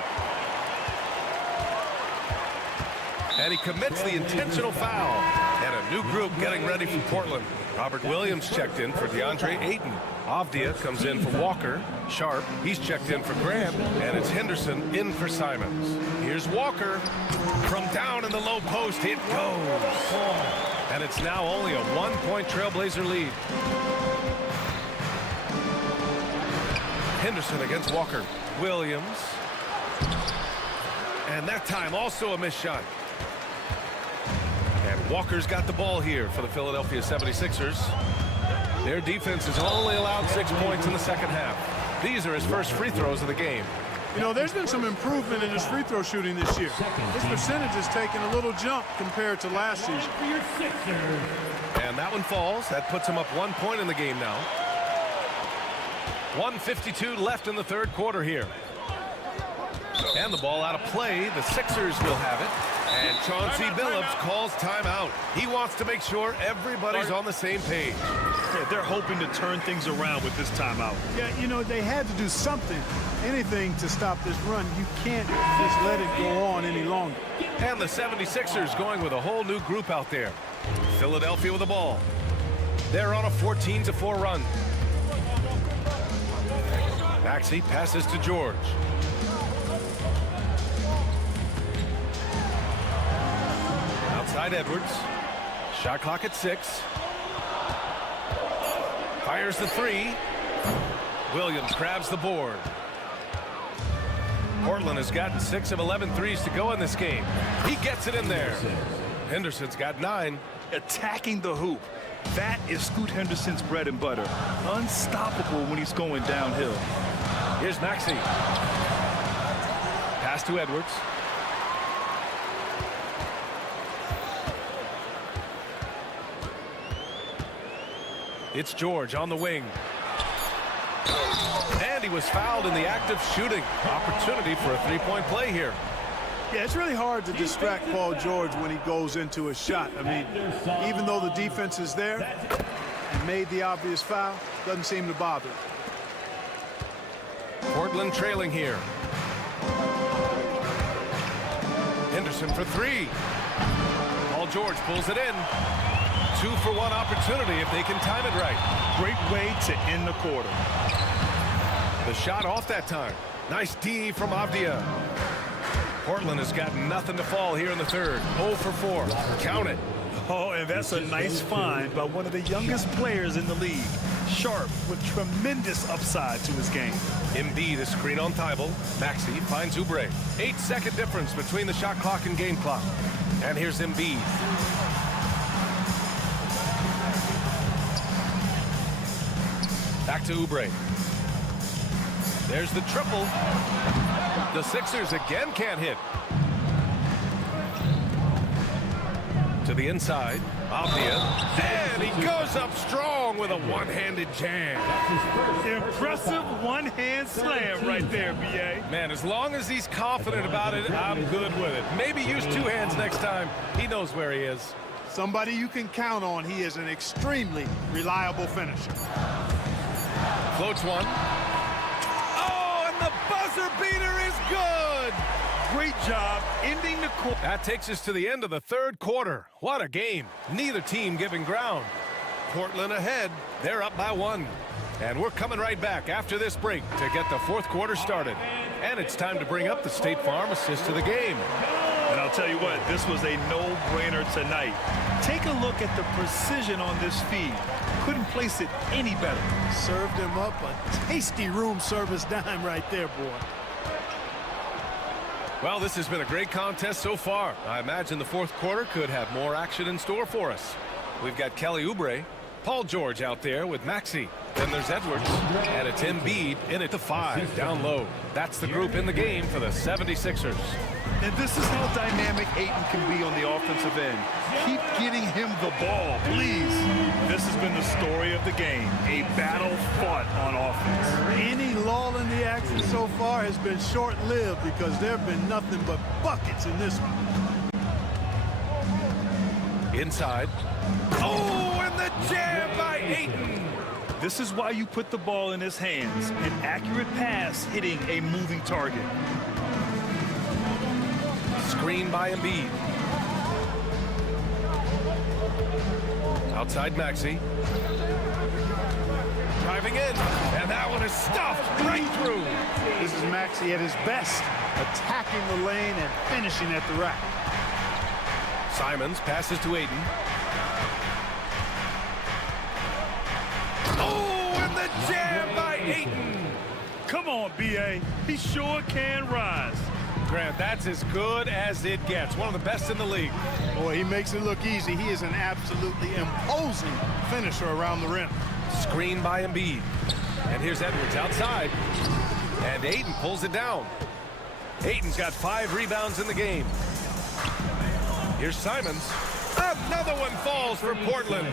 And he commits the intentional foul. And a new group getting ready for Portland. Robert Williams checked in for DeAndre Ayton. Avdia comes in for Walker. Sharp, he's checked in for Grant. And it's Henderson in for Simons. Here's Walker. From down in the low post, it goes. And it's now only a 1-point Trailblazer lead. Henderson against Walker. Williams. And that time also a missed shot. And Walker's got the ball here for the Philadelphia 76ers. Their defense has only allowed 6 points in the second half. These are his first free throws of the game. You know, there's been some improvement in his free throw shooting this year. His percentage has taken a little jump compared to last season. And that one falls. That puts him up 1 point in the game now. 1:52 left in the third quarter here. And the ball out of play. The Sixers will have it. And Chauncey Billups calls timeout. He wants to make sure everybody's on the same page. Yeah, they're hoping to turn things around with this timeout. Yeah, you know, they had to do something, anything to stop this run. You can't just let it go on any longer. And the 76ers going with a whole new group out there. Philadelphia with the ball. They're on a 14-4 run. Maxey passes to George. Outside Edwards. Shot clock at 6. Fires the 3. Williams grabs the board. Portland has gotten 6 of 11 threes to go in this game. He gets it in there. Henderson's got 9. Attacking the hoop. That is Scoot Henderson's bread and butter. Unstoppable when he's going downhill. Here's Maxey. Pass to Edwards. It's George on the wing. And he was fouled in the act of shooting. Opportunity for a three-point play here. Yeah, it's really hard to distract Paul George when he goes into a shot. I mean, even though the defense is there and made the obvious foul, doesn't seem to bother him. Portland trailing here. Henderson for three. Paul George pulls it in. 2-for-1 opportunity if they can time it right. Great way to end the quarter. The shot off that time. Nice D from Avdia. Portland has got nothing to fall here in the third. 0 for 4. Count it. Oh, and that's a nice find by one of the youngest players in the league. Sharp with tremendous upside to his game. Embiid is screen on Thibault. Maxey finds Oubre. 8-second difference between the shot clock and game clock. And here's Embiid. Back to Oubre. There's the triple. The Sixers again can't hit. To the inside. Avdia. And he goes up strong with a one-handed jam. Impressive one-hand slam right there, B.A. Man, as long as he's confident about it, I'm good with it. Maybe use two hands next time. He knows where he is. Somebody you can count on. He is an extremely reliable finisher. Floats one. Oh, and the buzzer beater is good. Great job ending the quarter. That takes us to the end of the third quarter. What a game. Neither team giving ground. Portland ahead. They're up by 1. And we're coming right back after this break to get the fourth quarter started. And it's time to bring up the State Farm assist to the game. And I'll tell you what, this was a no-brainer tonight. Take a look at the precision on this feed. Couldn't place it any better. Served him up a tasty room service dime right there, boy. Well, this has been a great contest so far. I imagine the fourth quarter could have more action in store for us. We've got Kelly Oubre, Paul George out there with Maxey. Then there's Edwards, and it's Embiid in at the 5, down low. That's the group in the game for the 76ers. And this is how dynamic Ayton can be on the offensive end. Keep getting him the ball, please. This has been the story of the game, a battle fought on offense. Any lull in the action so far has been short-lived because there have been nothing but buckets in this one. Inside. Oh, and the jam by Ayton. This is why you put the ball in his hands. An accurate pass hitting a moving target. Screen by Embiid. Outside Maxey. Driving in. And that one is stuffed right through. This is Maxey at his best, attacking the lane and finishing at the rack. Simons passes to Ayton. Oh, and the jam by Ayton. Come on, B.A. He sure can rise. Grant, that's as good as it gets. One of the best in the league. Boy, he makes it look easy. He is an absolutely imposing finisher around the rim. Screen by Embiid. And here's Edwards outside. And Ayton pulls it down. Ayton's got 5 rebounds in the game. Here's Simons. Another one falls for Portland.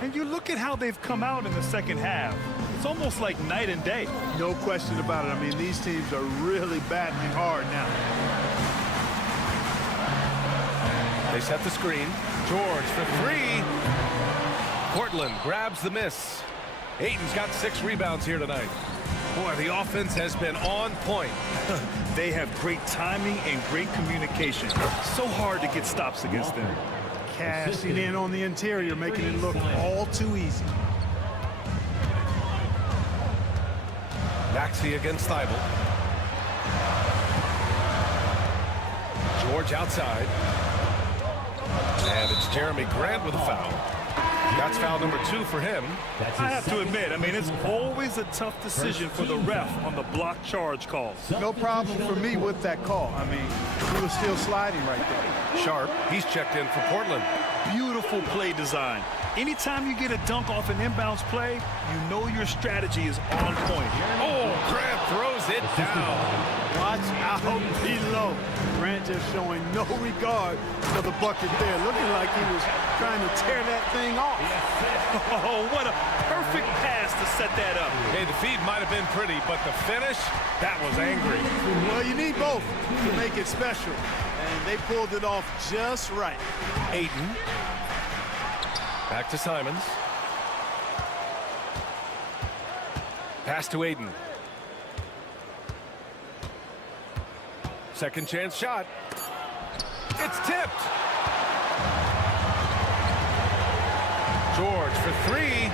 And you look at how they've come out in the second half. It's almost like night and day. No question about it. I mean, these teams are really batting hard now. They set the screen. George for 3. Portland grabs the miss. Ayton's got 6 rebounds here tonight. Boy, the offense has been on point. They have great timing and great communication. So hard to get stops against them. Cashing in on the interior, making it look all too easy. Maxey against Thibault. George outside. And it's Jeremy Grant with a foul. That's foul number 2 for him. I have to admit, I mean, it's always a tough decision for the ref on the block charge call. No problem for me with that call. I mean, he was still sliding right there. Sharp, he's checked in for Portland. Beautiful beautiful play design. Anytime you get a dunk off an inbounds play, you know your strategy is on point. Oh, Grant throws it down. Watch out below. Grant just showing no regard for the bucket there. Looking like he was trying to tear that thing off. Oh, what a perfect pass to set that up. Hey, the feed might have been pretty, but the finish, that was angry. Well, you need both to make it special. And they pulled it off just right. Ayton. Back to Simons. Pass to Ayton. Second chance shot. It's tipped. George for three.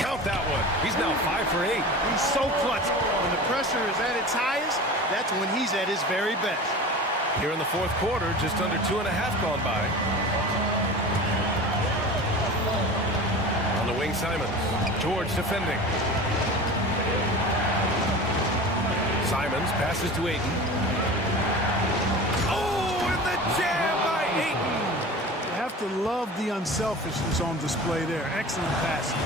Count that one. He's now 5 for 8. He's so clutch. When the pressure is at its highest, that's when he's at his very best. Here in the fourth quarter, just under 2.5 gone by. On the wing, Simons. George defending. Simons passes to Ayton. Oh, and the jam by Ayton. You have to love the unselfishness on display there. Excellent passing.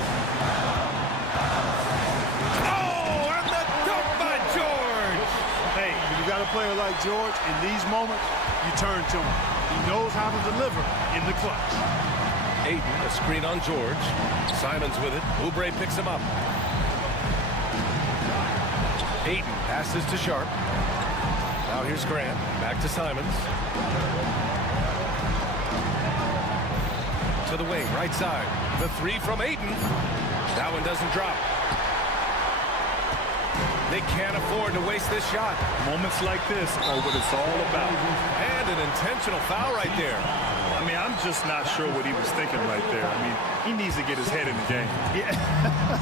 Oh, and the dunk by George. Hey, when you got a player like George, in these moments, you turn to him. He knows how to deliver in the clutch. Ayton, a screen on George. Simons with it. Oubre picks him up. Ayton passes to Sharp. Now here's Grant. Back to Simons. To the wing, right side. The three from Ayton. That one doesn't drop. They can't afford to waste this shot. Moments like this are what it's all about. And an intentional foul right there. I mean, I'm just not sure what he was thinking right there. I mean, he needs to get his head in the game.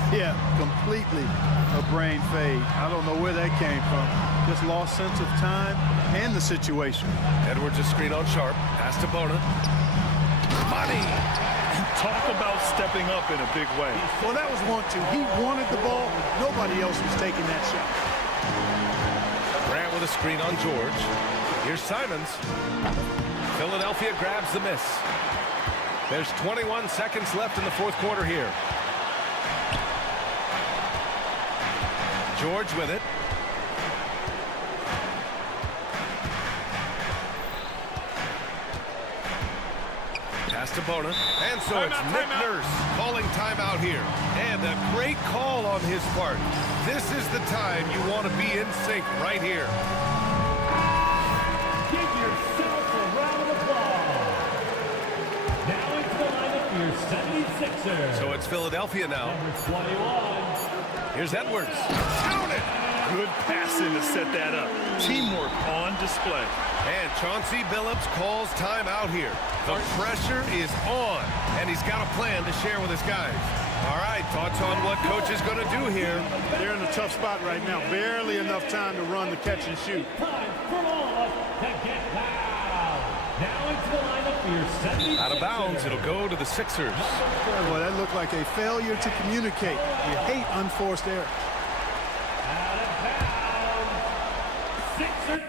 Yeah, completely a brain fade. I don't know where that came from. Just lost sense of time and the situation. Edwards a screen on Sharp. Pass to Bona. Money. Talk about stepping up in a big way. Well, that was 1-2. He wanted the ball. Nobody else was taking that shot. Grant with a screen on George. Here's Simons. Philadelphia grabs the miss. There's 21 seconds left in the fourth quarter here. George with it. Pass to Bona. And so it's Nick Nurse calling timeout here. And a great call on his part. This is the time you want to be in sync right here. Give yourself a round of applause. Now into the lineup for your 76ers. So it's Philadelphia now. Number 21. Here's Edwards. Count it! Good passing to set that up. Teamwork on display. And Chauncey Billups calls timeout here. The pressure is on, and he's got a plan to share with his guys. All right, thoughts on what coach is going to do here? They're in a tough spot right now. Barely enough time to run the catch and shoot. Time for all of us to get loud. Now into the lineup for your 76ers. Out of bounds, it'll go to the Sixers. Boy, that looked like a failure to communicate. You hate unforced errors. Out of bounds. Sixers.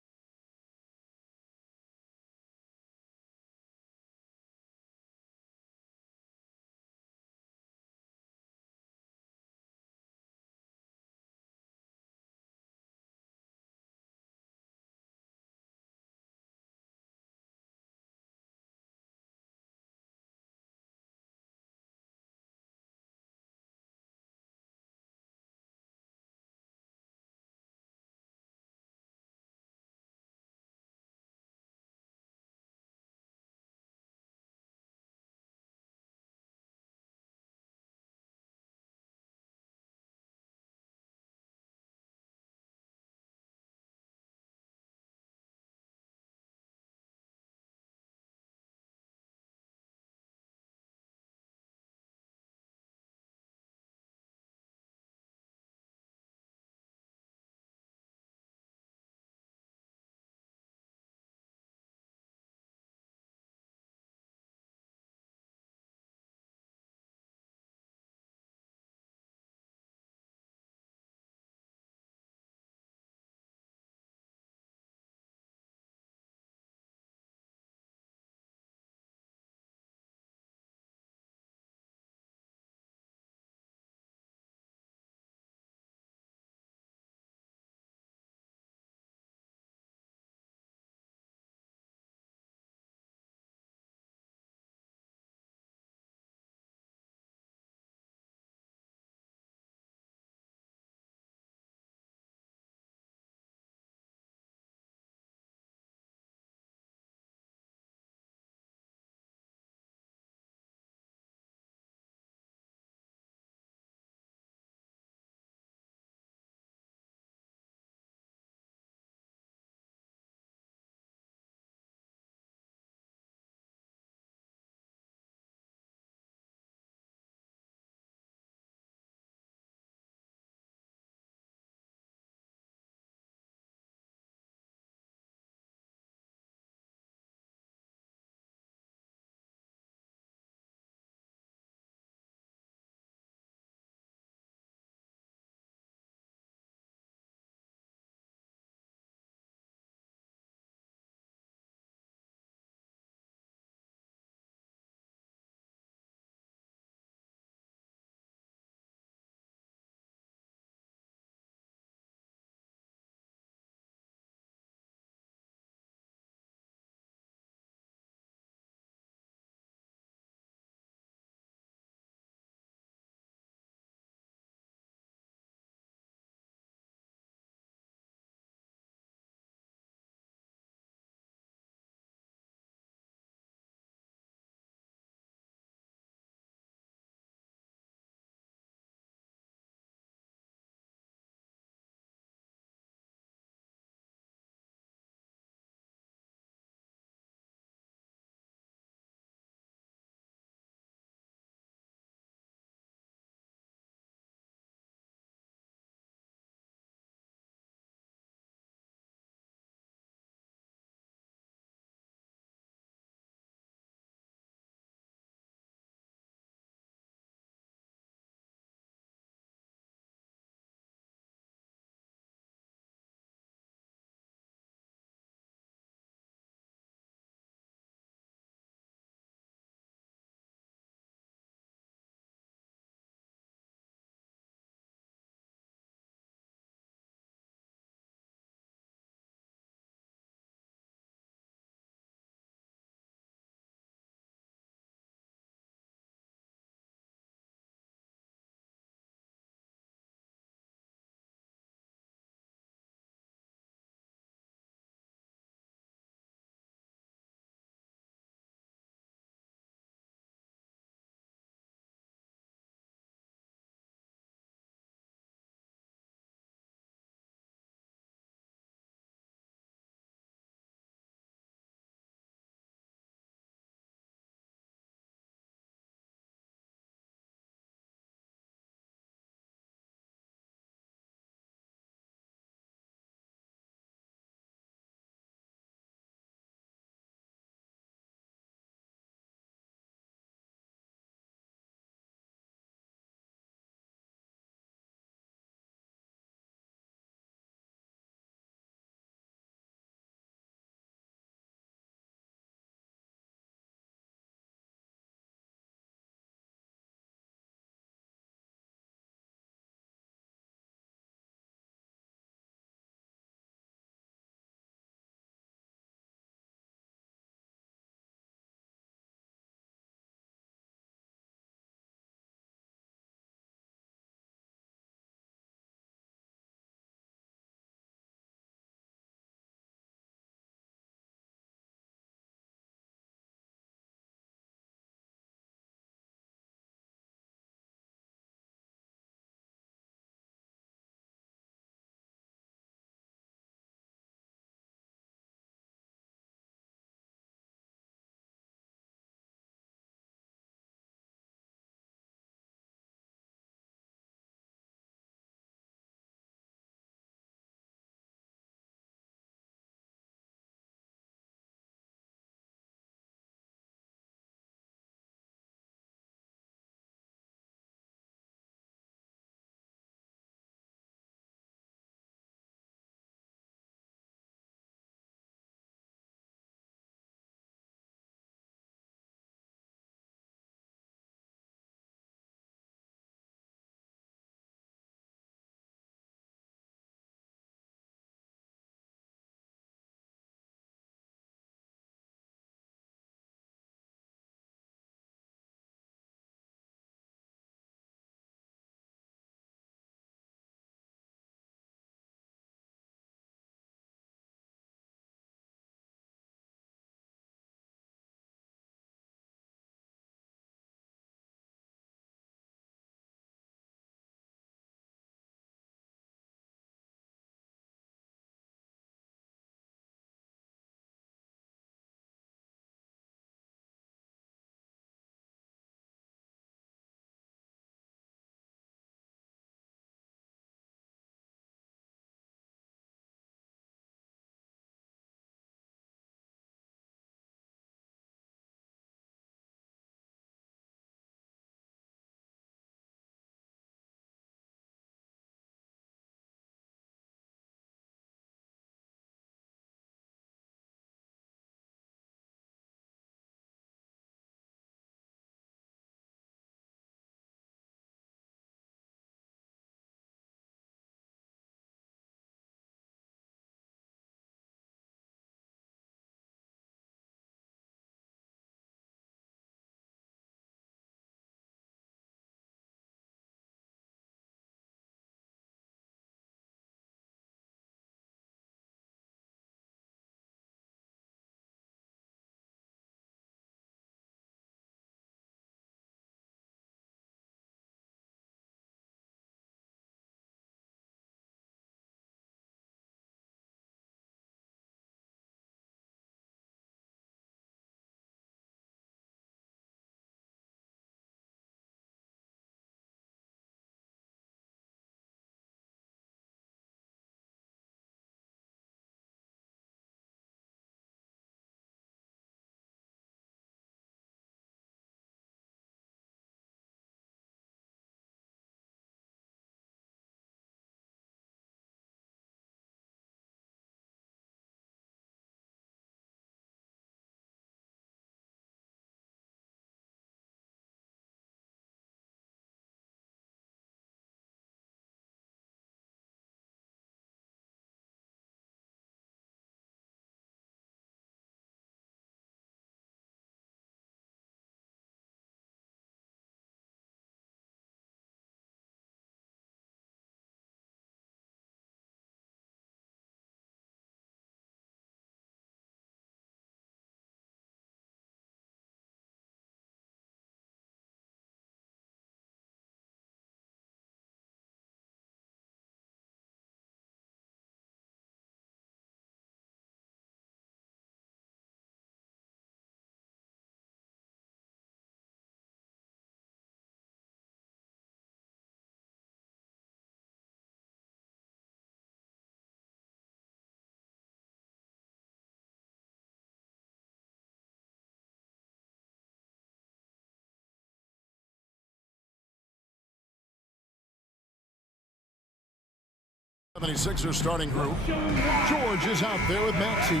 76ers starting group. George is out there with Maxey.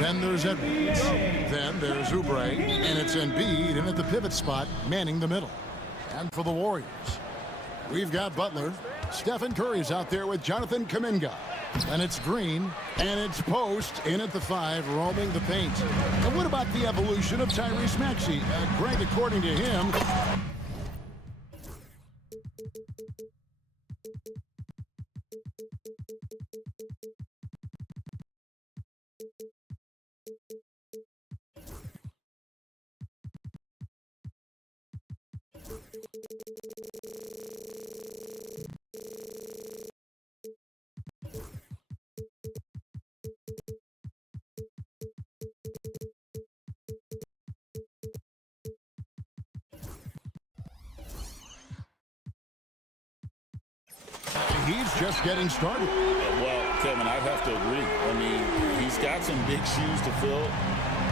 Then there's Edwards. Then there's Oubre. And it's Embiid in at the pivot spot, manning the middle. And for the Warriors, we've got Butler. Stephen Curry's out there with Jonathan Kuminga. And it's Green, and it's Post in at the 5, roaming the paint. And what about the evolution of Tyrese Maxey? Greg, according to him... He's just getting started. Well, Kevin, I'd have to agree. I mean, he's got some big shoes to fill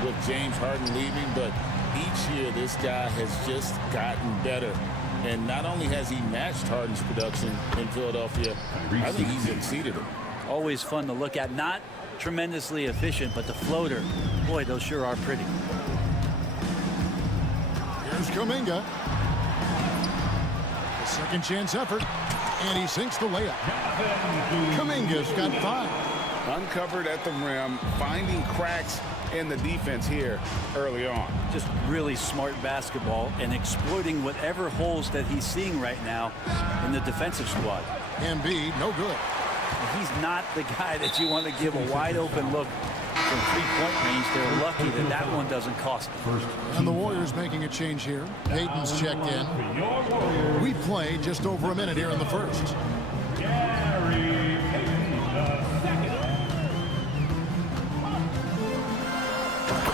with James Harden leaving, but each year this guy has just gotten better. And not only has he matched Harden's production in Philadelphia, I think he's exceeded him. Always fun to look at. Not tremendously efficient, but the floater, boy, those sure are pretty. Here's Kuminga. A second chance effort. And he sinks the layup. Kuminga's got 5. Uncovered at the rim, finding cracks in the defense here early on. Just really smart basketball and exploiting whatever holes that he's seeing right now in the defensive squad. Embiid, no good. He's not the guy that you want to give a wide open look from three-point range. They're lucky that that one doesn't cost them. And the Warriors making a change here. Payton's checked in. We play just over a minute here in the first.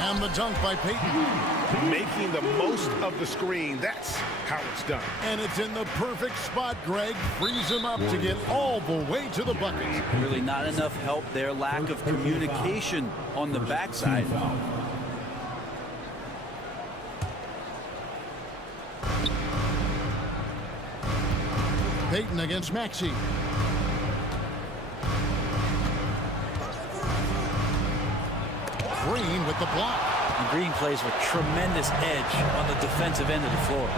And the dunk by Payton. Making the most of the screen. That's how it's done. And it's in the perfect spot, Greg. Frees him up to get all the way to the bucket. Really not enough help there. Lack of communication on the backside. Payton against Maxey. Green with the block. And Green plays with tremendous edge on the defensive end of the floor.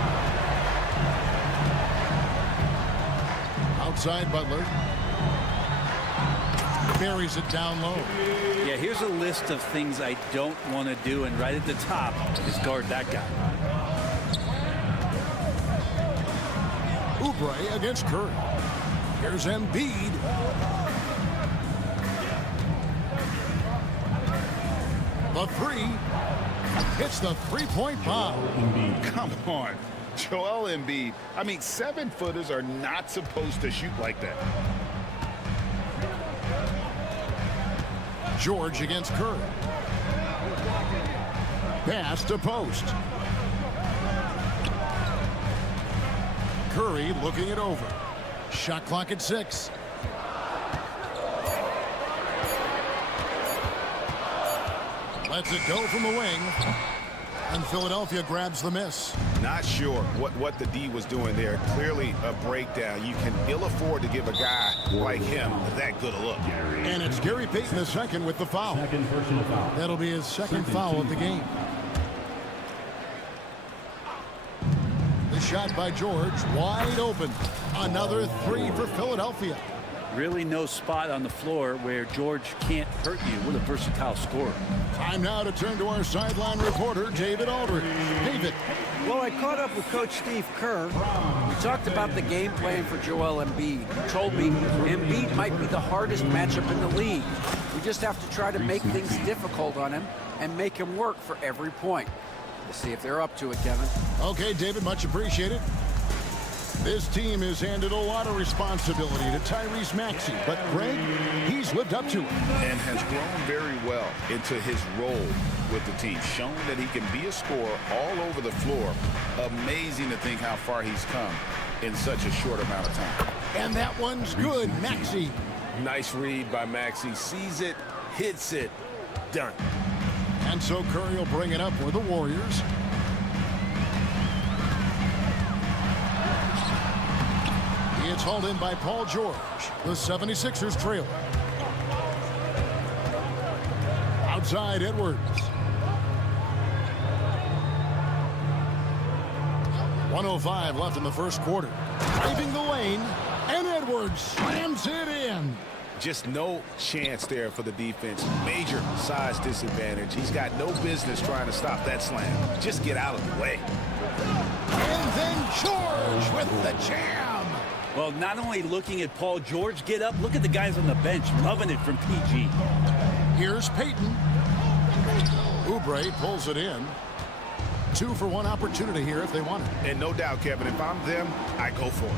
Outside Butler. Buries it down low. Yeah, here's a list of things I don't want to do, and right at the top is guard that guy. Oubre against Curry. Here's Embiid. The 3 hits the three-point bomb. Come on, Joel Embiid. I mean, 7-footers are not supposed to shoot like that. George against Curry. Pass to Post. Curry looking it over. Shot clock at 6. Lets it go from the wing. And Philadelphia grabs the miss. Not sure what the D was doing there. Clearly a breakdown. You can ill afford to give a guy like him that good a look. And it's Gary Payton the second with the foul. That'll be his second foul of the game. The shot by George, wide open. Another 3 for Philadelphia. Really no spot on the floor where George can't hurt you. What a versatile scorer. Time now to turn to our sideline reporter, David Aldridge. David. Well, I caught up with Coach Steve Kerr. We talked about the game plan for Joel Embiid. He told me Embiid might be the hardest matchup in the league. We just have to try to make things difficult on him and make him work for every point. We'll see if they're up to it, Kevin. Okay, David, much appreciated. This team has handed a lot of responsibility to Tyrese Maxey, but Greg, he's lived up to it. And has grown very well into his role with the team. Shown that he can be a scorer all over the floor. Amazing to think how far he's come in such a short amount of time. And that one's good, Maxey. Nice read by Maxey. Sees it, hits it, done. And so Curry will bring it up for the Warriors. It's It's hauled in by Paul George. The 76ers trail. Outside Edwards. 1:05 left in the first quarter. Driving the lane, and Edwards slams it in. Just no chance there for the defense. Major size disadvantage. He's got no business trying to stop that slam. Just get out of the way. And then George with the jam. Well, not only looking at Paul George get up, look at the guys on the bench loving it from PG. Here's Payton. Oubre pulls it in. 2 for 1 opportunity here if they want it. And no doubt, Kevin, if I'm them, I go for it.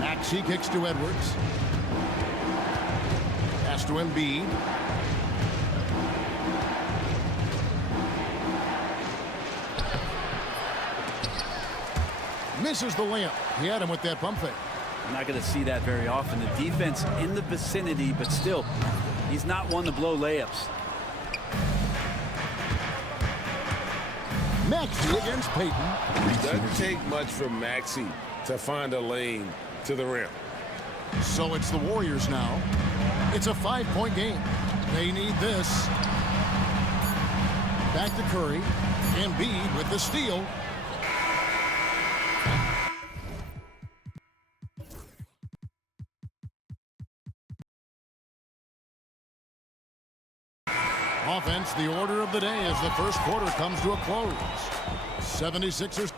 Maxey kicks to Edwards. Pass to Embiid. Misses the layup. He had him with that pump fake. I'm not going to see that very often. The defense in the vicinity, but still, he's not one to blow layups. Maxey against Payton. It doesn't take much for Maxey to find a lane to the rim. So it's the Warriors now. It's a 5-point game. They need this. Back to Curry. Embiid with the steal. Offense, the order of the day as the first quarter comes to a close. 76ers.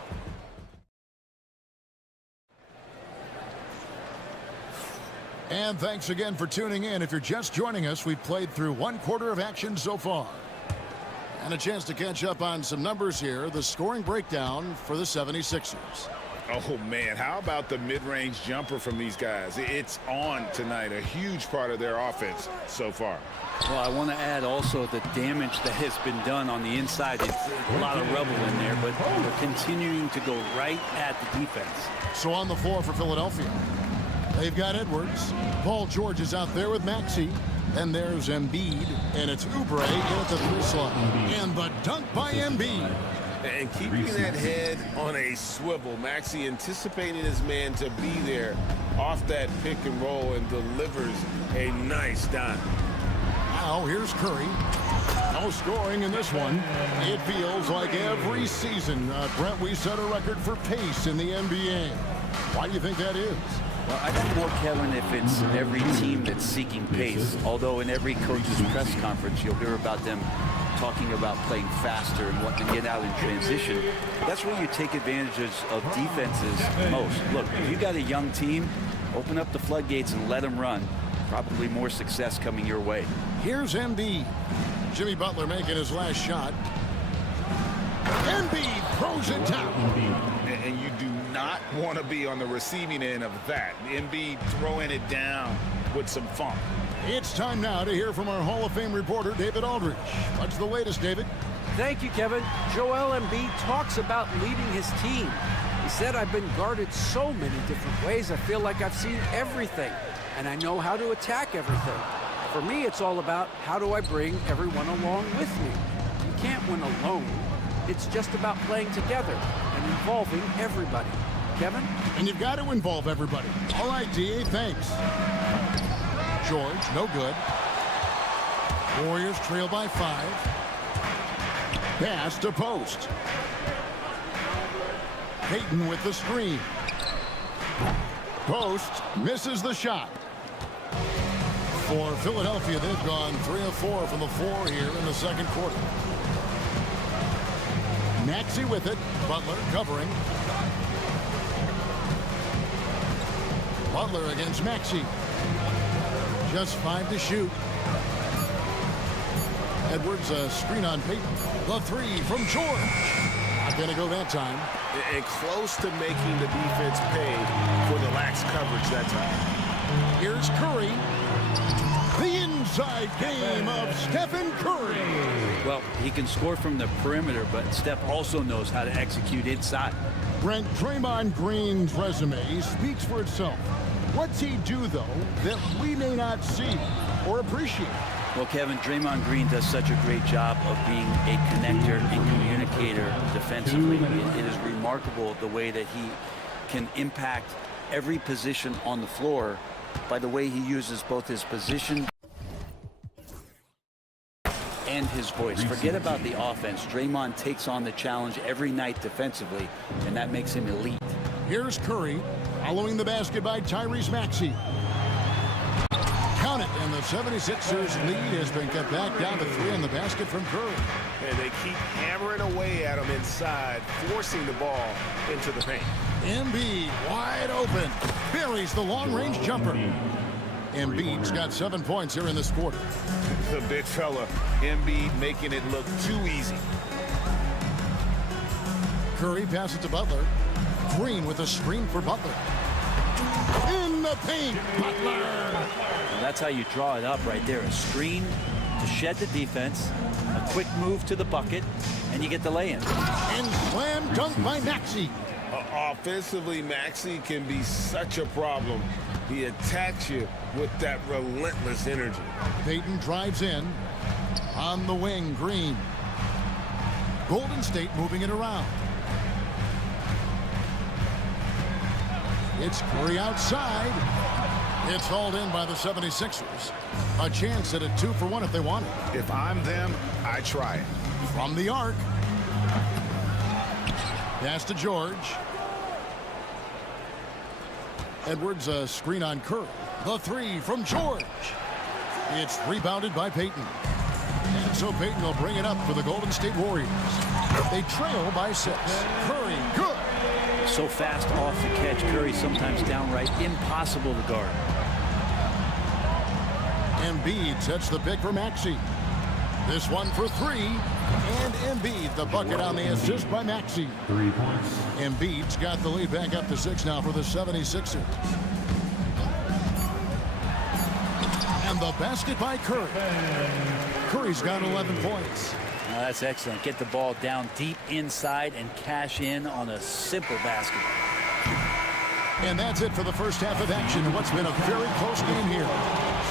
And thanks again for tuning in. If you're just joining us, we've played through 1 quarter of action so far. And a chance to catch up on some numbers here. The scoring breakdown for the 76ers. Oh, man, how about the mid-range jumper from these guys? It's on tonight, a huge part of their offense so far. Well, I want to add also the damage that has been done on the inside. It's a lot of rubble in there, but they're continuing to go right at the defense. So on the floor for Philadelphia, they've got Edwards. Paul George is out there with Maxey. And there's Embiid, and it's Oubre in at the 3 slot. And the dunk by Embiid. And keeping that head on a swivel. Maxey anticipating his man to be there off that pick and roll and delivers a nice dunk. Now here's Curry. No scoring in this one. It feels like every season, Brent, we set a record for pace in the NBA. Why do you think that is? Well, I don't know, Kevin, if it's every team that's seeking pace, although in every coach's press conference you'll hear about them talking about playing faster and wanting to get out in transition. That's where you take advantages of defenses most. Look, if you got a young team, open up the floodgates and let them run. Probably more success coming your way. Here's Embiid. Jimmy Butler making his last shot. Embiid throws it down. And you do not want to be on the receiving end of that. Embiid throwing it down with some funk. It's time now to hear from our Hall of Fame reporter, David Aldridge. What's the latest, David? Thank you, Kevin. Joel Embiid talks about leading his team. He said, I've been guarded so many different ways. I feel like I've seen everything, and I know how to attack everything. For me, it's all about how do I bring everyone along with me. You can't win alone. It's just about playing together and involving everybody. Kevin? And you've got to involve everybody. All right, D.A., thanks. George, no good. Warriors trail by 5. Pass to post. Payton with the screen. Post misses the shot. For Philadelphia, they've gone 3 of 4 from the floor here in the second quarter. Maxey with it. Butler covering. Butler against Maxey. Just 5 to shoot. Edwards, a screen on Payton. The 3 from George. Not going to go that time. And close to making the defense pay for the lax coverage that time. Here's Curry. The inside game of Stephen Curry. Well, he can score from the perimeter, but Steph also knows how to execute inside. Brent, Draymond Green's resume speaks for itself. What's he do, though, that we may not see or appreciate? Well, Kevin, Draymond Green does such a great job of being a connector and communicator defensively. It is remarkable the way that he can impact every position on the floor by the way he uses both his position and his voice. Forget about the offense. Draymond takes on the challenge every night defensively, and that makes him elite. Here's Curry, following the basket by Tyrese Maxey. Count it, and the 76ers lead has been cut back down to 3 on the basket from Curry. And they keep hammering away at him inside, forcing the ball into the paint. Embiid wide open, buries the long-range jumper. Embiid's got 7 points here in this quarter. The big fella, Embiid, making it look too easy. Curry passes to Butler. Green with a screen for Butler. In the paint, Butler. And that's how you draw it up right there. A screen to shed the defense, a quick move to the bucket, and you get the lay-in. And slam dunk by Maxey. Offensively, Maxey can be such a problem. He attacks you with that relentless energy. Payton drives in. On the wing, Green. Golden State moving it around. It's Curry outside. It's hauled in by the 76ers. A chance at a 2-for-1 if they want it. If I'm them, I try it. From the arc. Pass to George. Edwards, a screen on Curry. The 3 from George. It's rebounded by Payton. And so Payton will bring it up for the Golden State Warriors. They trail by 6. Curry, good. So fast off the catch, Curry sometimes downright impossible to guard. Embiid sets the pick for Maxey. This one for 3. And Embiid, the bucket on the assist by Maxey. 3 points. Embiid's got the lead back up to 6 now for the 76ers. And the basket by Curry. Curry's got 11 points. Now that's excellent. Get the ball down deep inside and cash in on a simple basket. And that's it for the first half of action in what's been a very close game here.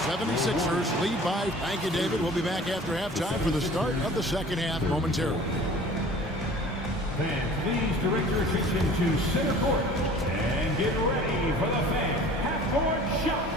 76ers lead by. Thank you, David. We'll be back after halftime for the start of the second half momentarily. Fans, please direct your attention to center court and get ready for the fan half-court shot.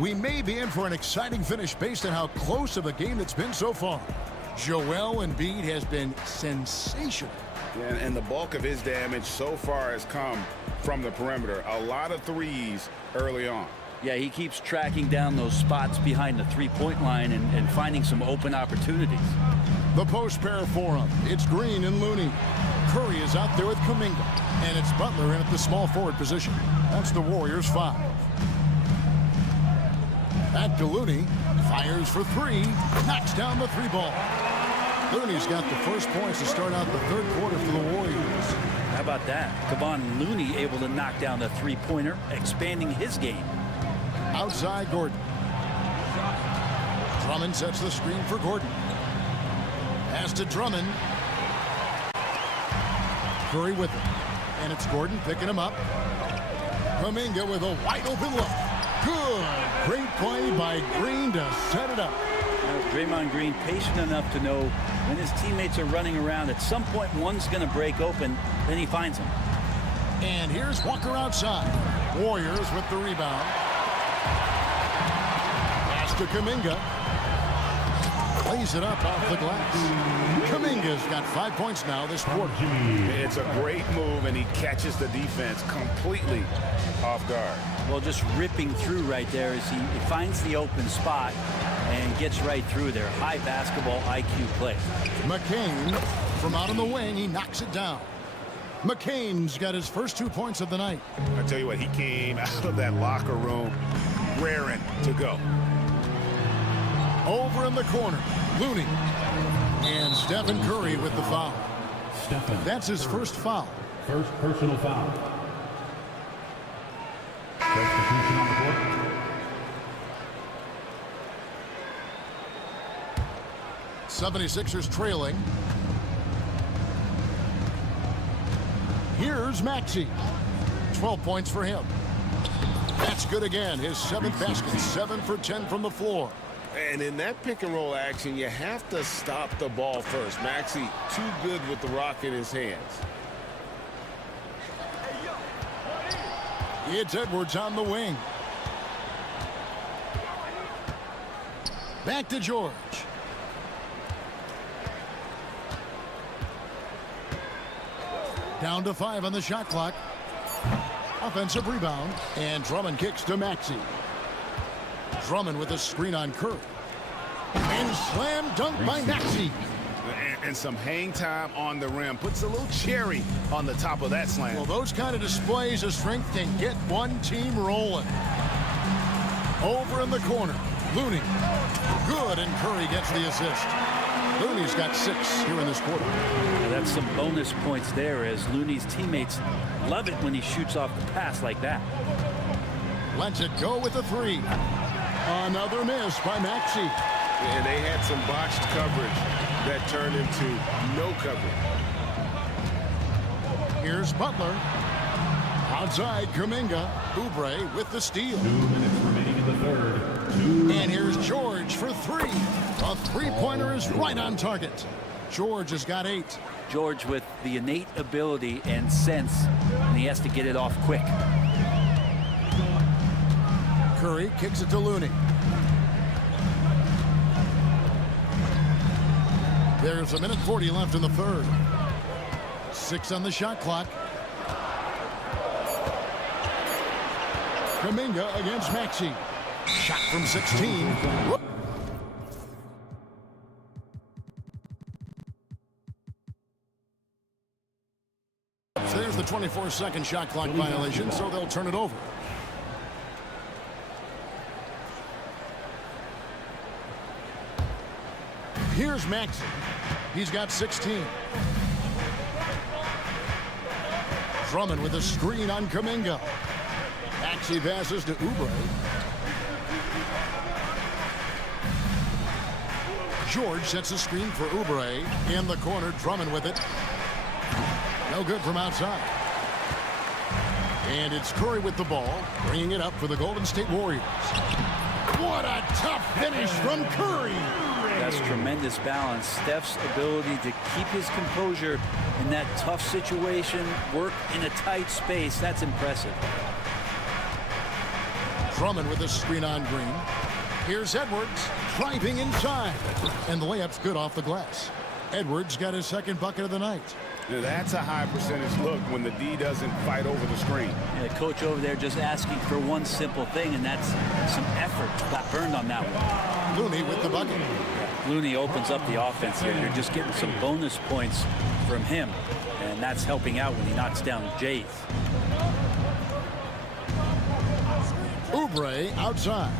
We may be in for an exciting finish based on how close of a game it's been so far. Joel Embiid has been sensational. And the bulk of his damage so far has come from the perimeter. A lot of threes early on. Yeah, he keeps tracking down those spots behind the three-point line and finding some open opportunities. The post pair for him. It's Green and Looney. Curry is out there with Kuminga. And it's Butler in at the small forward position. That's the Warriors' 5. Back to Looney. Fires for 3. Knocks down the 3 ball. Looney's got the first points to start out the third quarter for the Warriors. How about that? Kevon Looney able to knock down the three-pointer, expanding his game. Outside Gordon. Drummond sets the screen for Gordon. Pass to Drummond. Curry with it. And it's Gordon picking him up. Kuminga with a wide open look. Good. Great play by Green to set it up. Draymond Green patient enough to know when his teammates are running around, at some point one's going to break open, then he finds him. And here's Walker outside. Warriors with the rebound. Pass to Kuminga. lays it up off the glass. Kuminga's got 5 points now this quarter. It's a great move, and he catches the defense completely off guard. Well, just ripping through right there as he finds the open spot and gets right through there. High basketball IQ play. McCain from out on the wing, he knocks it down. McCain's got his first 2 points of the night. I tell you what, he came out of that locker room raring to go. Over in the corner, Looney. And Stephen Curry with the foul. That's his first foul. First personal foul. Substitution on the court. 76ers trailing. Here's Maxey. 12 points for him. That's good again. His 7th basket. 7 for 10 from the floor. And in that pick and roll action, you have to stop the ball first. Maxey too good with the rock in his hands. It's Edwards on the wing. Back to George. Down to 5 on the shot clock. Offensive rebound. And Drummond kicks to Maxey. Drummond with a screen on Curry. And slam dunk by Maxey. And some hang time on the rim. Puts a little cherry on the top of that slam. Well, those kind of displays of strength can get one team rolling. Over in the corner. Looney. Good, and Curry gets the assist. Looney's got 6 here in this quarter. That's some bonus points there as Looney's teammates love it when he shoots off the pass like that. Lets it go with a 3. Another miss by Maxey. And they had some botched coverage that turned into no coverage. Here's Butler. Outside, Kuminga. Oubre with the steal. 2 minutes remaining in the third. And here's George for 3. A three-pointer is right on target. George has got 8. George with the innate ability and sense, and he has to get it off quick. Curry kicks it to Looney. There's 1:40 left in the third. 6 on the shot clock. Kuminga against Maxey. Shot from 16. There's the 24-second shot clock violation, so they'll turn it over. Here's Maxey. He's got 16. Drummond with a screen on Kuminga. Maxey passes to Oubre. George sets a screen for Oubre. In the corner, Drummond with it. No good from outside. And it's Curry with the ball, bringing it up for the Golden State Warriors. What a tough finish from Curry. That's tremendous balance. Steph's ability to keep his composure in that tough situation, work in a tight space, that's impressive. Drummond with a screen on Green. Here's Edwards driving inside. And the layup's good off the glass. Edwards got his 2nd bucket of the night. That's a high percentage look when the D doesn't fight over the screen. Yeah, the coach over there just asking for one simple thing, and that's some effort. Got burned on that one. Looney with the bucket. Looney opens up the offense here. You're just getting some bonus points from him, and that's helping out when he knocks down Jays. Oubre outside.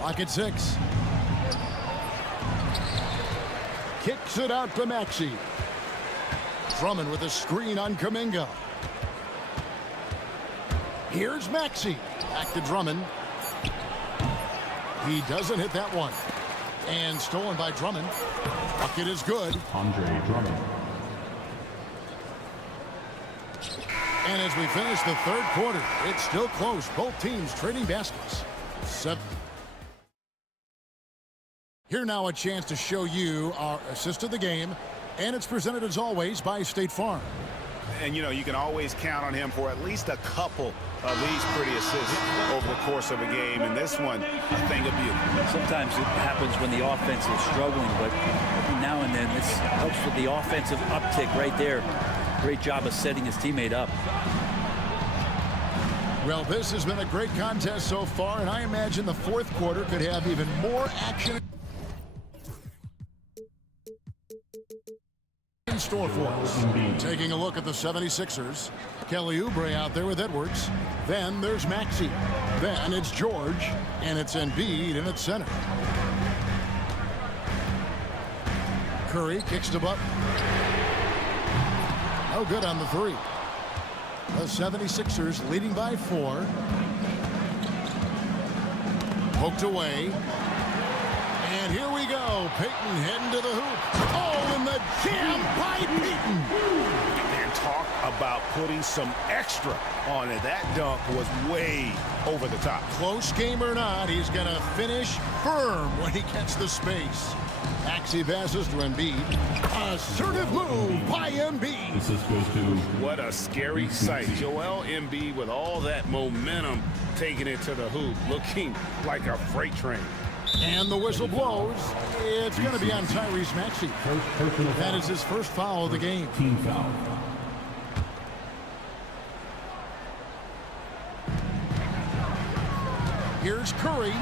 Clock at 6. Kicks it out to Maxey. Drummond with a screen on Kuminga. Here's Maxey. Back to Drummond. He doesn't hit that one. And stolen by Drummond. Bucket is good. Andre Drummond. And as we finish the third quarter, it's still close. Both teams trading baskets. 7. Here now a chance to show you our assist of the game. And it's presented as always by State Farm. And, you know, you can always count on him for at least a couple of these pretty assists over the course of a game. And this one, a thing of beauty. Sometimes it happens when the offense is struggling, but every now and then this helps with the offensive uptick right there. Great job of setting his teammate up. Well, this has been a great contest so far, and I imagine the fourth quarter could have even more action in store for us. Taking a look at the 76ers. Kelly Oubre out there with Edwards. Then there's Maxey. Then it's George, and it's Embiid in its center. Curry kicks to Butler. No good on the three. The 76ers leading by 4. Poked away. And here we go. Payton heading to the hoop. Oh, and the jam by Payton. And talk about putting some extra on it. That dunk was way over the top. Close game or not, he's going to finish firm when he gets the space. Maxey passes to Embiid. Assertive move by Embiid. What a scary sight. Joel Embiid with all that momentum taking it to the hoop, looking like a freight train. And the whistle blows. It's going to be on Tyrese Maxey. That is his first foul of the game. Team foul. Here's Curry.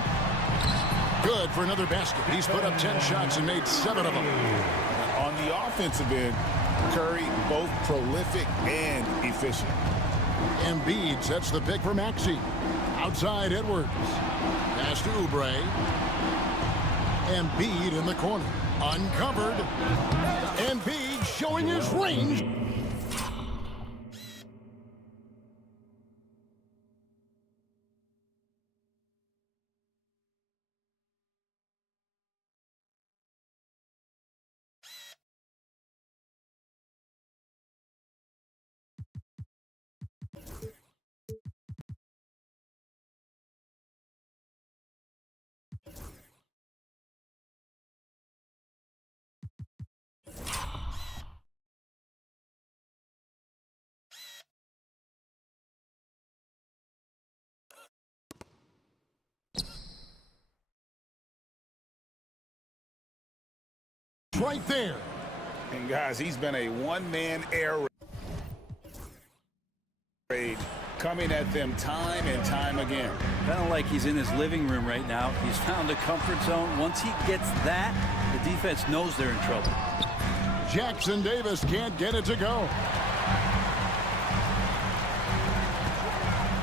Good for another basket. He's put up 10 shots and made 7 of them. On the offensive end, Curry both prolific and efficient. Embiid sets the pick for Maxey. Outside Edwards. Pass to Oubre. Embiid in the corner. Uncovered. Embiid showing his range. Right there. And guys, he's been a one-man air raid, coming at them time and time again. Kind of like he's in his living room right now. He's found a comfort zone. Once he gets that, the defense knows they're in trouble. Jackson Davis can't get it to go.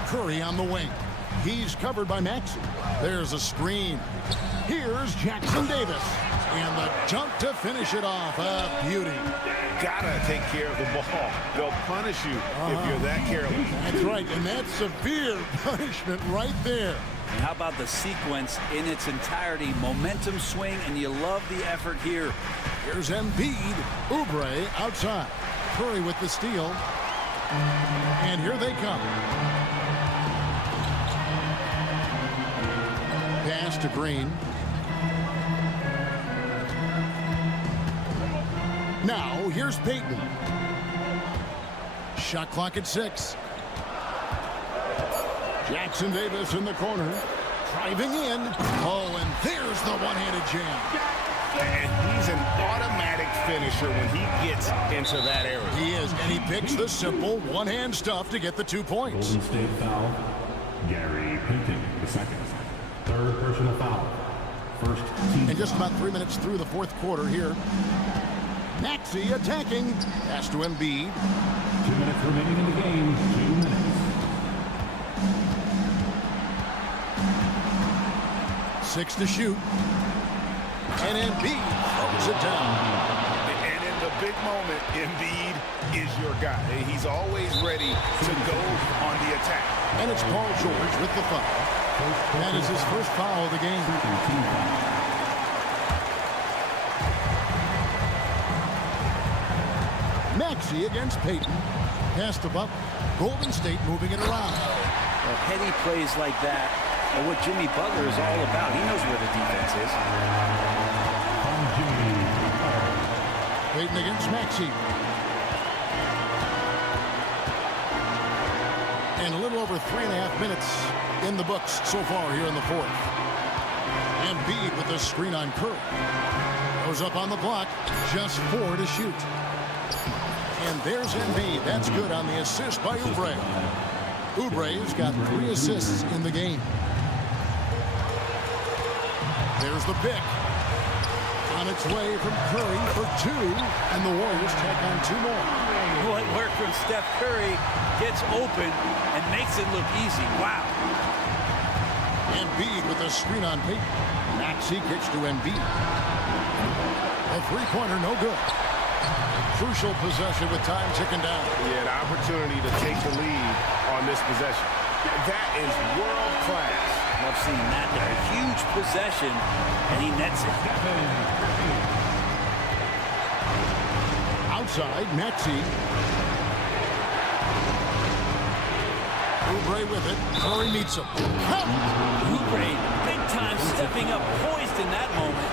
Curry on the wing. He's covered by Maxey. There's a screen. Here's Jackson Davis. And the dunk to finish it off. A beauty. Gotta take care of the ball. They'll punish you if you're that careless. That's right, and that's severe punishment right there. And how about the sequence in its entirety? Momentum swing, and you love the effort here. Here's Embiid. Oubre outside. Curry with the steal. And here they come. Pass to Green. Now, here's Payton. Shot clock at 6. Jackson Davis in the corner. Driving in. Oh, and there's the one-handed jam. And he's an automatic finisher when he gets into that area. He is, and he picks the simple one-hand stuff to get the 2 points. Golden State foul. Gary Payton, the second. Third personal foul. First team. And just about 3 minutes through the fourth quarter here. Maxey attacking. Pass to Embiid. 2 minutes remaining in the game. 2 minutes. 6 to shoot. And Embiid throws it down. And in the big moment, Embiid is your guy. He's always ready to go on the attack. And it's Paul George with the foul. That is his first foul of the game. Maxey against Payton. Pass to Butler. Golden State moving it around. Well, heady plays like that are what Jimmy Butler is all about. He knows where the defense is. Payton against Maxey. And a little over 3.5 minutes in the books so far here in the fourth. Embiid with the screen on Curry. Goes up on the block, just 4 to shoot. And there's Embiid. That's good on the assist by Oubre. Oubre's got 3 assists in the game. There's the pick. On its way from Curry for 2, and the Warriors tack on 2 more. What work from Steph Curry, gets open and makes it look easy. Wow. Embiid with a screen on Payton. Maxey kicks to Embiid. A three-pointer, no good. Crucial possession with time ticking down. Yeah, the opportunity to take the lead on this possession. That is world class. Love seeing that there. A huge possession, and he nets it. Outside, Maxey. Oubre with it. Curry meets him. Oubre, big time, stepping up, poised in that moment.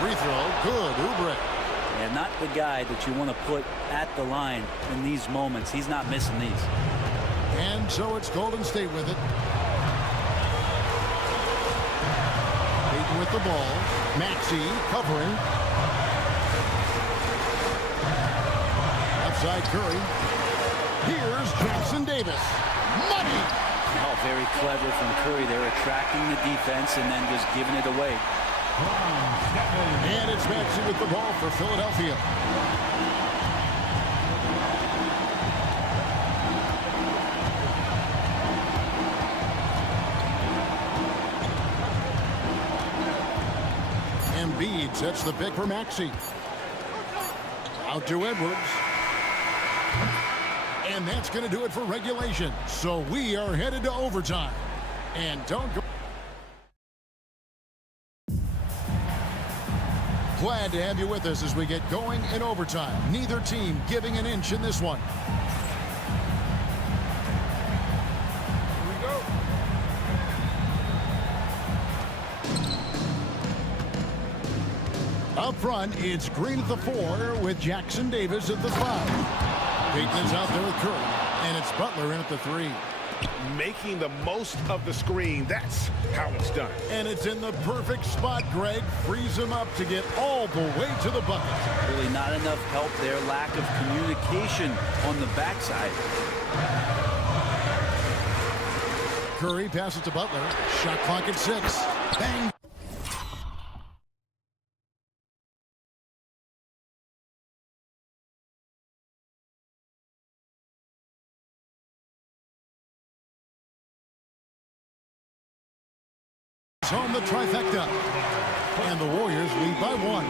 Free throw, good, Oubre. Yeah, not the guy that you want to put at the line in these moments. He's not missing these. And so it's Golden State with it. Payton with the ball. Maxey covering. Outside Curry. Here's Jackson Davis. Money! Oh, very clever from Curry. They're attracting the defense and then just giving it away. And it's Maxey with the ball for Philadelphia. Embiid sets the pick for Maxey. Out to Edwards. And that's going to do it for regulation. So we are headed to overtime. And don't go. Glad to have you with us as we get going in overtime. Neither team giving an inch in this one. Up front, it's Green at the 4 with Jackson Davis at the 5. Payton is out there with Curry, and it's Butler in at the 3. Making the most of the screen, that's how it's done. And it's in the perfect spot, Greg. Frees him up to get all the way to the bucket. Really not enough help there. Lack of communication on the backside. Curry passes to Butler. Shot clock at 6. Bang. On the trifecta, and the Warriors lead by 1.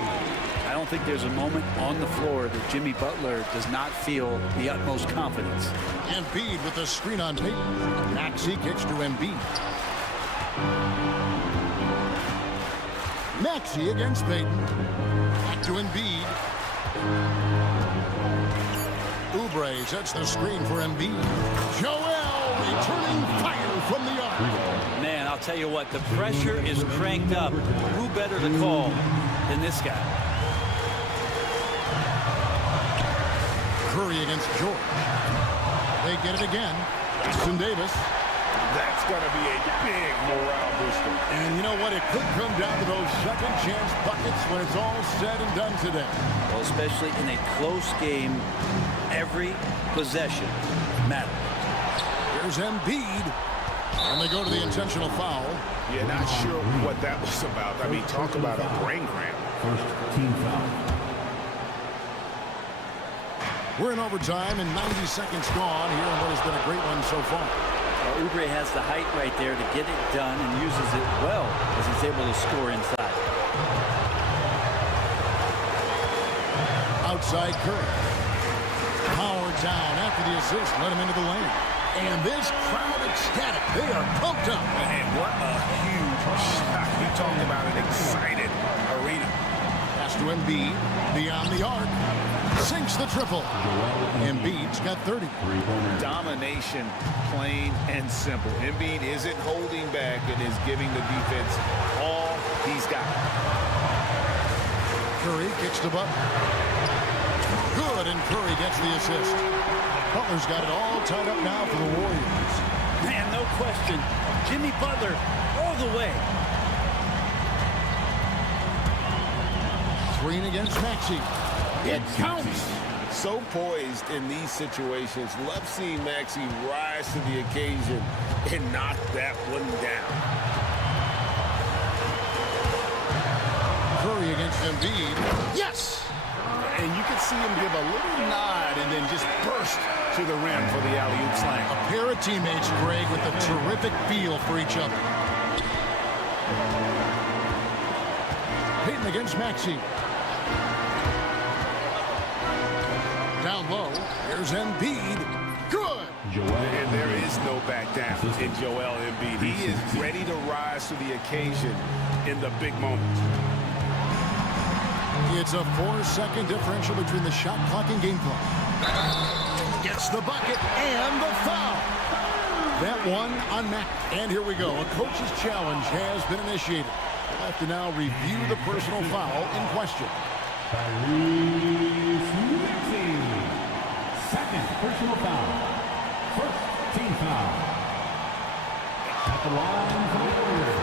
I don't think there's a moment on the floor that Jimmy Butler does not feel the utmost confidence. Embiid with the screen on Payton. Maxey kicks to Embiid. Maxey against Payton. Back to Embiid. Oubre sets the screen for Embiid. Joel returning fire from the arc. Man, I'll tell you what, the pressure is cranked up. Who better to call than this guy? Curry against George. They get it again. Jackson Davis. That's going to be a big morale booster. And you know what? It could come down to those second chance buckets when it's all said and done today. Well, especially in a close game, every possession matters. Here's Embiid. And they go to the intentional foul. Yeah, not sure what that was about. I mean, talk about a brain cramp. First team foul. We're in overtime and 90 seconds gone here in what has been a great one so far. Well, Oubre has the height right there to get it done and uses it well as he's able to score inside. Outside Curry. Power down after the assist. Let him into the lane. And this crowd ecstatic. They are pumped up. Man, what a huge shot. You talk about an excited arena. Pass to Embiid. Beyond the arc. Sinks the triple. Embiid's got 30. Domination, plain and simple. Embiid isn't holding back and is giving the defense all he's got. Curry kicks to Butler. Good, and Curry gets the assist. Butler's got it all tied up now for the Warriors. Man, no question. Jimmy Butler all the way. Green against Maxey. It counts. So poised in these situations. Love seeing Maxey rise to the occasion and knock that one down. Curry against Embiid. Yes! And you can see him give a little nod and then just burst to the rim for the alley-oop slam. A pair of teammates, Greg, with a terrific feel for each other. Payton against Maxey. Down low, here's Embiid. Good! And there is no back down in Joel Embiid. He is ready to rise to the occasion in the big moments. It's a 4-second differential between the shot clock and game clock. Gets the bucket and the foul. That one on Mac. And here we go. A coach's challenge has been initiated. We'll have to now review the personal foul in question. Second personal foul. First team foul. At the line for the Warriors,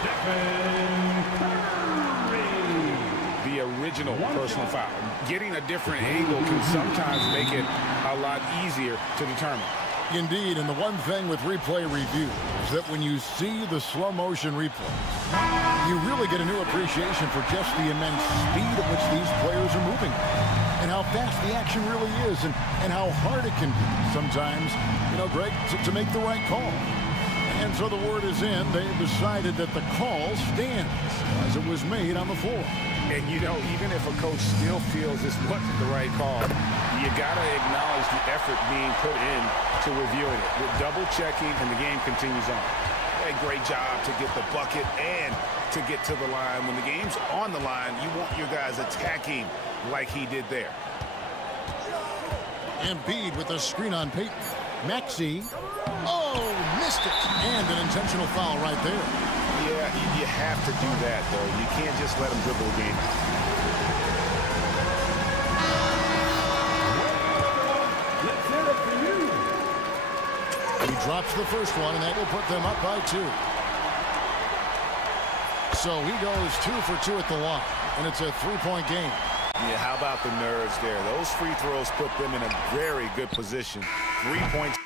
Stephen Curry. The original personal foul. Getting a different angle can sometimes make it a lot easier to determine. Indeed, and the one thing with replay review is that when you see the slow motion replay, you really get a new appreciation for just the immense speed at which these players are moving and how fast the action really is and how hard it can be sometimes, you know, Greg, to make the right call. And so the word is in. They've decided that the call stands as it was made on the floor. And, you know, even if a coach still feels this wasn't the right call, you got to acknowledge the effort being put in to reviewing it. With double checking, and the game continues on. A great job to get the bucket and to get to the line. When the game's on the line, you want your guys attacking like he did there. Embiid with a screen on Payton. Maxey. Oh, missed it. And an intentional foul right there. Yeah, you have to do that, though. You can't just let him dribble the game. Let's hear it for you. He drops the first one, and that will put them up by 2. So he goes 2 for 2 at the line, and it's a 3-point game. Yeah, how about the nerves there? Those free throws put them in a very good position. 3 points.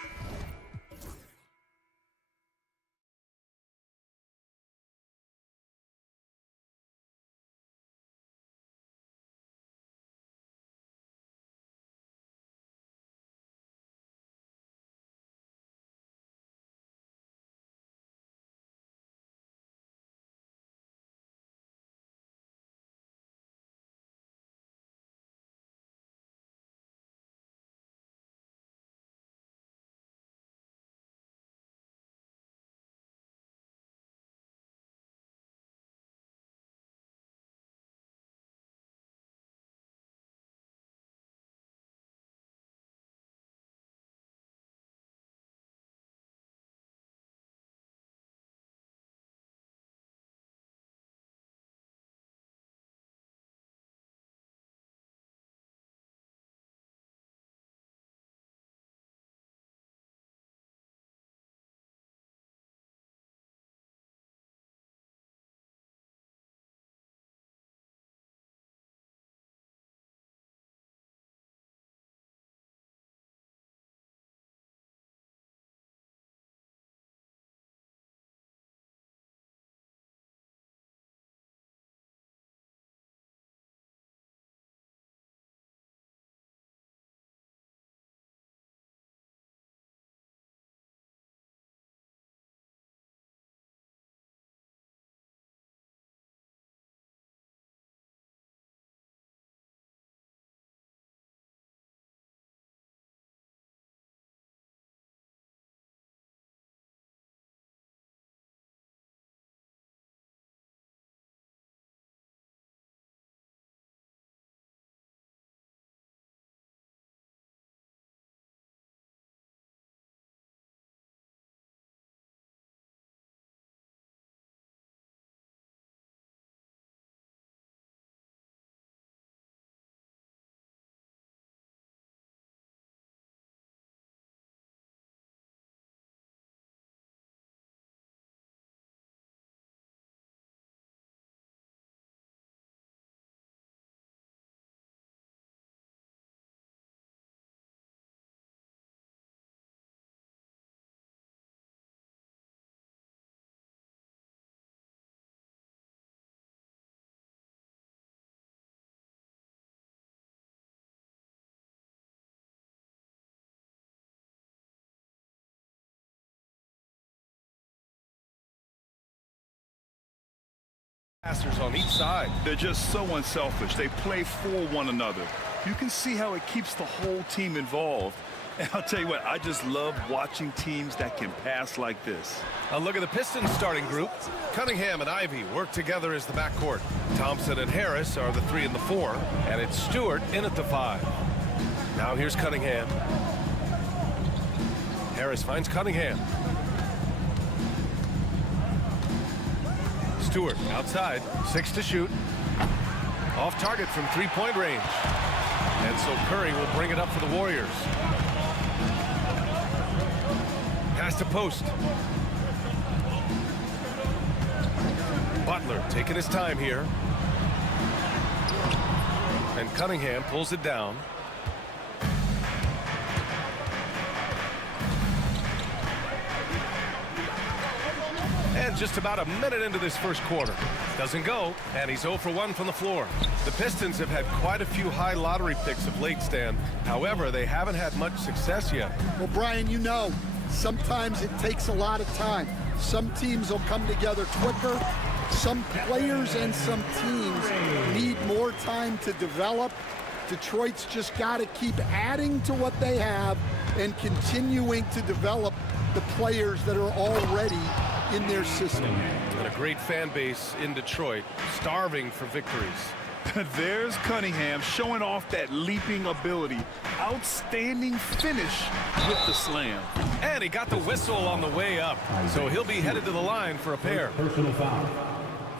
passers on each side. They're just so unselfish. They play for one another. You can see how it keeps the whole team involved. And I'll tell you what, I just love watching teams that can pass like this. A look at the Pistons starting group. Cunningham and Ivy work together as the backcourt. Thompson and Harris are the 3 and the 4, and it's Stewart in at the 5. Now here's Cunningham. Harris finds Cunningham. Stewart outside, 6 to shoot. Off target from three-point range. And so Curry will bring it up for the Warriors. Pass to post. Butler taking his time here. And Cunningham pulls it down. And just about a minute into this first quarter. Doesn't go, and he's 0 for 1 from the floor. The Pistons have had quite a few high lottery picks of late, Stan. However, they haven't had much success yet. Well, Brian, you know, sometimes it takes a lot of time. Some teams will come together quicker. Some players and some teams need more time to develop. Detroit's just got to keep adding to what they have and continuing to develop the players that are already in their system. And a great fan base in Detroit, starving for victories. There's Cunningham showing off that leaping ability. Outstanding finish with the slam. And he got the whistle on the way up, so he'll be headed to the line for a pair. Personal foul.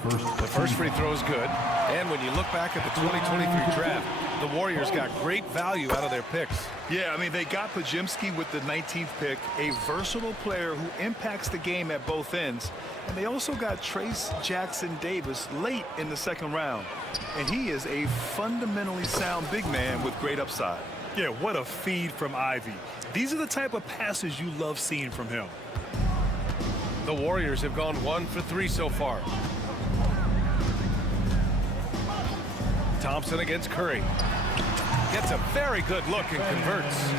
The first free throw is good, and when you look back at the 2023 draft, the Warriors got great value out of their picks. Yeah, I mean, they got Pajimski with the 19th pick, a versatile player who impacts the game at both ends. And they also got Trace Jackson Davis late in the second round. And he is a fundamentally sound big man with great upside. Yeah, what a feed from Ivy. These are the type of passes you love seeing from him. The Warriors have gone 1 for 3 so far. Thompson against Curry. Gets a very good look and converts.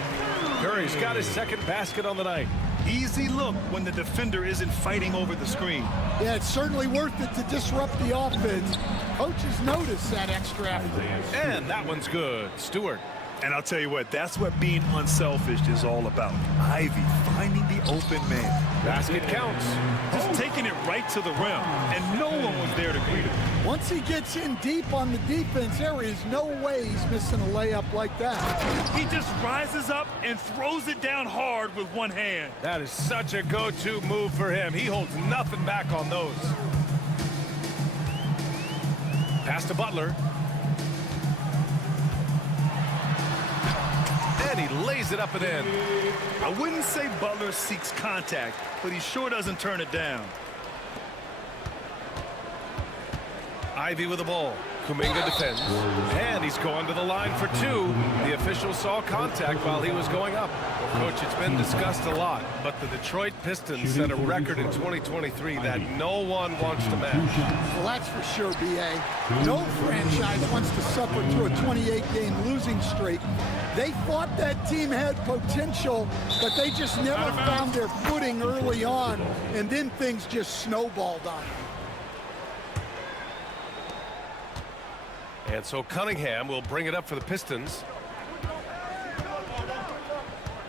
Curry's got his second basket on the night. Easy look when the defender isn't fighting over the screen. Yeah, it's certainly worth it to disrupt the offense. Coaches notice that extra effort. And that one's good. Stewart. And I'll tell you what, that's what being unselfish is all about. Ivy finding the open man. Basket counts. Just taking it right to the rim, and no one was there to greet him. Once he gets in deep on the defense, there is no way he's missing a layup like that. He just rises up and throws it down hard with one hand. That is such a go-to move for him. He holds nothing back on those. Pass to Butler. And he lays it up and in. I wouldn't say Butler seeks contact, but he sure doesn't turn it down. Ivy with the ball. Kuminga defends. And he's going to the line for 2. The official saw contact while he was going up. Well, Coach, it's been discussed a lot, but the Detroit Pistons set a record in 2023 that no one wants to match. Well, that's for sure, B.A. No franchise wants to suffer through a 28-game losing streak. They thought that team had potential, but they just never found their footing early on, and then things just snowballed on them. And so Cunningham will bring it up for the Pistons.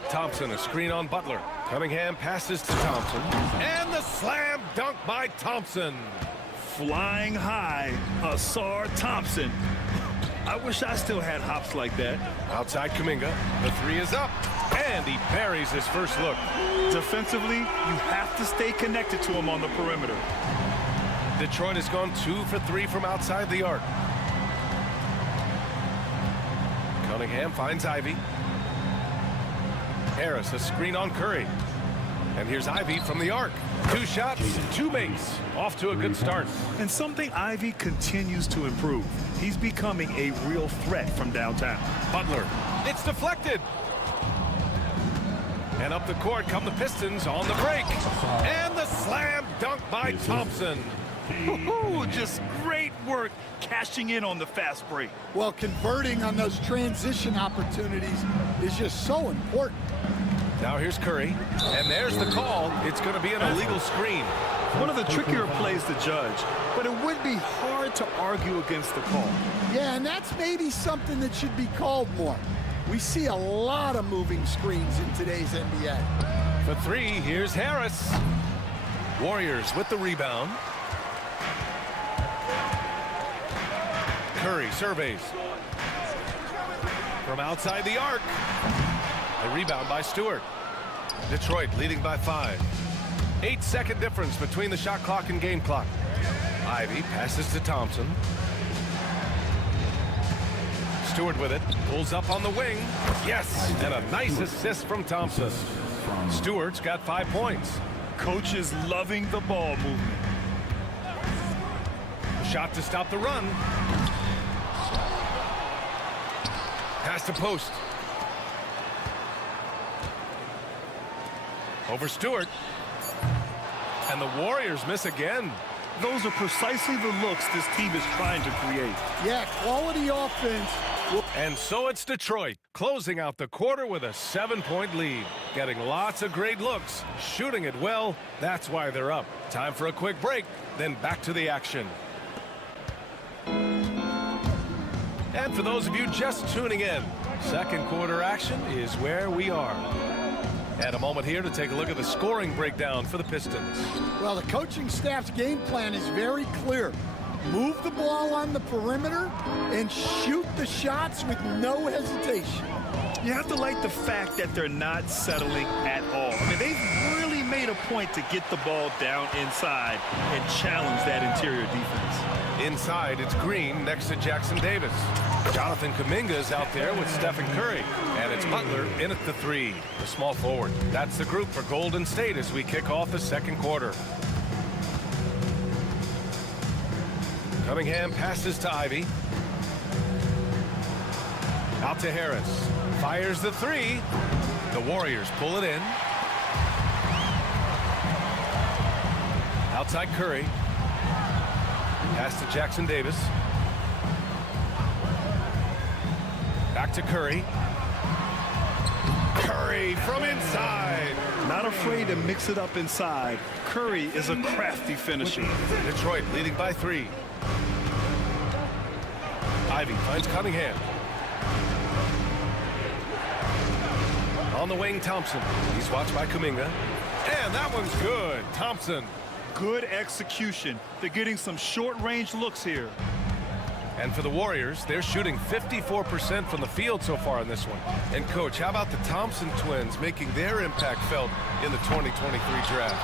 Thompson, a screen on Butler. Cunningham passes to Thompson. And the slam dunk by Thompson. Flying high, Asar Thompson. I wish I still had hops like that. Outside Kuminga. The 3 is up. And he buries his first look. Defensively, you have to stay connected to him on the perimeter. Detroit has gone 2 for 3 from outside the arc. Cunningham finds Ivy. Harris, a screen on Curry. And here's Ivy from the arc. 2 shots, 2 makes. Off to a good start. And something Ivy continues to improve. He's becoming a real threat from downtown. Butler. It's deflected. And up the court come the Pistons on the break. And the slam dunk by Thompson. Just great work cashing in on the fast break. Well, converting on those transition opportunities is just so important. Now here's Curry, and there's the call. It's going to be an illegal screen. One of the trickier plays to judge, but it would be hard to argue against the call. Yeah, and that's maybe something that should be called more. We see a lot of moving screens in today's NBA. For three, here's Harris. Warriors with the rebound. Curry surveys. From outside the arc. The rebound by Stewart. Detroit leading by 5. 8-second difference between the shot clock and game clock. Ivy passes to Thompson. Stewart with it. Pulls up on the wing. Yes, and a nice assist from Thompson. Stewart's got 5 points. Coach is loving the ball movement. A shot to stop the run. Pass to post. Over Stewart. And the Warriors miss again. Those are precisely the looks this team is trying to create. Yeah, quality offense. And so it's Detroit, closing out the quarter with a 7-point lead. Getting lots of great looks, shooting it well. That's why they're up. Time for a quick break, then back to the action. And for those of you just tuning in, second quarter action is where we are. And a moment here to take a look at the scoring breakdown for the Pistons. Well, the coaching staff's game plan is very clear. Move the ball on the perimeter and shoot the shots with no hesitation. You have to like the fact that they're not settling at all. I mean, they've really made a point to get the ball down inside and challenge that interior defense. Inside, it's Green next to Jackson Davis. Jonathan Kuminga is out there with Stephen Curry. And it's Butler in at the 3, the small forward. That's the group for Golden State as we kick off the second quarter. Cunningham passes to Ivy. Out to Harris. Fires the 3. The Warriors pull it in. Outside Curry. Pass to Jackson Davis. Back to Curry. Curry from inside. Not afraid to mix it up inside. Curry is a crafty finisher. Detroit leading by 3. Ivy finds Cunningham. On the wing, Thompson. He's watched by Kuminga. And that one's good. Thompson. Good execution. They're getting some short-range looks here. And for the Warriors, they're shooting 54% from the field so far in this one. And, Coach, how about the Thompson twins making their impact felt in the 2023 draft?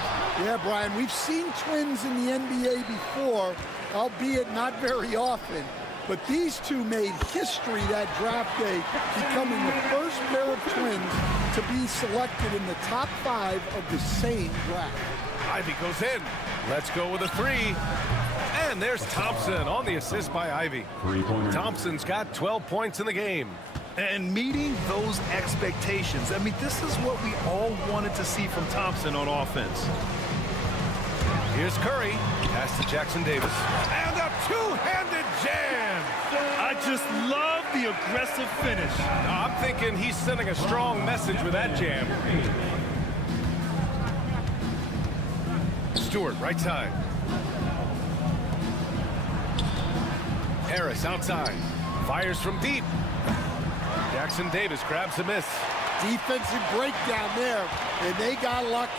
Yeah, Brian, we've seen twins in the NBA before, albeit not very often. But these two made history that draft day, becoming the first pair of twins to be selected in the top 5 of the same draft. Ivy goes in. Let's go with a 3. And there's Thompson on the assist by Ivy. Thompson's got 12 points in the game. And meeting those expectations. I mean, this is what we all wanted to see from Thompson on offense. Here's Curry. Pass to Jackson Davis. And a two-handed jam. I just love the aggressive finish. I'm thinking he's sending a strong message with that jam. Stewart, right side. Harris outside. Fires from deep. Jackson Davis grabs a miss. Defensive breakdown there, and they got lucky.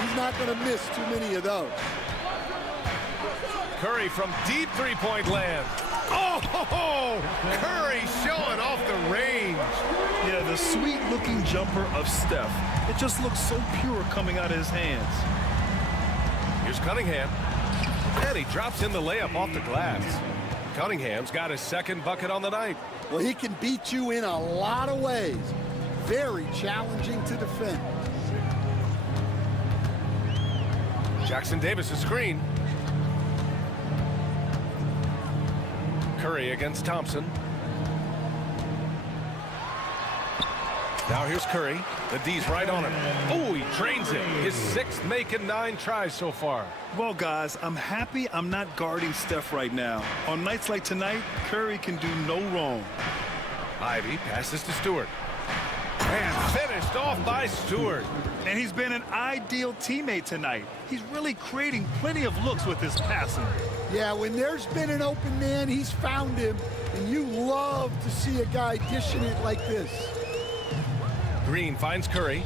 He's not going to miss too many of those. Curry from deep three-point land. Oh, Curry showing off the range. Yeah, the sweet-looking jumper of Steph. It just looks so pure coming out of his hands. Here's Cunningham. And he drops in the layup off the glass. Cunningham's got his second bucket on the night. Well, he can beat you in a lot of ways. Very challenging to defend. Jackson Davis a screen. Curry against Thompson. Now here's Curry. The D's right on him. Oh, he drains it. His 6th make in 9 tries so far. Well, guys, I'm happy I'm not guarding Steph right now. On nights like tonight, Curry can do no wrong. Ivy passes to Stewart. And finished off by Stewart. And he's been an ideal teammate tonight. He's really creating plenty of looks with his passing. Yeah, when there's been an open man, he's found him. And you love to see a guy dishing it like this. Green finds Curry.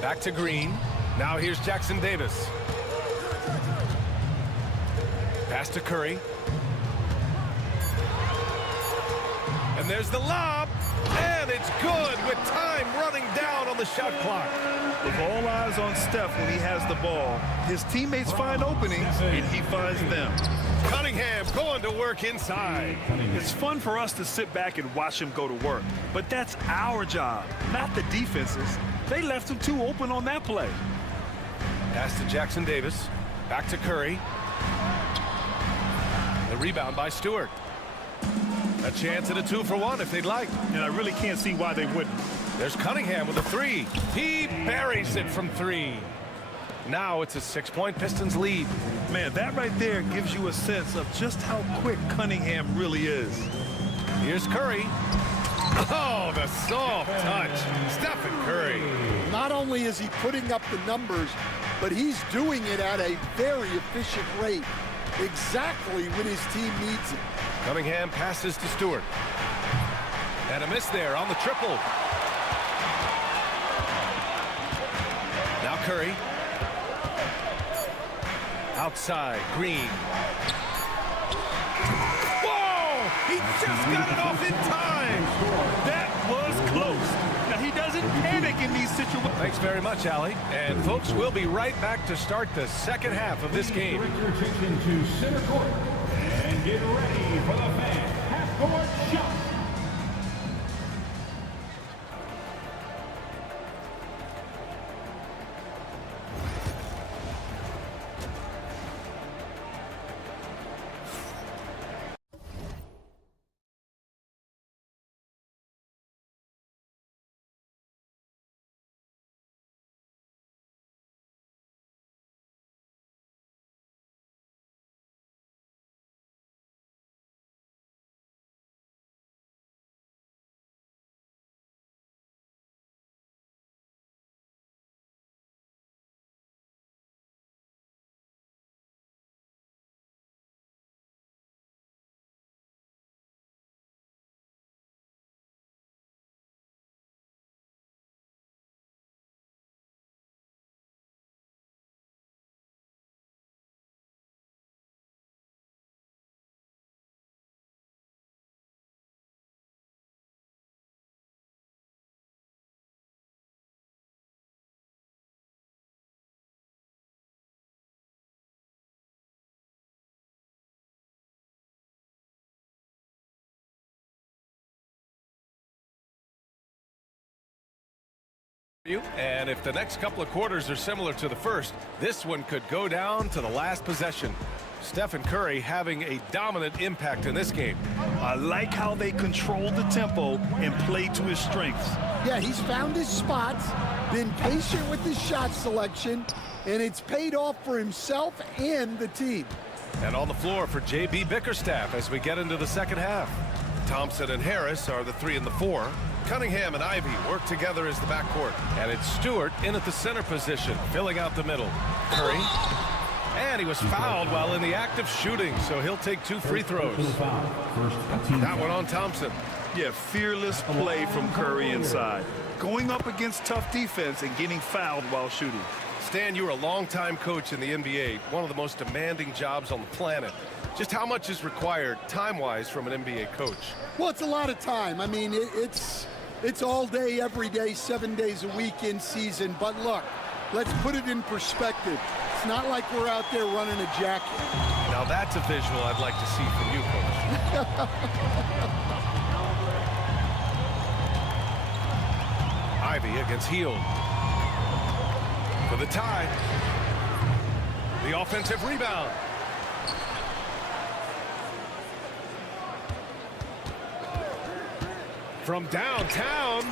Back to Green. Now here's Jackson Davis. Pass to Curry. And there's the lob. And it's good with time running down on the shot clock. With all eyes on Steph when he has the ball, his teammates find openings and he finds them. Cunningham going to work inside. It's fun for us to sit back and watch him go to work, but that's our job, not the defense's. They left him too open on that play. Pass to Jackson Davis. Back to Curry. The rebound by Stewart. A chance at a 2-for-1 if they'd like. And I really can't see why they wouldn't. There's Cunningham with a 3. He buries it from 3. Now it's a 6-point Pistons lead. Man, that right there gives you a sense of just how quick Cunningham really is. Here's Curry. Oh, the soft touch. Stephen Curry. Not only is he putting up the numbers, but he's doing it at a very efficient rate. Exactly when his team needs it. Cunningham passes to Stewart. And a miss there on the triple. Now Curry. Outside, Green. Whoa! He just got it off in time! That was close. Now, he doesn't panic in these situations. Thanks very much, Allie. And, folks, we'll be right back to start the second half of this game. Direct your attention to center court and get ready for the fan half-court shot. And if the next couple of quarters are similar to the first, this one could go down to the last possession. Stephen Curry having a dominant impact in this game. I like how they control the tempo and play to his strengths. Yeah, he's found his spots, been patient with his shot selection, and it's paid off for himself and the team. And on the floor for J.B. Bickerstaff as we get into the second half. Thompson and Harris are the 3 and the 4. Cunningham and Ivy work together as the backcourt. And it's Stewart in at the center position, filling out the middle. Curry. And he was fouled while in the act of shooting, so he'll take 2 free throws. That one on Thompson. Yeah, fearless play from Curry inside. Going up against tough defense and getting fouled while shooting. Stan, you're a longtime coach in the NBA, one of the most demanding jobs on the planet. Just how much is required time-wise from an NBA coach? Well, it's a lot of time. I mean, it's all day, every day, 7 days a week in season. But look, let's put it in perspective. It's not like we're out there running a jacket. Now that's a visual I'd like to see from you, Coach. Ivy against Hield. For the tie. The offensive rebound. From downtown,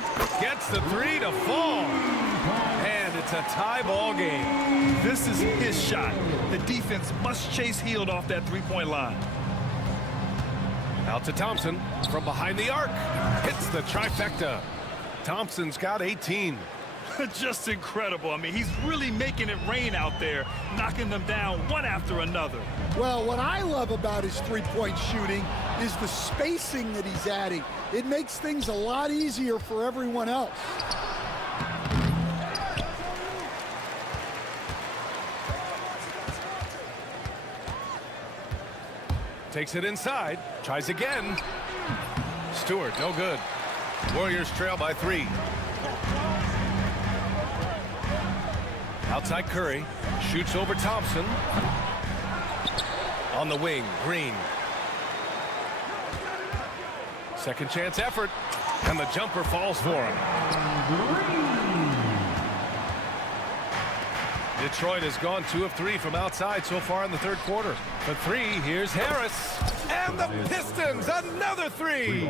gets the 3 to fall. And it's a tie ball game. This is his shot. The defense must chase Hield off that three-point line. Out to Thompson from behind the arc. Hits the trifecta. Thompson's got 18. Just incredible. I mean, he's really making it rain out there, knocking them down one after another. Well, what I love about his three-point shooting is the spacing that he's adding. It makes things a lot easier for everyone else. Takes it inside, tries again. Stewart, no good. Warriors trail by 3. Outside Curry, shoots over Thompson. On the wing, Green. Second chance effort, and the jumper falls for him. Detroit has gone 2 of 3 from outside so far in the third quarter. For 3, here's Harris. And the Pistons, another 3.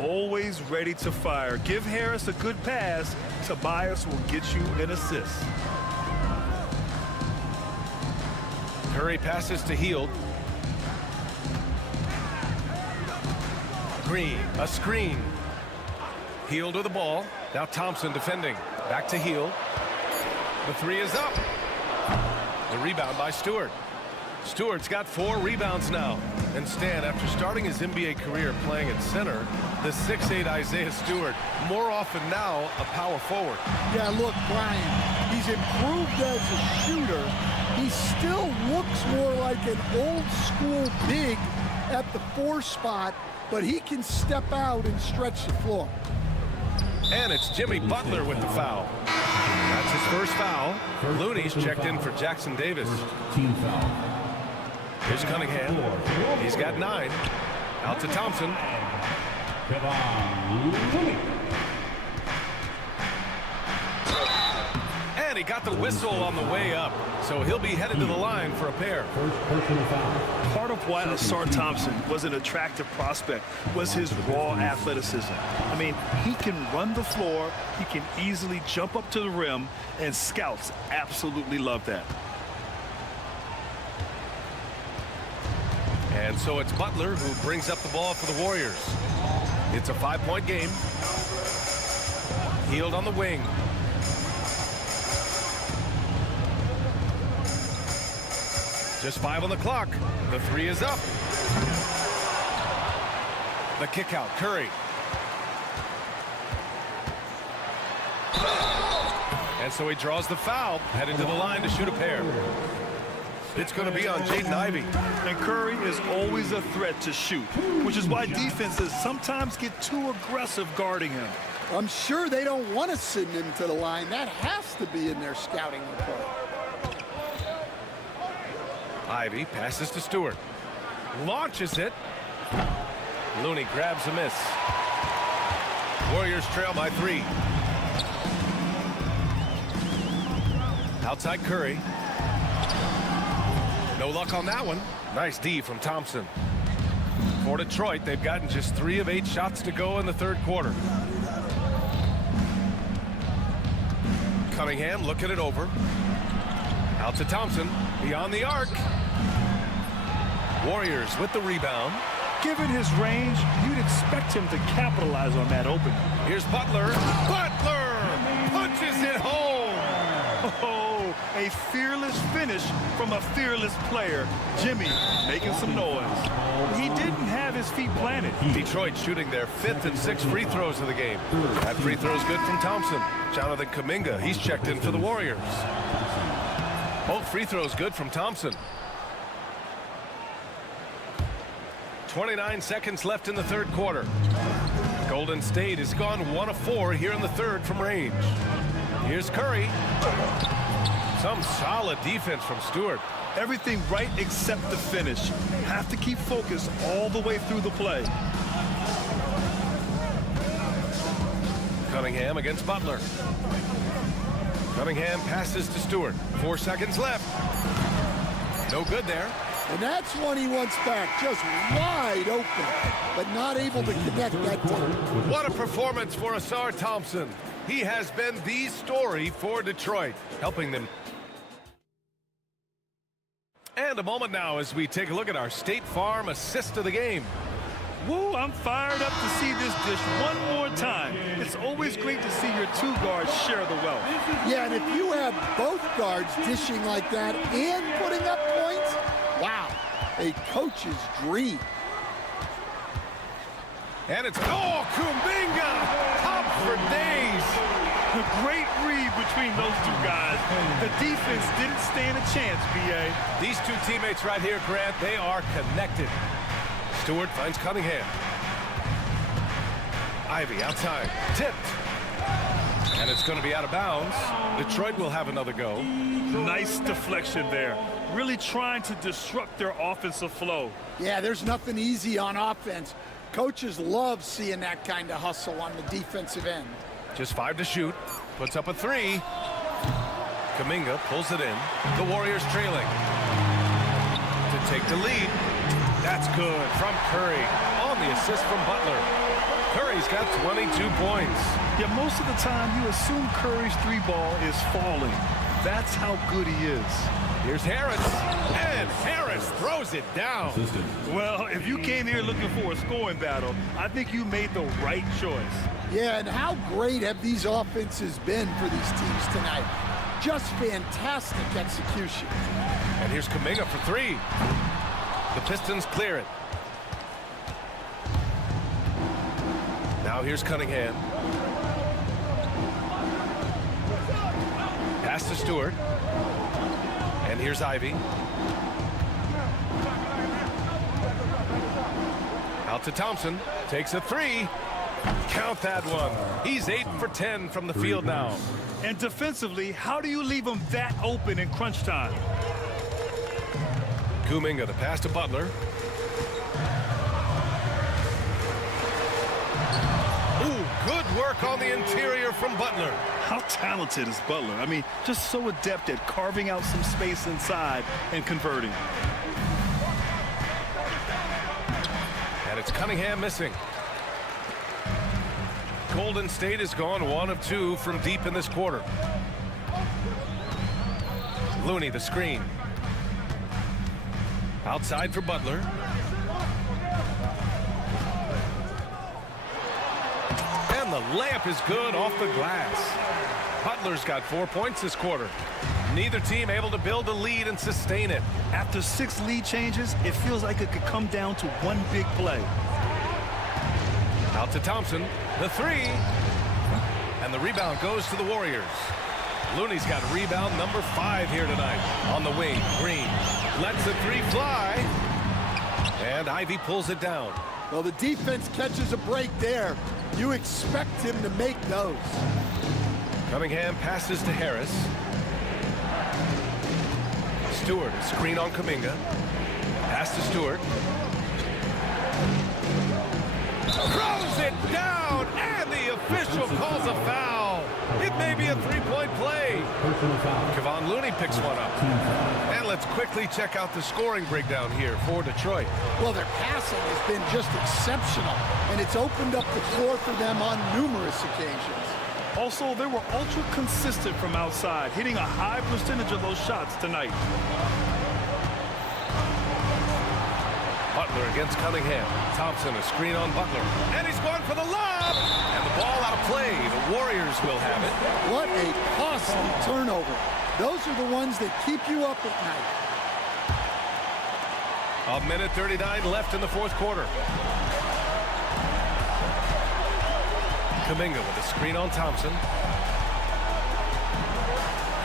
Always ready to fire. Give Harris a good pass. Tobias will get you an assist. Curry passes to Hield. Green, a screen. Hield with the ball. Now Thompson defending. Back to Hield. The 3 is up. The rebound by Stewart. Stewart's got 4 rebounds now. And Stan, after starting his NBA career playing at center, the 6'8" Isaiah Stewart, more often now a power forward. Yeah, look, Brian, he's improved as a shooter. He still looks more like an old school big at the 4 spot, but he can step out and stretch the floor. And it's Jimmy Butler with the foul. That's his first foul. Looney's checked in for Jackson Davis. Team foul. Here's Cunningham. He's got 9. Out to Thompson. And he got the whistle on the way up. So he'll be headed to the line for a pair. Part of why Asar Thompson was an attractive prospect was his raw athleticism. I mean, he can run the floor, he can easily jump up to the rim, and scouts absolutely love that. And so it's Butler who brings up the ball for the Warriors. It's a 5-point game. Hield on the wing. Just 5 on the clock. The 3 is up. The kick out, Curry. And so he draws the foul, headed to the line to shoot a pair. It's going to be on Jaden Ivey. And Curry is always a threat to shoot, which is why defenses sometimes get too aggressive guarding him. I'm sure they don't want to send him to the line. That has to be in their scouting report. Ivey passes to Stewart. Launches it. Looney grabs a miss. Warriors trail by 3. Outside Curry. No luck on that one. Nice D from Thompson. For Detroit, they've gotten just 3 of 8 shots to go in the third quarter. Cunningham looking it over. Out to Thompson. Beyond the arc. Warriors with the rebound. Given his range, you'd expect him to capitalize on that opening. Here's Butler. Butler punches it home. Oh, a fearless finish from a fearless player. Jimmy making some noise. He didn't have his feet planted. Detroit shooting their 5th and 6th free throws of the game. That free throw's good from Thompson. Jonathan Kuminga, he's checked in for the Warriors. Both free throws good from Thompson. 29 seconds left in the third quarter. Golden State has gone 1 of 4 here in the third from range. Here's Curry. Some solid defense from Stewart. Everything right except the finish. Have to keep focused all the way through the play. Cunningham against Butler. Cunningham passes to Stewart. 4 seconds left. No good there. And that's one he wants back, just wide open, but not able to connect that time. What a performance for Asar Thompson. He has been the story for Detroit, helping them. And a moment now as we take a look at our State Farm assist of the game. Woo, I'm fired up to see this dish one more time. It's always great to see your two guards share the wealth. Yeah, and if you have both guards dishing like that and putting up points, wow, a coach's dream. And it's, oh, Kuminga, top for days. A great read between those two guys. The defense didn't stand a chance, B.A. These two teammates right here, Grant, they are connected. Stewart finds Cunningham. Ivy outside, tipped. And it's going to be out of bounds. Detroit will have another go. Nice deflection there. Really trying to disrupt their offensive flow. Yeah, there's nothing easy on offense. Coaches love seeing that kind of hustle on the defensive end. Just 5 to shoot. Puts up a 3. Kuminga pulls it in. The Warriors trailing. To take the lead. That's good from Curry. On the assist from Butler. Curry's got 22 points. Yeah, most of the time you assume Curry's three ball is falling. That's how good he is. Here's Harris. And Harris throws it down. Well, if you came here looking for a scoring battle, I think you made the right choice. Yeah, and how great have these offenses been for these teams tonight? Just fantastic execution. And here's Kuminga for 3. The Pistons clear it. Now here's Cunningham. Pass to Stewart. And here's Ivy. Out to Thompson. Takes a 3. Count that one. He's 8 for 10 from the field now. And defensively, how do you leave them that open in crunch time? Kuminga, the pass to Butler. Ooh, good work on the interior from Butler. How talented is Butler? I mean, just so adept at carving out some space inside and converting. And it's Cunningham missing. Golden State has gone 1 of 2 from deep in this quarter. Looney, the screen. Outside for Butler. And the layup is good off the glass. Butler's got 4 points this quarter. Neither team able to build a lead and sustain it. After 6 lead changes, it feels like it could come down to one big play. Out to Thompson, the 3. And the rebound goes to the Warriors. Looney's got rebound number 5 here tonight. On the wing, Green lets the 3 fly. And Ivy pulls it down. Well, the defense catches a break there. You expect him to make those. Cunningham passes to Harris. Stewart, a screen on Kuminga. Pass to Stewart. Throws it down, and the official calls a foul. It may be a 3-point play. Kevon Looney picks one up. And let's quickly check out the scoring breakdown here for Detroit. Well, their passing has been just exceptional, and it's opened up the floor for them on numerous occasions. Also, they were ultra consistent from outside, hitting a high percentage of those shots tonight. Butler against Cunningham. Thompson, a screen on Butler. And he's going for the lob! And the ball out of play. The Warriors will have it. What a costly turnover. Those are the ones that keep you up at night. 1:39 left in the fourth quarter. Kuminga with a screen on Thompson.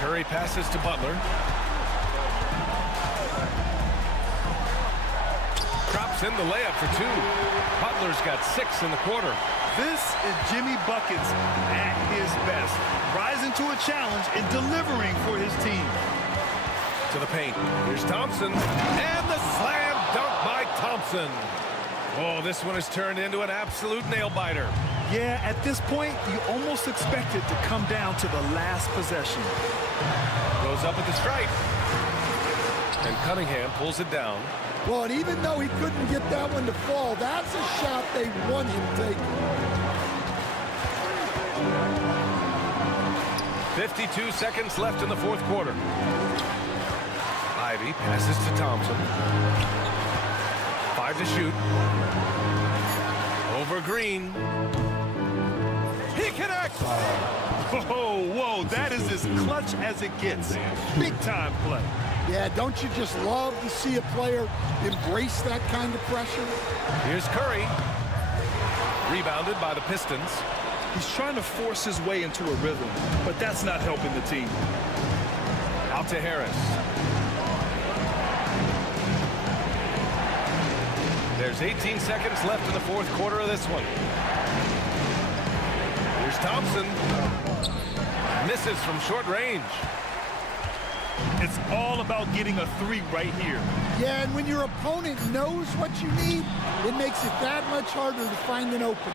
Curry passes to Butler. Drops in the layup for 2. Butler's got 6 in the quarter. This is Jimmy Buckets at his best, rising to a challenge and delivering for his team. To the paint. Here's Thompson. And the slam dunk by Thompson. Oh, this one has turned into an absolute nail-biter. Yeah, at this point, you almost expect it to come down to the last possession. Goes up at the stripe. And Cunningham pulls it down. Well, and even though he couldn't get that one to fall, that's a shot they want him taking. 52 seconds left in the fourth quarter. Ivy passes to Thompson. 5 to shoot. for Green. He connects! Whoa, that is as clutch as it gets. Big-time play. Yeah, don't you just love to see a player embrace that kind of pressure? Here's Curry. Rebounded by the Pistons. He's trying to force his way into a rhythm, but that's not helping the team. Out to Harris. There's 18 seconds left in the fourth quarter of this one. Here's Thompson. Misses from short range. It's all about getting a three right here. Yeah, and when your opponent knows what you need, it makes it that much harder to find an opening.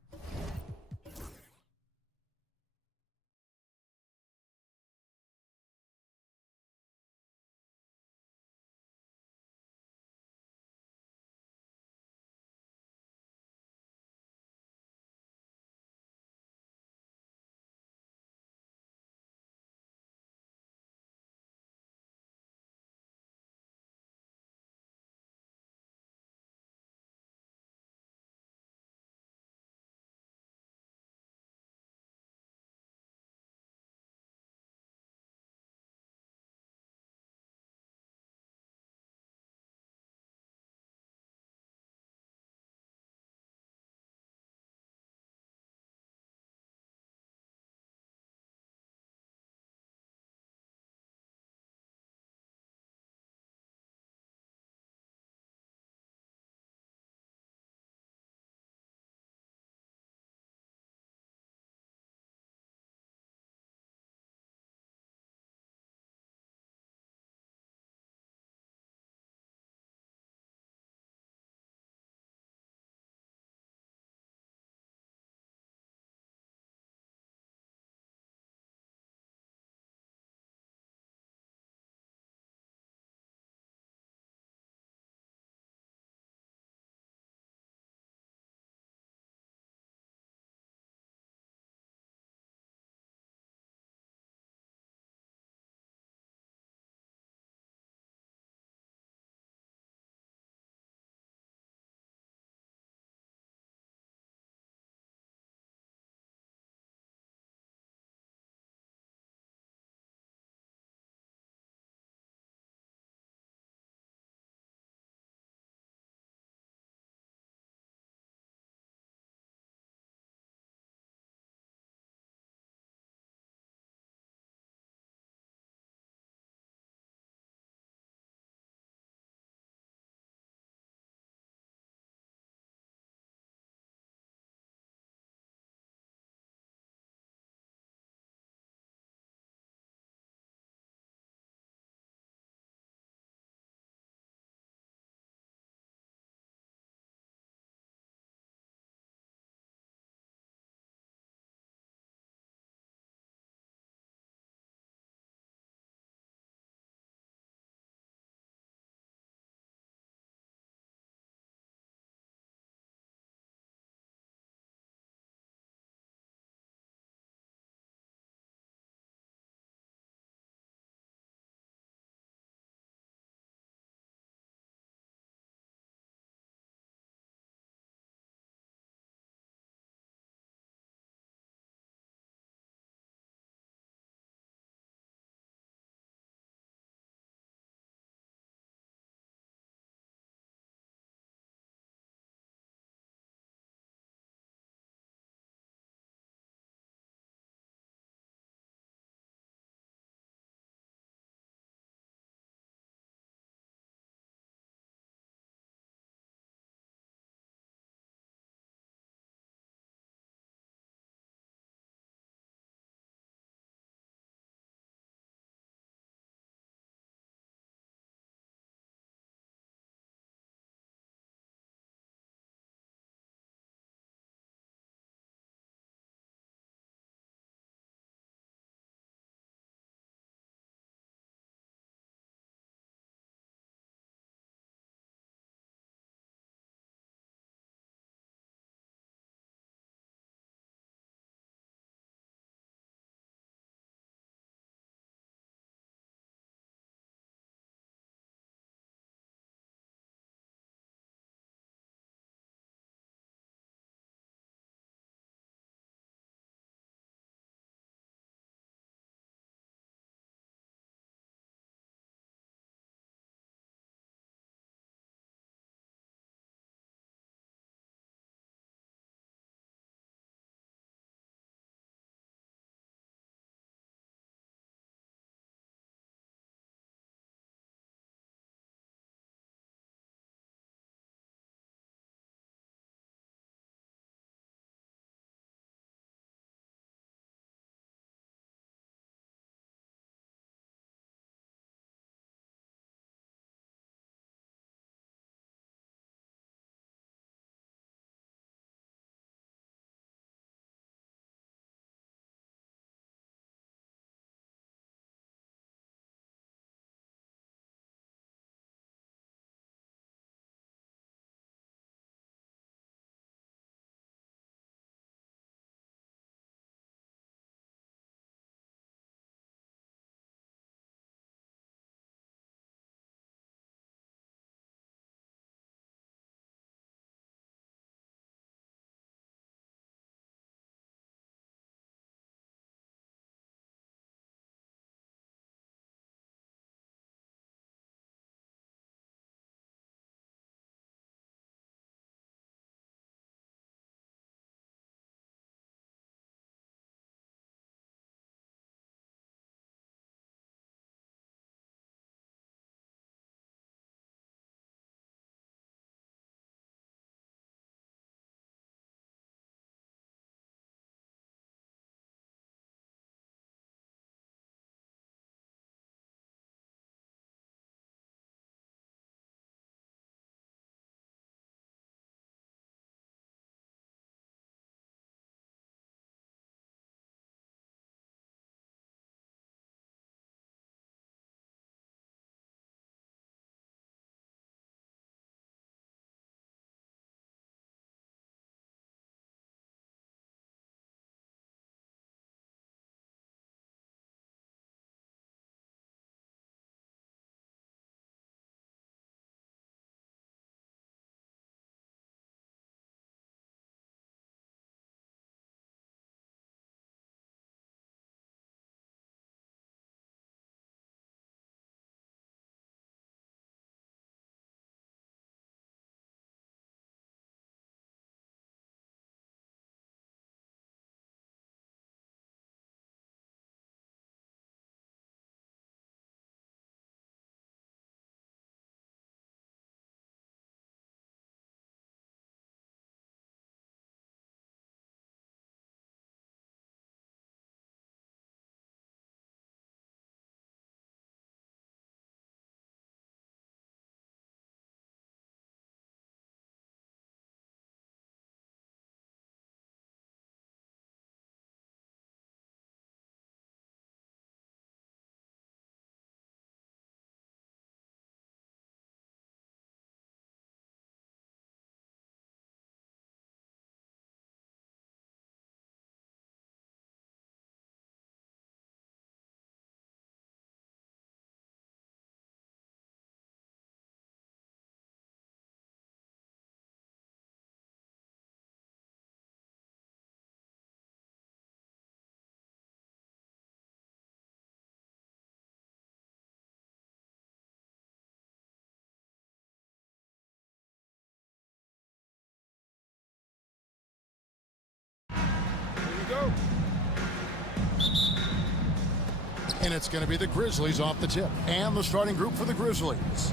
And it's going to be the Grizzlies off the tip. And the starting group for the Grizzlies.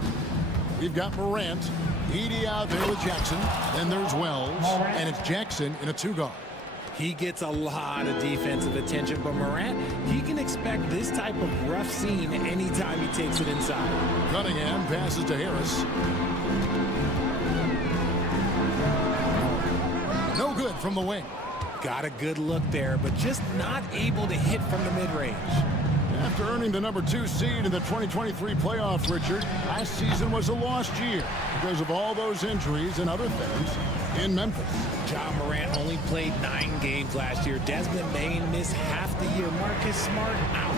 We've got Morant, Edie out there with Jackson. Then there's Wells, and it's Jackson in a two-guard. He gets a lot of defensive attention, but Morant, he can expect this type of rough scene anytime he takes it inside. Cunningham passes to Harris. No good from the wing. Got a good look there, but just not able to hit from the mid-range. After earning the #2 seed in the 2023 playoffs, Richard, last season was a lost year because of all those injuries and other things in Memphis. John Morant only played 9 games last year. Desmond Bain missed half the year. Marcus Smart out.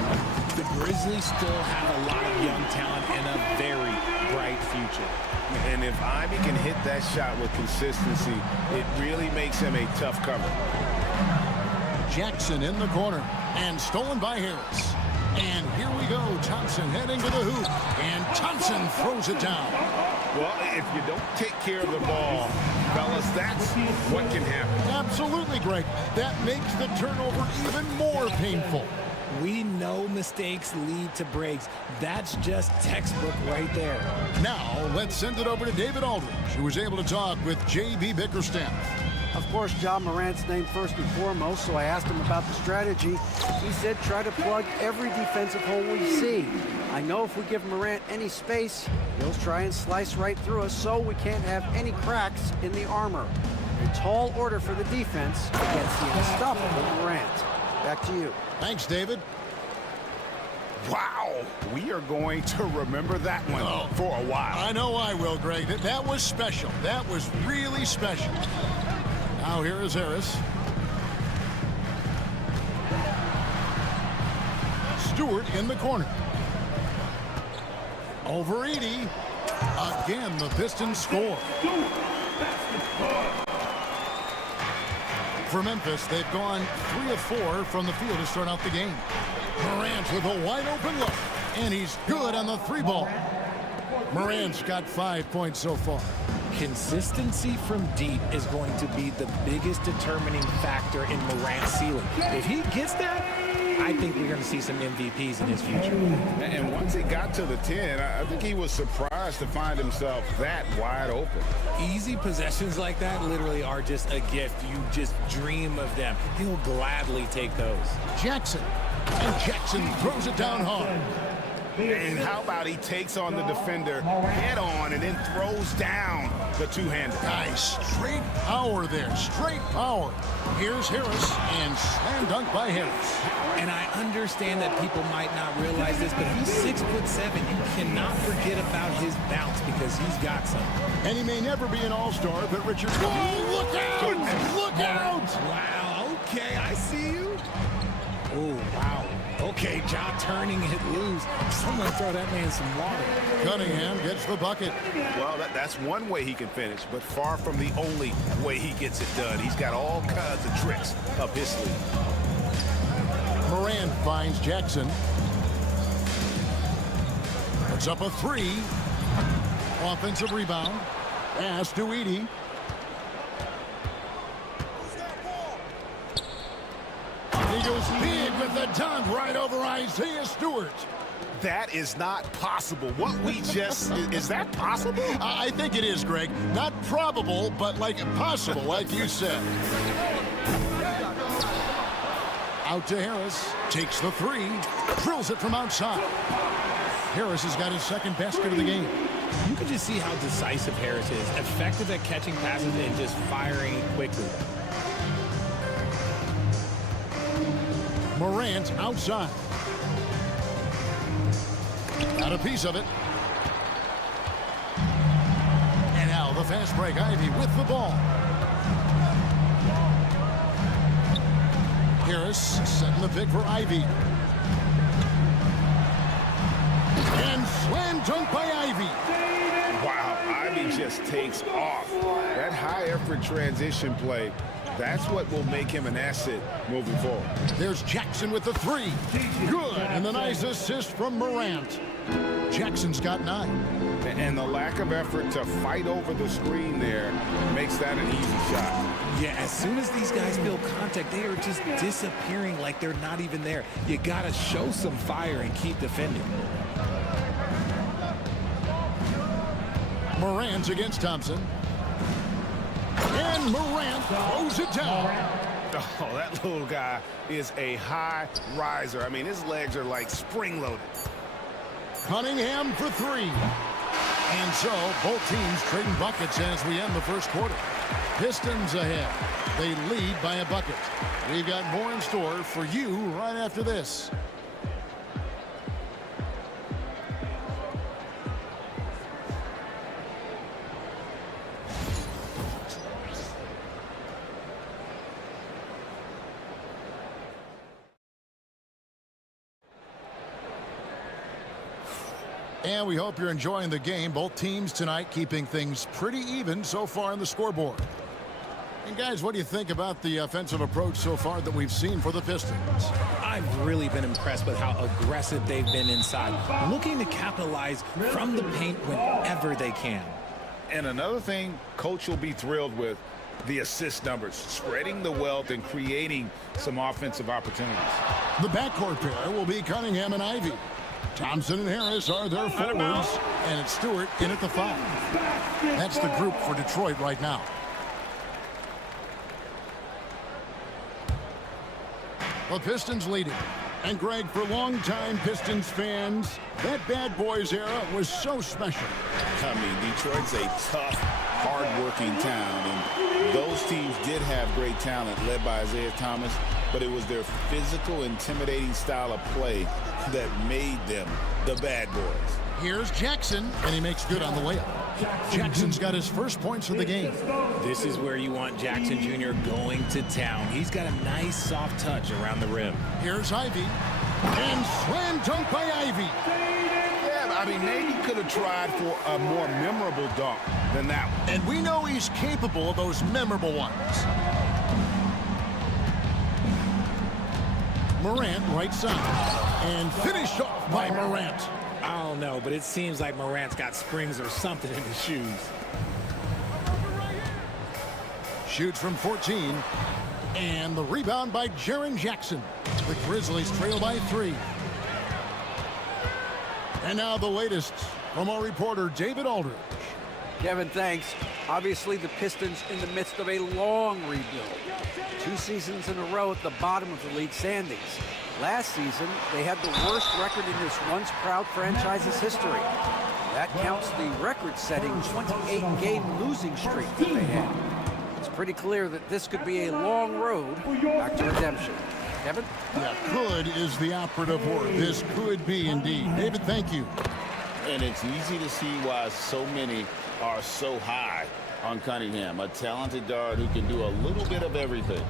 The Grizzlies still have a lot of young talent and a very bright future. And if Ivy can hit that shot with consistency, it really makes him a tough cover. Jackson in the corner and stolen by Harris. And here we go. Thompson heading to the hoop. And Thompson throws it down. Well, if you don't take care of the ball, fellas, that's what can happen. Absolutely, Greg. That makes the turnover even more painful. We know mistakes lead to breaks. That's just textbook right there. Now, let's send it over to David Aldridge, who was able to talk with J.B. Bickerstaff. Of course, John Morant's named first and foremost, so I asked him about the strategy. He said try to plug every defensive hole we see. I know if we give Morant any space, he'll try and slice right through us, so we can't have any cracks in the armor. A tall order for the defense against the unstoppable Morant. Back to you. Thanks, David. Wow, we are going to remember that one for a while. I know I will, Greg. That was special. That was really special. Now here is Harris. Stewart in the corner. Over Edie. Again, the Pistons score. For Memphis, they've gone 3 of 4 from the field to start out the game. Morant with a wide open look. And he's good on the 3-ball. Morant's got 5 points so far. Consistency from deep is going to be the biggest determining factor in Morant's ceiling. If he gets that, I think we're going to see some MVPs in his future. And once he got to the 10, I think he was surprised to find himself that wide open. Easy possessions like that literally are just a gift. You just dream of them. He'll gladly take those. Jackson. And Jackson throws it down hard. And how about he takes on the defender head on and then throws down the two-hander. Nice. Straight power there. Straight power. Here's Harris and slam dunk by Harris. And I understand that people might not realize this, but he's 6'7". You cannot forget about his bounce because he's got some. And he may never be an all-star, but Richard... Oh, look out! Look out! Wow, okay, I see you. Oh, wow. Okay, jaw turning it loose. Someone throw that man some water. Cunningham gets the bucket. Well, that's one way he can finish, but far from the only way he gets it done. He's got all kinds of tricks up his sleeve. Morant finds Jackson. Puts up a 3. Offensive rebound. Pass to Edie. He goes big with the dunk right over Isaiah Stewart. That is not possible. What we just... is that possible? I think it is, Greg. Not probable, but like possible, like you said. Out to Harris. Takes the 3. Drills it from outside. Harris has got his second basket of the game. You can just see how decisive Harris is. Effective at catching passes and just firing quickly. Morant outside. Got a piece of it. And now the fast break. Ivy with the ball. Harris setting the pick for Ivy. And slam dunk by Ivy. Wow, Ivy just takes off. That high effort transition play That's what will make him an asset moving forward. There's Jackson with the three. Good, and the nice assist from Morant. Jackson's got 9. And the lack of effort to fight over the screen there makes that an easy shot. Yeah, as soon as these guys feel contact, they are just disappearing like they're not even there. You got to show some fire and keep defending. Morant's against Thompson. And Morant throws it down. Oh, that little guy is a high riser. I mean, his legs are like spring-loaded. Cunningham for 3. And so, both teams trading buckets as we end the first quarter. Pistons ahead. They lead by a bucket. We've got more in store for you right after this. And we hope you're enjoying the game. Both teams tonight keeping things pretty even so far on the scoreboard. And guys, what do you think about the offensive approach so far that we've seen for the Pistons? I've really been impressed with how aggressive they've been inside, looking to capitalize from the paint whenever they can. And another thing Coach will be thrilled with, the assist numbers, spreading the wealth and creating some offensive opportunities. The backcourt pair will be Cunningham and Ivy. Thompson and Harris are their forwards, and it's Stewart in at the 5. That's the group for Detroit right now. The Pistons leading. And Greg, for longtime Pistons fans, that Bad Boys era was so special. I mean, Detroit's a tough, hard-working town, and those teams did have great talent led by Isaiah Thomas, but it was their physical, intimidating style of play that made them the Bad Boys. Here's Jackson, and he makes good on the layup. Jackson's got his first points of the game. This is where you want Jackson Jr. going to town. He's got a nice soft touch around the rim. Here's Ivy, and slam dunk by Ivy. Yeah, I mean, maybe could have tried for a more memorable dunk than that one. And we know he's capable of those memorable ones. Morant right side, and finished off by Morant. I don't know, but it seems like Morant's got springs or something in his shoes. Shoots from 14, and the rebound by Jaren Jackson. The Grizzlies trail by 3. And now the latest from our reporter, David Aldridge. Kevin, thanks. Obviously, the Pistons in the midst of a long rebuild. 2 seasons in a row at the bottom of the league standings. Last season, they had the worst record in this once proud franchise's history. That counts the record-setting 28-game losing streak that they had. It's pretty clear that this could be a long road back to redemption. Kevin? Yeah, could is the operative word. This could be indeed. David, thank you. And it's easy to see why so many are so high on Cunningham, a talented guard who can do a little bit of everything.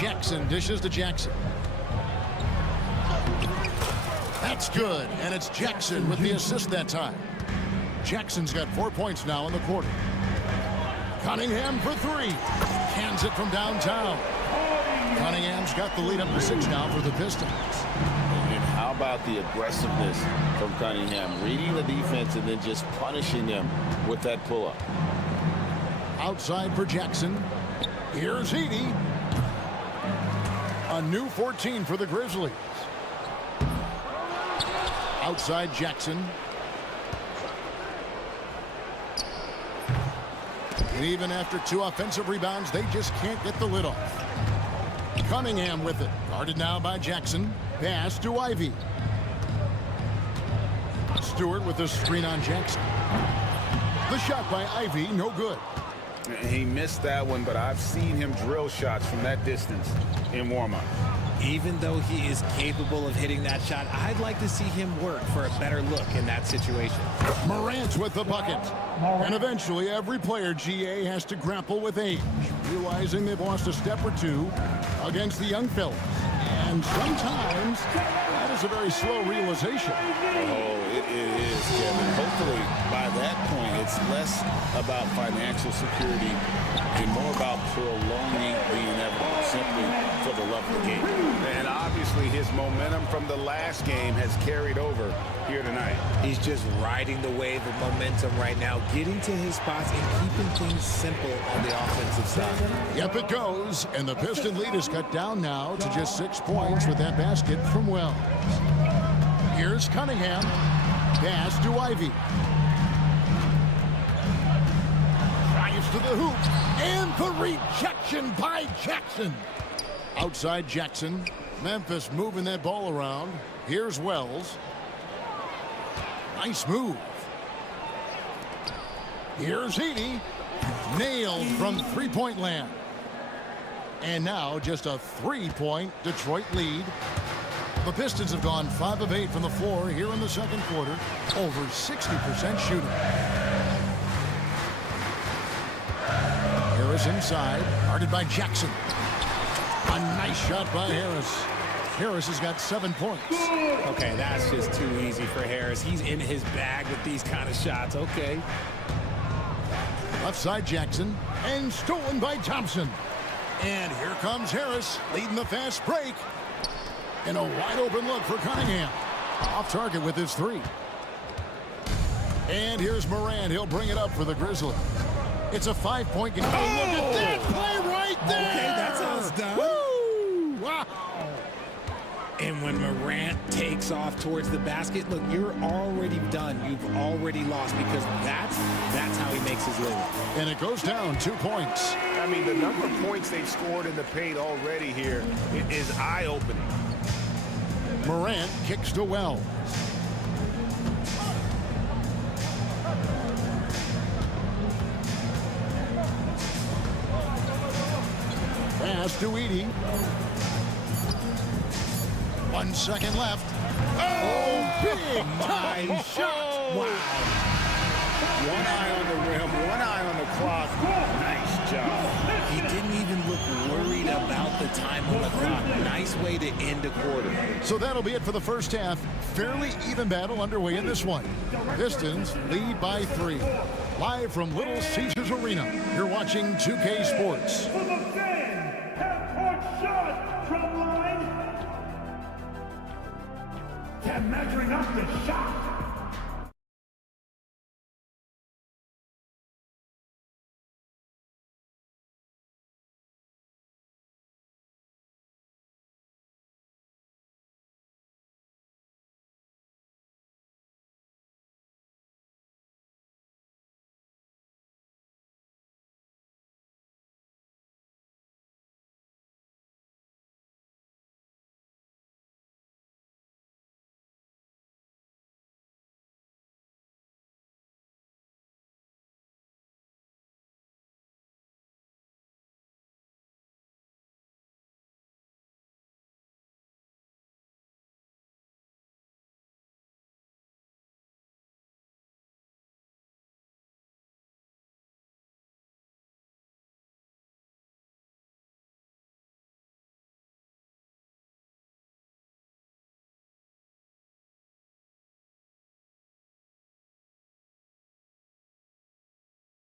Jackson dishes to Jackson. That's good, and it's Jackson with the assist that time. Jackson's got 4 points now in the quarter. Cunningham for 3. Hands it from downtown. Cunningham's got the lead up to 6 now for the Pistons. And how about the aggressiveness from Cunningham, reading the defense and then just punishing them with that pull-up. Outside for Jackson. Here's Edey. A new 14 for the Grizzlies. Outside Jackson. And even after 2 offensive rebounds, they just can't get the lid off. Cunningham with it. Guarded now by Jackson. Pass to Ivy. Stewart with the screen on Jackson. The shot by Ivy, no good. He missed that one, but I've seen him drill shots from that distance in warm-up. Even though he is capable of hitting that shot, I'd like to see him work for a better look in that situation. Morant with the bucket. And eventually every player, GA, has to grapple with age, realizing they've lost a step or 2 against the young fellas. And sometimes that is a very slow realization. Oh, it is, Kevin. Hopefully, by that point, it's less about financial security and more about prolonging the inevitable, simply for the love of the game. And obviously, his momentum from the last game has carried over here tonight. He's just riding the wave of momentum right now, getting to his spots and keeping things simple on the offensive side. Yep, it goes. And the Piston lead is cut down now to just 6 points with that basket from Wells. Here's Cunningham. Pass to Ivy. Drives to the hoop. And the rejection by Jackson. Outside Jackson. Memphis moving that ball around. Here's Wells. Nice move. Here's Edey. Nailed from three-point land. And now just a 3-point Detroit lead. The Pistons have gone 5 of 8 from the floor here in the second quarter. Over 60% shooting. Harris inside. Guarded by Jackson. A nice shot by Harris. Harris has got 7 points. Okay, that's just too easy for Harris. He's in his bag with these kind of shots. Okay. Left side Jackson. And stolen by Thompson. And here comes Harris leading the fast break. And a wide open look for Cunningham. Off target with his 3. And here's Morant. He'll bring it up for the Grizzlies. It's a 5-point game. Oh, look at that play right there. Okay, that's how it's done. Woo! Wow. And when Morant takes off towards the basket, look, you're already done. You've already lost because that's how he makes his living. And it goes down 2 points. I mean, the number of points they've scored in the paint already here is eye-opening. Morant kicks to Wells. Pass to Edey. 1 second left. Oh, big time shot. Wow. One eye on the rim, one eye on the clock. Nice job. He didn't even look worried about the time on the clock. Nice way to end a quarter. So that'll be it for the first half. Fairly even battle underway in this one. Pistons lead by 3. Live from Little Caesars Arena, you're watching 2K Sports. For the fan, half-court shot from line. And measuring up the shot.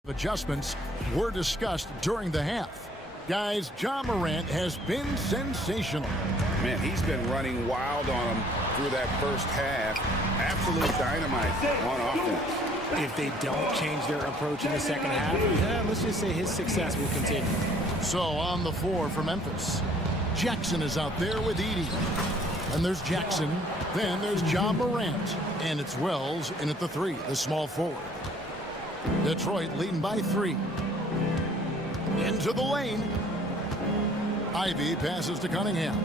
Adjustments were discussed during the half. Guys, Ja Morant has been sensational. Man, he's been running wild on him through that first half. Absolute dynamite on offense. If they don't change their approach in the second half, let's just say his success will continue. So on the floor for Memphis, Jackson is out there with Edey. And there's Jackson. Then there's Ja Morant. And it's Wells in at the 3, the small forward. Detroit leading by 3. Into the lane. Ivy passes to Cunningham.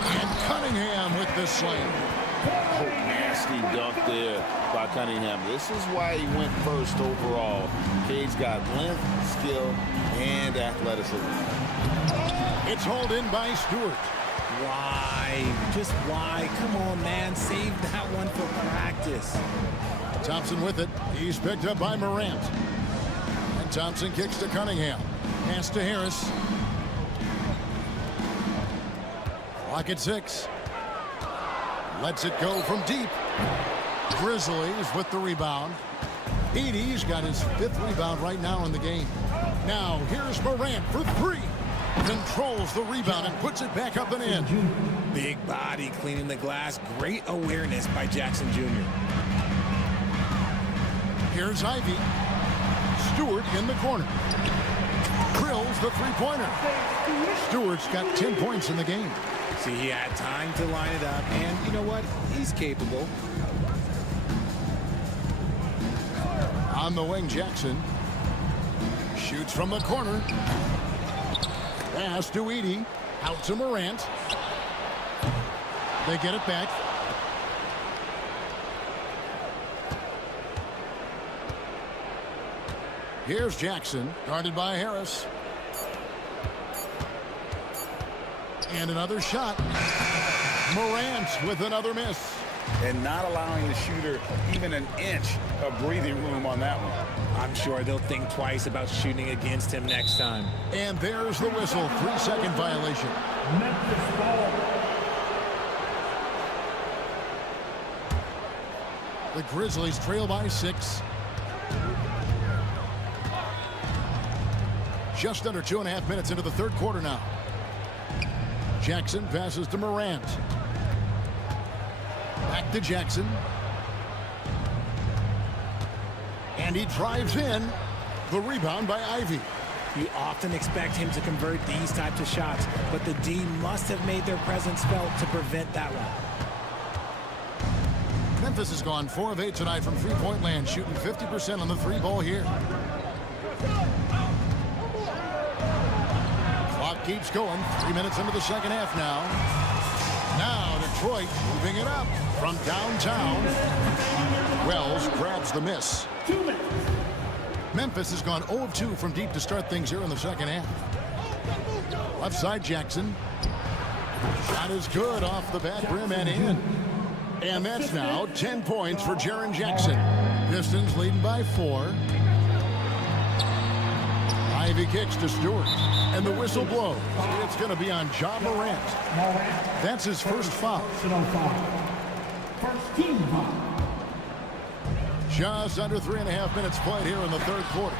And Cunningham with the slam. Oh, nasty dunk there by Cunningham. This is why he went first overall. Cade's got length, skill, and athleticism. It's hauled in by Stewart. Why? Just why? Come on, man. Save that one for practice. Thompson with it. He's picked up by Morant. And Thompson kicks to Cunningham. Pass to Harris. Clock at 6. Lets it go from deep. Grizzlies with the rebound. Edey's got his 5th rebound right now in the game. Now here's Morant for 3. Controls the rebound and puts it back up and in. Big body cleaning the glass. Great awareness by Jackson Jr. Here's Ivy. Stewart in the corner. Drills the three-pointer. Stewart's got 10 points in the game. See, he had time to line it up, and you know what? He's capable. On the wing, Jackson. Shoots from the corner. Pass to Edey. Out to Morant. They get it back. Here's Jackson, guarded by Harris. And another shot. Morant with another miss. And not allowing the shooter even an inch of breathing room on that one. I'm sure they'll think twice about shooting against him next time. And there's the whistle. 3-second violation. Memphis ball. The Grizzlies trail by 6. Just under 2.5 minutes into the third quarter now. Jackson passes to Morant. Back to Jackson. And he drives in. The rebound by Ivy. You often expect him to convert these types of shots, but the D must have made their presence felt to prevent that one. Memphis has gone 4 of 8 tonight from three-point land, shooting 50% on the 3 ball here. Clock keeps going. 3 minutes into the second half now. Now Detroit moving it up from downtown. Wells grabs the miss. Memphis has gone 0 of 2 from deep to start things here in the second half. Left side Jackson. Shot is good off the back rim and in. And that's now 10 points for Jaren Jackson. Pistons leading by 4. Ivy kicks to Stewart. And the whistle blows. It's going to be on Ja Morant. That's his first foul. First team foul. Just under 3.5 minutes played here in the third quarter.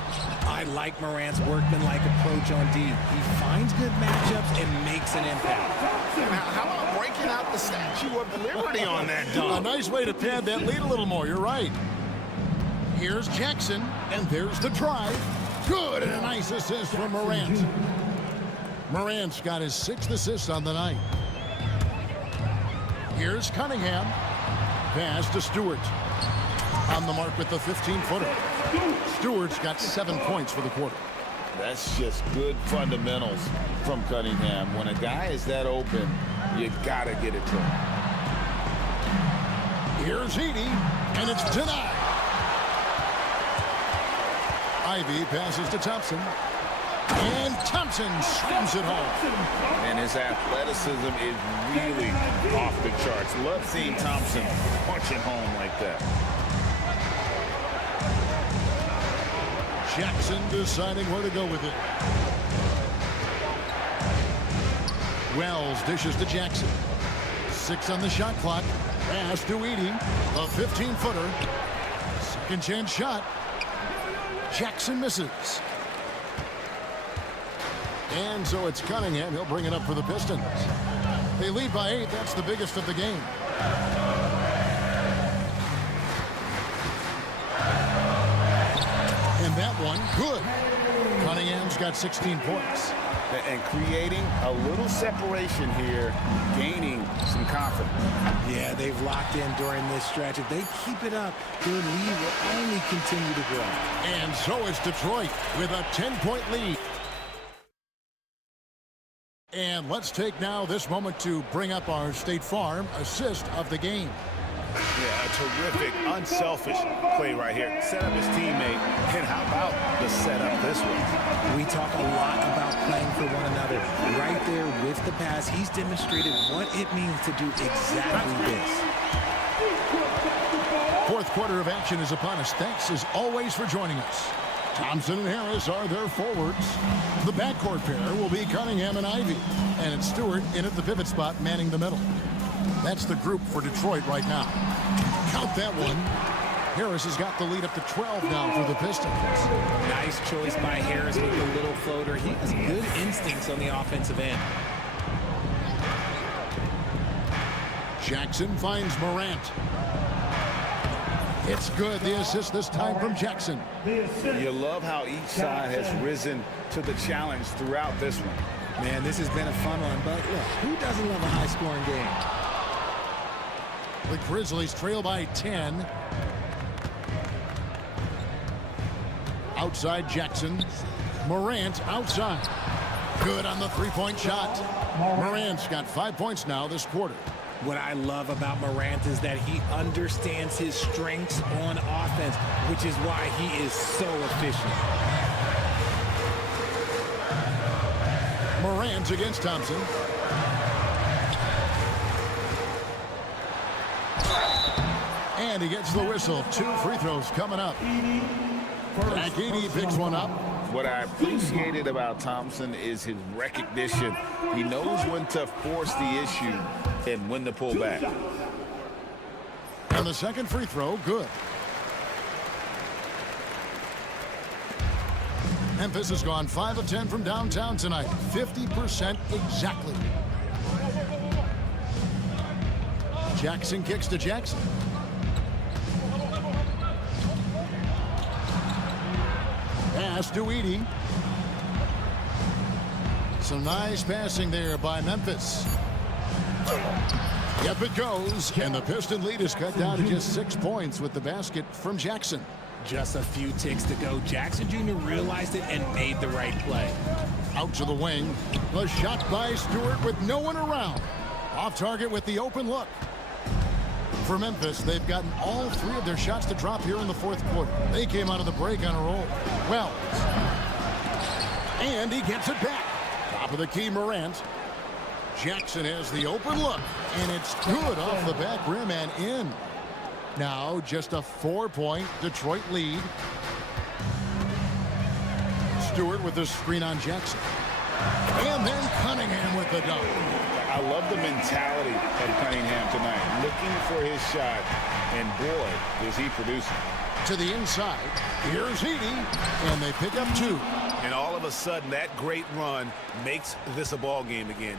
I like Morant's workmanlike approach on D. He finds good matchups and makes an impact. Now, how about breaking out the Statue of Liberty on that dunk? A nice way to pad that lead a little more. You're right. Here's Jackson, and there's the drive. Good, and a nice assist from Morant. Morant's got his 6th assist on the night. Here's Cunningham. Pass to Stewart. On the mark with the 15-footer. Stewart's got 7 points for the quarter. That's just good fundamentals from Cunningham. When a guy is that open, you got to get it to him. Here's Edey, and it's denied. Ivy passes to Thompson. And Thompson slams it home. And his athleticism is really off the charts. Love seeing Thompson punch it home like that. Jackson deciding where to go with it. Wells dishes to Jackson. 6 on the shot clock. Pass to Edey. A 15-footer. Second chance shot. Jackson misses. And so it's Cunningham. He'll bring it up for the Pistons. They lead by 8. That's the biggest of the game. And that one, good. Cunningham's got 16 points. And creating a little separation here, gaining some confidence. Yeah, they've locked in during this stretch. If they keep it up, their lead will only continue to grow. And so is Detroit with a 10-point lead. And let's take now this moment to bring up our State Farm assist of the game. Yeah, a terrific, unselfish play right here. Set up his teammate, and how about the setup this way? We talk a lot about playing for one another. Right there with the pass, he's demonstrated what it means to do exactly this. Fourth quarter of action is upon us. Thanks, as always, for joining us. Thompson and Harris are their forwards. The backcourt pair will be Cunningham and Ivy. And it's Stewart in at the pivot spot, manning the middle. That's the group for Detroit right now. Count that one. Harris has got the lead up to 12 now for the Pistons. Nice choice by Harris with the little floater. He has good instincts on the offensive end. Jackson finds Morant. It's good. The assist this time from Jackson. You love how each side has risen to the challenge throughout this one. Man, this has been a fun one, but look, who doesn't love a high-scoring game? The Grizzlies trail by 10. Outside Jackson. Morant outside. Good on the three-point shot. Morant's got 5 points now this quarter. What I love about Morant is that he understands his strengths on offense, which is why he is so efficient. Morant against Thompson. And he gets the whistle. 2 free throws coming up. Edey picks one up. What I appreciated about Thompson is his recognition. He knows when to force the issue and when to pull back. And the second free throw, good. Memphis has gone 5 of 10 from downtown tonight. 50% exactly. Jackson kicks to Jackson. Pass to Edey. Some nice passing there by Memphis. Yep, it goes. And the Piston lead is cut down to just 6 points with the basket from Jackson. Just a few ticks to go. Jackson Jr. realized it and made the right play. Out to the wing. The shot by Stewart with no one around. Off target with the open look. For Memphis, they've gotten all 3 of their shots to drop here in the fourth quarter. They came out of the break on a roll. Well, and he gets it back. Top of the key, Morant. Jackson has the open look, and it's good off the back rim and in. Now just a 4-point Detroit lead. Stewart with the screen on Jackson. And then Cunningham with the dunk. I love the mentality of Cunningham tonight, looking for his shot, and boy, is he producing. To the inside, here's Edey, and they pick up 2. And all of a sudden, that great run makes this a ball game again.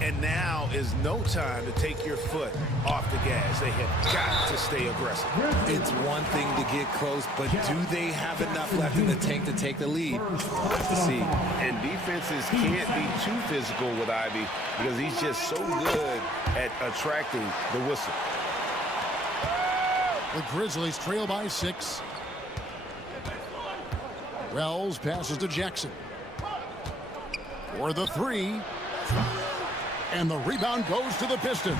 And now is no time to take your foot off the gas. They have got to stay aggressive. It's one thing to get close, but do they have enough left in the tank to take the lead? Let's see. And defenses can't be too physical with Ivy because he's just so good at attracting the whistle. The Grizzlies trail by 6. Wells passes to Jackson. For the 3. And the rebound goes to the Pistons.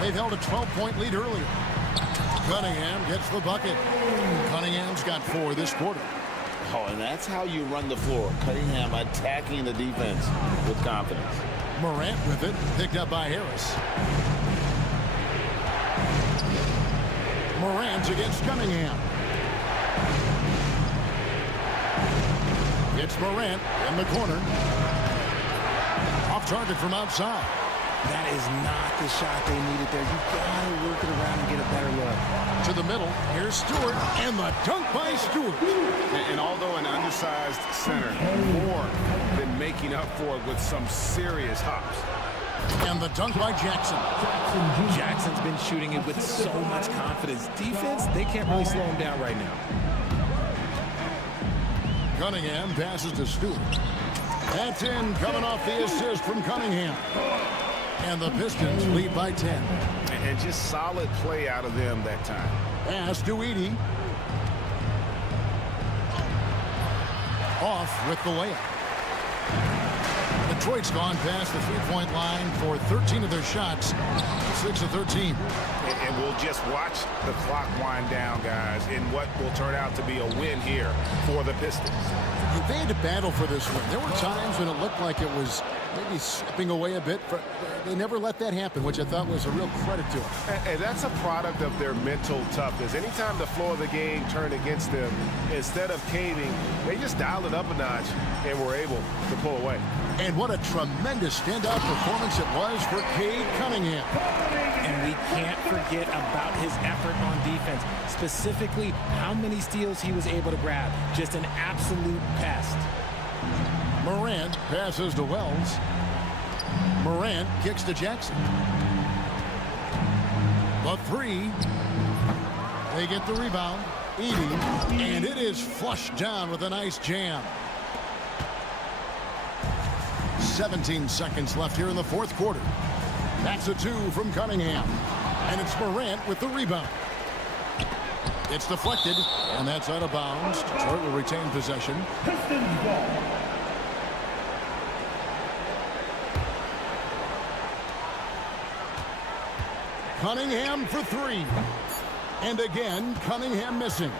They've held a 12-point lead earlier. Cunningham gets the bucket. Cunningham's got 4 this quarter. Oh, and that's how you run the floor. Cunningham attacking the defense with confidence. Morant with it, picked up by Harris. Morant against Cunningham. It's Morant in the corner. Off target from outside. That is not the shot they needed there. You gotta work it around and get a better look. To the middle, here's Stewart, and the dunk by Stewart. And although an undersized center, more than making up for it with some serious hops. And the dunk by Jackson. Jackson's been shooting it with so much confidence. Defense, they can't really slow him down right now. Cunningham passes to Stewart. That's in, coming off the assist from Cunningham. And the Pistons lead by 10. And just solid play out of them that time. Pass to Edey. Off with the layup. Detroit's gone past the three-point line for 13 of their shots. 6 of 13. And we'll just watch the clock wind down, guys, in what will turn out to be a win here for the Pistons. They had to battle for this win. There were times when it looked like it was maybe slipping away a bit. They never let that happen, which I thought was a real credit to them. And that's a product of their mental toughness. Anytime the flow of the game turned against them, instead of caving, they just dialed it up a notch and were able to pull away. And what a tremendous standout performance it was for Cade Cunningham. And we can't forget about his effort on defense, specifically how many steals he was able to grab. Just an absolute pest. Morant passes to Wells. Morant kicks to Jackson. The three. They get the rebound. Edey, and it is flushed down with a nice jam. 17 seconds left here in the fourth quarter. That's a two from Cunningham. And it's Morant with the rebound. It's deflected, and that's out of bounds. Detroit will retain possession. Pistons ball. Cunningham for three. And again, Cunningham missing.